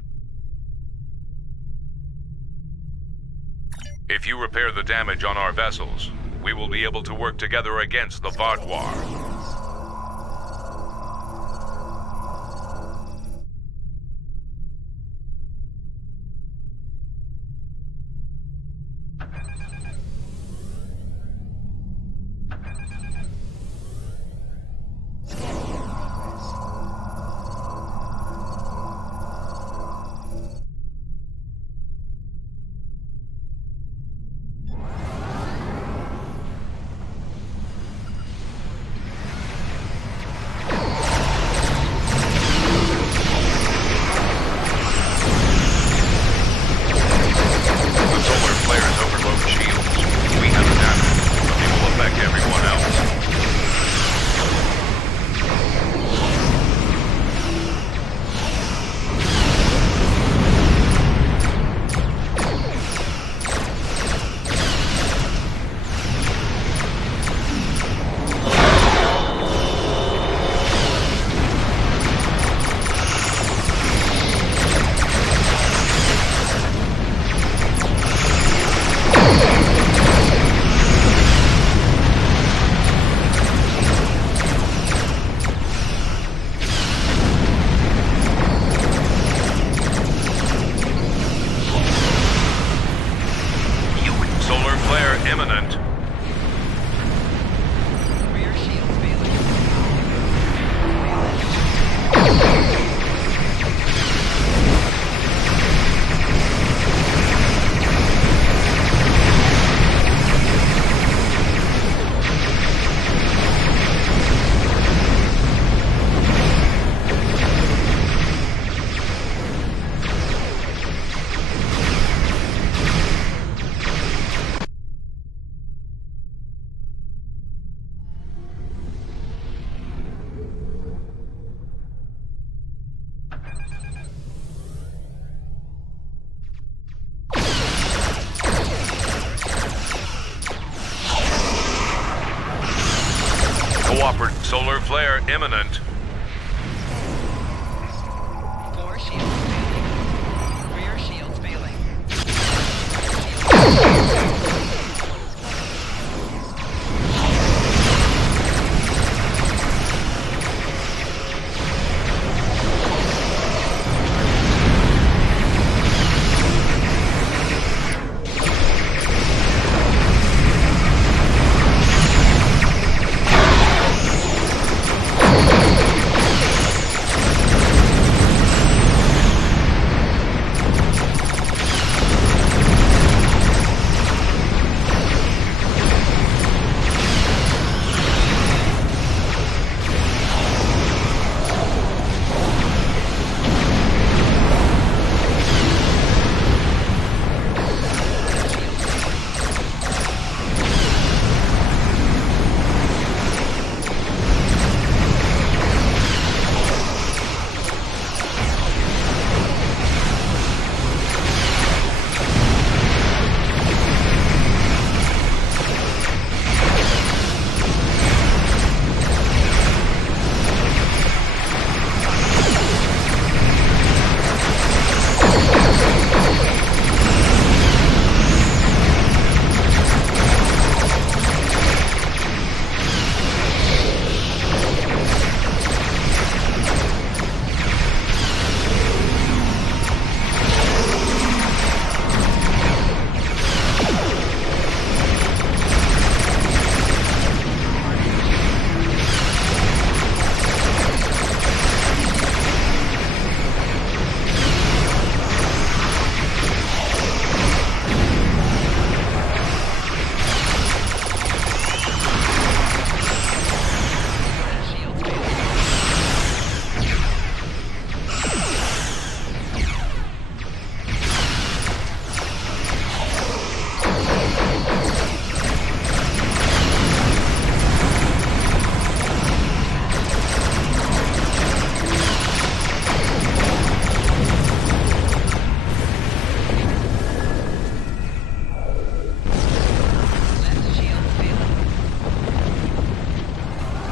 If you repair the damage on our vessels, we will be able to work together against the Vardwar. imminent. Rear shields failing. Cooperative solar flare imminent. Floor shields failing. Rear shields failing.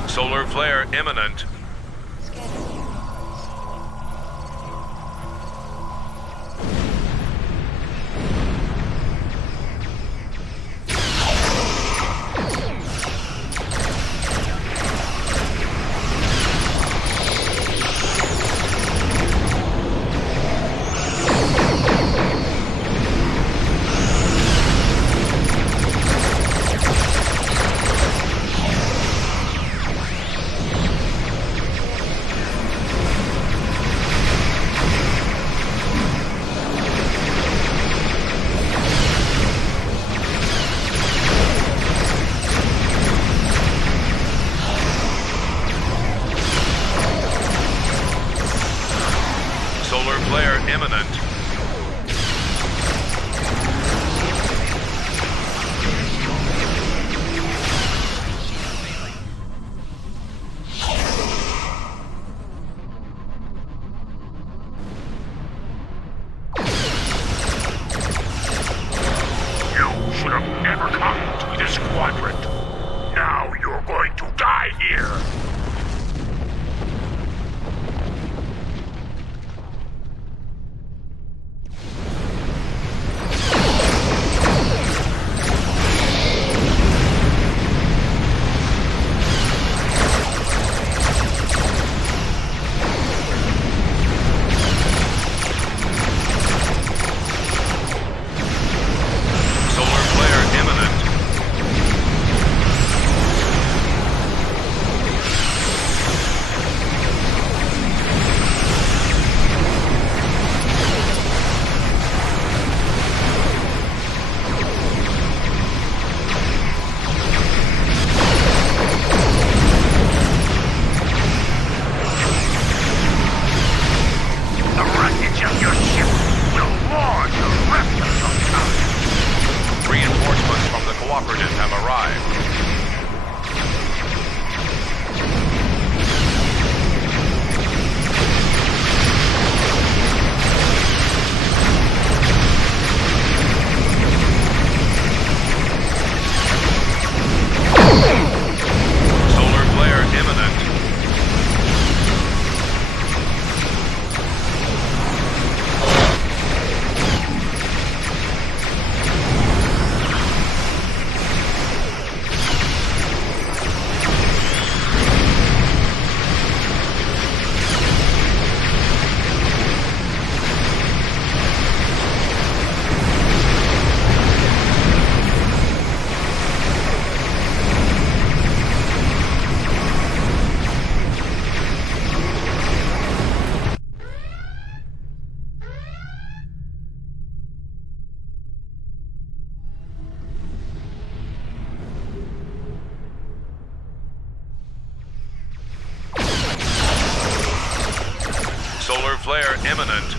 Solar flare imminent. Solar flare imminent. You should have never come to this quadrant. Now you're going to die here. Solar flare imminent. have arrived. Solar flare imminent. Solar flare imminent.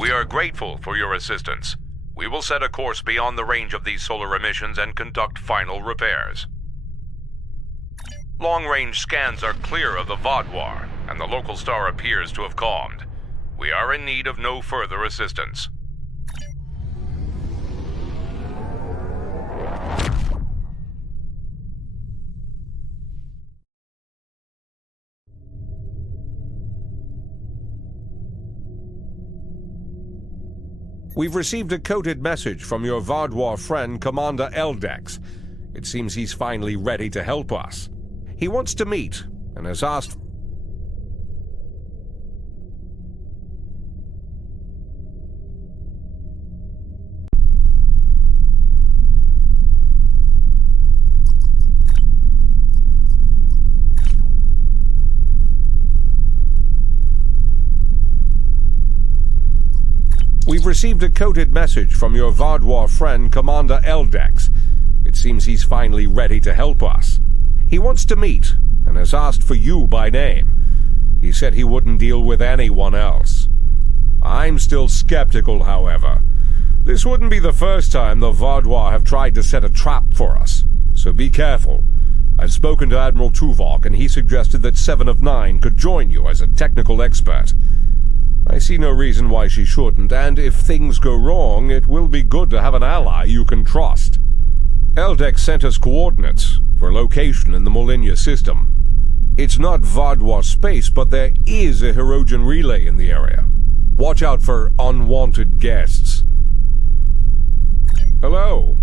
We are grateful for your assistance. We will set a course beyond the range of these solar emissions and conduct final repairs. Long-range scans are clear of the Vaadwaur, and the local star appears to have calmed. We are in need of no further assistance. We've received a coded message from your Vaadwaur friend, Commander Eldex. It seems he's finally ready to help us. He wants to meet, and has asked... We've received a coded message from your Vaadwaur friend, Commander Eldex. It seems he's finally ready to help us. He wants to meet, and has asked for you by name. He said he wouldn't deal with anyone else. I'm still skeptical, however. This wouldn't be the first time the Vaadwaur have tried to set a trap for us, so be careful. I've spoken to Admiral Tuvok, and he suggested that 7 of 9 could join you as a technical expert. I see no reason why she shouldn't, and if things go wrong, it will be good to have an ally you can trust. Eldex sent us coordinates for location in the Molinia system. It's not Vadwa space, but there is a Hirogen relay in the area. Watch out for unwanted guests. Hello.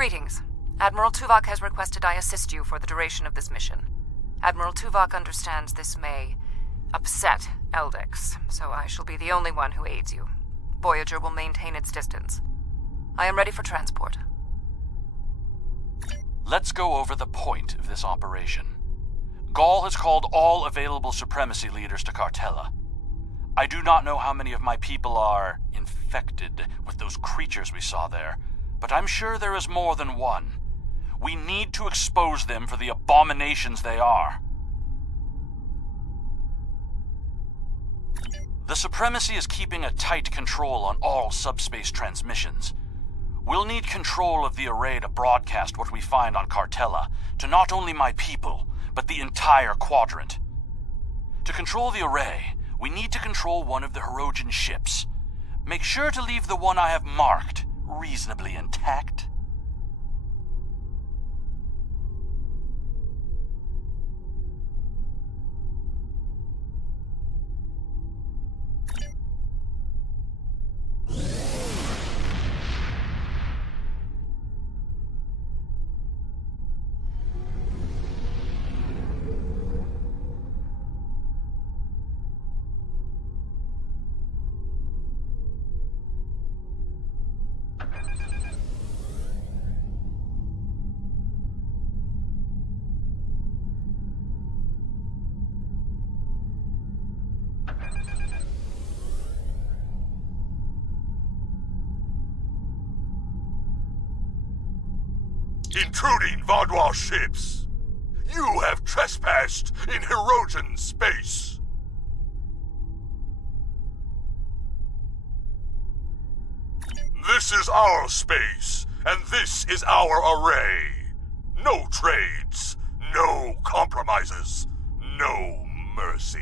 Greetings. Admiral Tuvok has requested I assist you for the duration of this mission. Admiral Tuvok understands this may upset Eldex, so I shall be the only one who aids you. Voyager will maintain its distance. I am ready for transport. Let's go over the point of this operation. Gaul has called all available supremacy leaders to Cartella. I do not know how many of my people are infected with those creatures we saw there, but I'm sure there is more than one. We need to expose them for the abominations they are. The Supremacy is keeping a tight control on all subspace transmissions. We'll need control of the array to broadcast what we find on Cartella to not only my people, but the entire quadrant. To control the array, we need to control one of the Hirogen ships. Make sure to leave the one I have marked reasonably intact. Intruding Vaudois ships! You have trespassed in Hirogen space! This is our space, and this is our array. No trades, no compromises, no mercy.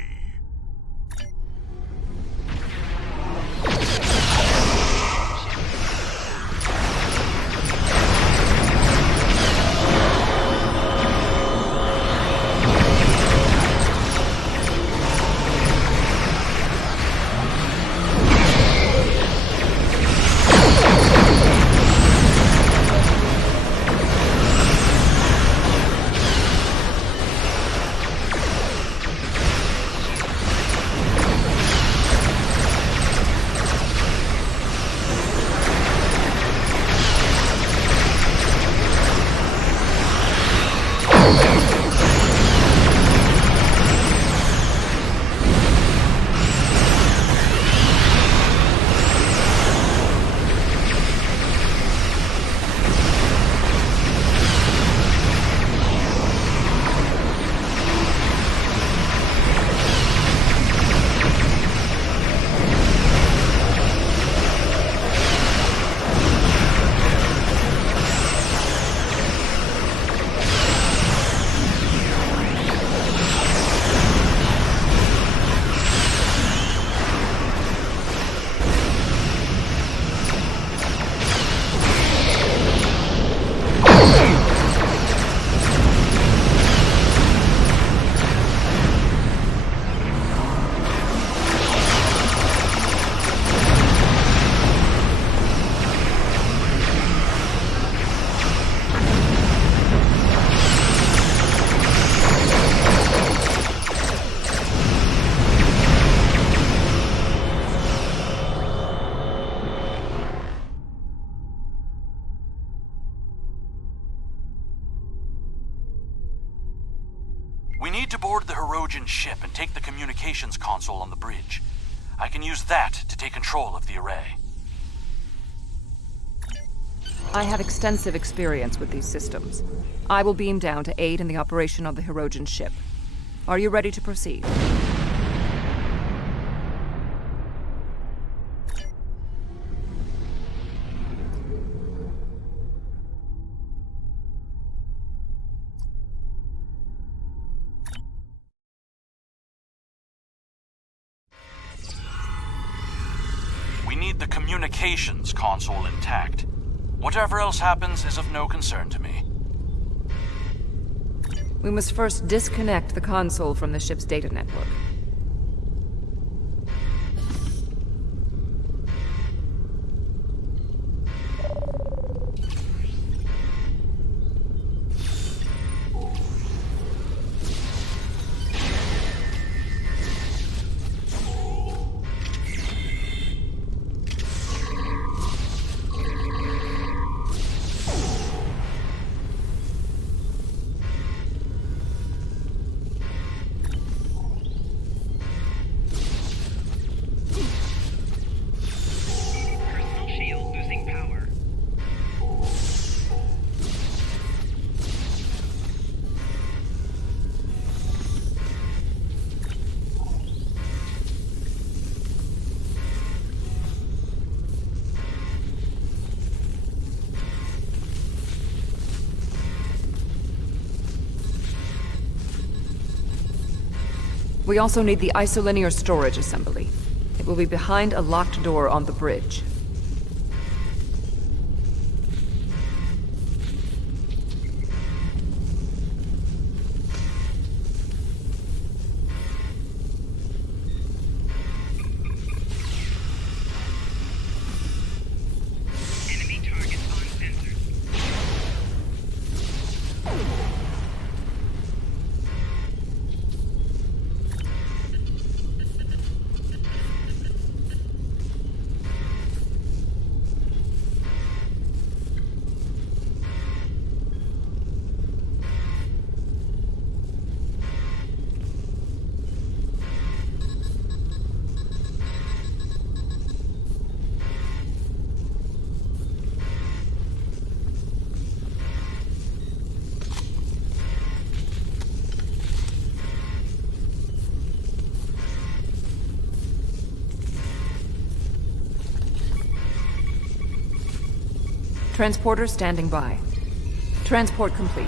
We need to board the Hirogen ship and take the communications console on the bridge. I can use that to take control of the array. I have extensive experience with these systems. I will beam down to aid in the operation of the Hirogen ship. Are you ready to proceed? We need the communications console intact. Whatever else happens is of no concern to me. We must first disconnect the console from the ship's data network. We also need the isolinear storage assembly. It will be behind a locked door on the bridge. Transporter standing by. Transport complete.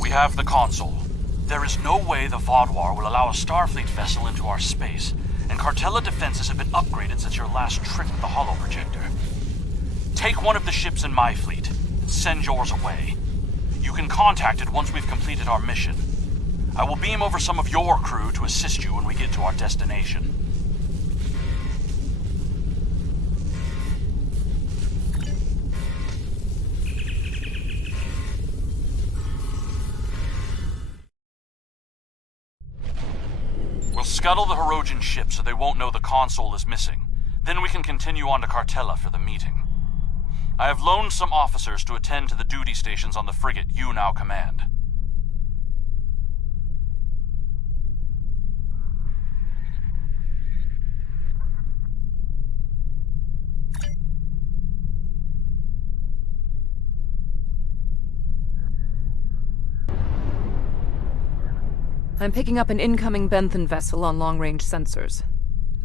We have the console. There is no way the Vaadwaur will allow a Starfleet vessel into our space, and Cartella defenses have been upgraded since your last trip with the holoprojector. Take one of the ships in my fleet, and send yours away. You can contact it once we've completed our mission. I will beam over some of your crew to assist you when we get to our destination. We'll scuttle the Hirogen ship so they won't know the console is missing. Then we can continue on to Cartella for the meeting. I have loaned some officers to attend to the duty stations on the frigate you now command. I'm picking up an incoming Benthan vessel on long-range sensors.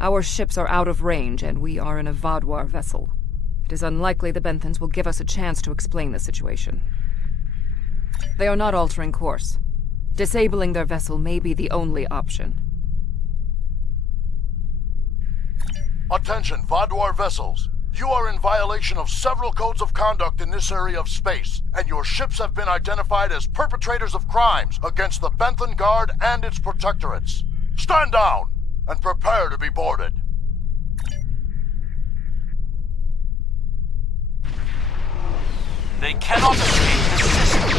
Our ships are out of range, and we are in a Vaadwaur vessel. It is unlikely the Benthans will give us a chance to explain the situation. They are not altering course. Disabling their vessel may be the only option. Attention, Vaadwaur vessels. You are in violation of several codes of conduct in this area of space, and your ships have been identified as perpetrators of crimes against the Benthan Guard and its protectorates. Stand down and prepare to be boarded. They cannot escape the system.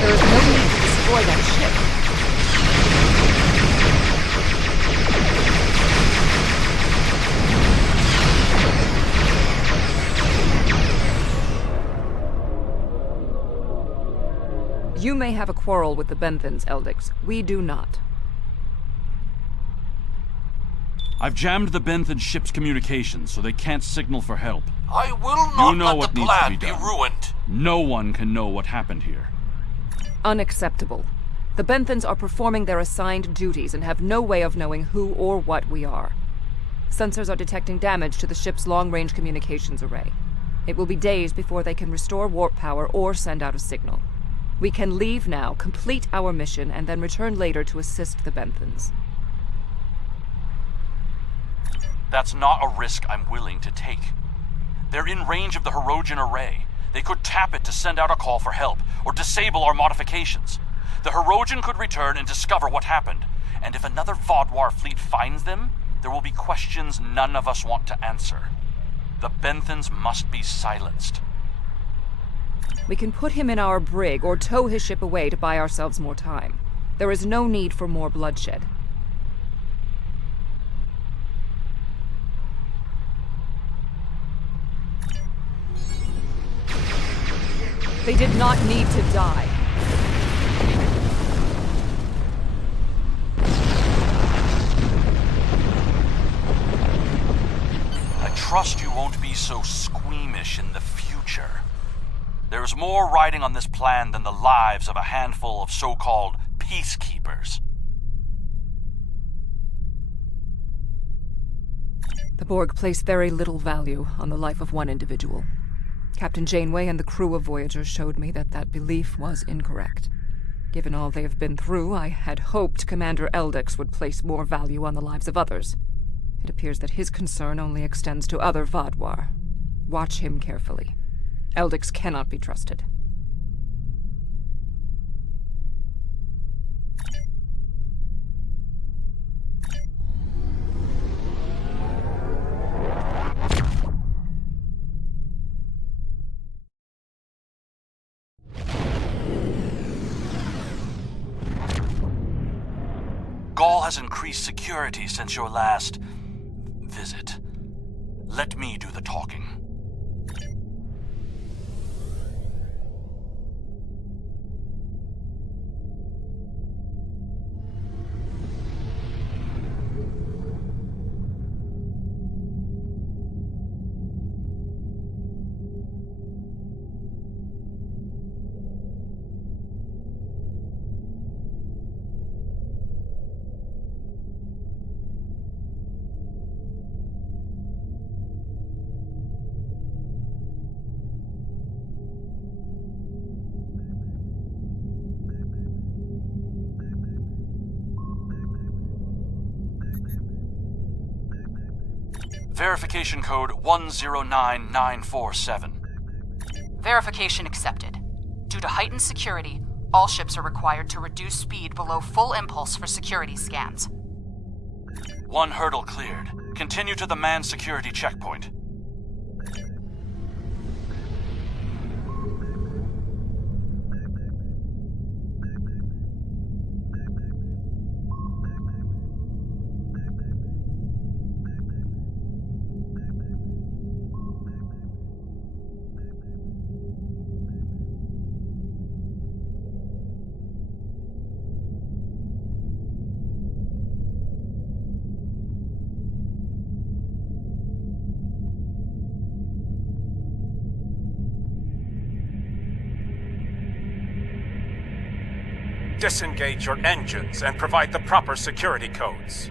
There is no need to destroy that ship. You may have a quarrel with the Benthans, Eldix. We do not. I've jammed the Benthan ship's communications so they can't signal for help. I will not you know let what the needs to plan be be done. ruined. No one can know what happened here. Unacceptable. The Benthans are performing their assigned duties and have no way of knowing who or what we are. Sensors are detecting damage to the ship's long-range communications array. It will be days before they can restore warp power or send out a signal. We can leave now, complete our mission, and then return later to assist the Benthans. That's not a risk I'm willing to take. They're in range of the Hirogen array. They could tap it to send out a call for help, or disable our modifications. The Hirogen could return and discover what happened. And if another Vaadwaur fleet finds them, there will be questions none of us want to answer. The Benthans must be silenced. We can put him in our brig or tow his ship away to buy ourselves more time. There is no need for more bloodshed. They did not need to die. I trust you won't be so squeamish in the future. There's more riding on this plan than the lives of a handful of so-called peacekeepers. The Borg place very little value on the life of one individual. Captain Janeway and the crew of Voyager showed me that that belief was incorrect. Given all they have been through, I had hoped Commander Eldix would place more value on the lives of others. It appears that his concern only extends to other Vaadwaur. Watch him carefully. Eldix cannot be trusted. Gaul has increased security since your last visit. Let me do the talking. Verification code 109947. Verification accepted. Due to heightened security, all ships are required to reduce speed below full impulse for security scans. 1 hurdle cleared. Continue to the manned security checkpoint. Disengage your engines and provide the proper security codes.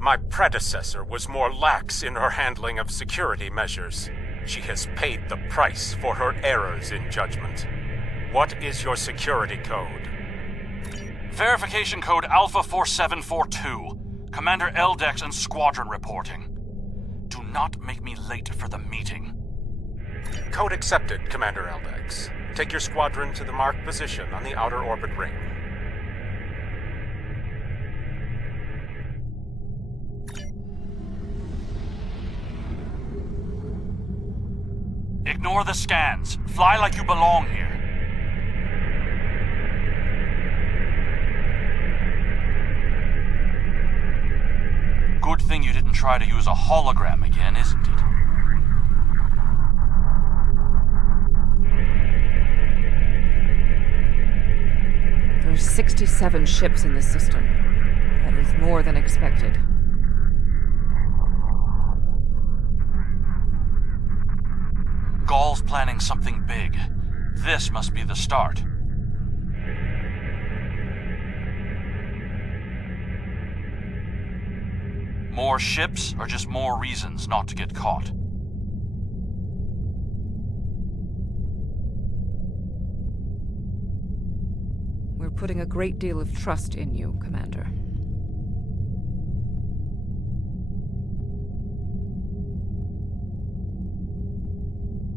My predecessor was more lax in her handling of security measures. She has paid the price for her errors in judgment. What is your security code? Verification code Alpha 4742. Commander Eldex and Squadron reporting. Do not make me late for the meeting. Code accepted, Commander Eldex. Take your squadron to the marked position on the outer orbit ring. Ignore the scans. Fly like you belong here. Good thing you didn't try to use a hologram again, isn't it? There's 67 ships in this system. That is more than expected. Gaul's planning something big. This must be the start. More ships or just more reasons not to get caught? We're putting a great deal of trust in you, Commander.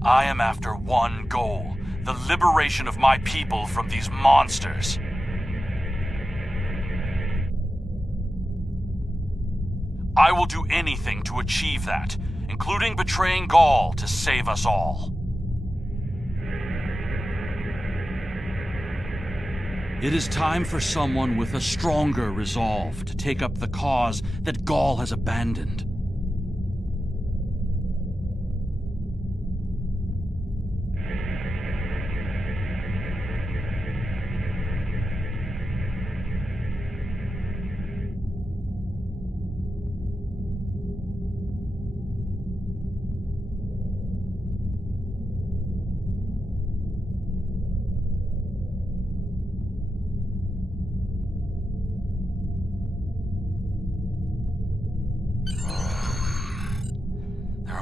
I am after one goal, the liberation of my people from these monsters. I will do anything to achieve that, including betraying Gaul to save us all. It is time for someone with a stronger resolve to take up the cause that Gaul has abandoned.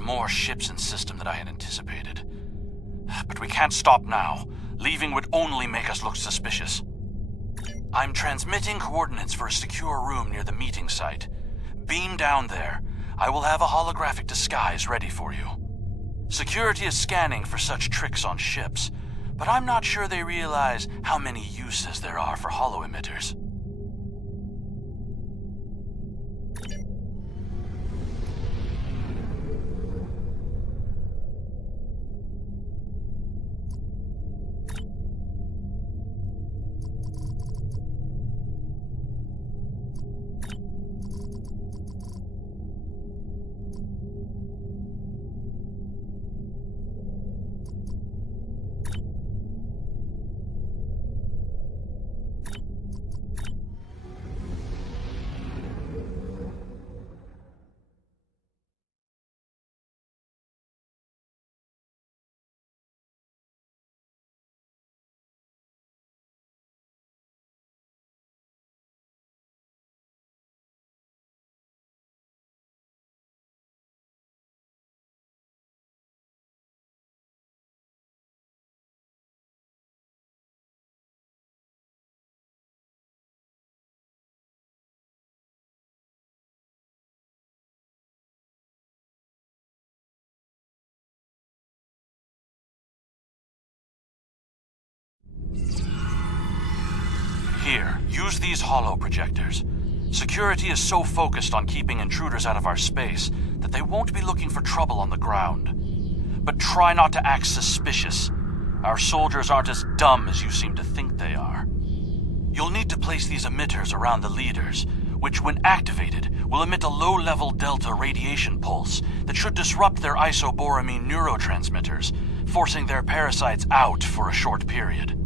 More ships in system than I had anticipated. But we can't stop now. Leaving would only make us look suspicious. I'm transmitting coordinates for a secure room near the meeting site. Beam down there. I will have a holographic disguise ready for you. Security is scanning for such tricks on ships, but I'm not sure they realize how many uses there are for holo-emitters. Here, use these holo projectors. Security is so focused on keeping intruders out of our space that they won't be looking for trouble on the ground. But try not to act suspicious. Our soldiers aren't as dumb as you seem to think they are. You'll need to place these emitters around the leaders, which when activated will emit a low-level delta radiation pulse that should disrupt their isoboramine neurotransmitters, forcing their parasites out for a short period.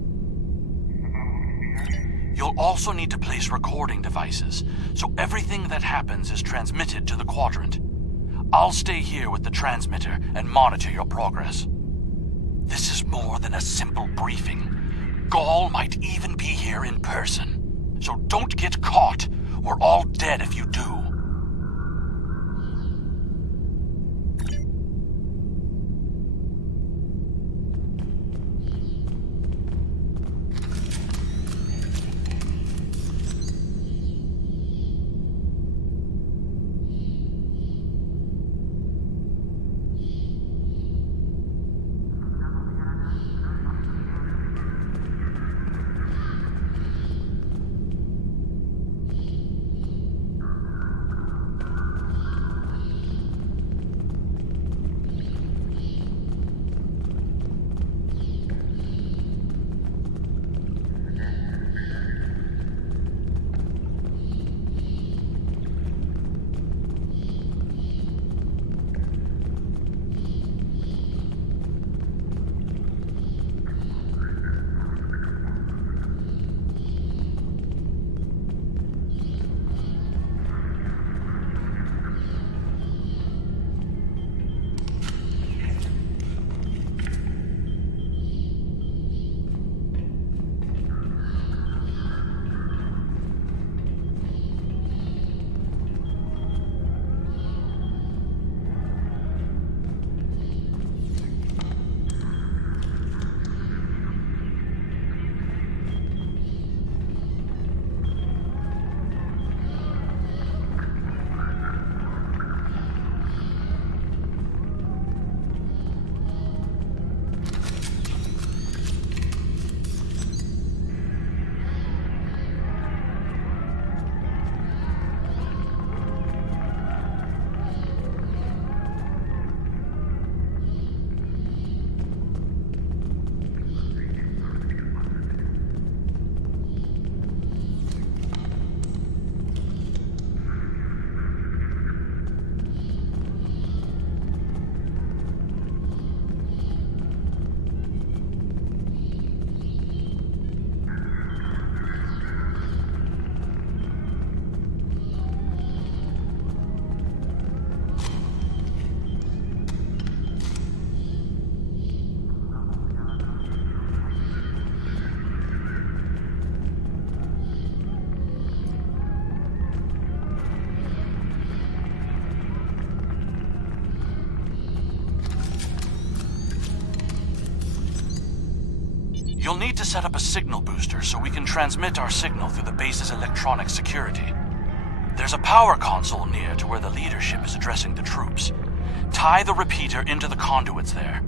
You'll also need to place recording devices, so everything that happens is transmitted to the quadrant. I'll stay here with the transmitter and monitor your progress. This is more than a simple briefing. Gaul might even be here in person. So don't get caught. We're all dead if you do. You'll need to set up a signal booster so we can transmit our signal through the base's electronic security. There's a power console near to where the leadership is addressing the troops. Tie the repeater into the conduits there.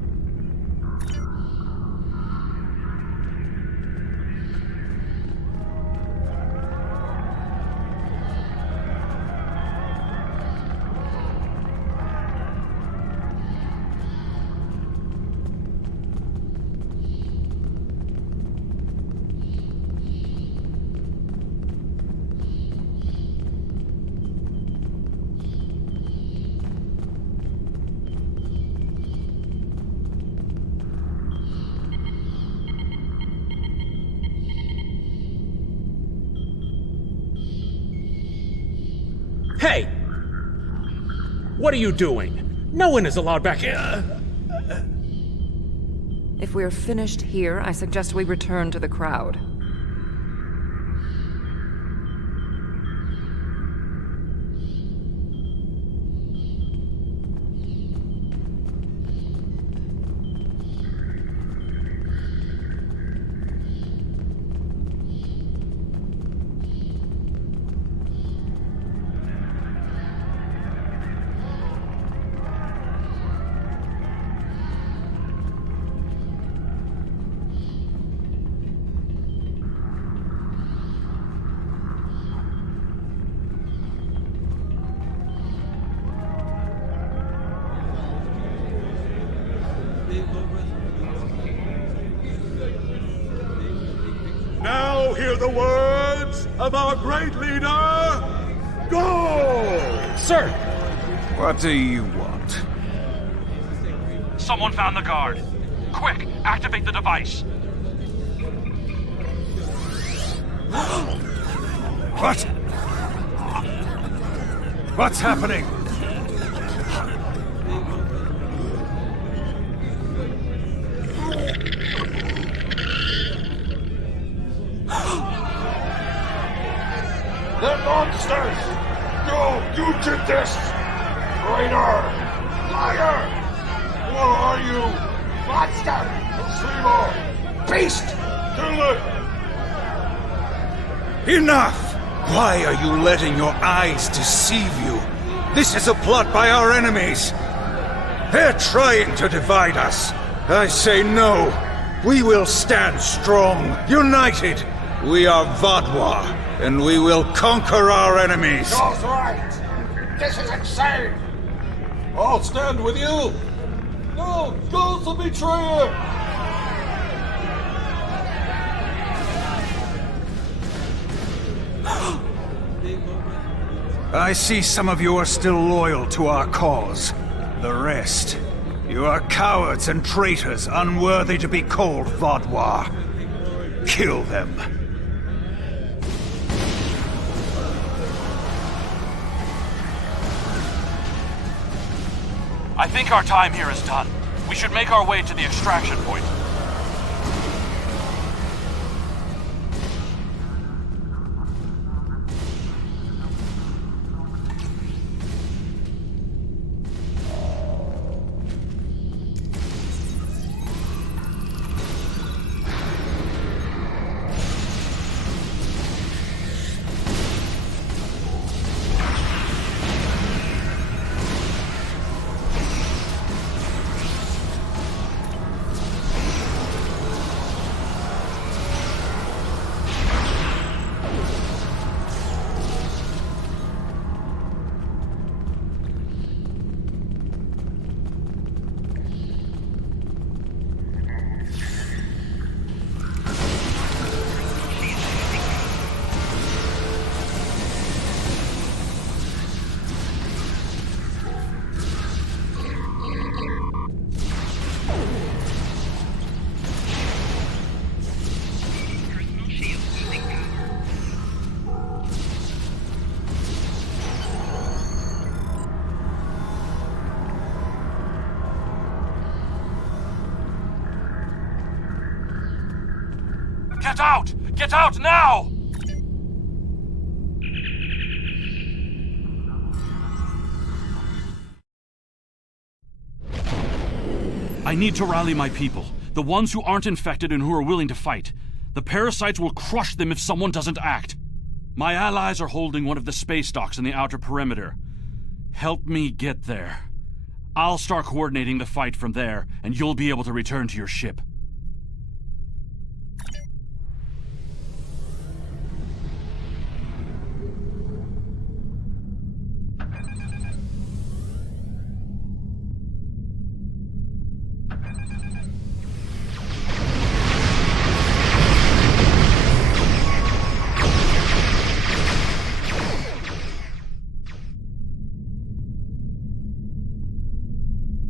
Hey! What are you doing? No one is allowed back here. If we're finished here, I suggest we return to the crowd. hear the words of our great leader? Go! Sir! What do you want? Someone found the guard. Quick, activate the device. What? What's happening? They're monsters! No, you did this! Traitor! Liar! Who are you? Monster! Sliver! Beast! Kill it! Enough! Why are you letting your eyes deceive you? This is a plot by our enemies. They're trying to divide us. I say no. We will stand strong, united. We are Vodwa, and we will conquer our enemies. Joel's right! This is insane! I'll stand with you! No! Joel's a betrayer! I see some of you are still loyal to our cause. The rest, you are cowards and traitors unworthy to be called Vodwa. Kill them. I think our time here is done. We should make our way to the extraction point. Get out! Get out now! I need to rally my people. The ones who aren't infected and who are willing to fight. The parasites will crush them if someone doesn't act. My allies are holding one of the space docks in the outer perimeter. Help me get there. I'll start coordinating the fight from there, and you'll be able to return to your ship.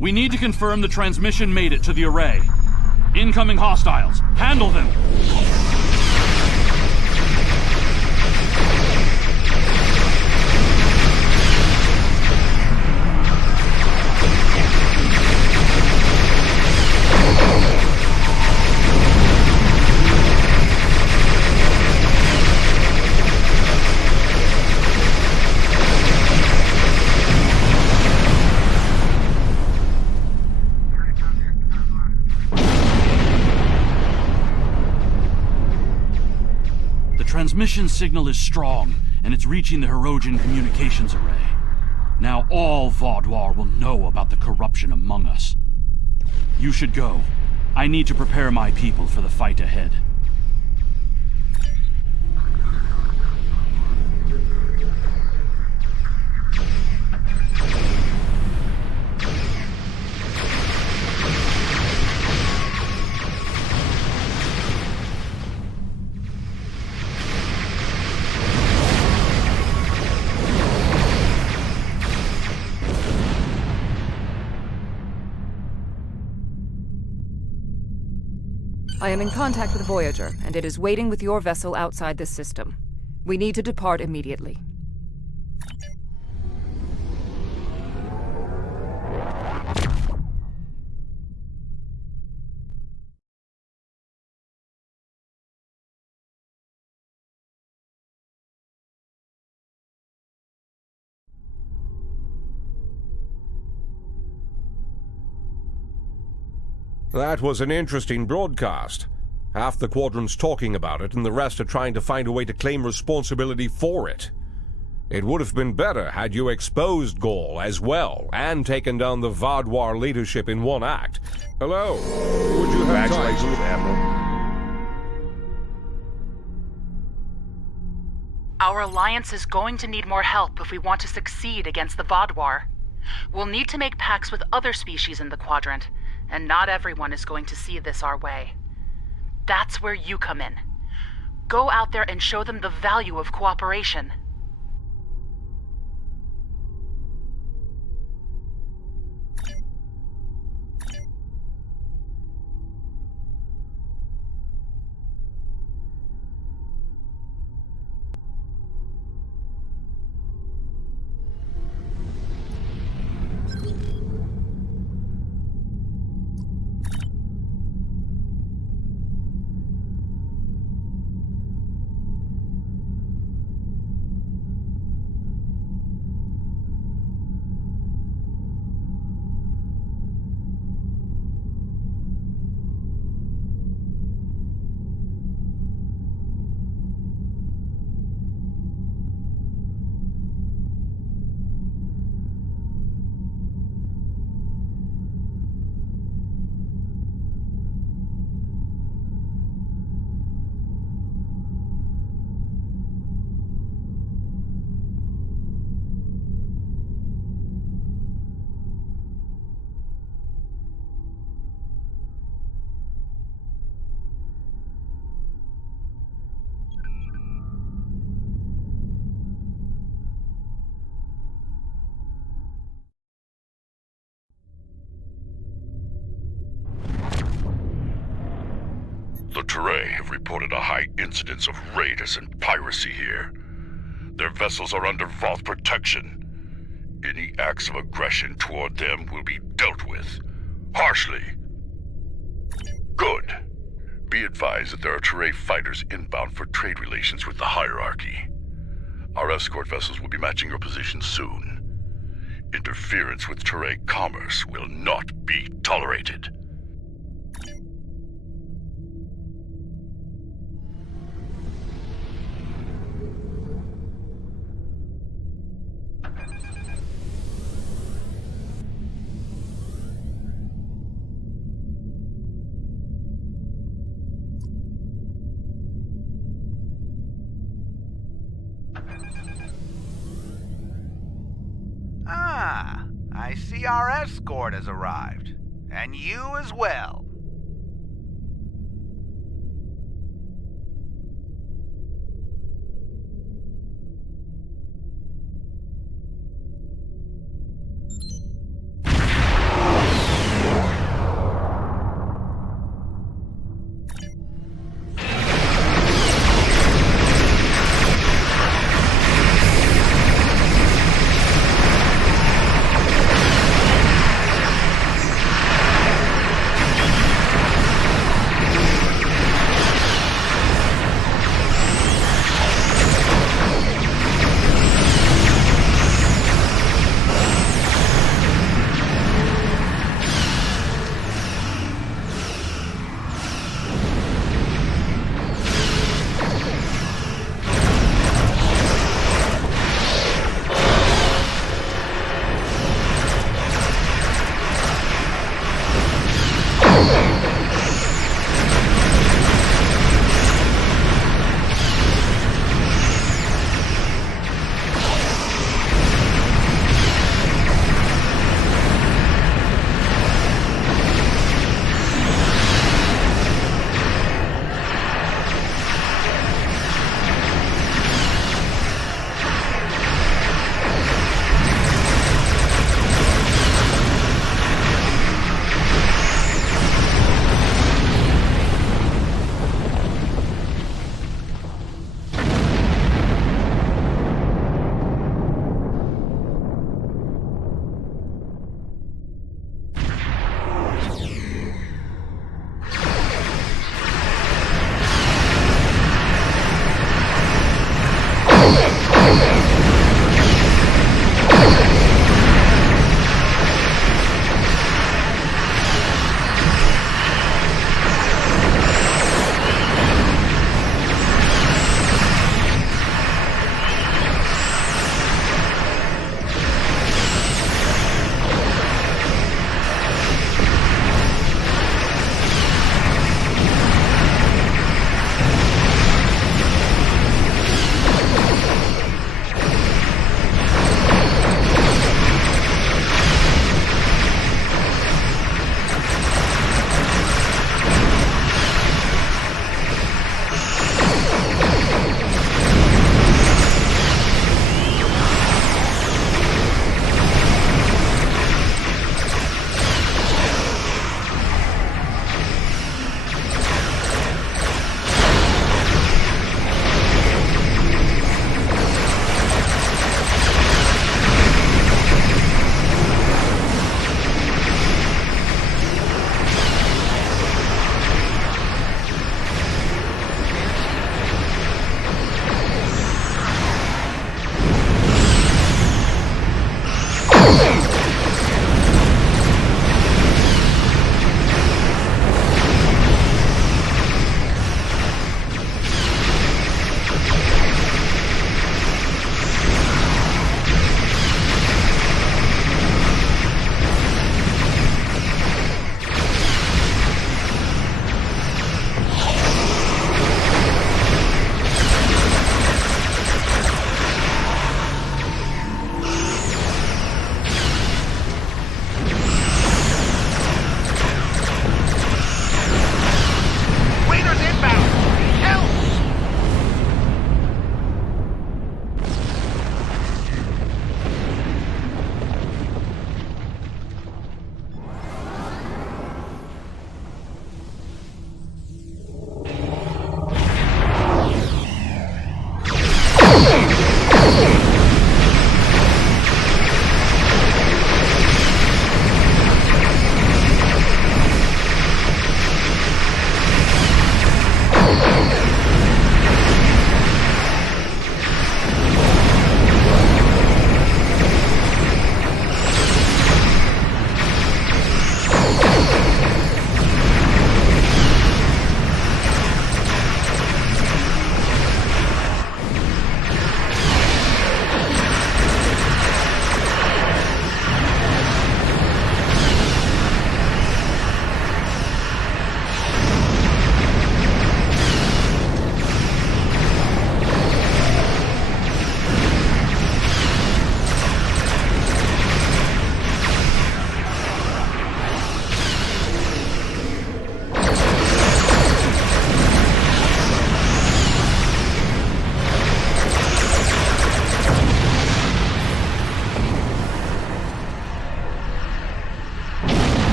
We need to confirm the transmission made it to the array. Incoming hostiles. Handle them! Transmission signal is strong, and it's reaching the Hirogen communications array. Now all Vodwar will know about the corruption among us. You should go. I need to prepare my people for the fight ahead. I am in contact with Voyager, and it is waiting with your vessel outside this system. We need to depart immediately. That was an interesting broadcast. Half the quadrant's talking about it, and the rest are trying to find a way to claim responsibility for it. It would have been better had you exposed Gaul as well, and taken down the Vaadwaur leadership in one act. Hello? Would you have Congratulations, time? Admiral. Our alliance is going to need more help if we want to succeed against the Vaadwaur. We'll need to make pacts with other species in the quadrant, and not everyone is going to see this our way. That's where you come in. Go out there and show them the value of cooperation. The Teray have reported a high incidence of raiders and piracy here. Their vessels are under Voth protection. Any acts of aggression toward them will be dealt with harshly. Good. Be advised that there are Teray fighters inbound for trade relations with the hierarchy. Our escort vessels will be matching your position soon. Interference with Teray commerce will not be tolerated. I see our escort has arrived. And you as well.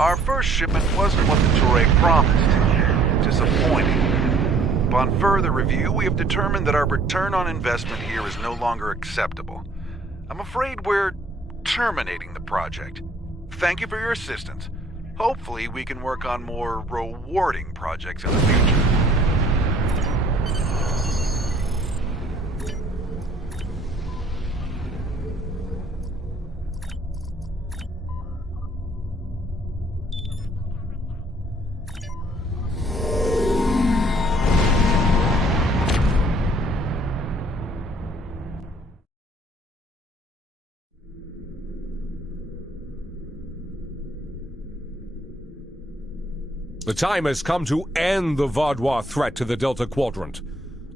Our first shipment wasn't what the Toray promised. Disappointing. Upon further review, we have determined that our return on investment here is no longer acceptable. I'm afraid we're terminating the project. Thank you for your assistance. Hopefully, we can work on more rewarding projects in the future. The time has come to end the Vaadwaur threat to the Delta Quadrant.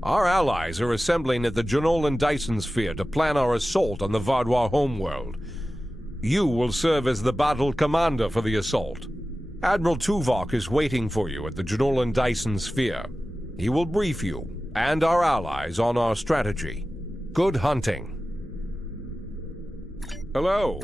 Our allies are assembling at the Janolan Dyson Sphere to plan our assault on the Vaadwaur homeworld. You will serve as the battle commander for the assault. Admiral Tuvok is waiting for you at the Janolan Dyson Sphere. He will brief you and our allies on our strategy. Good hunting. Hello.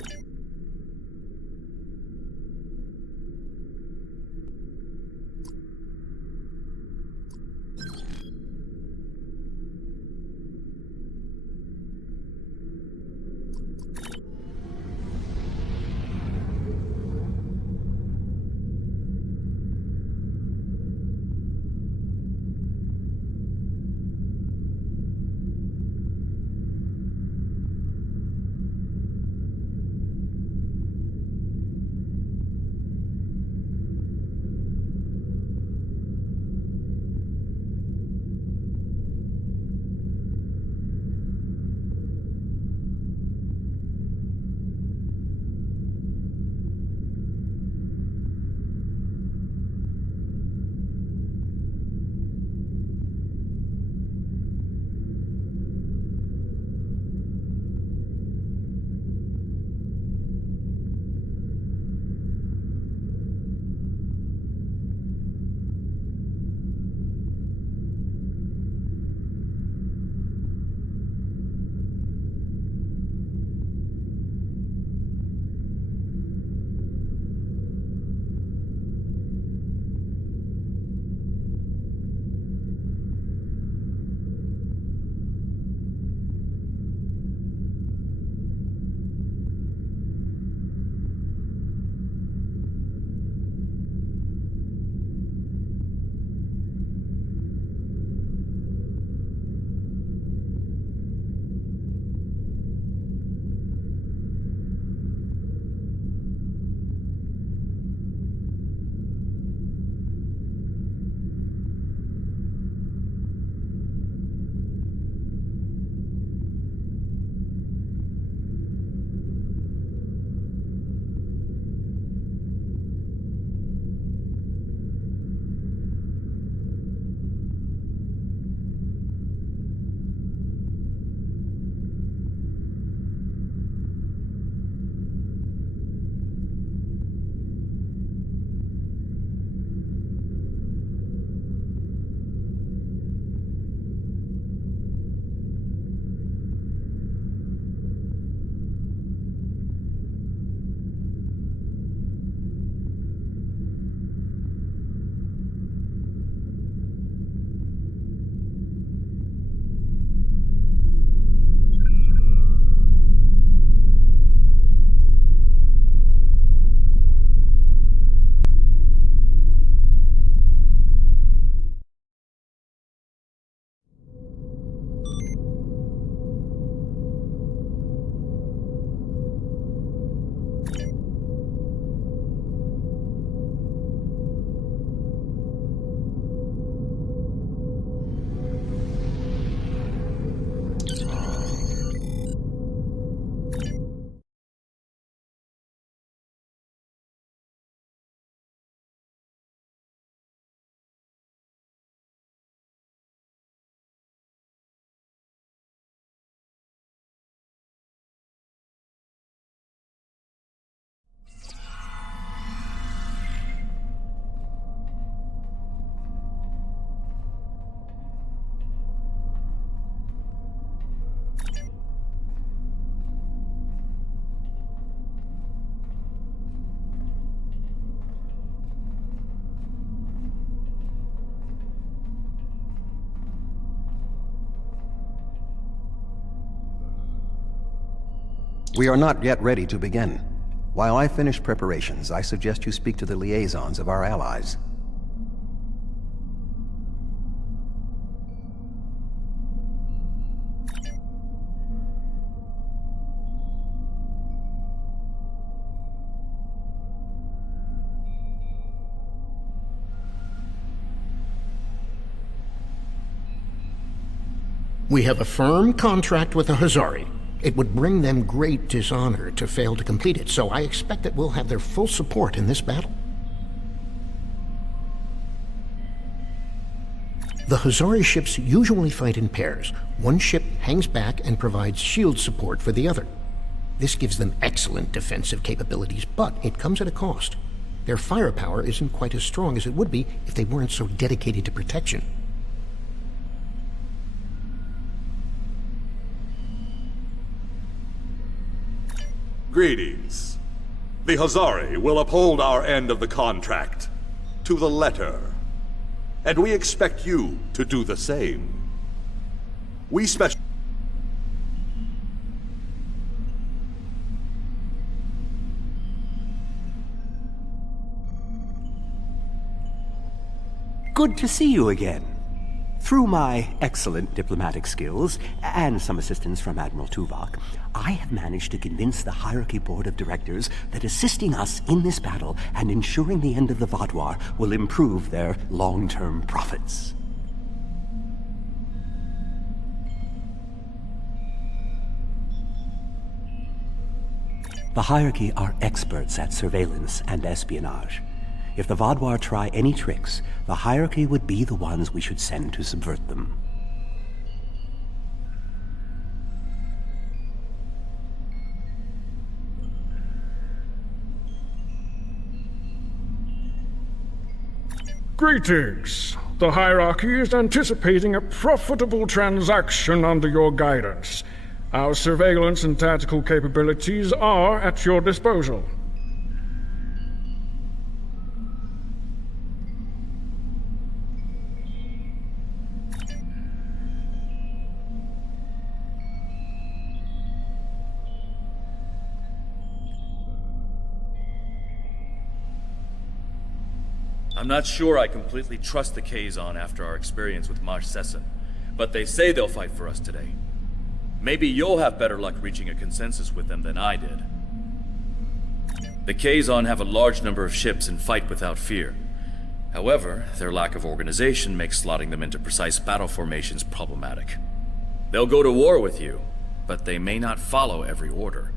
We are not yet ready to begin. While I finish preparations, I suggest you speak to the liaisons of our allies. We have a firm contract with the Hazari. It would bring them great dishonor to fail to complete it, so I expect that we'll have their full support in this battle. The Hazari ships usually fight in pairs. One ship hangs back and provides shield support for the other. This gives them excellent defensive capabilities, but it comes at a cost. Their firepower isn't quite as strong as it would be if they weren't so dedicated to protection. Greetings. The Hazari will uphold our end of the contract, to the letter. And we expect you to do the same. We Good to see you again. Through my excellent diplomatic skills, and some assistance from Admiral Tuvok, I have managed to convince the Hierarchy Board of Directors that assisting us in this battle and ensuring the end of the Vaadwaur will improve their long-term profits. The Hierarchy are experts at surveillance and espionage. If the Vaadwaur try any tricks, the Hierarchy would be the ones we should send to subvert them. Greetings. The Hierarchy is anticipating a profitable transaction under your guidance. Our surveillance and tactical capabilities are at your disposal. I'm not sure I completely trust the Kazon after our experience with Maj Sesson, but they say they'll fight for us today. Maybe you'll have better luck reaching a consensus with them than I did. The Kazon have a large number of ships and fight without fear. However, their lack of organization makes slotting them into precise battle formations problematic. They'll go to war with you, but they may not follow every order.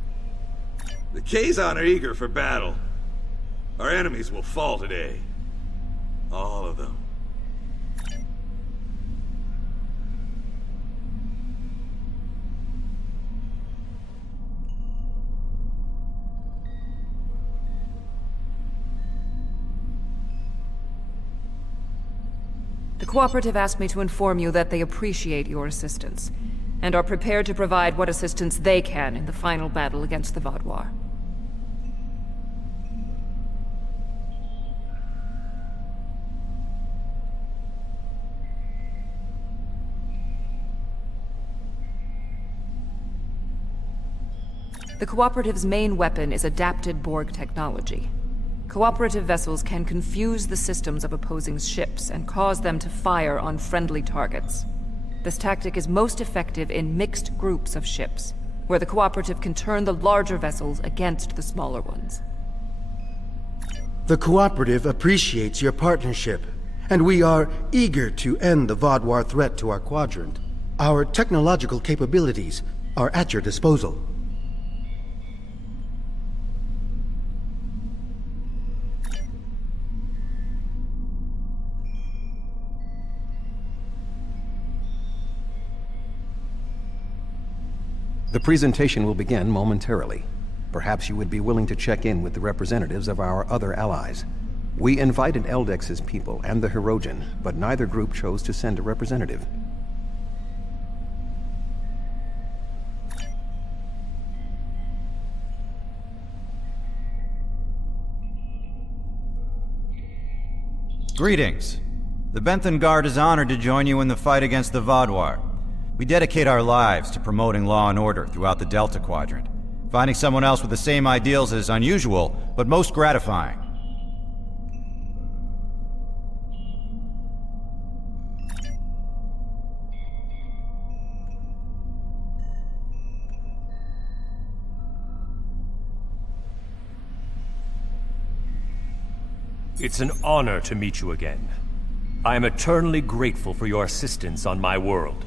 The Kazon are eager for battle. Our enemies will fall today. All of them. The Cooperative asked me to inform you that they appreciate your assistance, and are prepared to provide what assistance they can in the final battle against the Vaadwaur. The Cooperative's main weapon is adapted Borg technology. Cooperative vessels can confuse the systems of opposing ships and cause them to fire on friendly targets. This tactic is most effective in mixed groups of ships, where the Cooperative can turn the larger vessels against the smaller ones. The Cooperative appreciates your partnership, and we are eager to end the Vaadwaur threat to our quadrant. Our technological capabilities are at your disposal. The presentation will begin momentarily. Perhaps you would be willing to check in with the representatives of our other allies. We invited Eldex's people and the Hirogen, but neither group chose to send a representative. Greetings. The Benthan Guard is honored to join you in the fight against the Vaadwaur. We dedicate our lives to promoting law and order throughout the Delta Quadrant. Finding someone else with the same ideals is unusual, but most gratifying. It's an honor to meet you again. I am eternally grateful for your assistance on my world.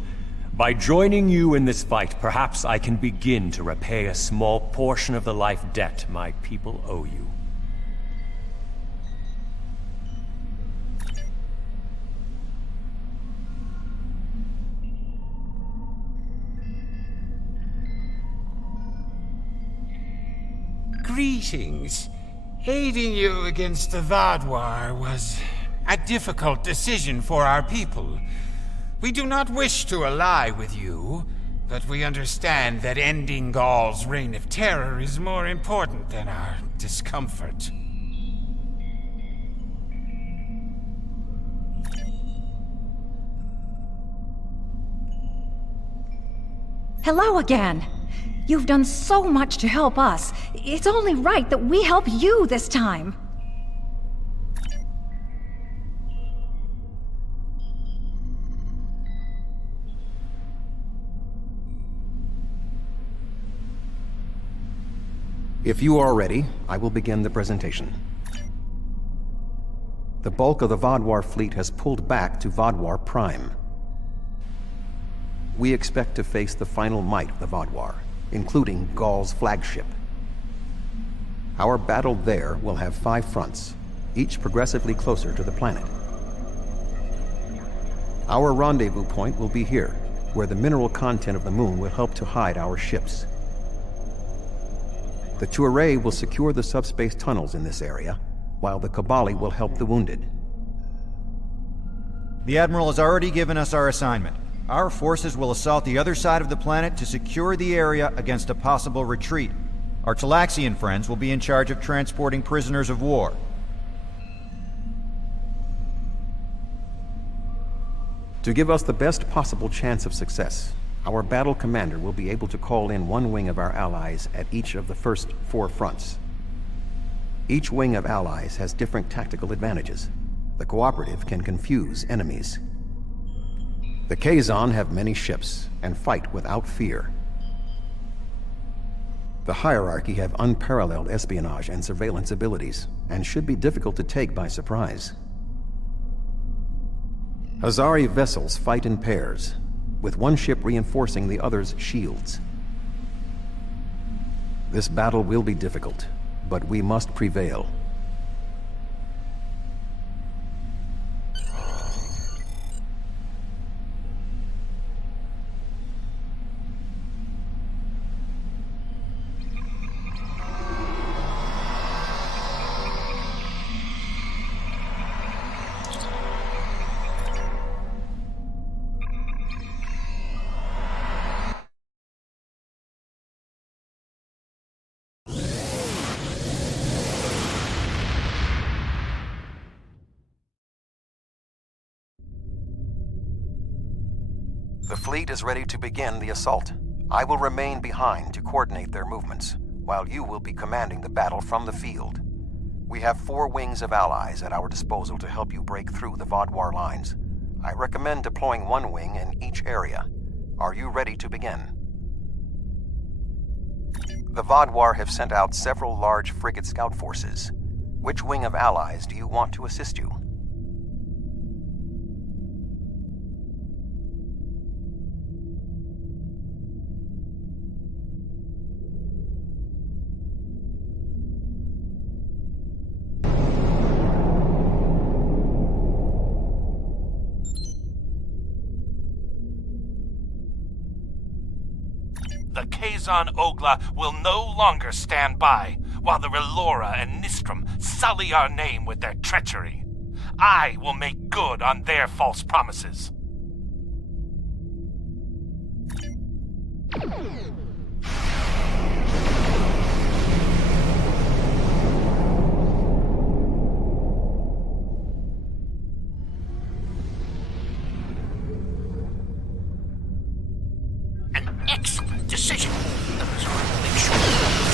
By joining you in this fight, perhaps I can begin to repay a small portion of the life debt my people owe you. Greetings. Aiding you against the Vaadwaur was a difficult decision for our people. We do not wish to ally with you, but we understand that ending Gaul's reign of terror is more important than our discomfort. Hello again. You've done so much to help us. It's only right that we help you this time. If you are ready, I will begin the presentation. The bulk of the Vaadwaur fleet has pulled back to Vaadwaur Prime. We expect to face the final might of the Vaadwaur, including Gaul's flagship. Our battle there will have 5 fronts, each progressively closer to the planet. Our rendezvous point will be here, where the mineral content of the moon will help to hide our ships. The Tuareg will secure the subspace tunnels in this area, while the Kabali will help the wounded. The Admiral has already given us our assignment. Our forces will assault the other side of the planet to secure the area against a possible retreat. Our Talaxian friends will be in charge of transporting prisoners of war. To give us the best possible chance of success, our battle commander will be able to call in one wing of our allies at each of the first 4 fronts. Each wing of allies has different tactical advantages. The cooperative can confuse enemies. The Kazon have many ships and fight without fear. The hierarchy have unparalleled espionage and surveillance abilities, and should be difficult to take by surprise. Hazari vessels fight in pairs, with one ship reinforcing the other's shields. This battle will be difficult, but we must prevail. The fleet is ready to begin the assault. I will remain behind to coordinate their movements, while you will be commanding the battle from the field. We have 4 wings of allies at our disposal to help you break through the Vaadwaur lines. I recommend deploying 1 wing in each area. Are you ready to begin? The Vaadwaur have sent out several large frigate scout forces. Which wing of allies do you want to assist you? The Kazon Ogla will no longer stand by, while the Relora and Nistrum sully our name with their treachery. I will make good on their false promises. Excellent decision. Those are make sure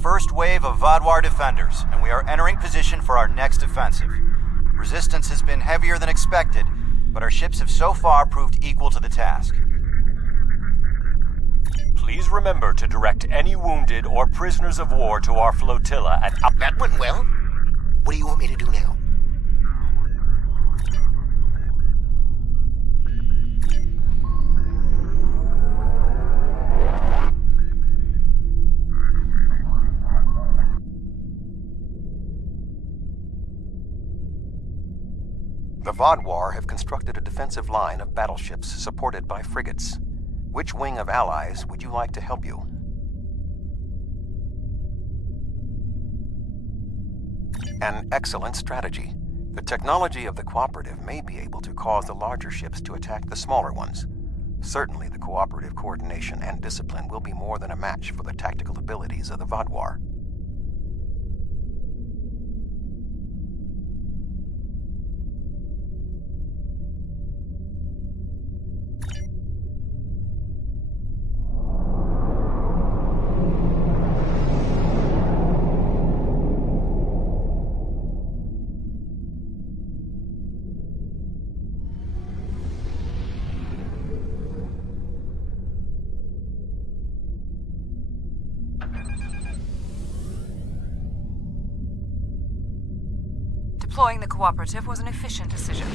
first wave of Vodwar defenders, and we are entering position for our next offensive. Resistance has been heavier than expected, but our ships have so far proved equal to the task. Please remember to direct any wounded or prisoners of war to our flotilla at... That went well. What do you want me to do now? The Vodwar have constructed a defensive line of battleships supported by frigates. Which wing of allies would you like to help you? An excellent strategy. The technology of the Cooperative may be able to cause the larger ships to attack the smaller ones. Certainly the cooperative coordination and discipline will be more than a match for the tactical abilities of the Vodwar. Deploying the Cooperative was an efficient decision.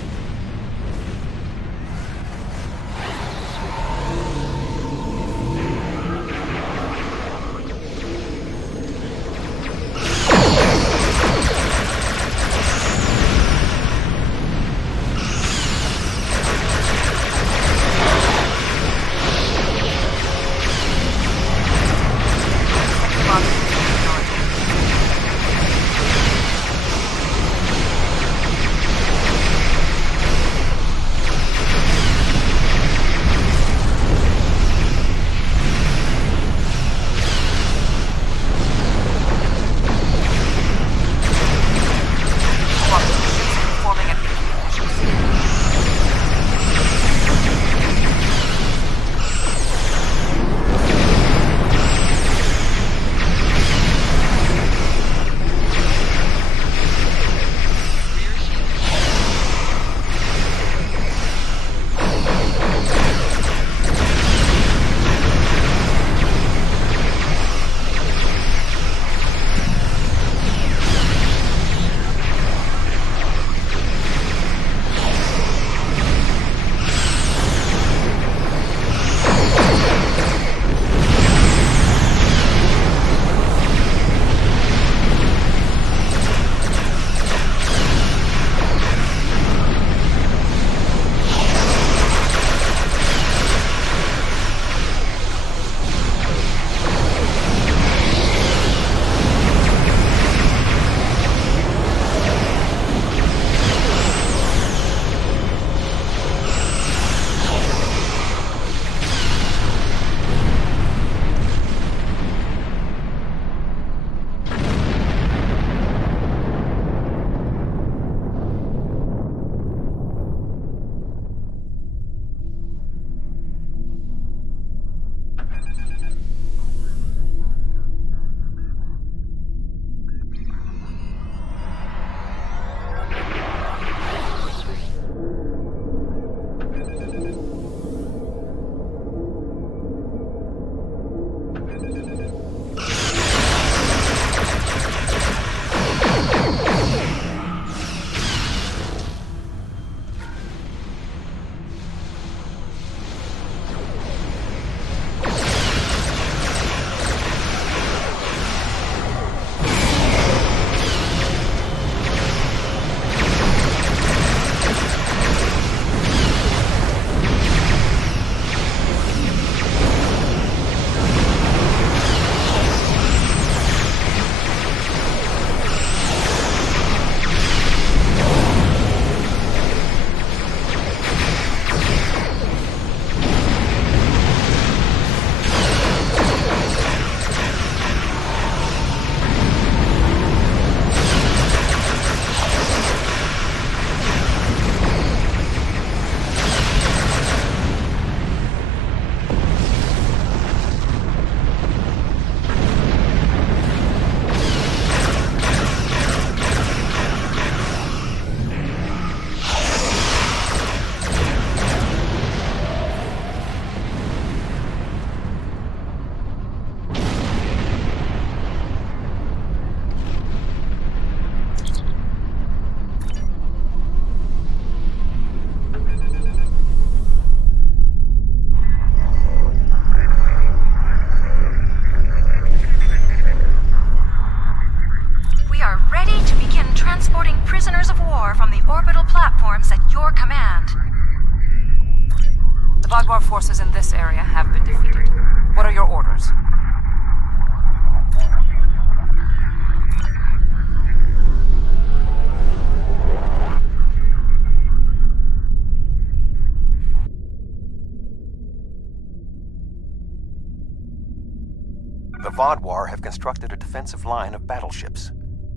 The Vodwar have constructed a defensive line of battleships.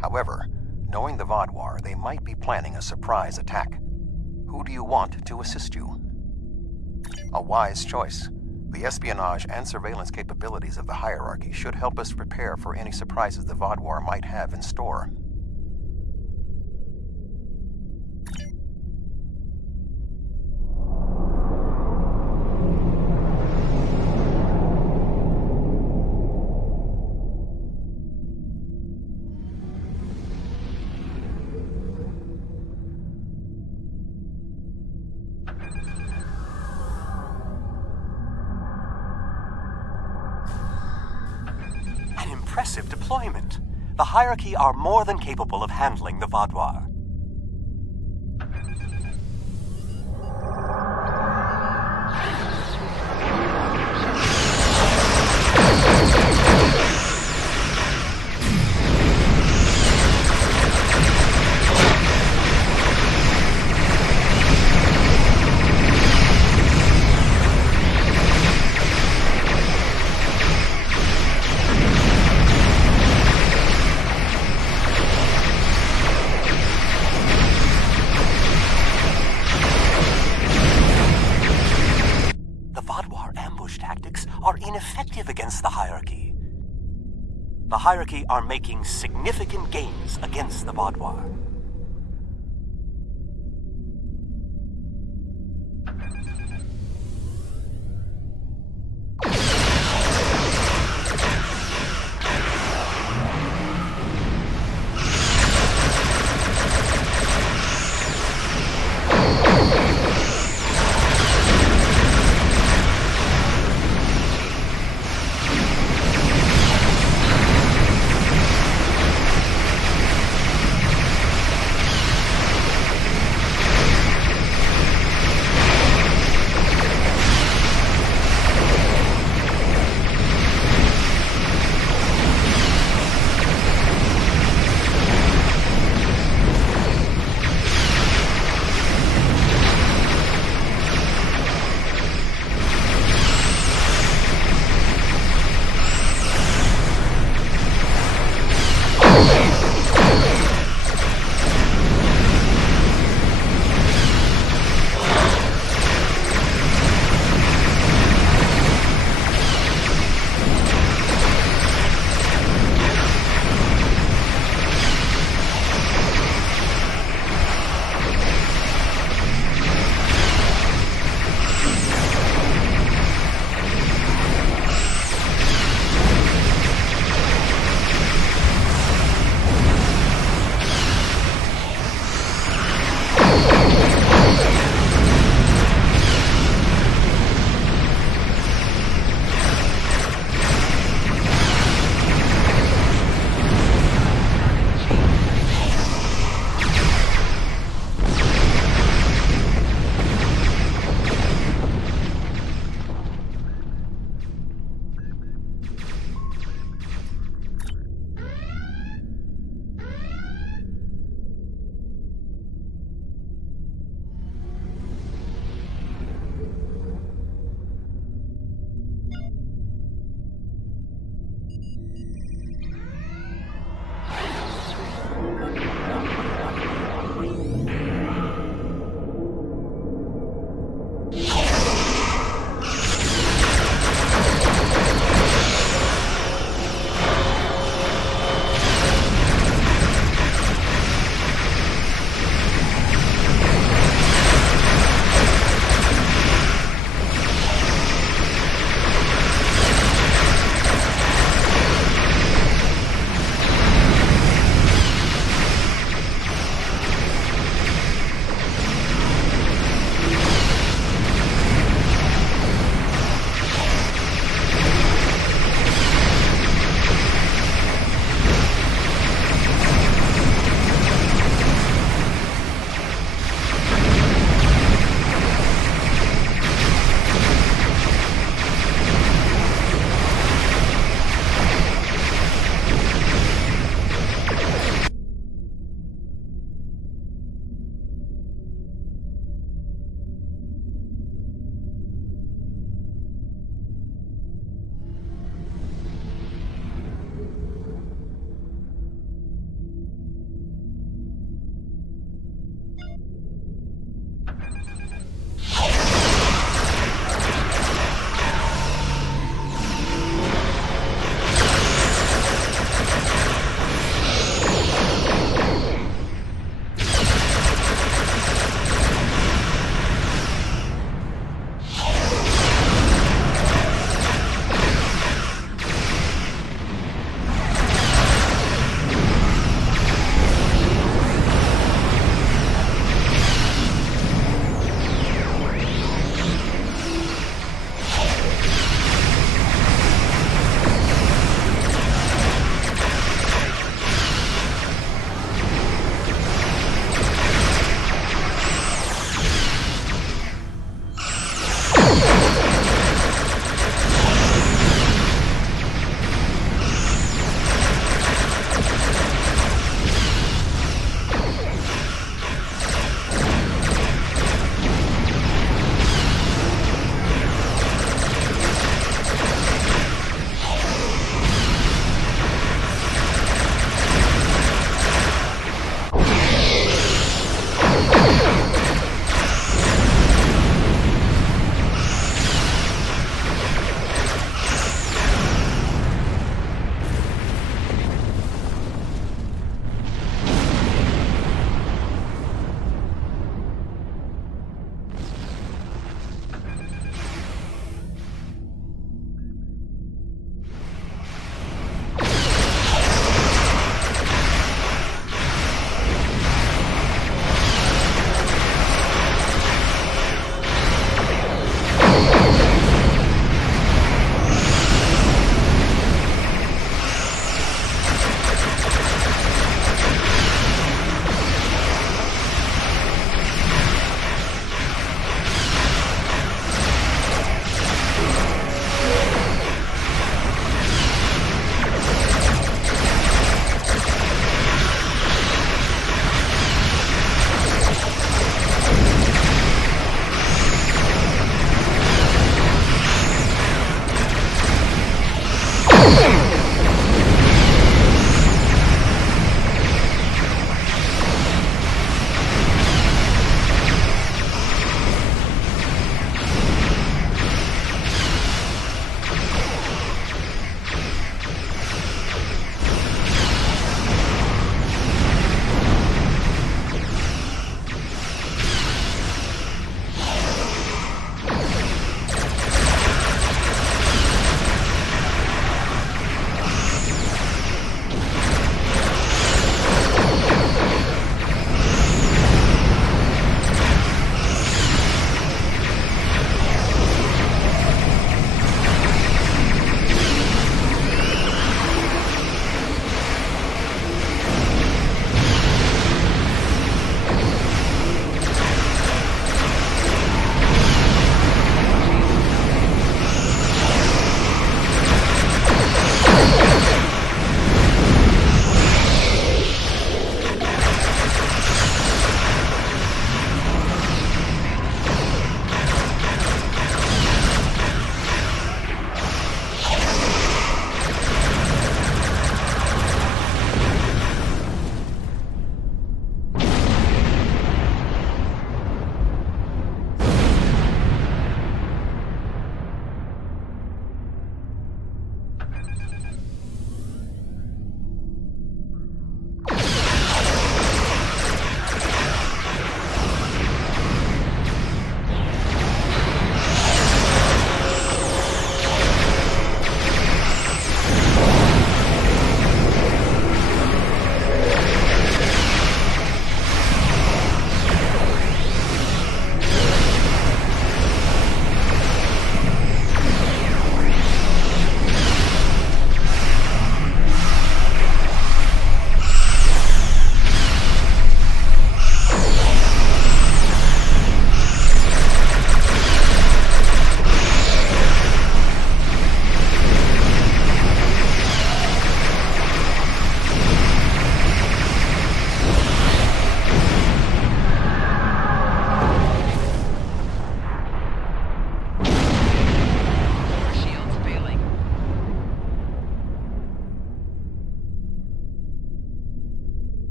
However, knowing the Vodwar, they might be planning a surprise attack. Who do you want to assist you? A wise choice. The espionage and surveillance capabilities of the hierarchy should help us prepare for any surprises the Vodwar might have in store. Impressive deployment. The hierarchy are more than capable of handling the Vodwar. Against the hierarchy. The hierarchy are making significant gains against the Vodwar.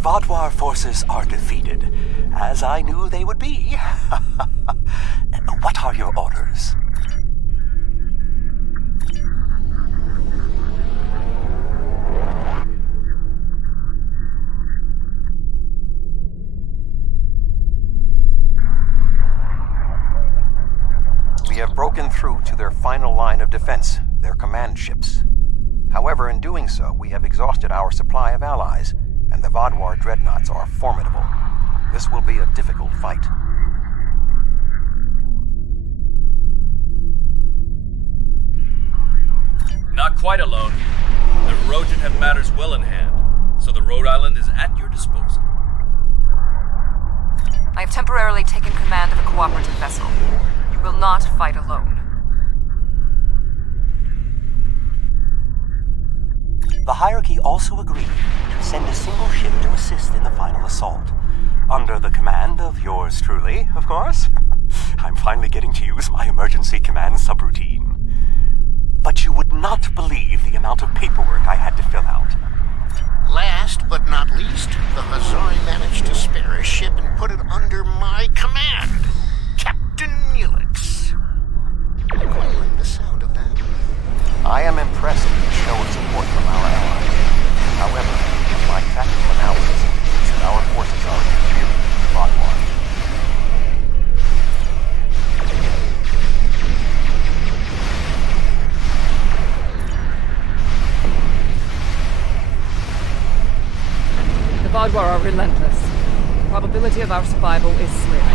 Vaadwaur forces are defeated, as I knew they would be. What are your orders? We have broken through to their final line of defense, their command ships. However, in doing so, we have exhausted our supply of allies, and the Vaadwaur dreadnoughts are formidable. This will be a difficult fight. Not quite alone. The Rojan have matters well in hand, so the Rhode Island is at your disposal. I have temporarily taken command of a cooperative vessel. You will not fight alone. The hierarchy also agreed to send a single ship to assist in the final assault. Under the command of yours truly, of course. I'm finally getting to use my emergency command subroutine. But you would not believe the amount of paperwork I had to fill out. Last but not least, the Hazari managed to spare a ship and put it under my command. Captain Neelix. I quite like the sound of that. I am impressed with the show of support from our allies. However, my tactical analysis indicates that our forces are inferior to the Vaadwaur. The Vaadwaur are relentless. The probability of our survival is slim.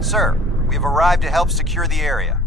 Sir, we have arrived to help secure the area.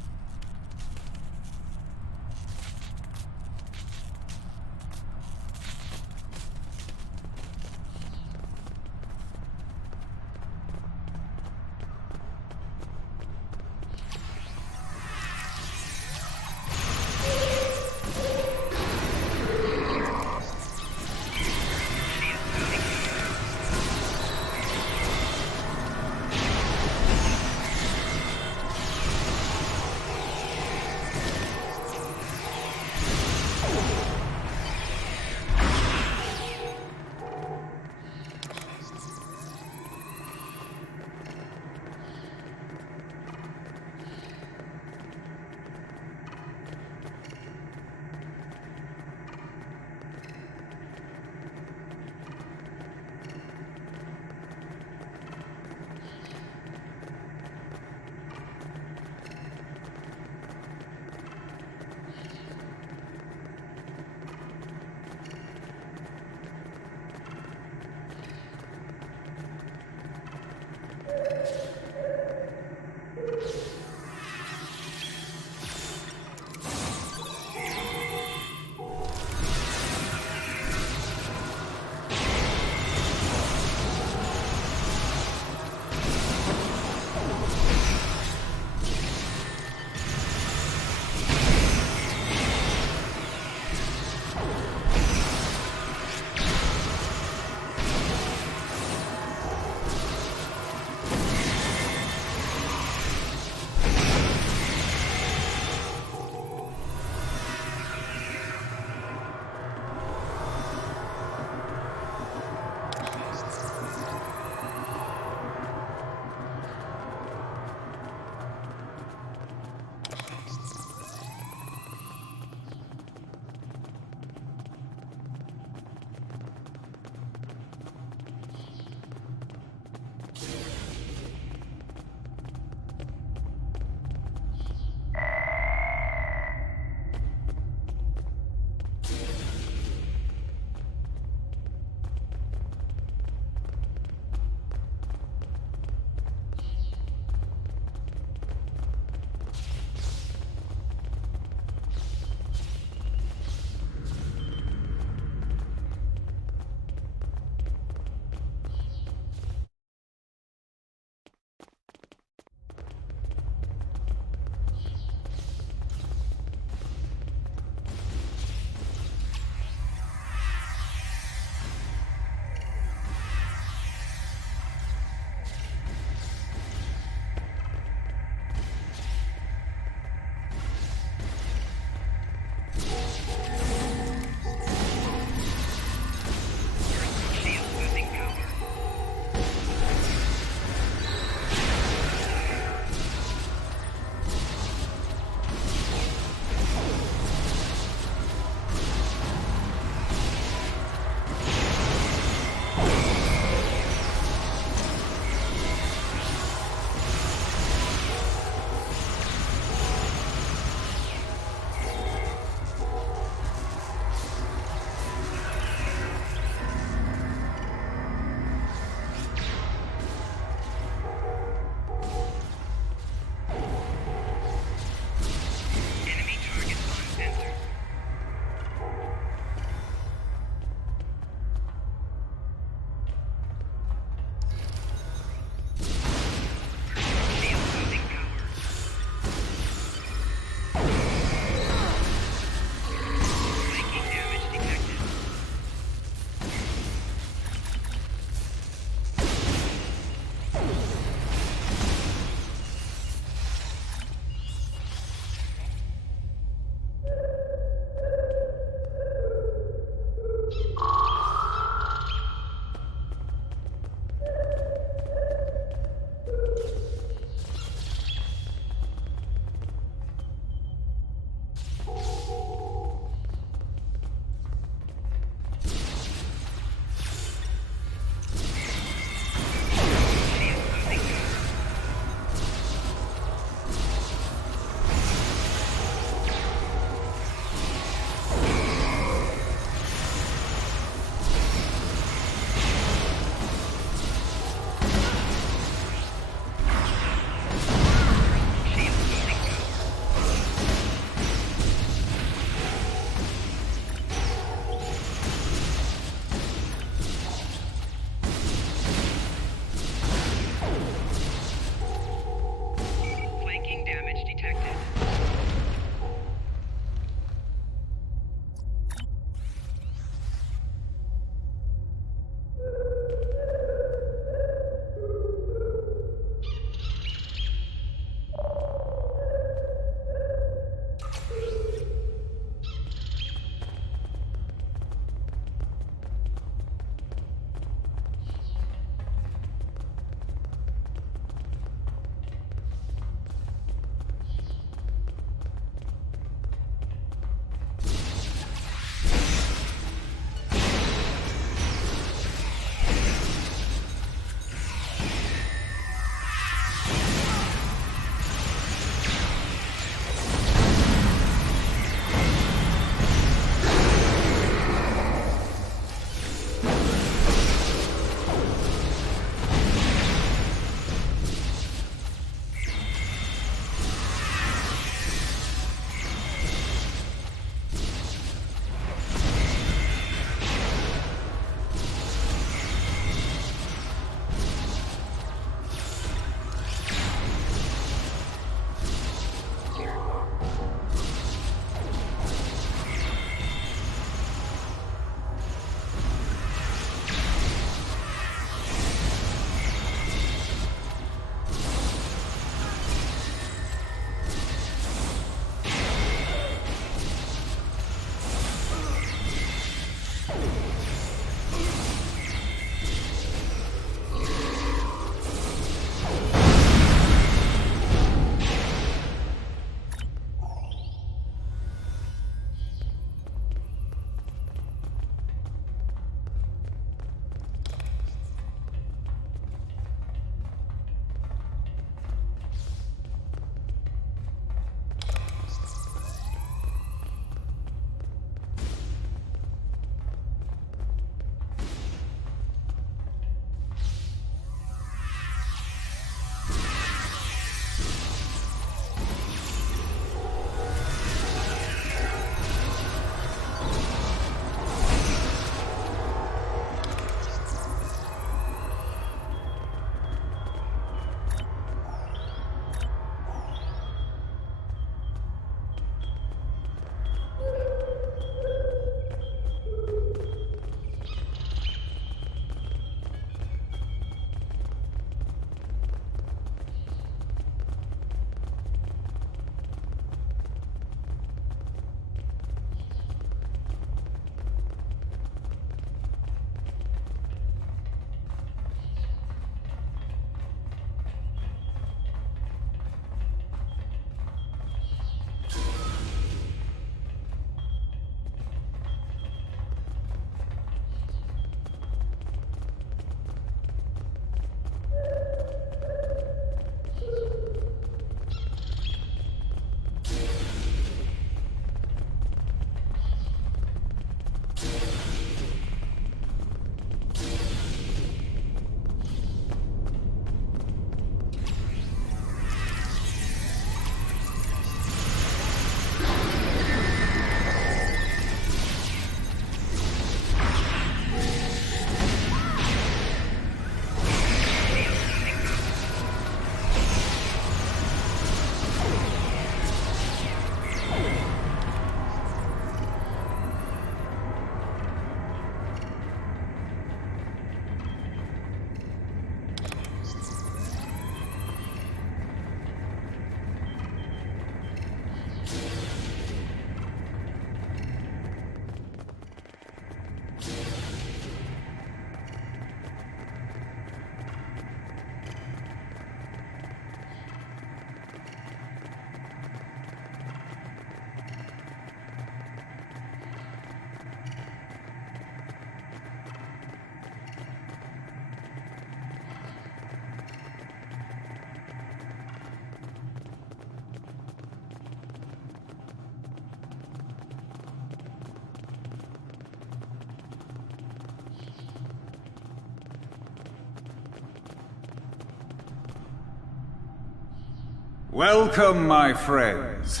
Welcome, my friends.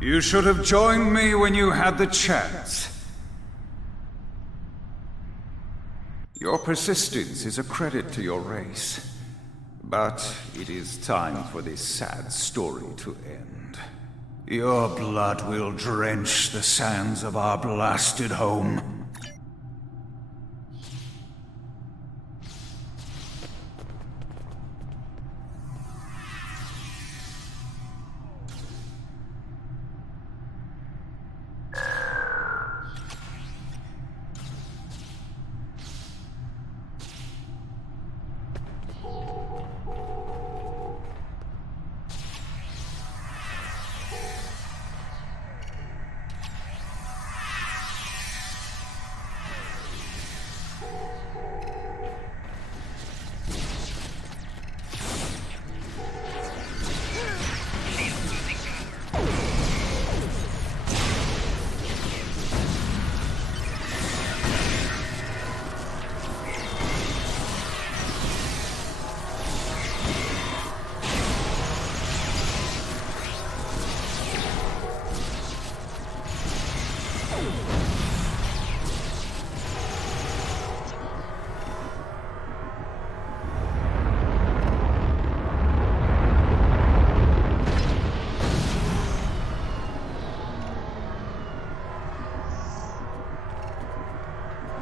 You should have joined me when you had the chance. Your persistence is a credit to your race. But it is time for this sad story to end. Your blood will drench the sands of our blasted home.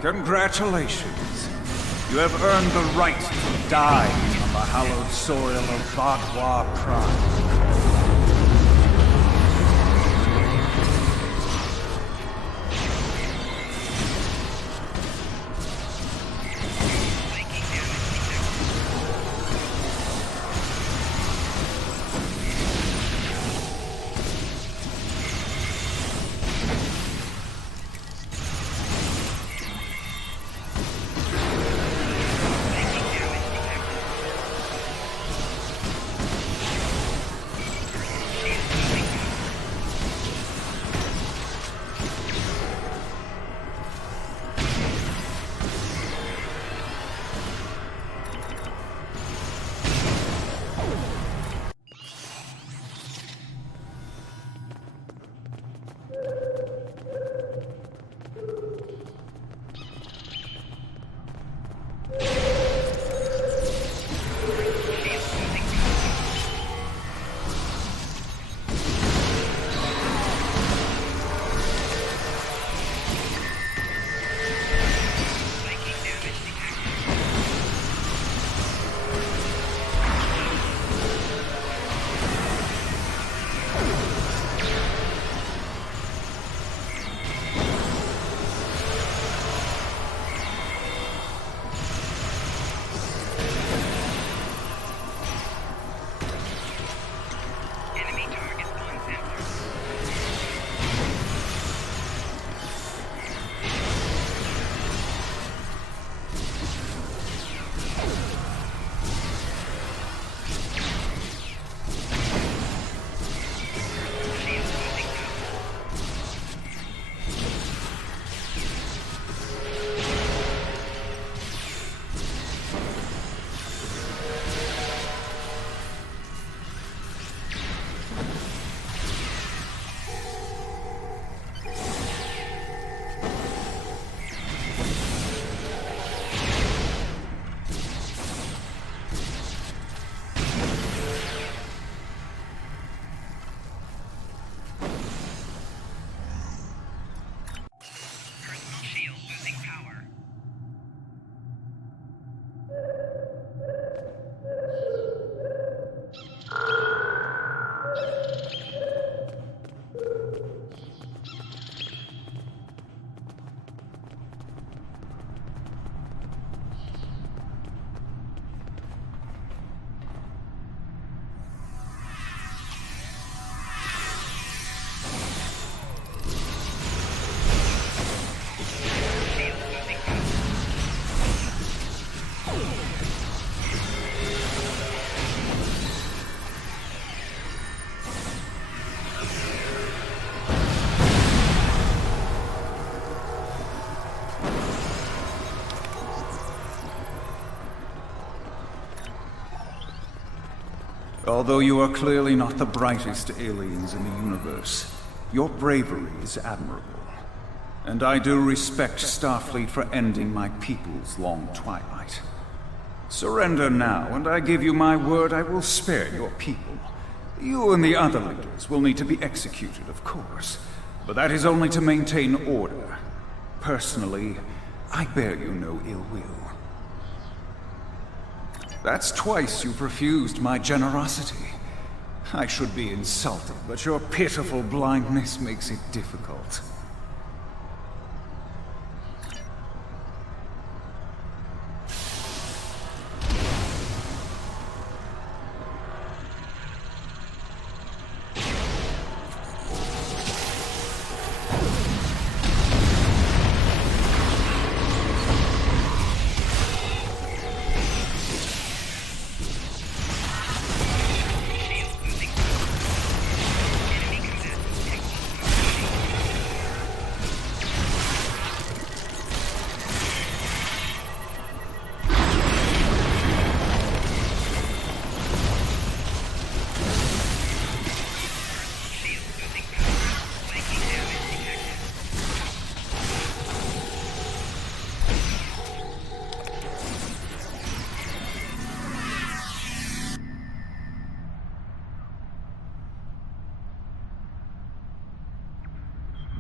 Congratulations. You have earned the right to die on the hallowed soil of Vaadwaur Prime. Although you are clearly not the brightest aliens in the universe, your bravery is admirable. And I do respect Starfleet for ending my people's long twilight. Surrender now, and I give you my word I will spare your people. You and the other leaders will need to be executed, of course, but that is only to maintain order. Personally, I bear you no ill will. That's twice you've refused my generosity. I should be insulted, but your pitiful blindness makes it difficult.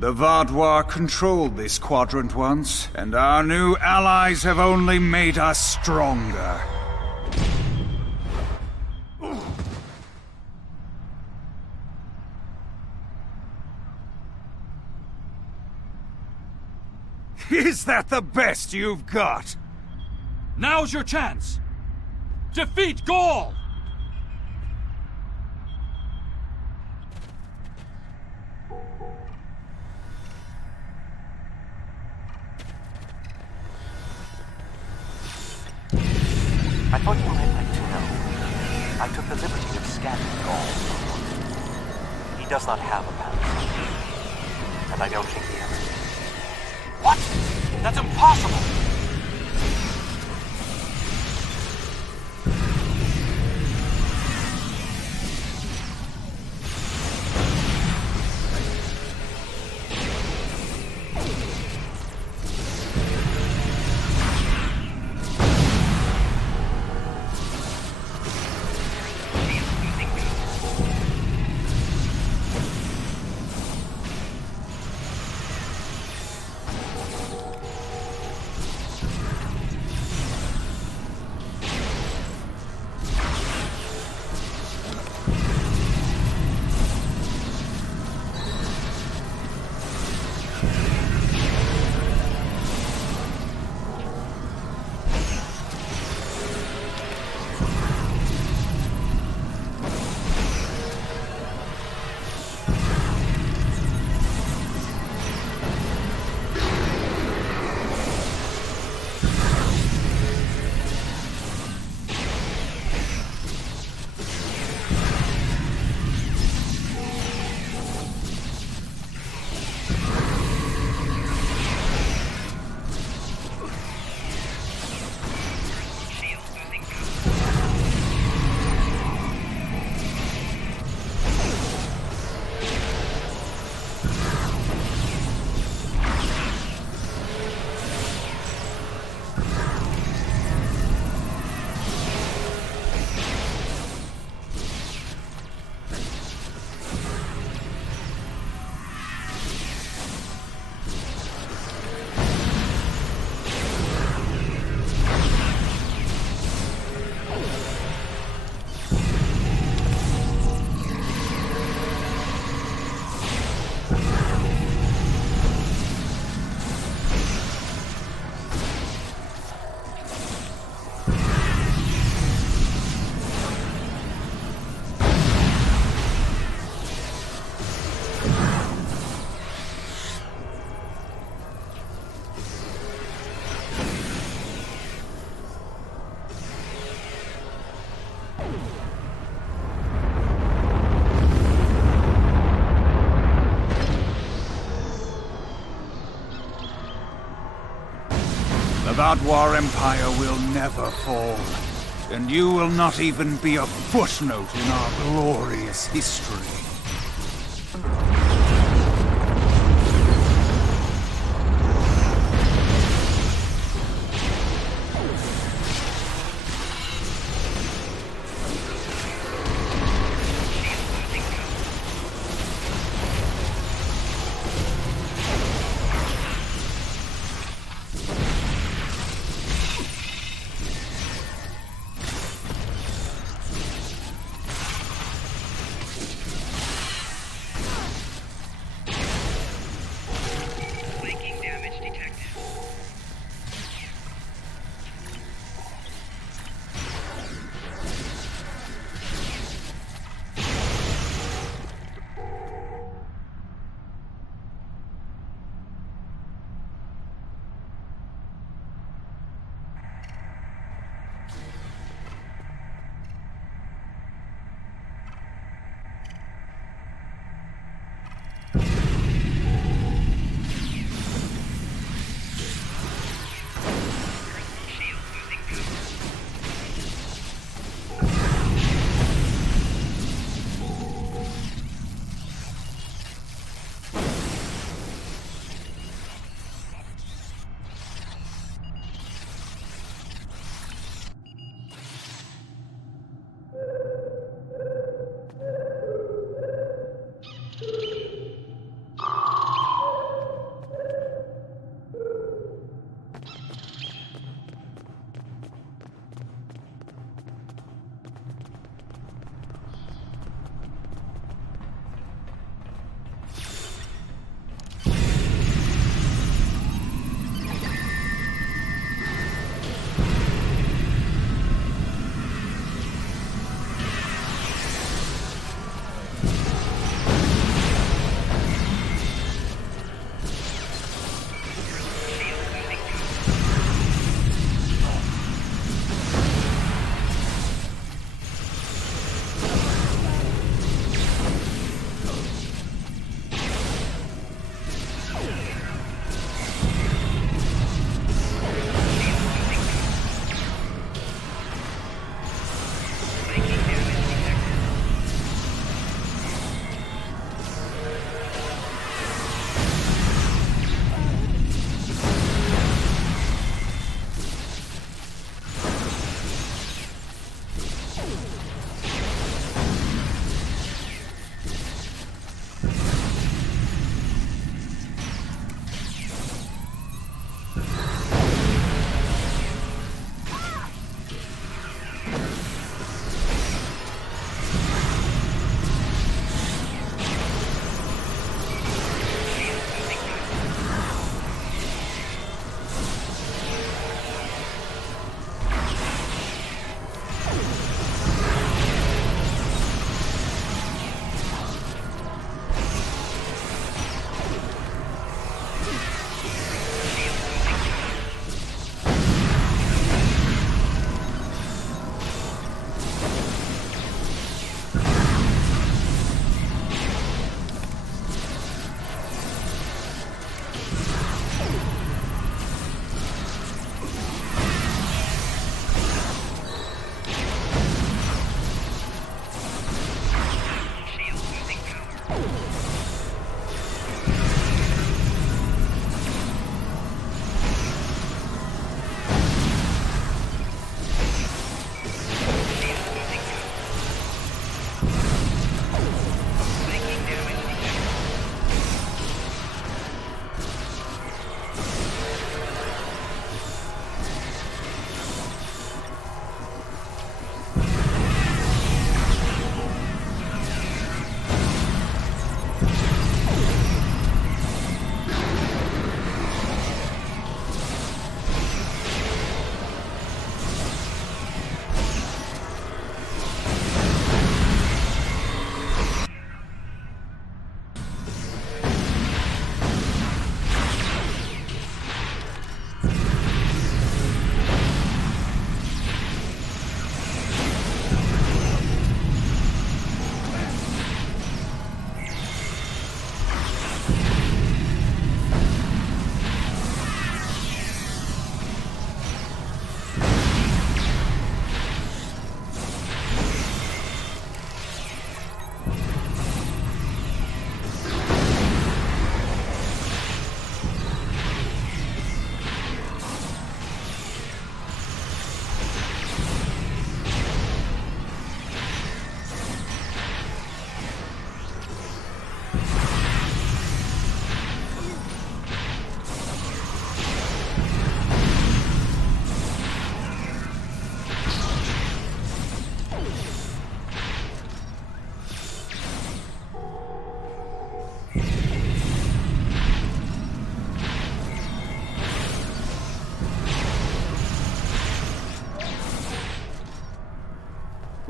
The Vaadwaur controlled this quadrant once, and our new allies have only made us stronger. Is that the best you've got? Now's your chance! Defeat Gaul! I thought you might like to know. I took the liberty of scanning Gaul. He does not have a palace. And I don't think he ever did. What? That's impossible! The Vaadwaur Empire will never fall. and you will not even be a footnote in our glorious history.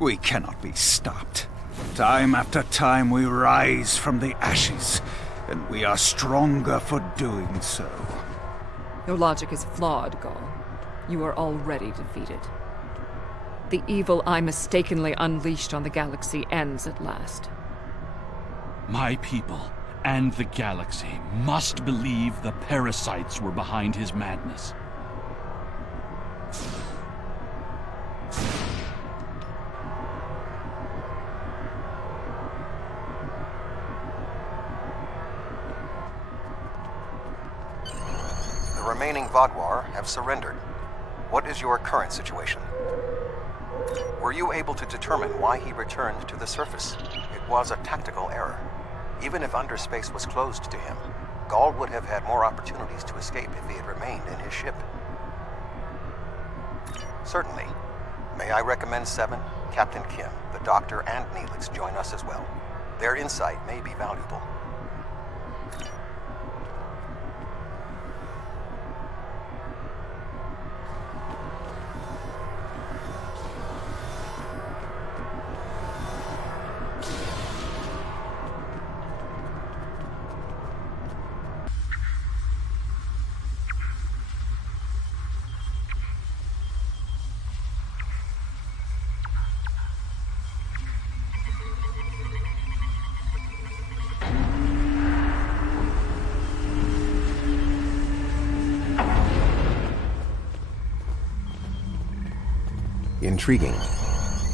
We cannot be stopped. Time after time we rise from the ashes, and we are stronger for doing so. Your logic is flawed, Gaul. You are already defeated. The evil I mistakenly unleashed on the galaxy ends at last. My people and the galaxy must believe the parasites were behind his madness. The remaining Vaadwaur have surrendered. What is your current situation? Were you able to determine why he returned to the surface? It was a tactical error. Even if underspace was closed to him, Gaul would have had more opportunities to escape if he had remained in his ship. Certainly. May I recommend 7, Captain Kim, the Doctor, and Neelix join us as well. Their insight may be valuable. Intriguing.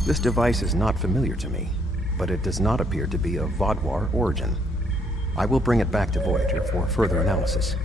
This device is not familiar to me, but it does not appear to be of Vaadwaur origin. I will bring it back to Voyager for further analysis.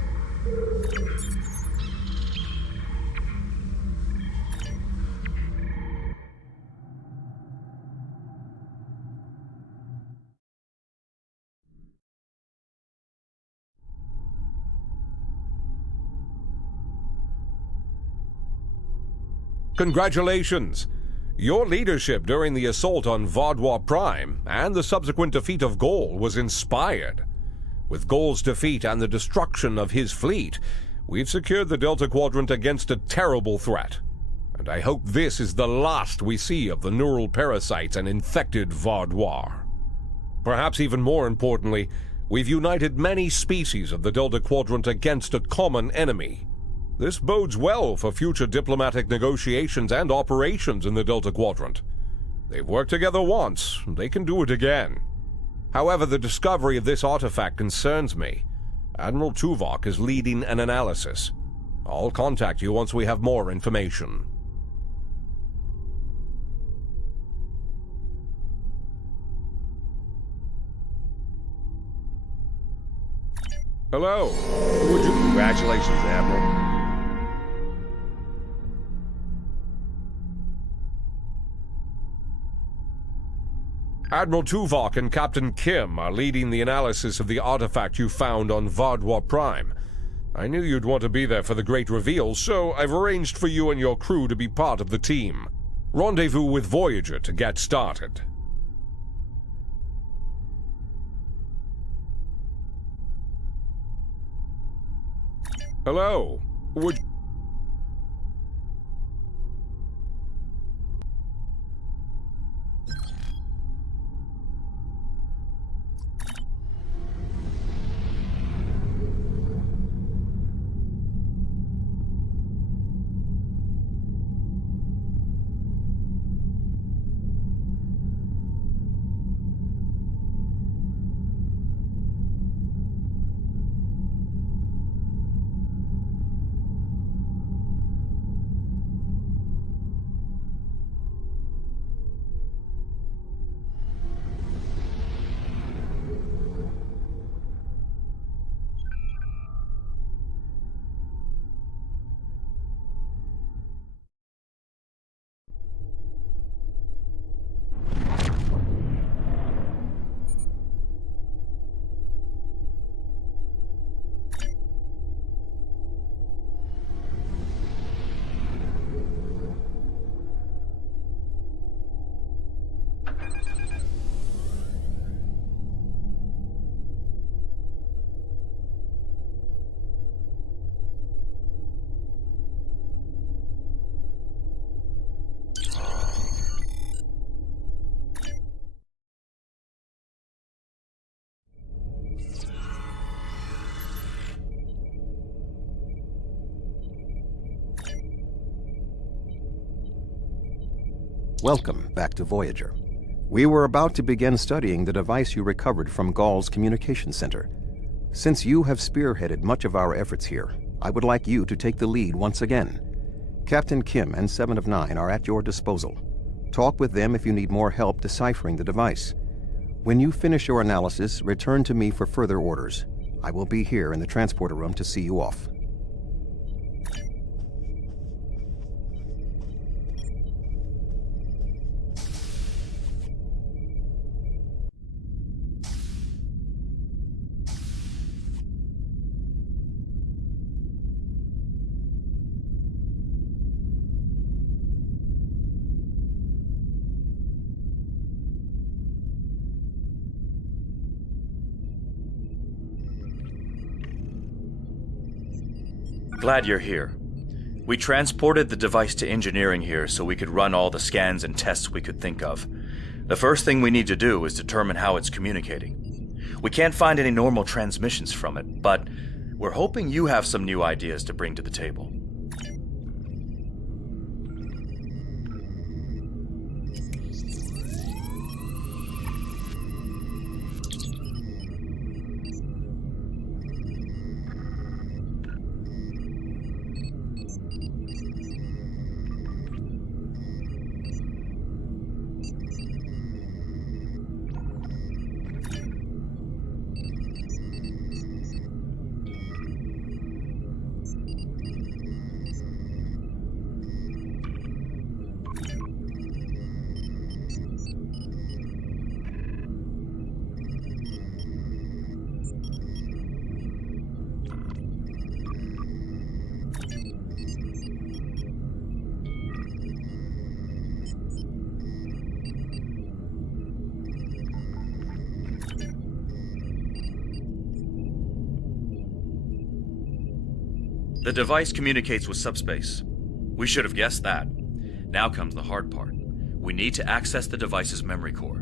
Congratulations! Your leadership during the assault on Vaadwaur Prime and the subsequent defeat of Gaul was inspired. With Gaul's defeat and the destruction of his fleet, we've secured the Delta Quadrant against a terrible threat. And I hope this is the last we see of the neural parasites and infected Vaadwaur. Perhaps even more importantly, we've united many species of the Delta Quadrant against a common enemy. This bodes well for future diplomatic negotiations and operations in the Delta Quadrant. They've worked together once, they can do it again. However, the discovery of this artifact concerns me. Admiral Tuvok is leading an analysis. I'll contact you once we have more information. Hello. Congratulations, Admiral. Admiral Tuvok and Captain Kim are leading the analysis of the artifact you found on Vaadwaur Prime. I knew you'd want to be there for the great reveal, so I've arranged for you and your crew to be part of the team. Rendezvous with Voyager to get started. Hello. Would... Welcome back to Voyager. We were about to begin studying the device you recovered from Gall's communication center. Since you have spearheaded much of our efforts here, I would like you to take the lead once again. Captain Kim and 7 of 9 are at your disposal. Talk with them if you need more help deciphering the device. When you finish your analysis, return to me for further orders. I will be here in the transporter room to see you off. Glad you're here. We transported the device to engineering here so we could run all the scans and tests we could think of. The first thing we need to do is determine how it's communicating. We can't find any normal transmissions from it, but we're hoping you have some new ideas to bring to the table. The device communicates with subspace. We should have guessed that. Now comes the hard part. We need to access the device's memory core.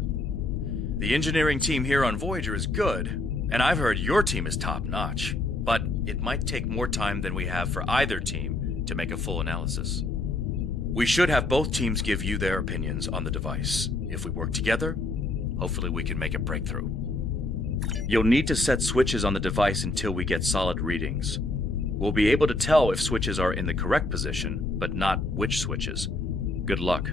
The engineering team here on Voyager is good, and I've heard your team is top-notch, but it might take more time than we have for either team to make a full analysis. We should have both teams give you their opinions on the device. If we work together, hopefully we can make a breakthrough. You'll need to set switches on the device until we get solid readings. We'll be able to tell if switches are in the correct position, but not which switches. Good luck.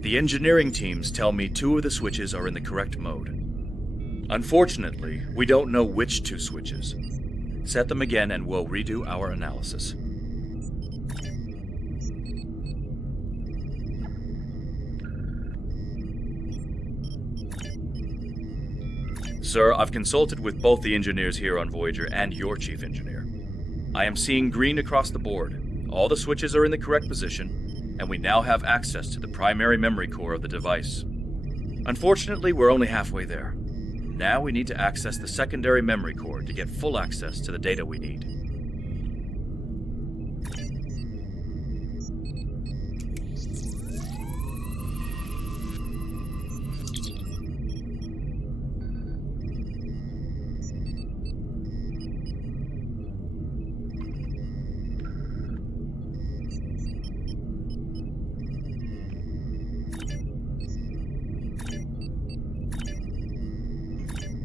The engineering teams tell me 2 of the switches are in the correct mode. Unfortunately, we don't know which 2 switches. Set them again and we'll redo our analysis. Sir, I've consulted with both the engineers here on Voyager and your chief engineer. I am seeing green across the board. All the switches are in the correct position, and we now have access to the primary memory core of the device. Unfortunately, we're only halfway there. Now we need to access the secondary memory core to get full access to the data we need.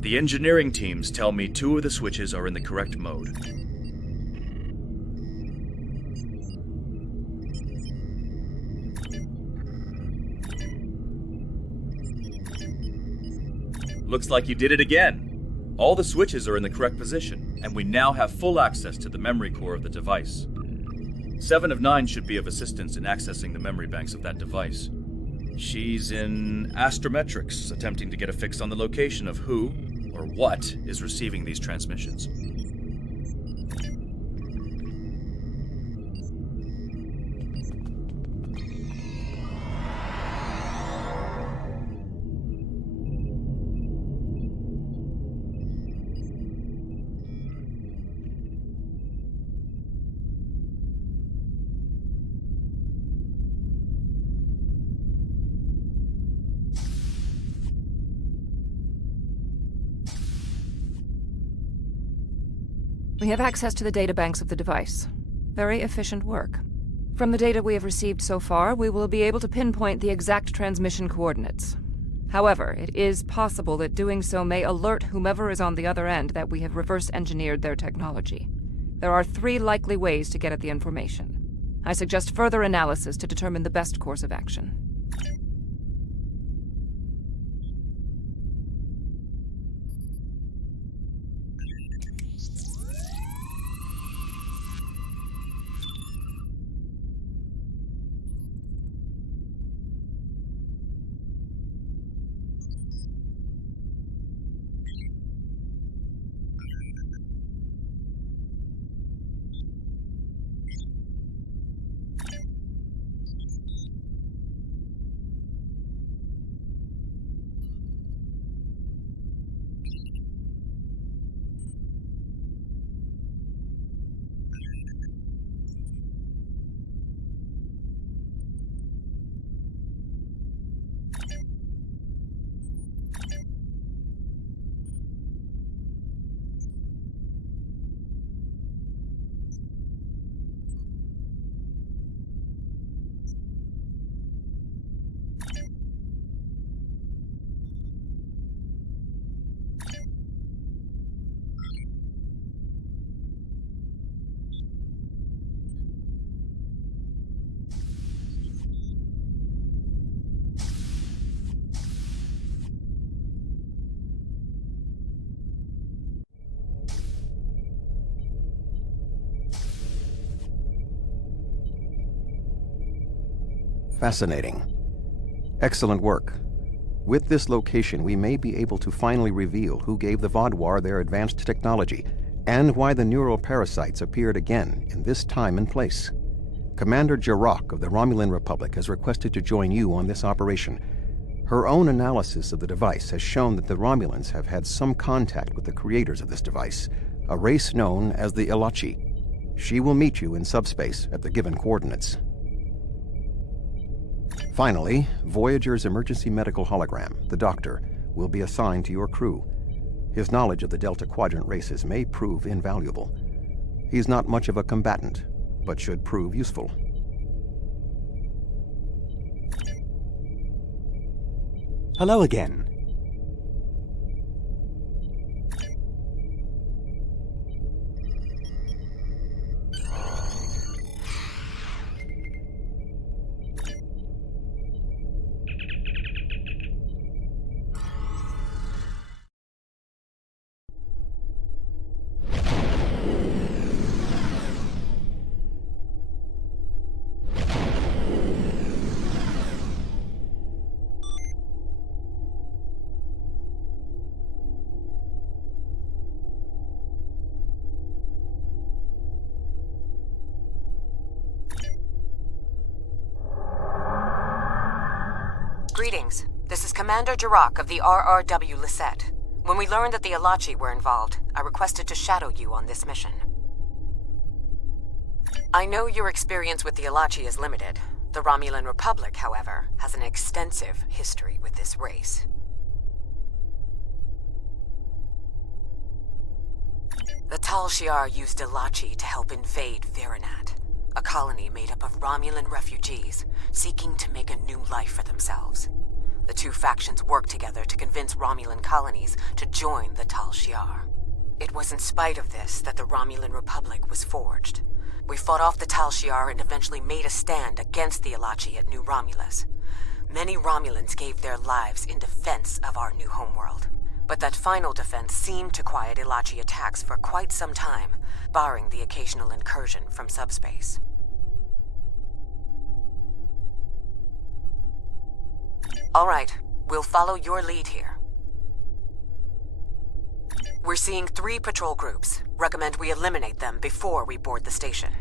The engineering teams tell me 2 of the switches are in the correct mode. Looks like you did it again. All the switches are in the correct position, and we now have full access to the memory core of the device. 7 of 9 should be of assistance in accessing the memory banks of that device. She's in astrometrics, attempting to get a fix on the location of who, or what, is receiving these transmissions. We have access to the databanks of the device. Very efficient work. From the data we have received so far, we will be able to pinpoint the exact transmission coordinates. However, it is possible that doing so may alert whomever is on the other end that we have reverse-engineered their technology. There are 3 likely ways to get at the information. I suggest further analysis to determine the best course of action. Fascinating. Excellent work. With this location, we may be able to finally reveal who gave the Vaadwaur their advanced technology, and why the neural parasites appeared again in this time and place. Commander Jirok of the Romulan Republic has requested to join you on this operation. Her own analysis of the device has shown that the Romulans have had some contact with the creators of this device, a race known as the Ilachi. She will meet you in subspace at the given coordinates. Finally, Voyager's emergency medical hologram, the Doctor, will be assigned to your crew. His knowledge of the Delta Quadrant races may prove invaluable. He's not much of a combatant, but should prove useful. Hello again. Greetings. This is Commander Jirok of the RRW Lisette. When we learned that the Ilachi were involved, I requested to shadow you on this mission. I know your experience with the Ilachi is limited. The Romulan Republic, however, has an extensive history with this race. The Tal Shiar used Ilachi to help invade Virinat, a colony made up of Romulan refugees seeking to make a new life for themselves. The two factions worked together to convince Romulan colonies to join the Tal Shiar. It was in spite of this that the Romulan Republic was forged. We fought off the Tal Shiar and eventually made a stand against the Ilachi at New Romulus. Many Romulans gave their lives in defense of our new homeworld. But that final defense seemed to quiet Ilachi attacks for quite some time, barring the occasional incursion from subspace. All right, we'll follow your lead here. We're seeing 3 patrol groups. Recommend we eliminate them before we board the station.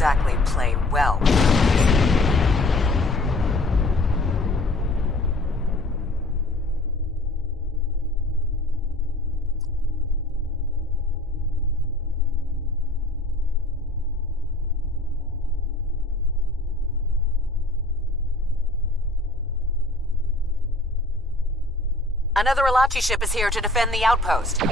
exactly play well. Another Alachi ship is here to defend the outpost.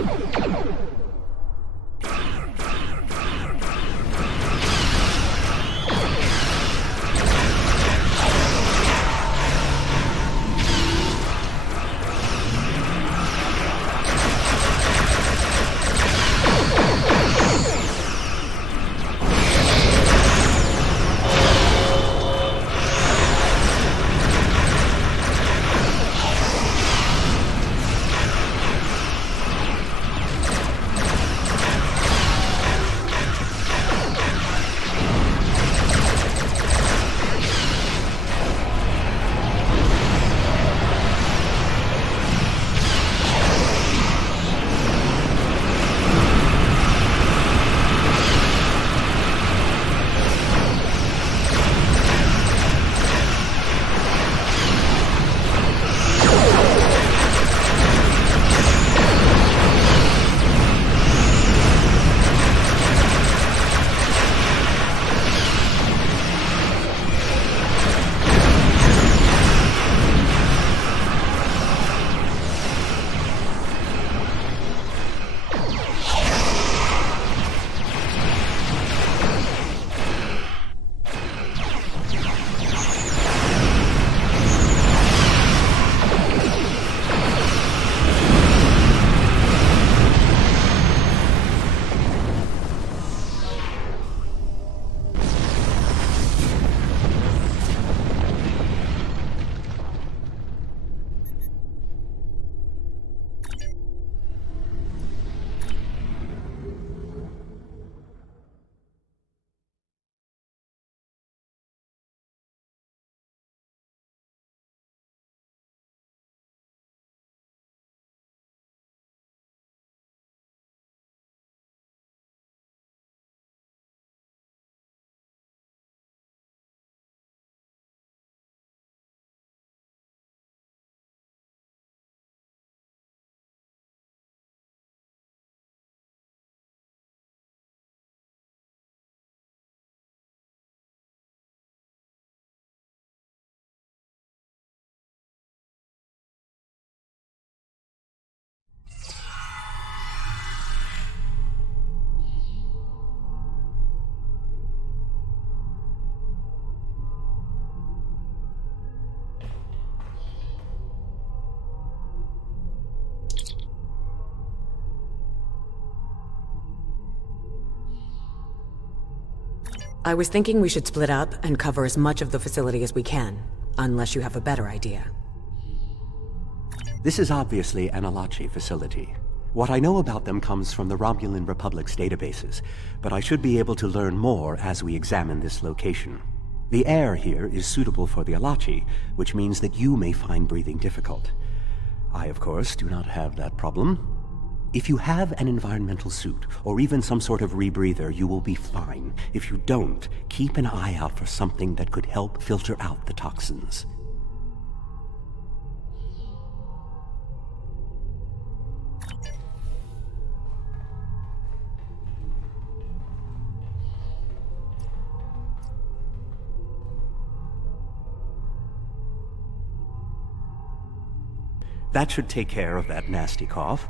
I was thinking we should split up and cover as much of the facility as we can, unless you have a better idea. This is obviously an Alachi facility. What I know about them comes from the Romulan Republic's databases, but I should be able to learn more as we examine this location. The air here is suitable for the Alachi, which means that you may find breathing difficult. I, of course, do not have that problem. If you have an environmental suit, or even some sort of rebreather, you will be fine. If you don't, keep an eye out for something that could help filter out the toxins. That should take care of that nasty cough.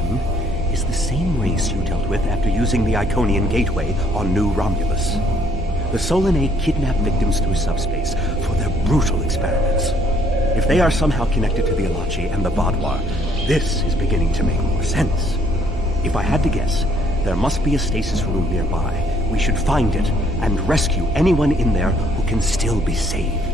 clan is the same race you dealt with after using the Iconian Gateway on New Romulus. The Solanae kidnap victims through subspace for their brutal experiments. If they are somehow connected to the Alachi and the Vaadwaur, this is beginning to make more sense. If I had to guess, there must be a stasis room nearby. We should find it and rescue anyone in there who can still be saved.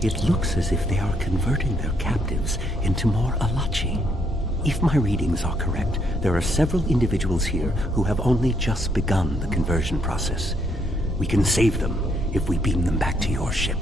It looks as if they are converting their captives into more Alachi. If my readings are correct, there are several individuals here who have only just begun the conversion process. We can save them if we beam them back to your ship.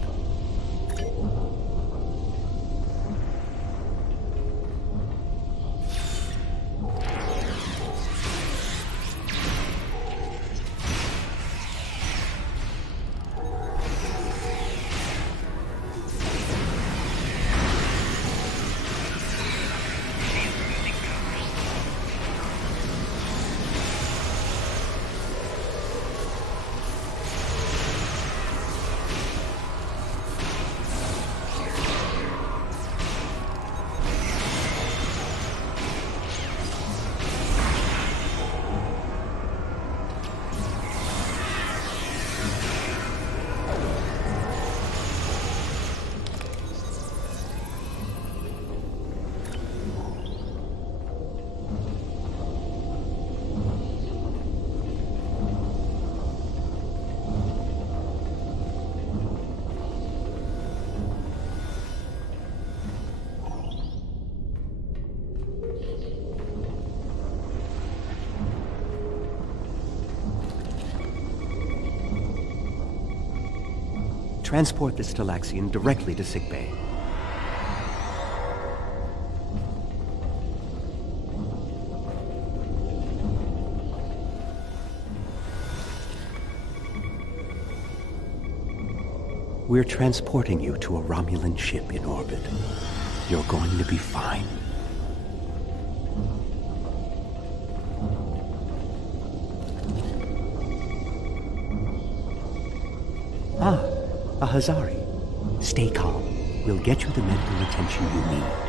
Transport the Stalaxian directly to sickbay. We're transporting you to a Romulan ship in orbit. You're going to be fine. A Hazari. Stay calm. We'll get you the medical attention you need.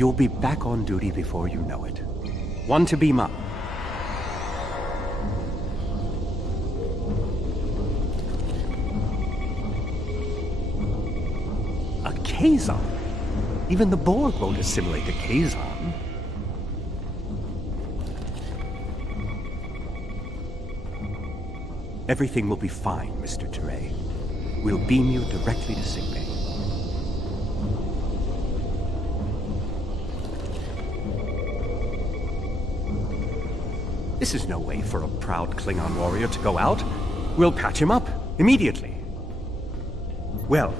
You'll be back on duty before you know it. One to beam up. A Kazon? Even the Borg won't assimilate a Kazon. Everything will be fine, Mr. Teray. We'll beam you directly to sickbay. This is no way for a proud Klingon warrior to go out. We'll patch him up immediately. Well,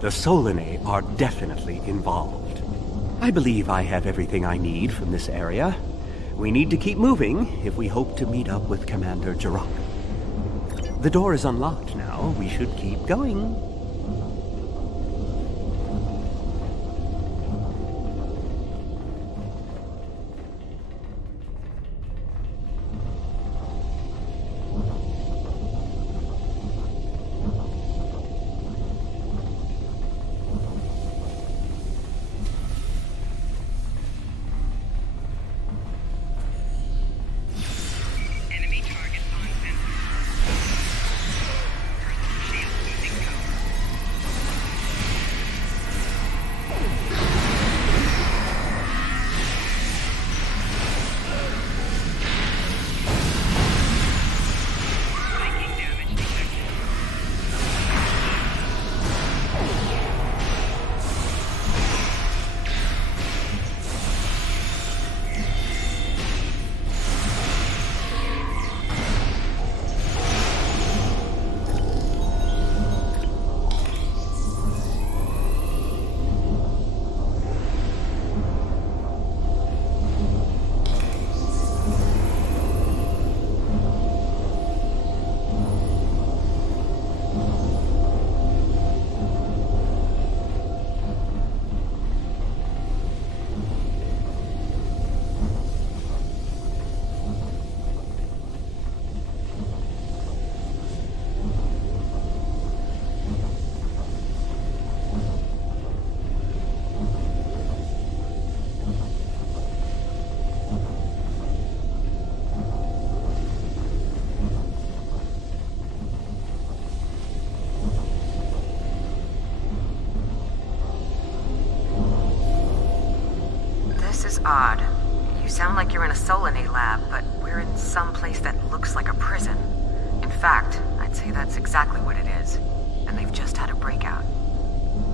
the Solanae are definitely involved. I believe I have everything I need from this area. We need to keep moving if we hope to meet up with Commander Jirok. The door is unlocked now. We should keep going. odd. You sound like you're in a Solanae lab, but we're in some place that looks like a prison. In fact, I'd say that's exactly what it is. And they've just had a breakout.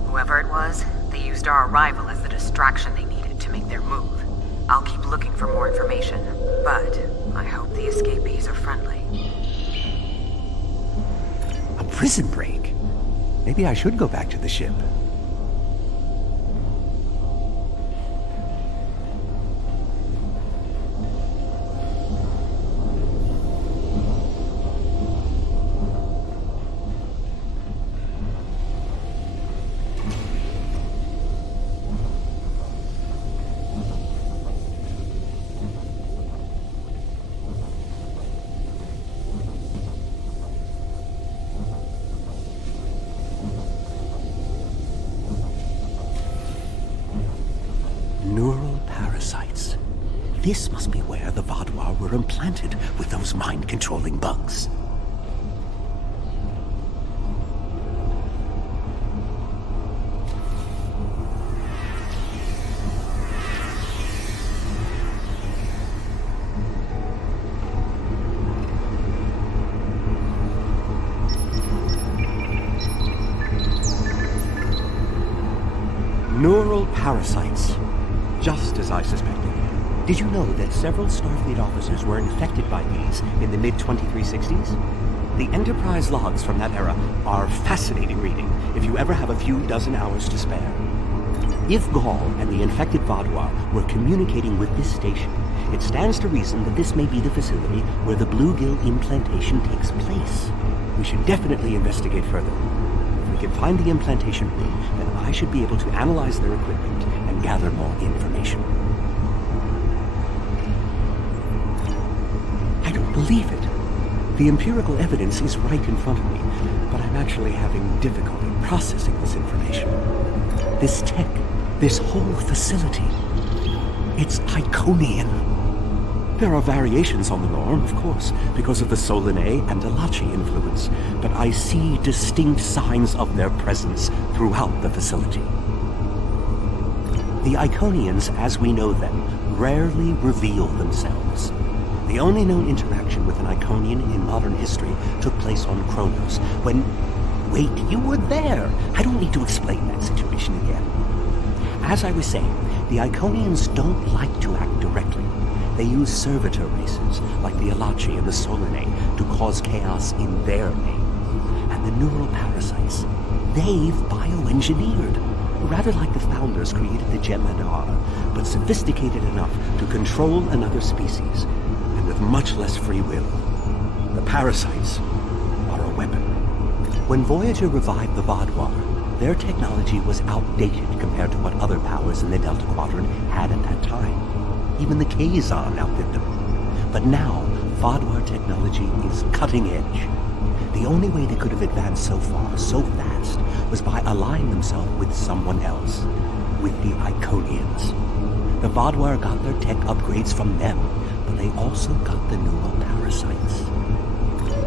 Whoever it was, they used our arrival as the distraction they needed to make their move. I'll keep looking for more information, but I hope the escapees are friendly. A prison break? Maybe I should go back to the ship. This must be where the Vaadwaur were implanted with those mind-controlling bugs. Neural parasites. Just as I suspected. Did you know that several Starfleet officers were infected by these in the mid-2360s? The Enterprise logs from that era are fascinating reading if you ever have a few dozen hours to spare. If Gaul and the infected Vaadwaur were communicating with this station, it stands to reason that this may be the facility where the bluegill implantation takes place. We should definitely investigate further. If we can find the implantation room, then I should be able to analyze their equipment and gather more information. I don't believe it. The empirical evidence is right in front of me, but I'm actually having difficulty processing this information. This tech, this whole facility, it's Iconian. There are variations on the norm, of course, because of the Solanae and Alachi influence, but I see distinct signs of their presence throughout the facility. The Iconians, as we know them, rarely reveal themselves. The only known interaction with an Iconian in modern history took place on Kronos, when... Wait, you were there! I don't need to explain that situation again. As I was saying, the Iconians don't like to act directly. They use servitor races, like the Alachi and the Solanae, to cause chaos in their name. And the neural parasites, they've bioengineered. Rather like the Founders created the Jem'Hadar, but sophisticated enough to control another species, and with much less free will. The parasites are a weapon. When Voyager revived the Vaadwaur, their technology was outdated compared to what other powers in the Delta Quadrant had at that time. Even the Kazon outdid them. But now, Vaadwaur technology is cutting edge. The only way they could have advanced so far, so fast, was by allying themselves with someone else. With the Iconians. The Vaadwaur got their tech upgrades from them, but they also got the neural parasites.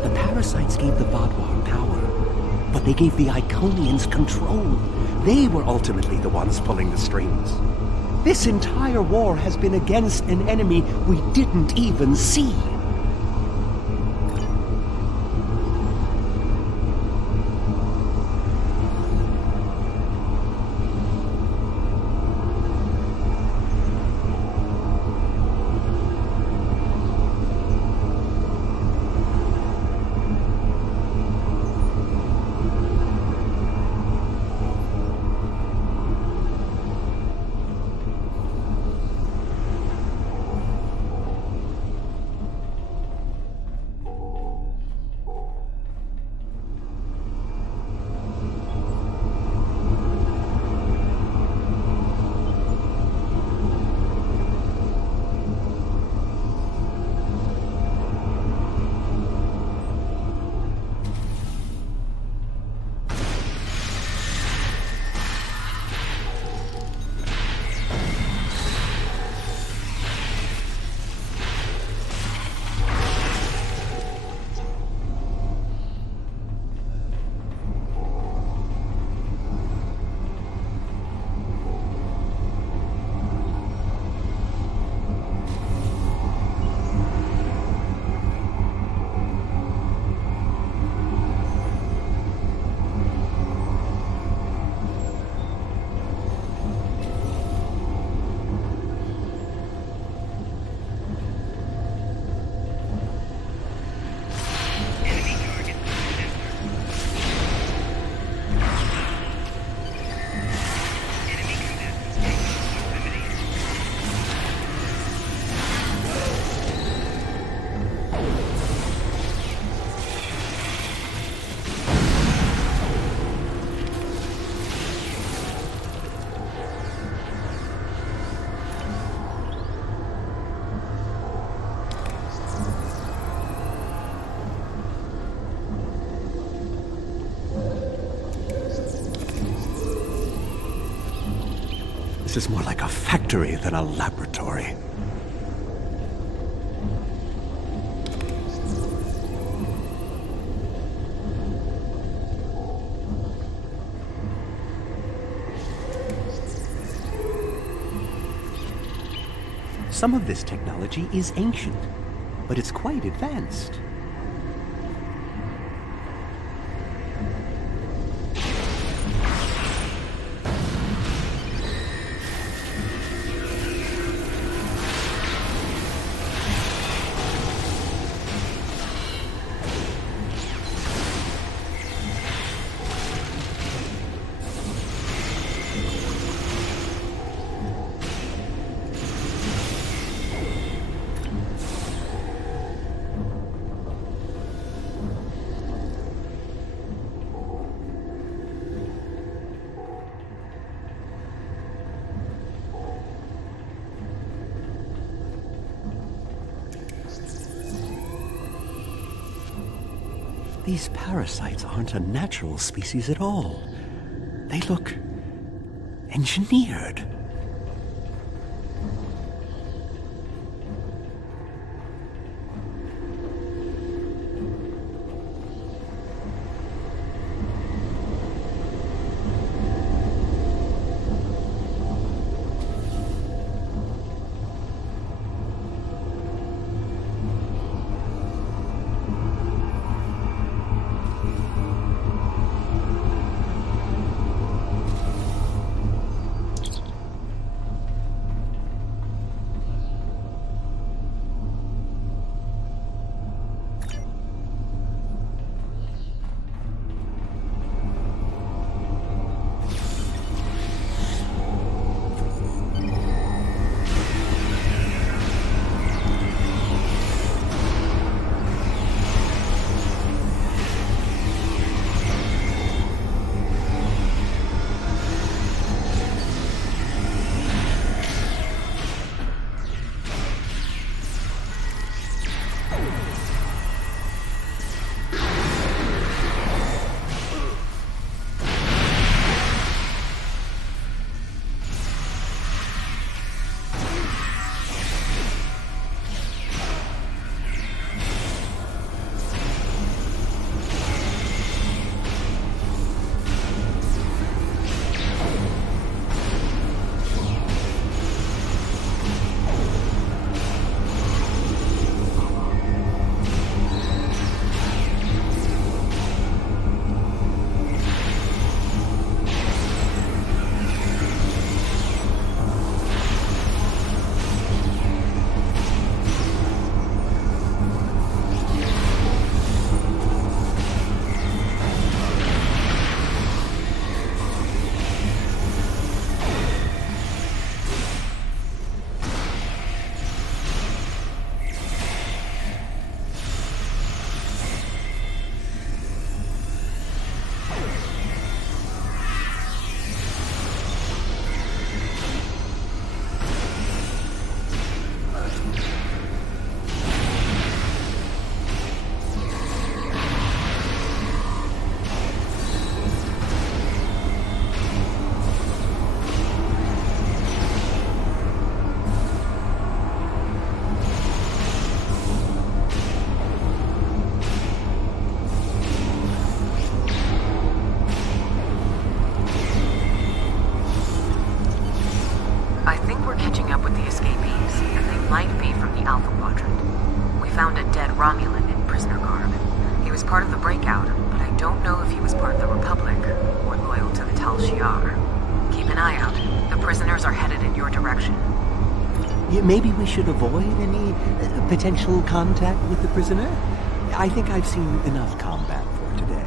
The parasites gave the Vaadwaur power, but they gave the Iconians control. They were ultimately the ones pulling the strings. This entire war has been against an enemy we didn't even see. This is more like a factory than a laboratory. Some of this technology is ancient, but it's quite advanced. These parasites aren't a natural species at all. They look engineered. Romulan in prisoner garb. He was part of the breakout, but I don't know if he was part of the Republic or loyal to the Tal Shiar. Keep an eye out. The prisoners are headed in your direction. Maybe we should avoid any potential contact with the prisoner? I think I've seen enough combat for today.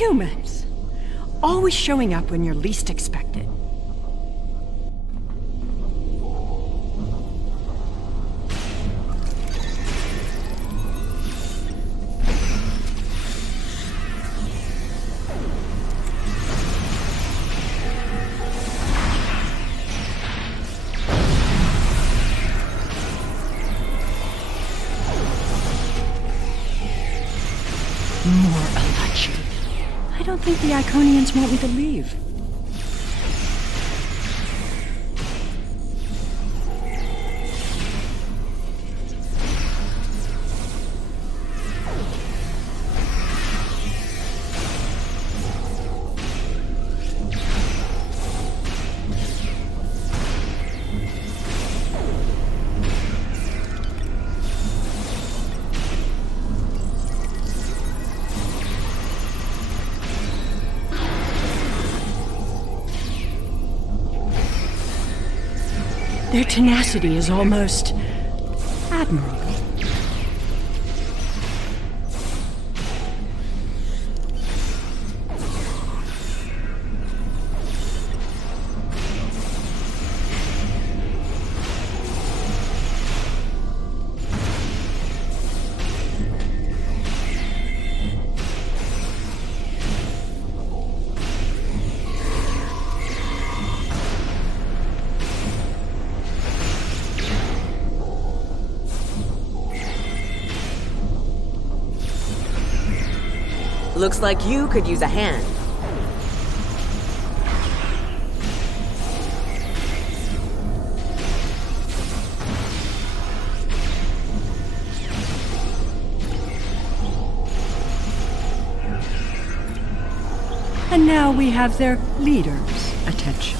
Humans. Always showing up when you're least expected. More Alachi. I don't think the Iconians want me to leave. Their tenacity is almost admirable. Looks like you could use a hand. And now we have their leader's attention.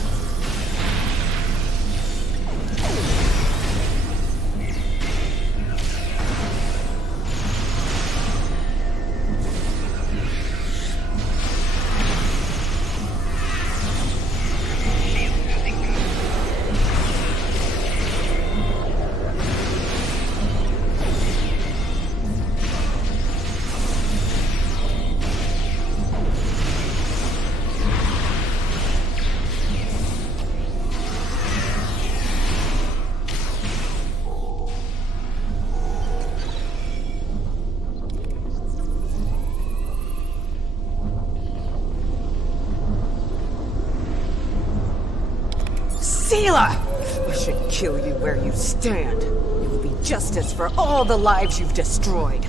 I should kill you where you stand. It will be justice for all the lives you've destroyed.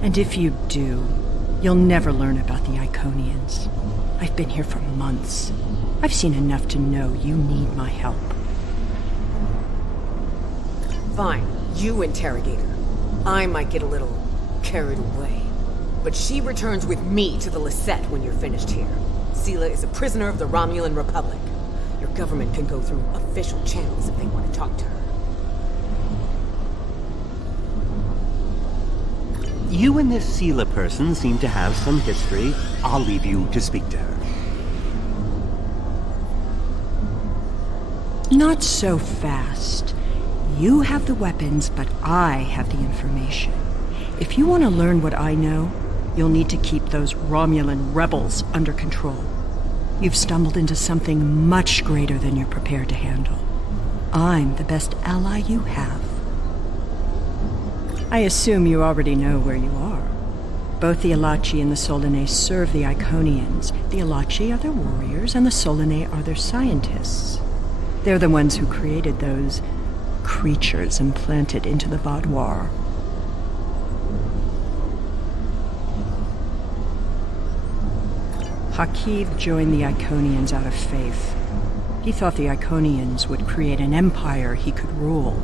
And if you do, you'll never learn about the Iconians. I've been here for months. I've seen enough to know you need my help. Fine, you interrogate her. I might get a little carried away. But she returns with me to the Lisette when you're finished here. Sela is a prisoner of the Romulan Republic. Your government can go through official channels if they want to talk to her. You and this Sela person seem to have some history. I'll leave you to speak to her. Not so fast. You have the weapons, but I have the information. If you want to learn what I know, you'll need to keep those Romulan rebels under control. You've stumbled into something much greater than you're prepared to handle. I'm the best ally you have. I assume you already know where you are. Both the Alachi and the Solanae serve the Iconians. The Alachi are their warriors, and the Solanae are their scientists. They're the ones who created those creatures implanted into the Vaadwaur. Hakiv joined the Iconians out of faith. He thought the Iconians would create an empire he could rule.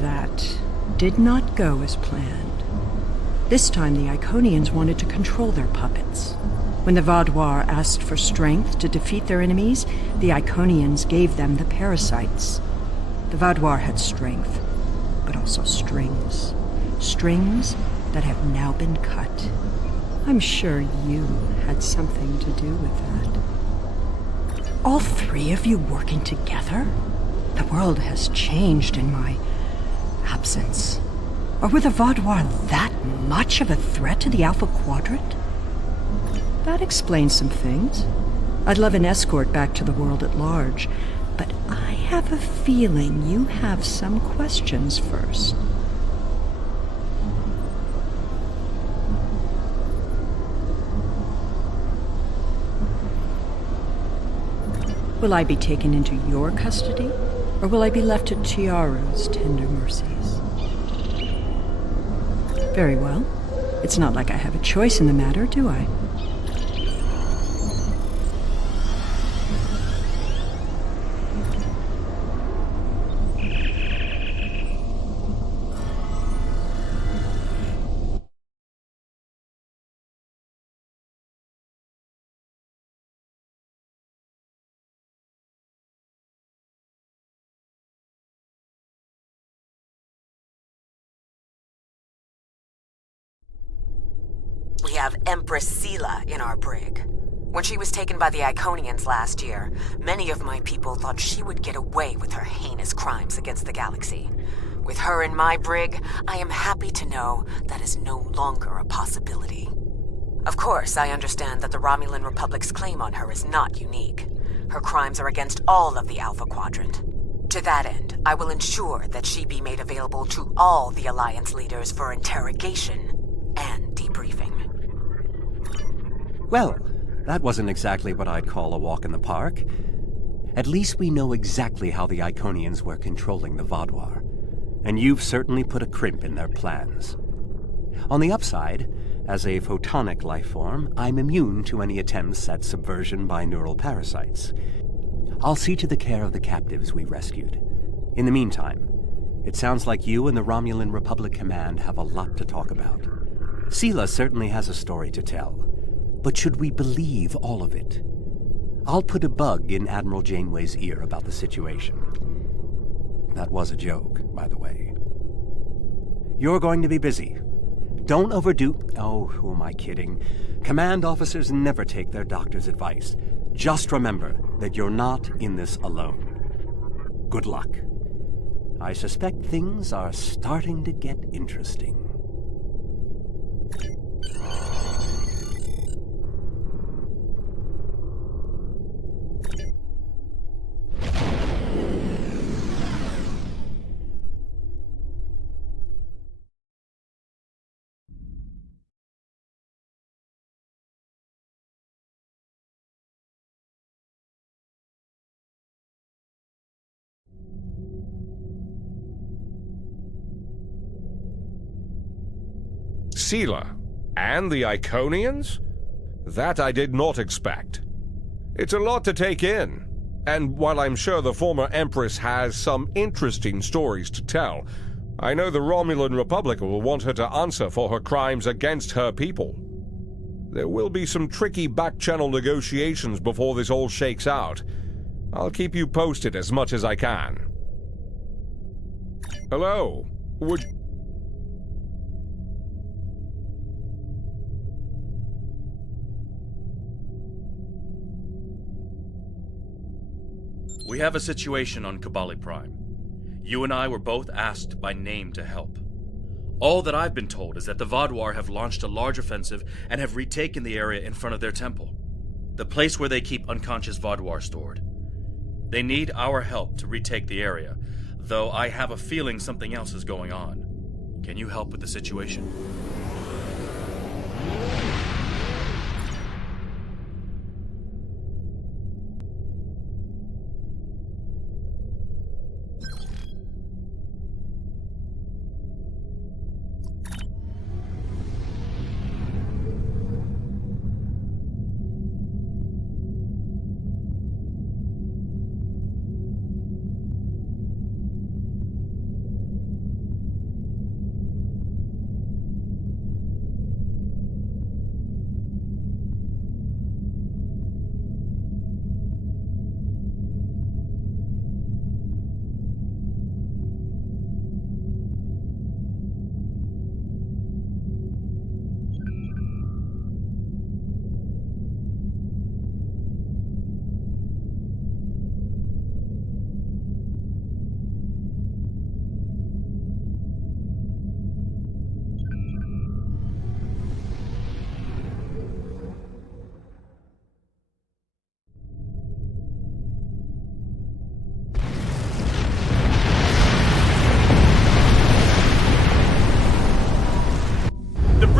That did not go as planned. This time the Iconians wanted to control their puppets. When the Vaadwaur asked for strength to defeat their enemies, the Iconians gave them the parasites. The Vaadwaur had strength, but also strings. Strings that have now been cut. I'm sure you had something to do with that. All three of you working together? The world has changed in my absence. Or were the Vaadwaur that much of a threat to the Alpha Quadrant? That explains some things. I'd love an escort back to the world at large, but I have a feeling you have some questions first. Will I be taken into your custody, or will I be left to Chiaru's tender mercies? Very well. It's not like I have a choice in the matter, do I? We have Empress Sela in our brig. When she was taken by the Iconians last year, many of my people thought she would get away with her heinous crimes against the galaxy. With her in my brig, I am happy to know that is no longer a possibility. Of course, I understand that the Romulan Republic's claim on her is not unique. Her crimes are against all of the Alpha Quadrant. To that end, I will ensure that she be made available to all the Alliance leaders for interrogation and debriefing. Well, that wasn't exactly what I'd call a walk in the park. At least we know exactly how the Iconians were controlling the Vaadwaur, and you've certainly put a crimp in their plans. On the upside, as a photonic life form, I'm immune to any attempts at subversion by neural parasites. I'll see to the care of the captives we rescued. In the meantime, it sounds like you and the Romulan Republic Command have a lot to talk about. Sela certainly has a story to tell. But should we believe all of it? I'll put a bug in Admiral Janeway's ear about the situation. That was a joke, by the way. You're going to be busy. Don't overdo... Oh, who am I kidding? Command officers never take their doctor's advice. Just remember that you're not in this alone. Good luck. I suspect things are starting to get interesting. Sela and the Iconians? That I did not expect. It's a lot to take in, and while I'm sure the former Empress has some interesting stories to tell, I know the Romulan Republic will want her to answer for her crimes against her people. There will be some tricky back-channel negotiations before this all shakes out. I'll keep you posted as much as I can. Hello? Would... We have a situation on Kabali Prime. You and I were both asked by name to help. All that I've been told is that the Vaadwaur have launched a large offensive and have retaken the area in front of their temple, the place where they keep unconscious Vaadwaur stored. They need our help to retake the area, though I have a feeling something else is going on. Can you help with the situation?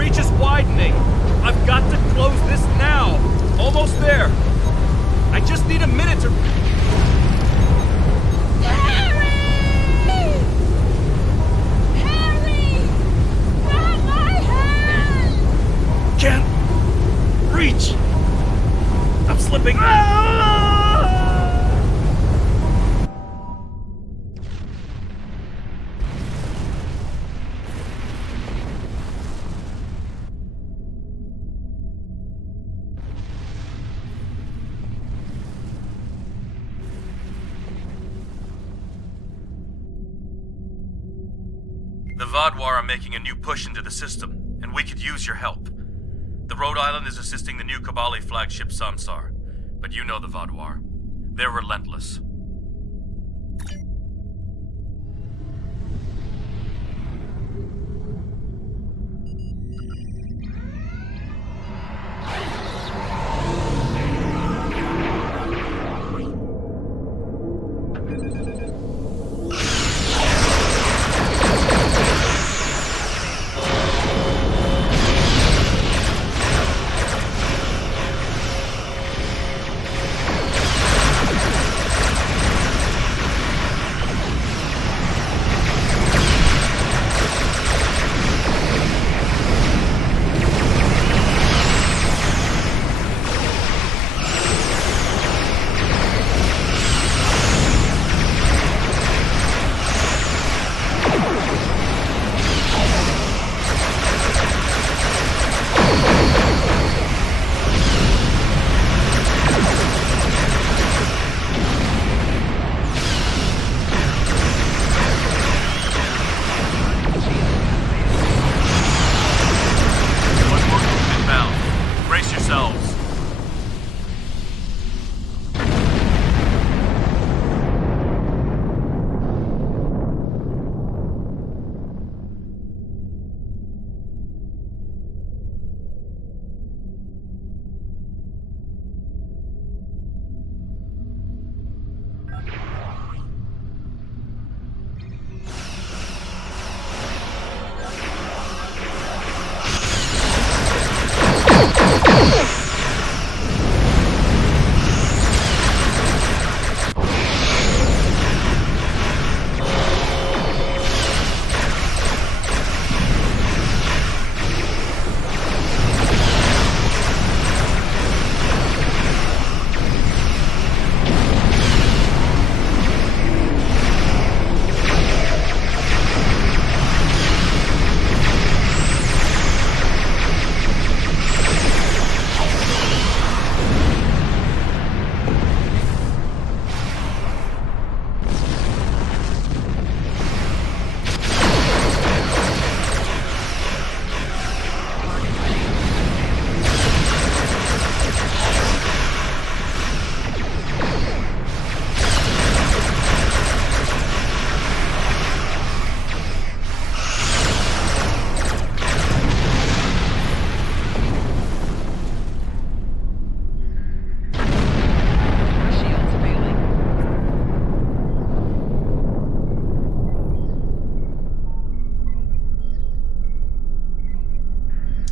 breach is widening. I've got to close this now. Almost there. I just need a minute to... Can't reach. I'm slipping. The Vadwar are making a new push into the system, and we could use your help. The Rhode Island is assisting the new Kabali flagship Samsar, but you know the Vadwar. They're relentless.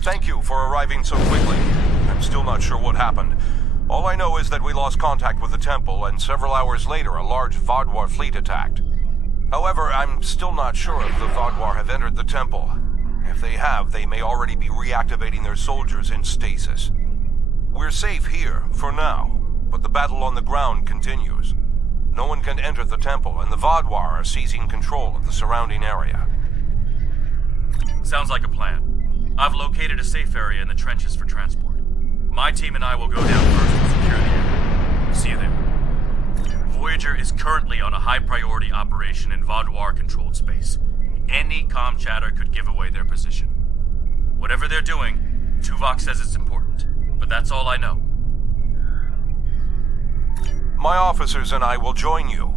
Thank you for arriving so quickly. I'm still not sure what happened. All I know is that we lost contact with the temple, and several hours later a large Vadwar fleet attacked. However, I'm still not sure if the Vadwar have entered the temple. If they have, they may already be reactivating their soldiers in stasis. We're safe here, for now, but the battle on the ground continues. No one can enter the temple, and the Vadwar are seizing control of the surrounding area. Sounds like a plan. I've located a safe area in the trenches for transport. My team and I will go down first and secure the area. See you there. Voyager is currently on a high-priority operation in Vadwar-controlled space. Any comm chatter could give away their position. Whatever they're doing, Tuvok says it's important, but that's all I know. My officers and I will join you.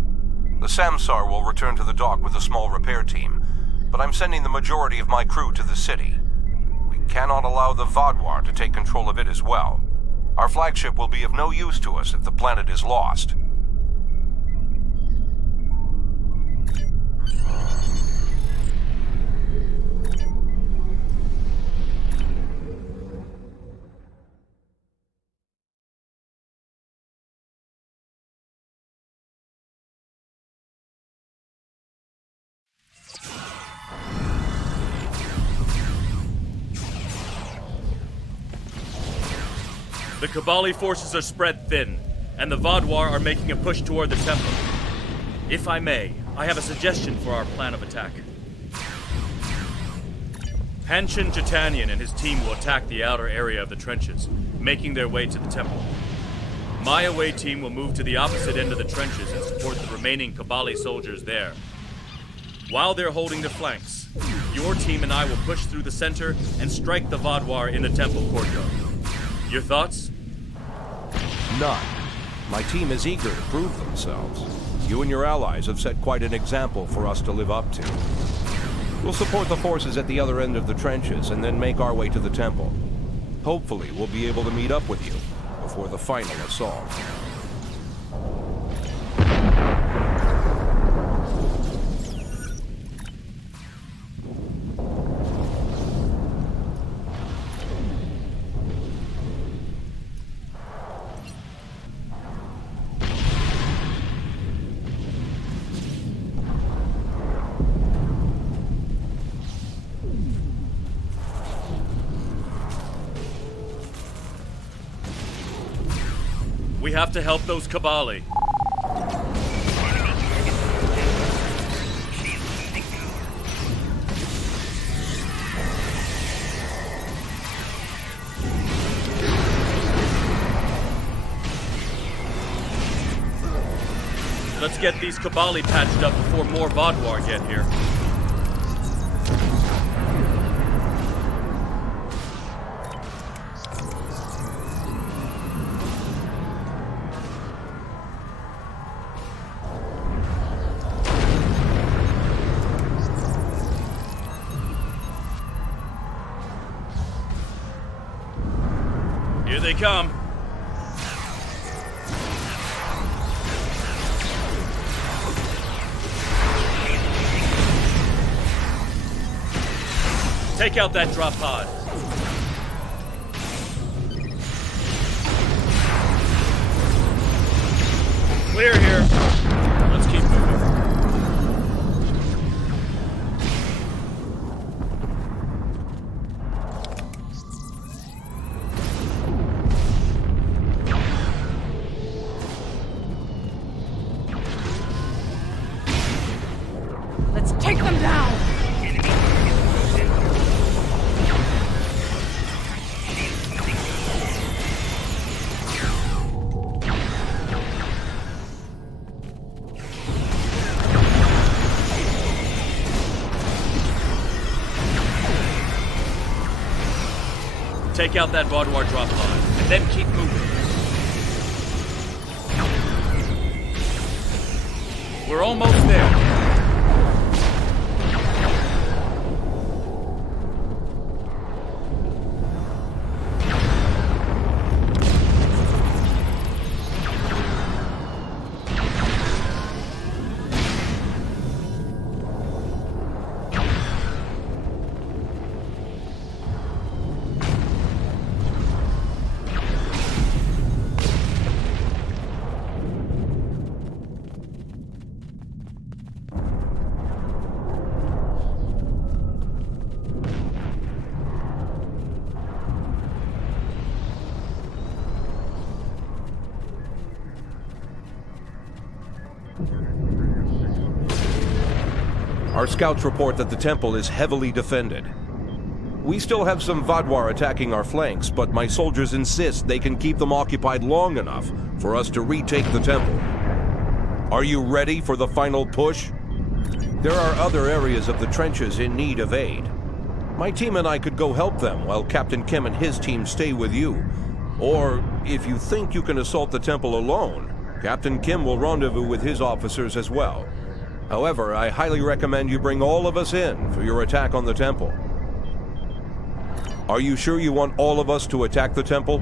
The Samsar will return to the dock with a small repair team, but I'm sending the majority of my crew to the city. We cannot allow the Vadwar to take control of it as well. Our flagship will be of no use to us if the planet is lost. The Kabali forces are spread thin, and the Vaadwaur are making a push toward the temple. If I may, I have a suggestion for our plan of attack. Hanshin Jatanian and his team will attack the outer area of the trenches, making their way to the temple. My away team will move to the opposite end of the trenches and support the remaining Kabali soldiers there. While they're holding the flanks, your team and I will push through the center and strike the Vaadwaur in the temple courtyard. Your thoughts? None. My team is eager to prove themselves. You and your allies have set quite an example for us to live up to. We'll support the forces at the other end of the trenches and then make our way to the temple. Hopefully, we'll be able to meet up with you before the final assault. We have to help those Kabali. Let's get these Kabali patched up before more Vaadwaur get here. Here they come. Take out that drop pod. Clear here. Let's keep moving. Let's take them down! Take out that Vaadwaur drop pod, and then keep moving. We're almost there. Our scouts report that the temple is heavily defended. We still have some Vaadwaur attacking our flanks, but my soldiers insist they can keep them occupied long enough for us to retake the temple. Are you ready for the final push? There are other areas of the trenches in need of aid. My team and I could go help them while Captain Kim and his team stay with you. Or, if you think you can assault the temple alone, Captain Kim will rendezvous with his officers as well. However, I highly recommend you bring all of us in for your attack on the temple. Are you sure you want all of us to attack the temple?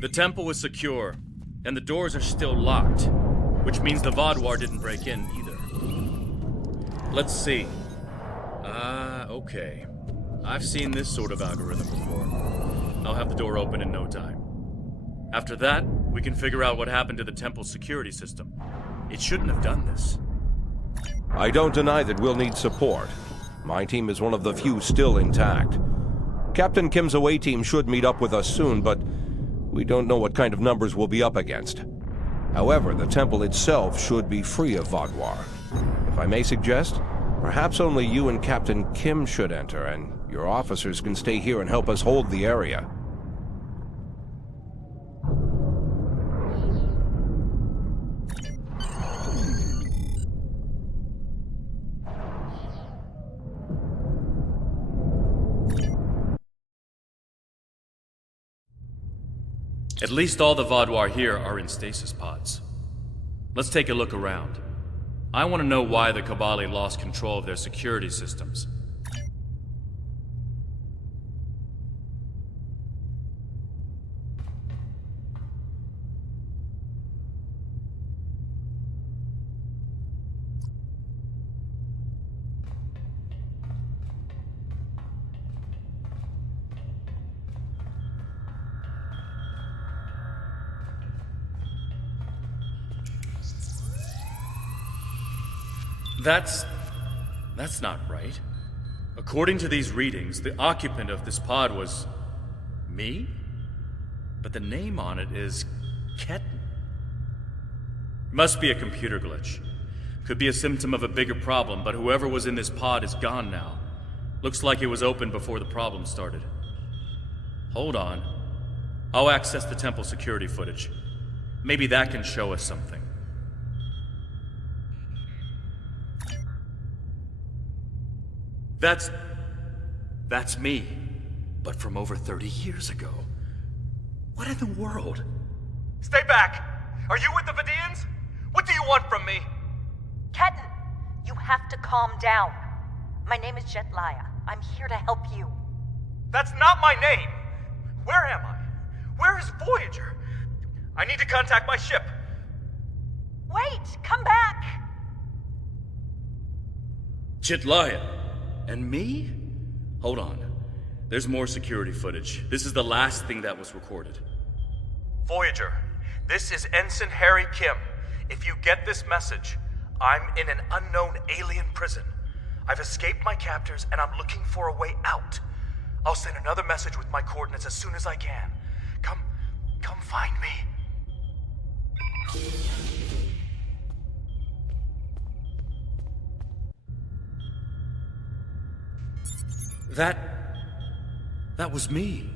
The temple was secure, and the doors are still locked, which means the Vaadwaur didn't break in either. Let's see. Okay. I've seen this sort of algorithm before. I'll have the door open in no time. After that, we can figure out what happened to the temple's security system. It shouldn't have done this. I don't deny that we'll need support. My team is one of the few still intact. Captain Kim's away team should meet up with us soon, but we don't know what kind of numbers we'll be up against. However, the temple itself should be free of Vaadwaur. If I may suggest, perhaps only you and Captain Kim should enter, and your officers can stay here and help us hold the area. At least all the Vaadwaur here are in stasis pods. Let's take a look around. I want to know why the Kabali lost control of their security systems. That's not right. According to these readings, the occupant of this pod was me? But the name on it is Ketten. Must be a computer glitch. Could be a symptom of a bigger problem, but whoever was in this pod is gone now. Looks like it was open before the problem started. Hold on. I'll access the temple security footage. Maybe that can show us something. That's me, but from over 30 years ago. What in the world? Stay back! Are you with the Vidians? What do you want from me? Ketten, you have to calm down. My name is Jetlaya. I'm here to help you. That's not my name! Where am I? Where is Voyager? I need to contact my ship. Wait! Come back! Jetlaya? And me? Hold on. There's more security footage. This is the last thing that was recorded. Voyager, this is Ensign Harry Kim. If you get this message, I'm in an unknown alien prison. I've escaped my captors and I'm looking for a way out. I'll send another message with my coordinates as soon as I can. Come find me. That was me.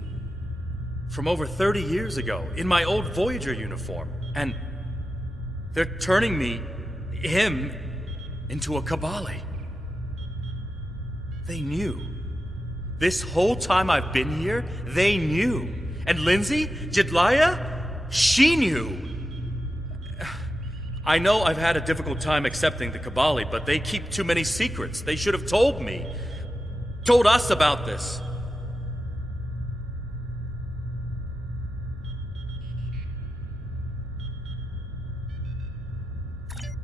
From over 30 years ago, in my old Voyager uniform. And they're turning him, into a Kabali. They knew. This whole time I've been here, they knew. And Lindsay, Jetlaya, she knew. I know I've had a difficult time accepting the Kabali, but they keep too many secrets. They should have told me. Told us about this.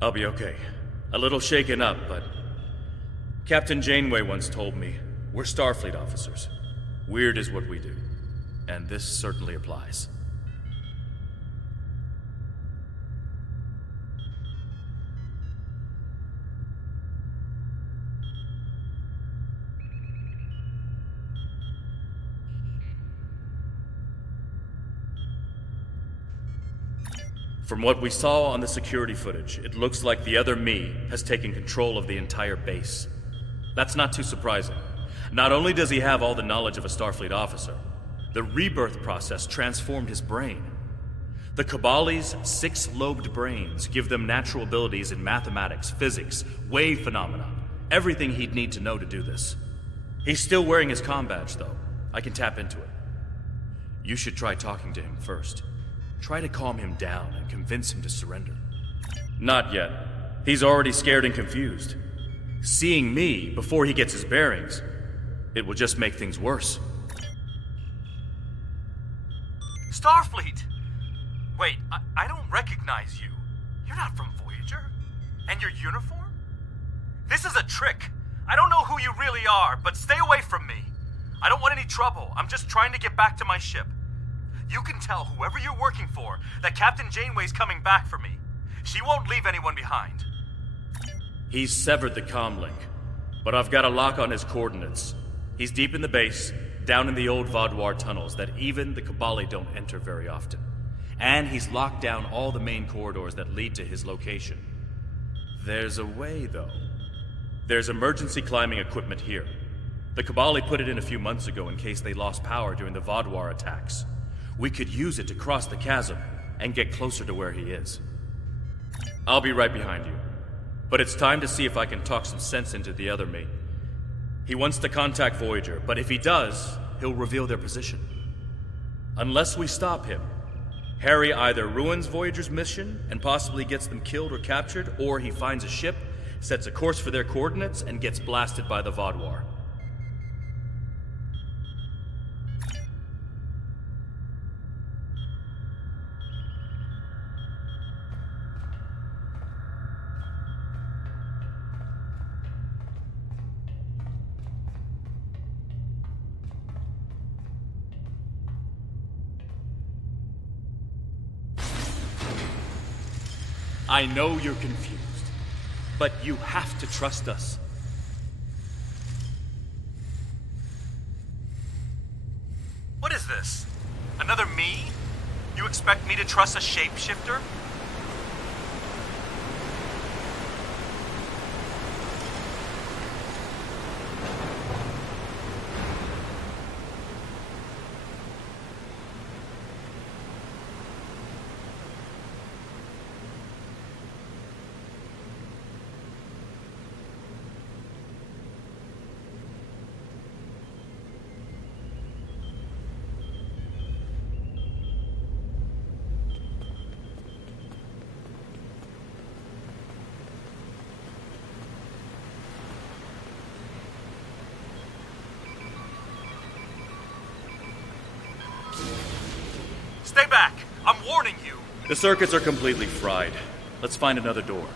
I'll be okay. A little shaken up, but Captain Janeway once told me, we're Starfleet officers. Weird is what we do. And this certainly applies. From what we saw on the security footage, it looks like the other me has taken control of the entire base. That's not too surprising. Not only does he have all the knowledge of a Starfleet officer, the rebirth process transformed his brain. The Kabali's 6-lobed brains give them natural abilities in mathematics, physics, wave phenomena, everything he'd need to know to do this. He's still wearing his comm badge, though. I can tap into it. You should try talking to him first. Try to calm him down and convince him to surrender. Not yet. He's already scared and confused. Seeing me before he gets his bearings, it will just make things worse. Starfleet! Wait, I don't recognize you. You're not from Voyager? And your uniform? This is a trick. I don't know who you really are, but stay away from me. I don't want any trouble. I'm just trying to get back to my ship. You can tell whoever you're working for that Captain Janeway's coming back for me. She won't leave anyone behind. He's severed the comm link, but I've got a lock on his coordinates. He's deep in the base, down in the old Vaudouar tunnels that even the Kabali don't enter very often. And he's locked down all the main corridors that lead to his location. There's a way, though. There's emergency climbing equipment here. The Kabali put it in a few months ago in case they lost power during the Vaudouar attacks. We could use it to cross the chasm and get closer to where he is. I'll be right behind you. But it's time to see if I can talk some sense into the other me. He wants to contact Voyager, but if he does, he'll reveal their position. Unless we stop him, Harry either ruins Voyager's mission and possibly gets them killed or captured, or he finds a ship, sets a course for their coordinates, and gets blasted by the Vaudouar. I know you're confused, but you have to trust us. What is this? Another me? You expect me to trust a shapeshifter? Stay back! I'm warning you! The circuits are completely fried. Let's find another door.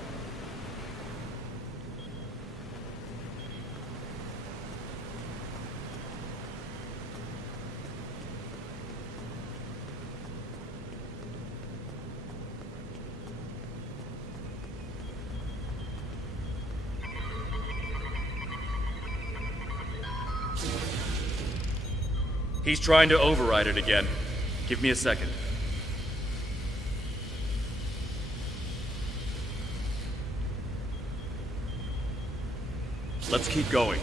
He's trying to override it again. Give me a second. Let's keep going.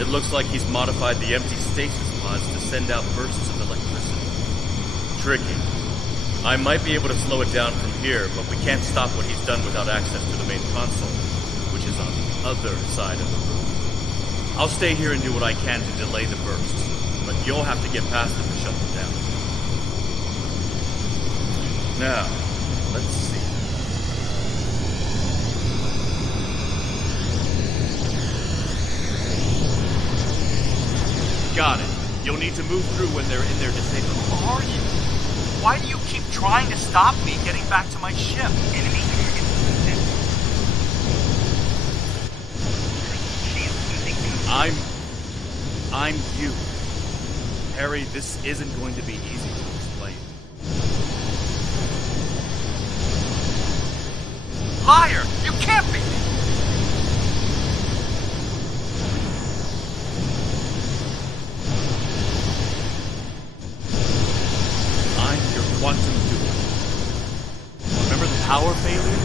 It looks like he's modified the empty stasis pods to send out bursts of electricity. Tricky. I might be able to slow it down from here, but we can't stop what he's done without access to the main console, which is on the other side of the room. I'll stay here and do what I can to delay the bursts, but you'll have to get past them to shut them down. Now, let's see. Got it. You'll need to move through when they're in their disabled. Who are you? Why do you keep trying to stop me getting back to my ship? Enemy I'm you. Harry, this isn't going to be easy to explain. Liar! You can't be! I'm your quantum duo. Remember the power failure?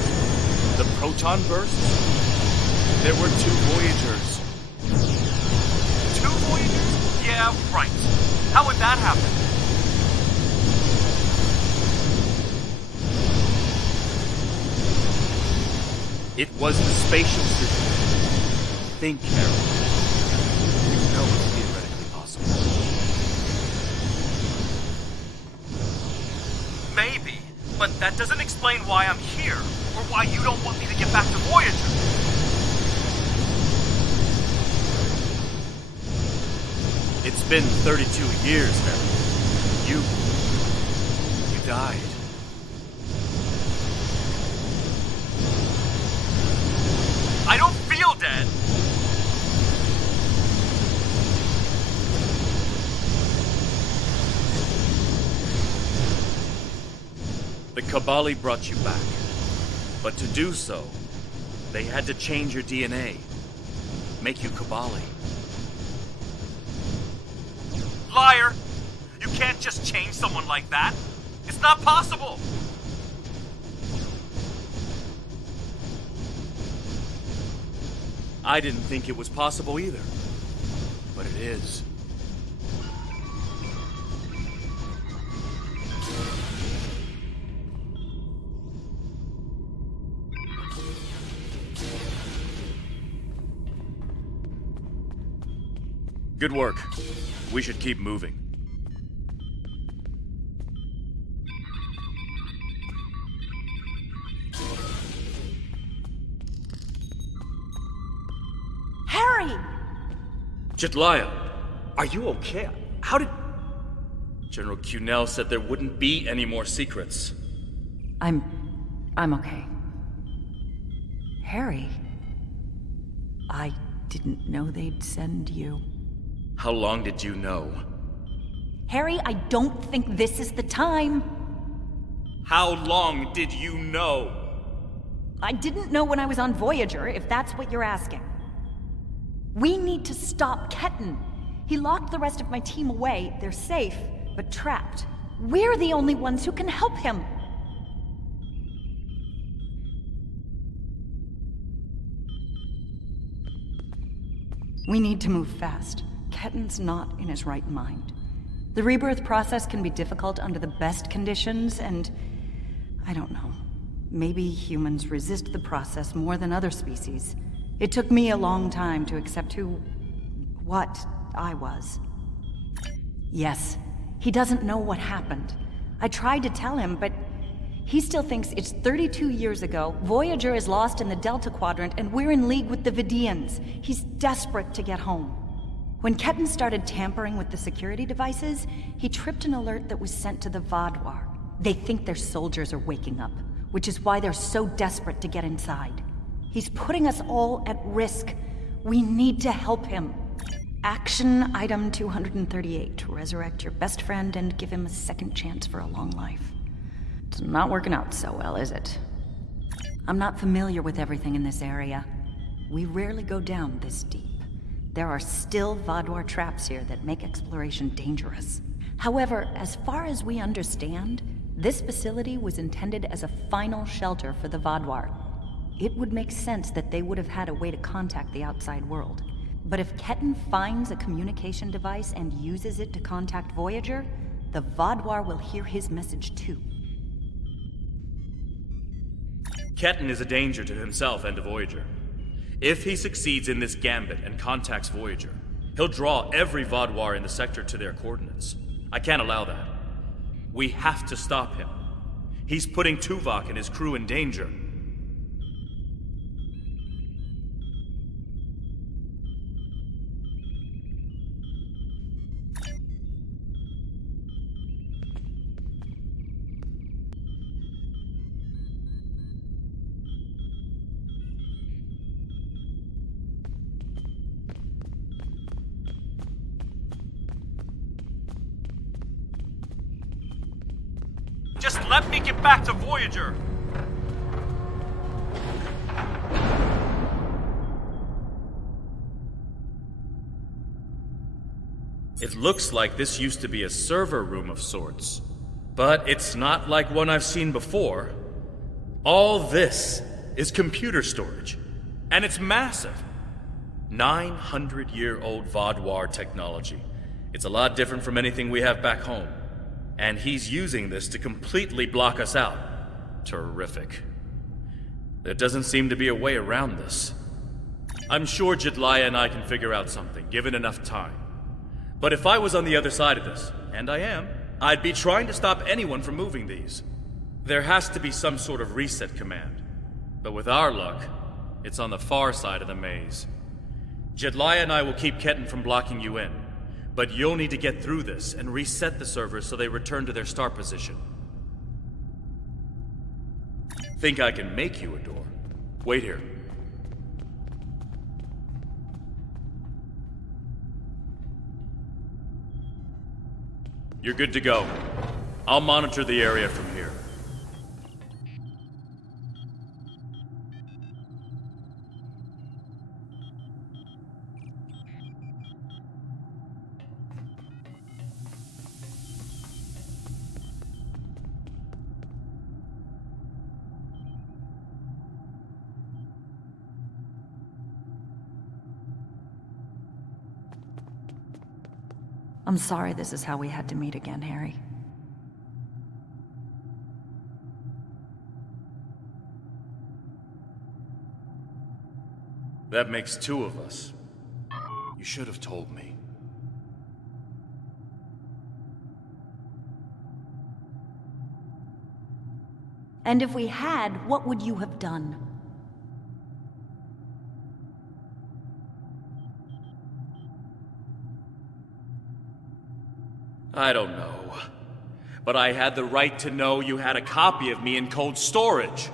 The proton bursts? There were 2 Voyagers. 2 Voyagers? Yeah, right. How would that happen? It was the spatial system. Think, Harold. You know it's theoretically possible. Maybe, but that doesn't explain why I'm here, or why you don't want me to get back to Voyager. It's been 32 years, Harold. You died. I don't feel dead! The Kabali brought you back. But to do so, they had to change your DNA. Make you Kabali. Liar! You can't just change someone like that. It's not possible! I didn't think it was possible either. But it is. Good work. We should keep moving. Harry! Jetlaya, are you okay? How did... General Cunell said there wouldn't be any more secrets. I'm okay. Harry, I didn't know they'd send you. How long did you know? Harry, I don't think this is the time. How long did you know? I didn't know when I was on Voyager, if that's what you're asking. We need to stop Ketan. He locked the rest of my team away. They're safe, but trapped. We're the only ones who can help him. We need to move fast. Ketan's not in his right mind. The rebirth process can be difficult under the best conditions, and I don't know. Maybe humans resist the process more than other species. It took me a long time to accept what I was. Yes, he doesn't know what happened. I tried to tell him, but he still thinks it's 32 years ago, Voyager is lost in the Delta Quadrant, and we're in league with the Vidians. He's desperate to get home. When Ketan started tampering with the security devices, he tripped an alert that was sent to the Vaadwaur. They think their soldiers are waking up, which is why they're so desperate to get inside. He's putting us all at risk. We need to help him. Action item 238. Resurrect your best friend and give him a second chance for a long life. It's not working out so well, is it? I'm not familiar with everything in this area. We rarely go down this deep. There are still Vaadwaur traps here that make exploration dangerous. However, as far as we understand, this facility was intended as a final shelter for the Vaadwaur. It would make sense that they would have had a way to contact the outside world. But if Ketan finds a communication device and uses it to contact Voyager, the Vaadwaur will hear his message too. Ketan is a danger to himself and to Voyager. If he succeeds in this gambit and contacts Voyager, he'll draw every Vaadwaur in the sector to their coordinates. I can't allow that. We have to stop him. He's putting Tuvok and his crew in danger. Just let me get back to Voyager! It looks like this used to be a server room of sorts. But it's not like one I've seen before. All this is computer storage. And it's massive. 900-year-old Vaadwaur technology. It's a lot different from anything we have back home. And he's using this to completely block us out. Terrific. There doesn't seem to be a way around this. I'm sure Jedliah and I can figure out something, given enough time. But if I was on the other side of this, and I am, I'd be trying to stop anyone from moving these. There has to be some sort of reset command. But with our luck, it's on the far side of the maze. Jedliah and I will keep Ketten from blocking you in. But you'll need to get through this and reset the servers so they return to their start position. Think I can make you a door? Wait here. You're good to go. I'll monitor the area from here. I'm sorry this is how we had to meet again, Harry. That makes two of us. You should have told me. And if we had, what would you have done? I don't know. But I had the right to know you had a copy of me in cold storage.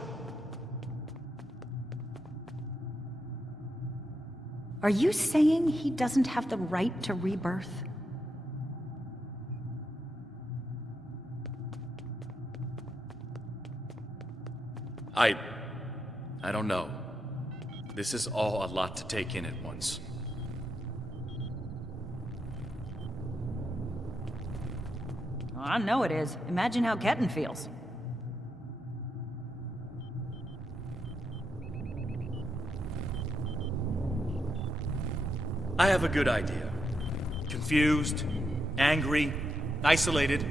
Are you saying he doesn't have the right to rebirth? I don't know. This is all a lot to take in at once. I know it is. Imagine how Ketten feels. I have a good idea. Confused, angry, isolated.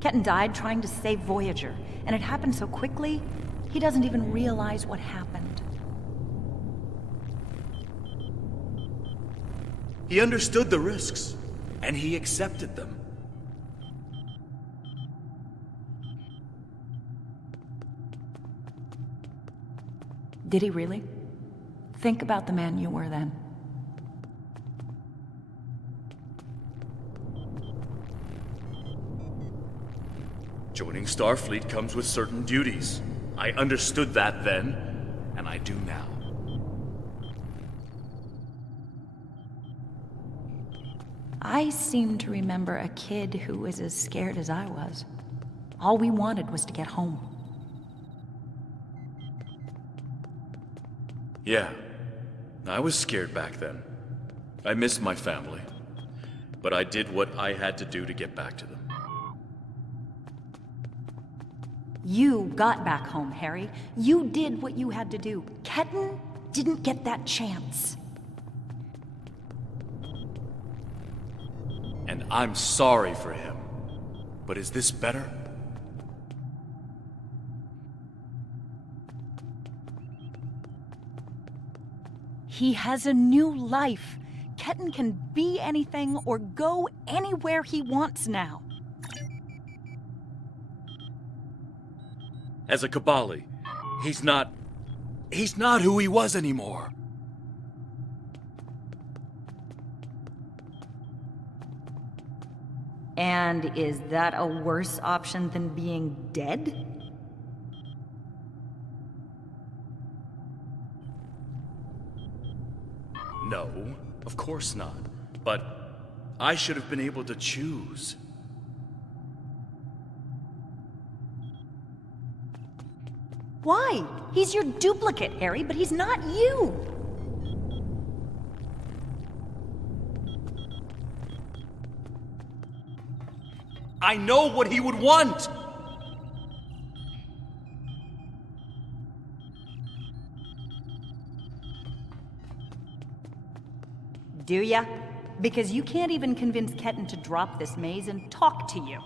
Ketten died trying to save Voyager, and it happened so quickly, he doesn't even realize what happened. He understood the risks, and he accepted them. Did he really? Think about the man you were then. Joining Starfleet comes with certain duties. I understood that then, and I do now. I seem to remember a kid who was as scared as I was. All we wanted was to get home. Yeah, I was scared back then. I missed my family. But I did what I had to do to get back to them. You got back home, Harry. You did what you had to do. Ketten didn't get that chance. And I'm sorry for him. But is this better? He has a new life. Ketten can be anything or go anywhere he wants now. As a Kabali, he's not who he was anymore. And is that a worse option than being dead? No, of course not. But I should have been able to choose. Why? He's your duplicate, Harry, but he's not you! I know what he would want! Do ya? Because you can't even convince Ketten to drop this maze and talk to you.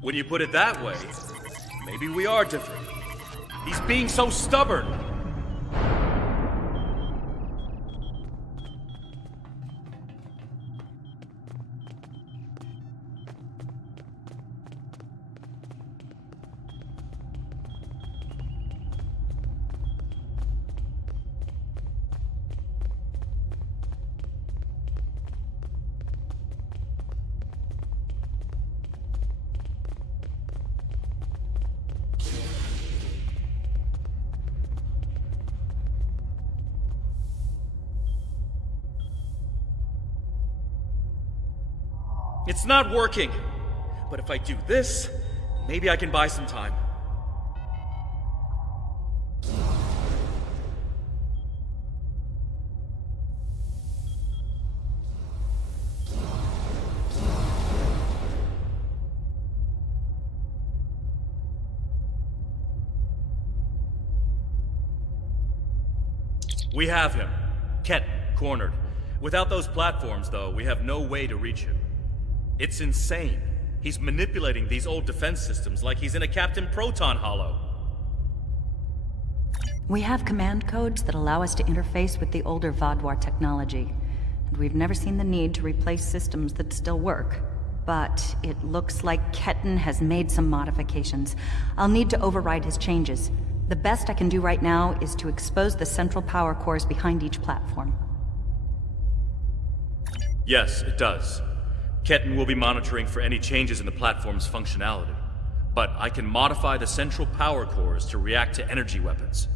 When you put it that way, maybe we are different. He's being so stubborn. It's not working. But if I do this, maybe I can buy some time. We have him. Ket, cornered. Without those platforms, though, we have no way to reach him. It's insane. He's manipulating these old defense systems like he's in a Captain Proton Hollow. We have command codes that allow us to interface with the older Vaadwaur technology, and we've never seen the need to replace systems that still work. But it looks like Ketten has made some modifications. I'll need to override his changes. The best I can do right now is to expose the central power cores behind each platform. Yes, it does. Ketten will be monitoring for any changes in the platform's functionality. But I can modify the central power cores to react to energy weapons.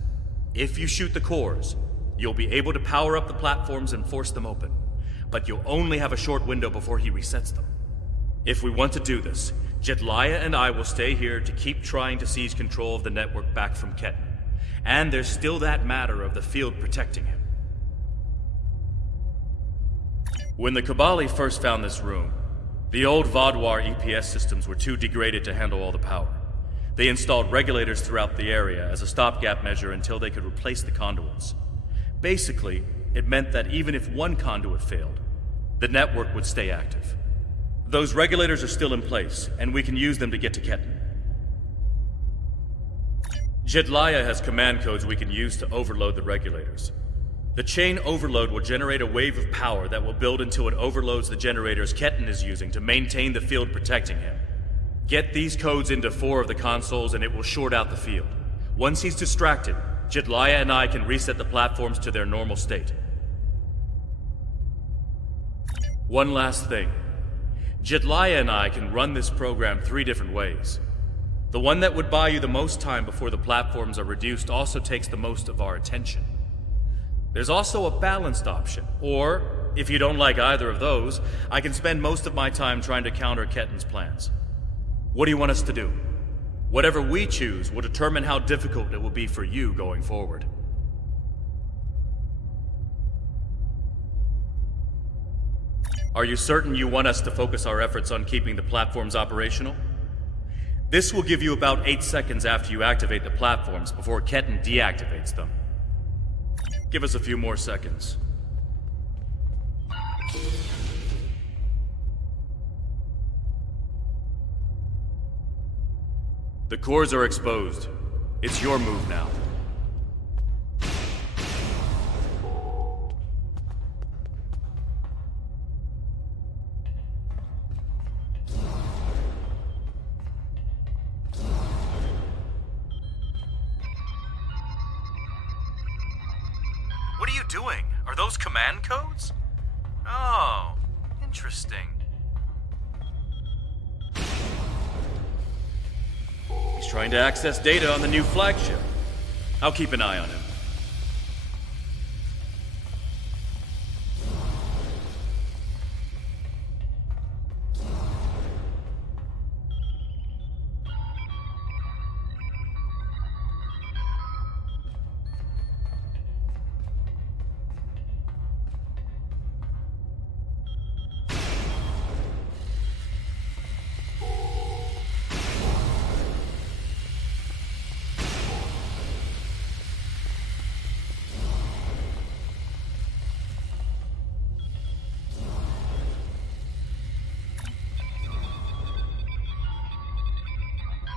If you shoot the cores, you'll be able to power up the platforms and force them open. But you'll only have a short window before he resets them. If we want to do this, Jedliah and I will stay here to keep trying to seize control of the network back from Ketten. And there's still that matter of the field protecting him. When the Kabali first found this room, the old Vaadwaur EPS systems were too degraded to handle all the power. They installed regulators throughout the area as a stopgap measure until they could replace the conduits. Basically, it meant that even if one conduit failed, the network would stay active. Those regulators are still in place, and we can use them to get to Ketten. Jedliah has command codes we can use to overload the regulators. The chain overload will generate a wave of power that will build until it overloads the generators Ketten is using to maintain the field protecting him. Get these codes into 4 of the consoles and it will short out the field. Once he's distracted, Jedliah and I can reset the platforms to their normal state. One last thing. Jedliah and I can run this program 3 different ways. The one that would buy you the most time before the platforms are reduced also takes the most of our attention. There's also a balanced option, or, if you don't like either of those, I can spend most of my time trying to counter Ketten's plans. What do you want us to do? Whatever we choose will determine how difficult it will be for you going forward. Are you certain you want us to focus our efforts on keeping the platforms operational? This will give you about 8 seconds after you activate the platforms before Ketten deactivates them. Give us a few more seconds. The cores are exposed. It's your move now. What are you doing? Are those command codes? Oh, interesting. He's trying to access data on the new flagship. I'll keep an eye on him.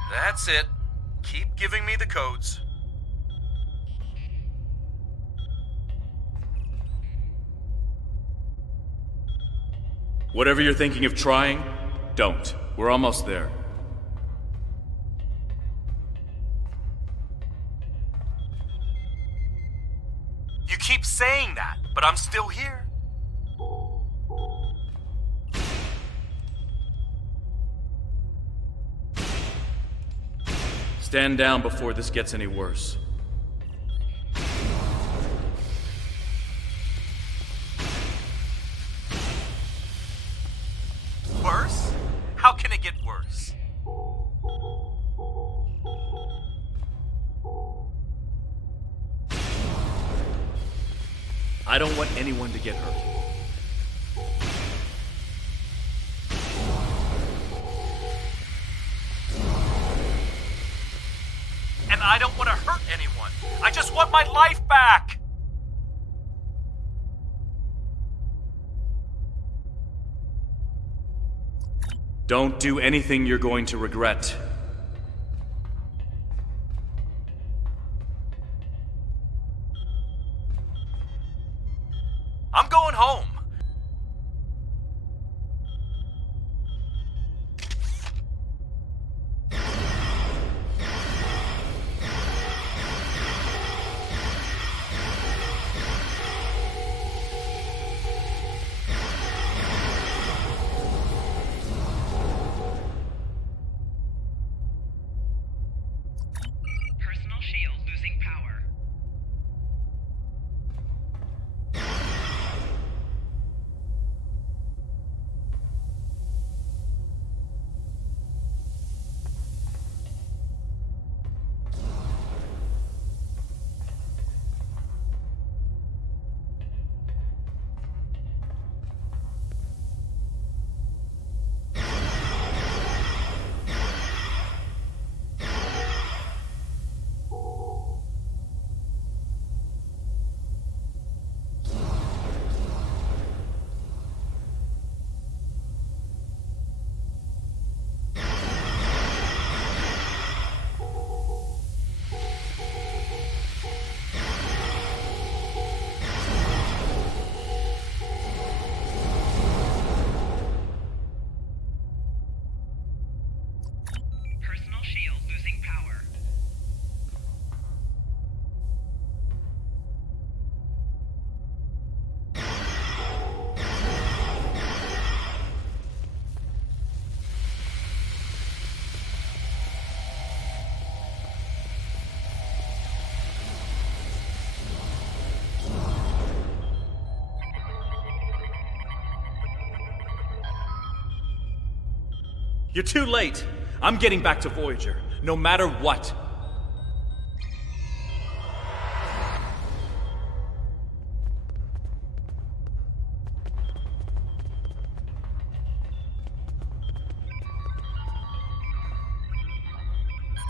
That's it. Keep giving me the codes. Whatever you're thinking of trying, don't. We're almost there. You keep saying that, but I'm still here. Stand down before this gets any worse. Worse? How can it get worse? I don't want anyone to get hurt. And I don't want to hurt anyone. I just want my life back! Don't do anything you're going to regret. I'm going home. Personal shield losing power. Personal shield losing power. You're too late. I'm getting back to Voyager, no matter what.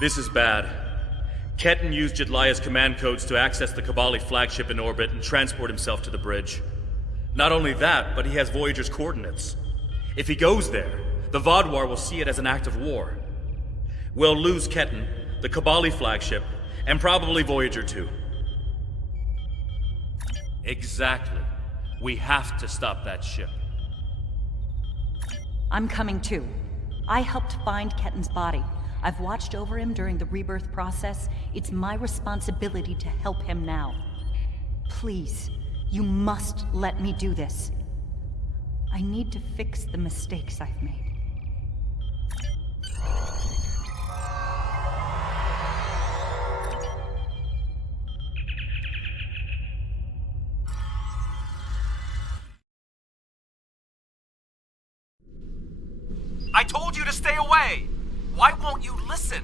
This is bad. Ketan used Jedliah's command codes to access the Kabali flagship in orbit and transport himself to the bridge. Not only that, but he has Voyager's coordinates. If he goes there, the Vaadwaur will see it as an act of war. We'll lose Ketan, the Kabali flagship, and probably Voyager too. Exactly. We have to stop that ship. I'm coming too. I helped find Ketan's body. I've watched over him during the rebirth process. It's my responsibility to help him now. Please, you must let me do this. I need to fix the mistakes I've made. I told you to stay away! Why won't you listen?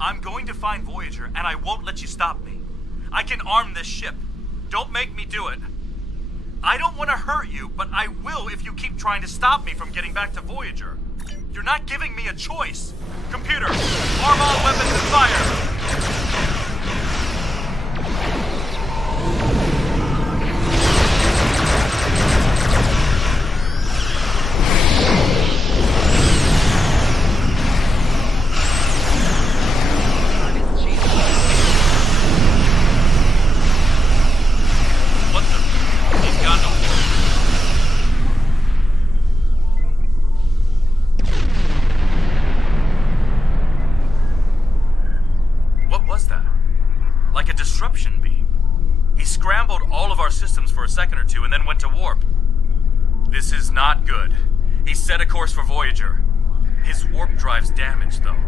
I'm going to find Voyager, and I won't let you stop me. I can arm this ship. Don't make me do it. I don't want to hurt you, but I will if you keep trying to stop me from getting back to Voyager. You're not giving me a choice. Computer, arm all weapons and fire! disruption beam. He scrambled all of our systems for a second or two and then went to warp. This is not good. He set a course for Voyager. His warp drive's damaged, though.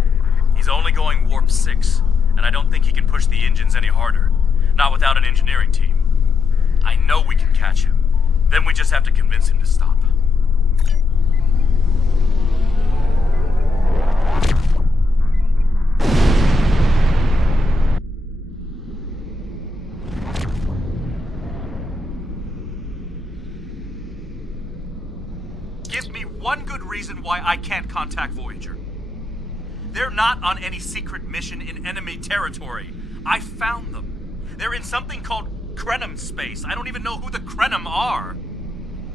He's only going warp 6, and I don't think he can push the engines any harder. Not without an engineering team. I know we can catch him. Then we just have to convince him to stop. Give me one good reason why I can't contact Voyager. They're not on any secret mission in enemy territory. I found them. They're in something called Krenim space. I don't even know who the Krenim are.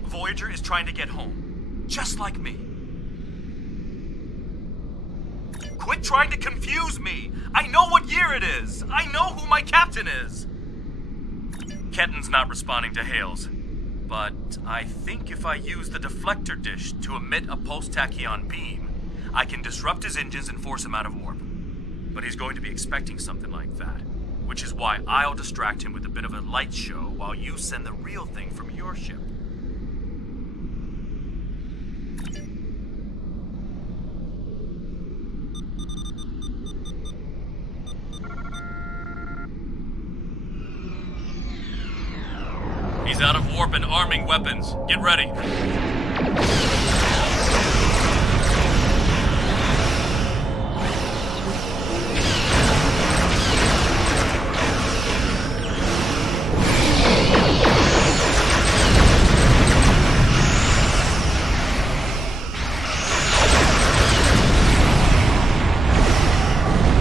Voyager is trying to get home, just like me. Quit trying to confuse me. I know what year it is. I know who my captain is. Ketten's not responding to hails, but I think if I use the deflector dish to emit a pulse tachyon beam, I can disrupt his engines and force him out of warp. But he's going to be expecting something like that, which is why I'll distract him with a bit of a light show while you send the real thing from your ship. He's out of warp and arming weapons. Get ready.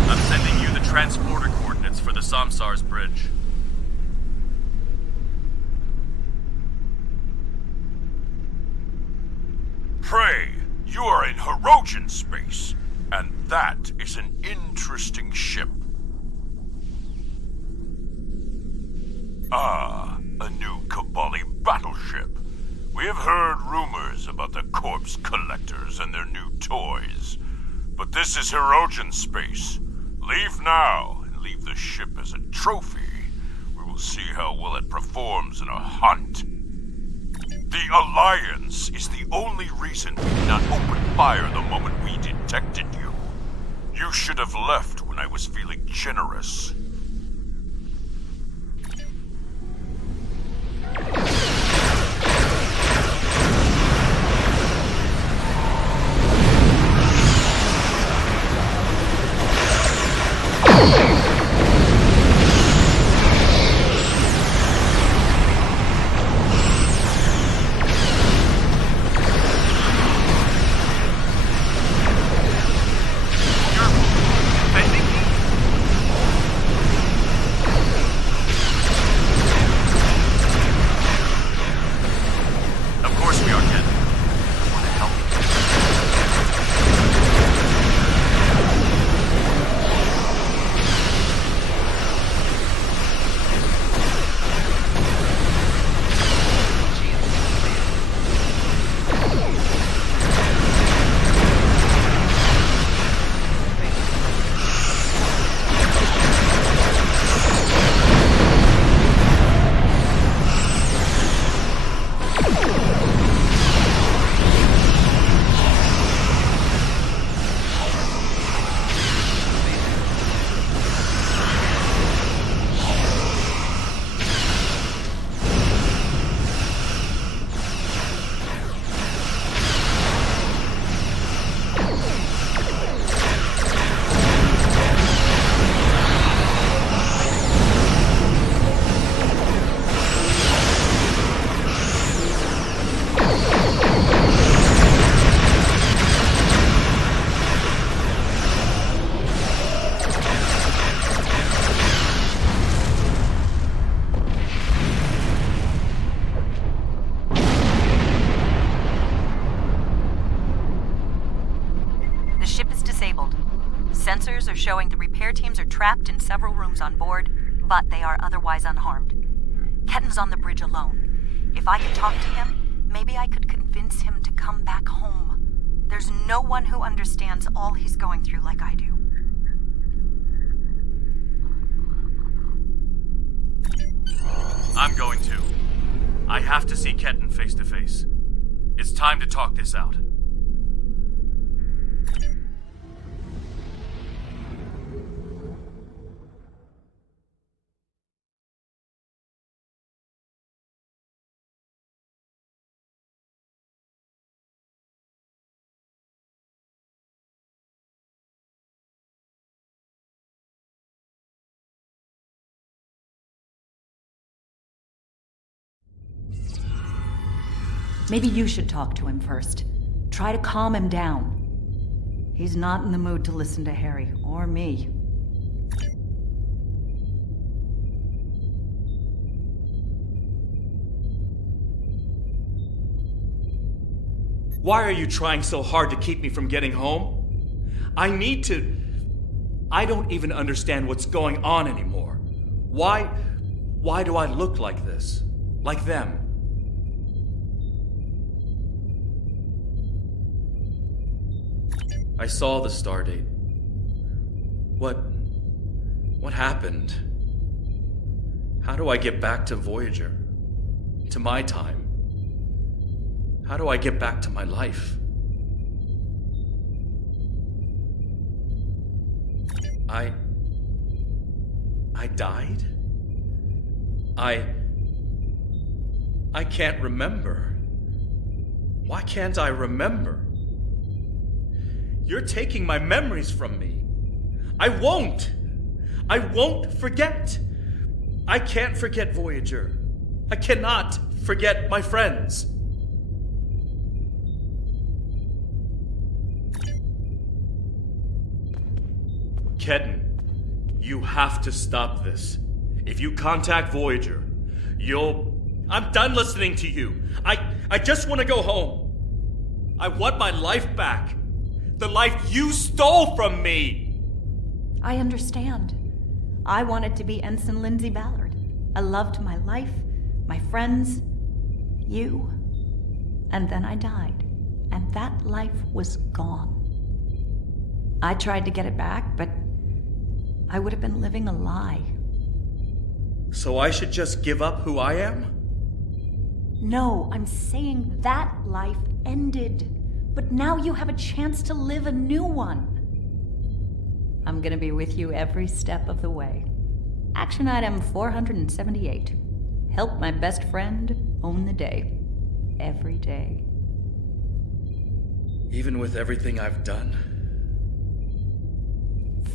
I'm sending you the transporter coordinates for the Samsar's bridge. Prey, you are in Hirogen space, and that is an interesting ship. Ah, a new Kabali battleship. We have heard rumors about the corpse collectors and their new toys. But this is Hirogen space. Leave now and leave the ship as a trophy. We will see how well it performs in a hunt. The Alliance is the only reason we did not open fire the moment we detected you. You should have left when I was feeling generous. Sensors are showing the repair teams are trapped in several rooms on board, but they are otherwise unharmed. Ketten's on the bridge alone. If I could talk to him, maybe I could convince him to come back home. There's no one who understands all he's going through like I do. have to see Ketten face to face. It's time to talk this out. Maybe you should talk to him first. Try to calm him down. He's not in the mood to listen to Harry or me. Why are you trying so hard to keep me from getting home? I don't even understand what's going on anymore. Why do I look like this? Like them? I saw the stardate. What happened? How do I get back to Voyager? To my time? How do I get back to my life? I died? I can't remember. Why can't I remember? You're taking my memories from me. I won't forget. I can't forget Voyager. I cannot forget my friends. Ketten, you have to stop this. If you contact Voyager, I'm done listening to you. I just want to go home. I want my life back. The life you stole from me! I understand. I wanted to be Ensign Lindsay Ballard. I loved my life, my friends, you. And then I died. And that life was gone. I tried to get it back, but I would have been living a lie. So I should just give up who I am? No, I'm saying that life ended. But now you have a chance to live a new one. I'm gonna be with you every step of the way. Action item 478. Help my best friend own the day. Every day. Even with everything I've done?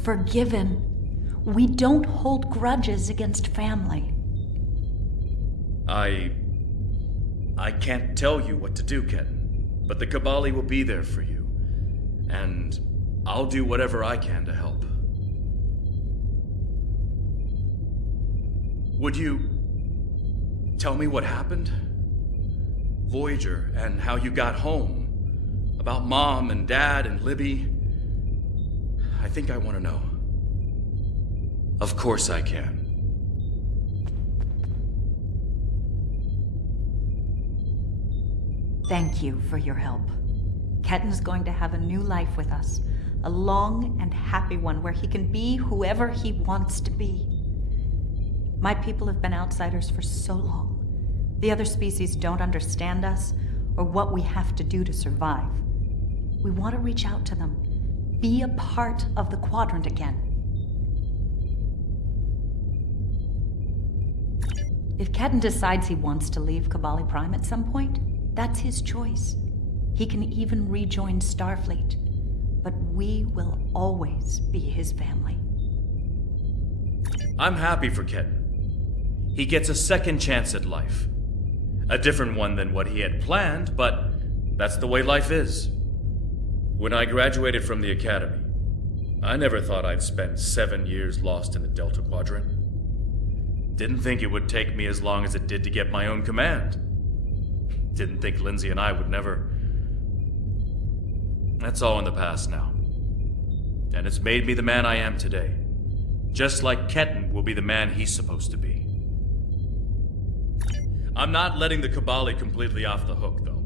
Forgiven. We don't hold grudges against family. I can't tell you what to do, Ketten. But the Kabali will be there for you. And I'll do whatever I can to help. Would you tell me what happened? Voyager, and how you got home. About Mom and Dad and Libby. I think I want to know. Of course I can. Thank you for your help. Ketten's going to have a new life with us. A long and happy one where he can be whoever he wants to be. My people have been outsiders for so long. The other species don't understand us or what we have to do to survive. We want to reach out to them. Be a part of the quadrant again. If Ketten decides he wants to leave Kabali Prime at some point, that's his choice. He can even rejoin Starfleet. But we will always be his family. I'm happy for Ketten. He gets a second chance at life. A different one than what he had planned, but that's the way life is. When I graduated from the academy, I never thought I'd spend 7 years lost in the Delta Quadrant. Didn't think it would take me as long as it did to get my own command. Didn't think Lindsay and I would never... That's all in the past now. And it's made me the man I am today. Just like Ketten will be the man he's supposed to be. I'm not letting the Kabali completely off the hook, though.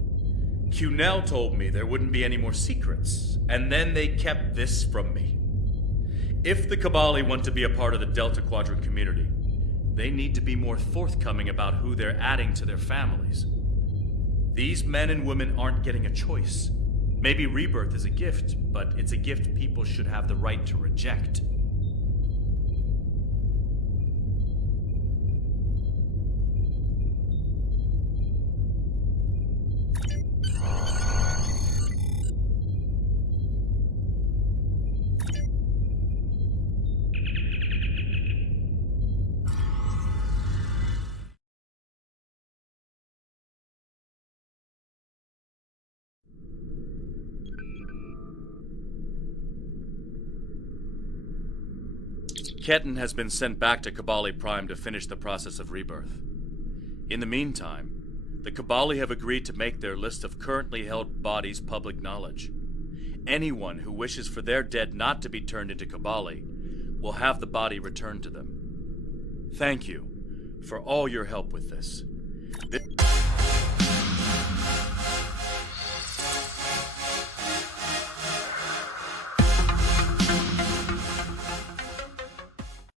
Cunell told me there wouldn't be any more secrets, and then they kept this from me. If the Kabali want to be a part of the Delta Quadrant community, they need to be more forthcoming about who they're adding to their families. These men and women aren't getting a choice. Maybe rebirth is a gift, but it's a gift people should have the right to reject. Ketten has been sent back to Kabali Prime to finish the process of rebirth. In the meantime, the Kabali have agreed to make their list of currently held bodies public knowledge. Anyone who wishes for their dead not to be turned into Kabali will have the body returned to them. Thank you for all your help with this.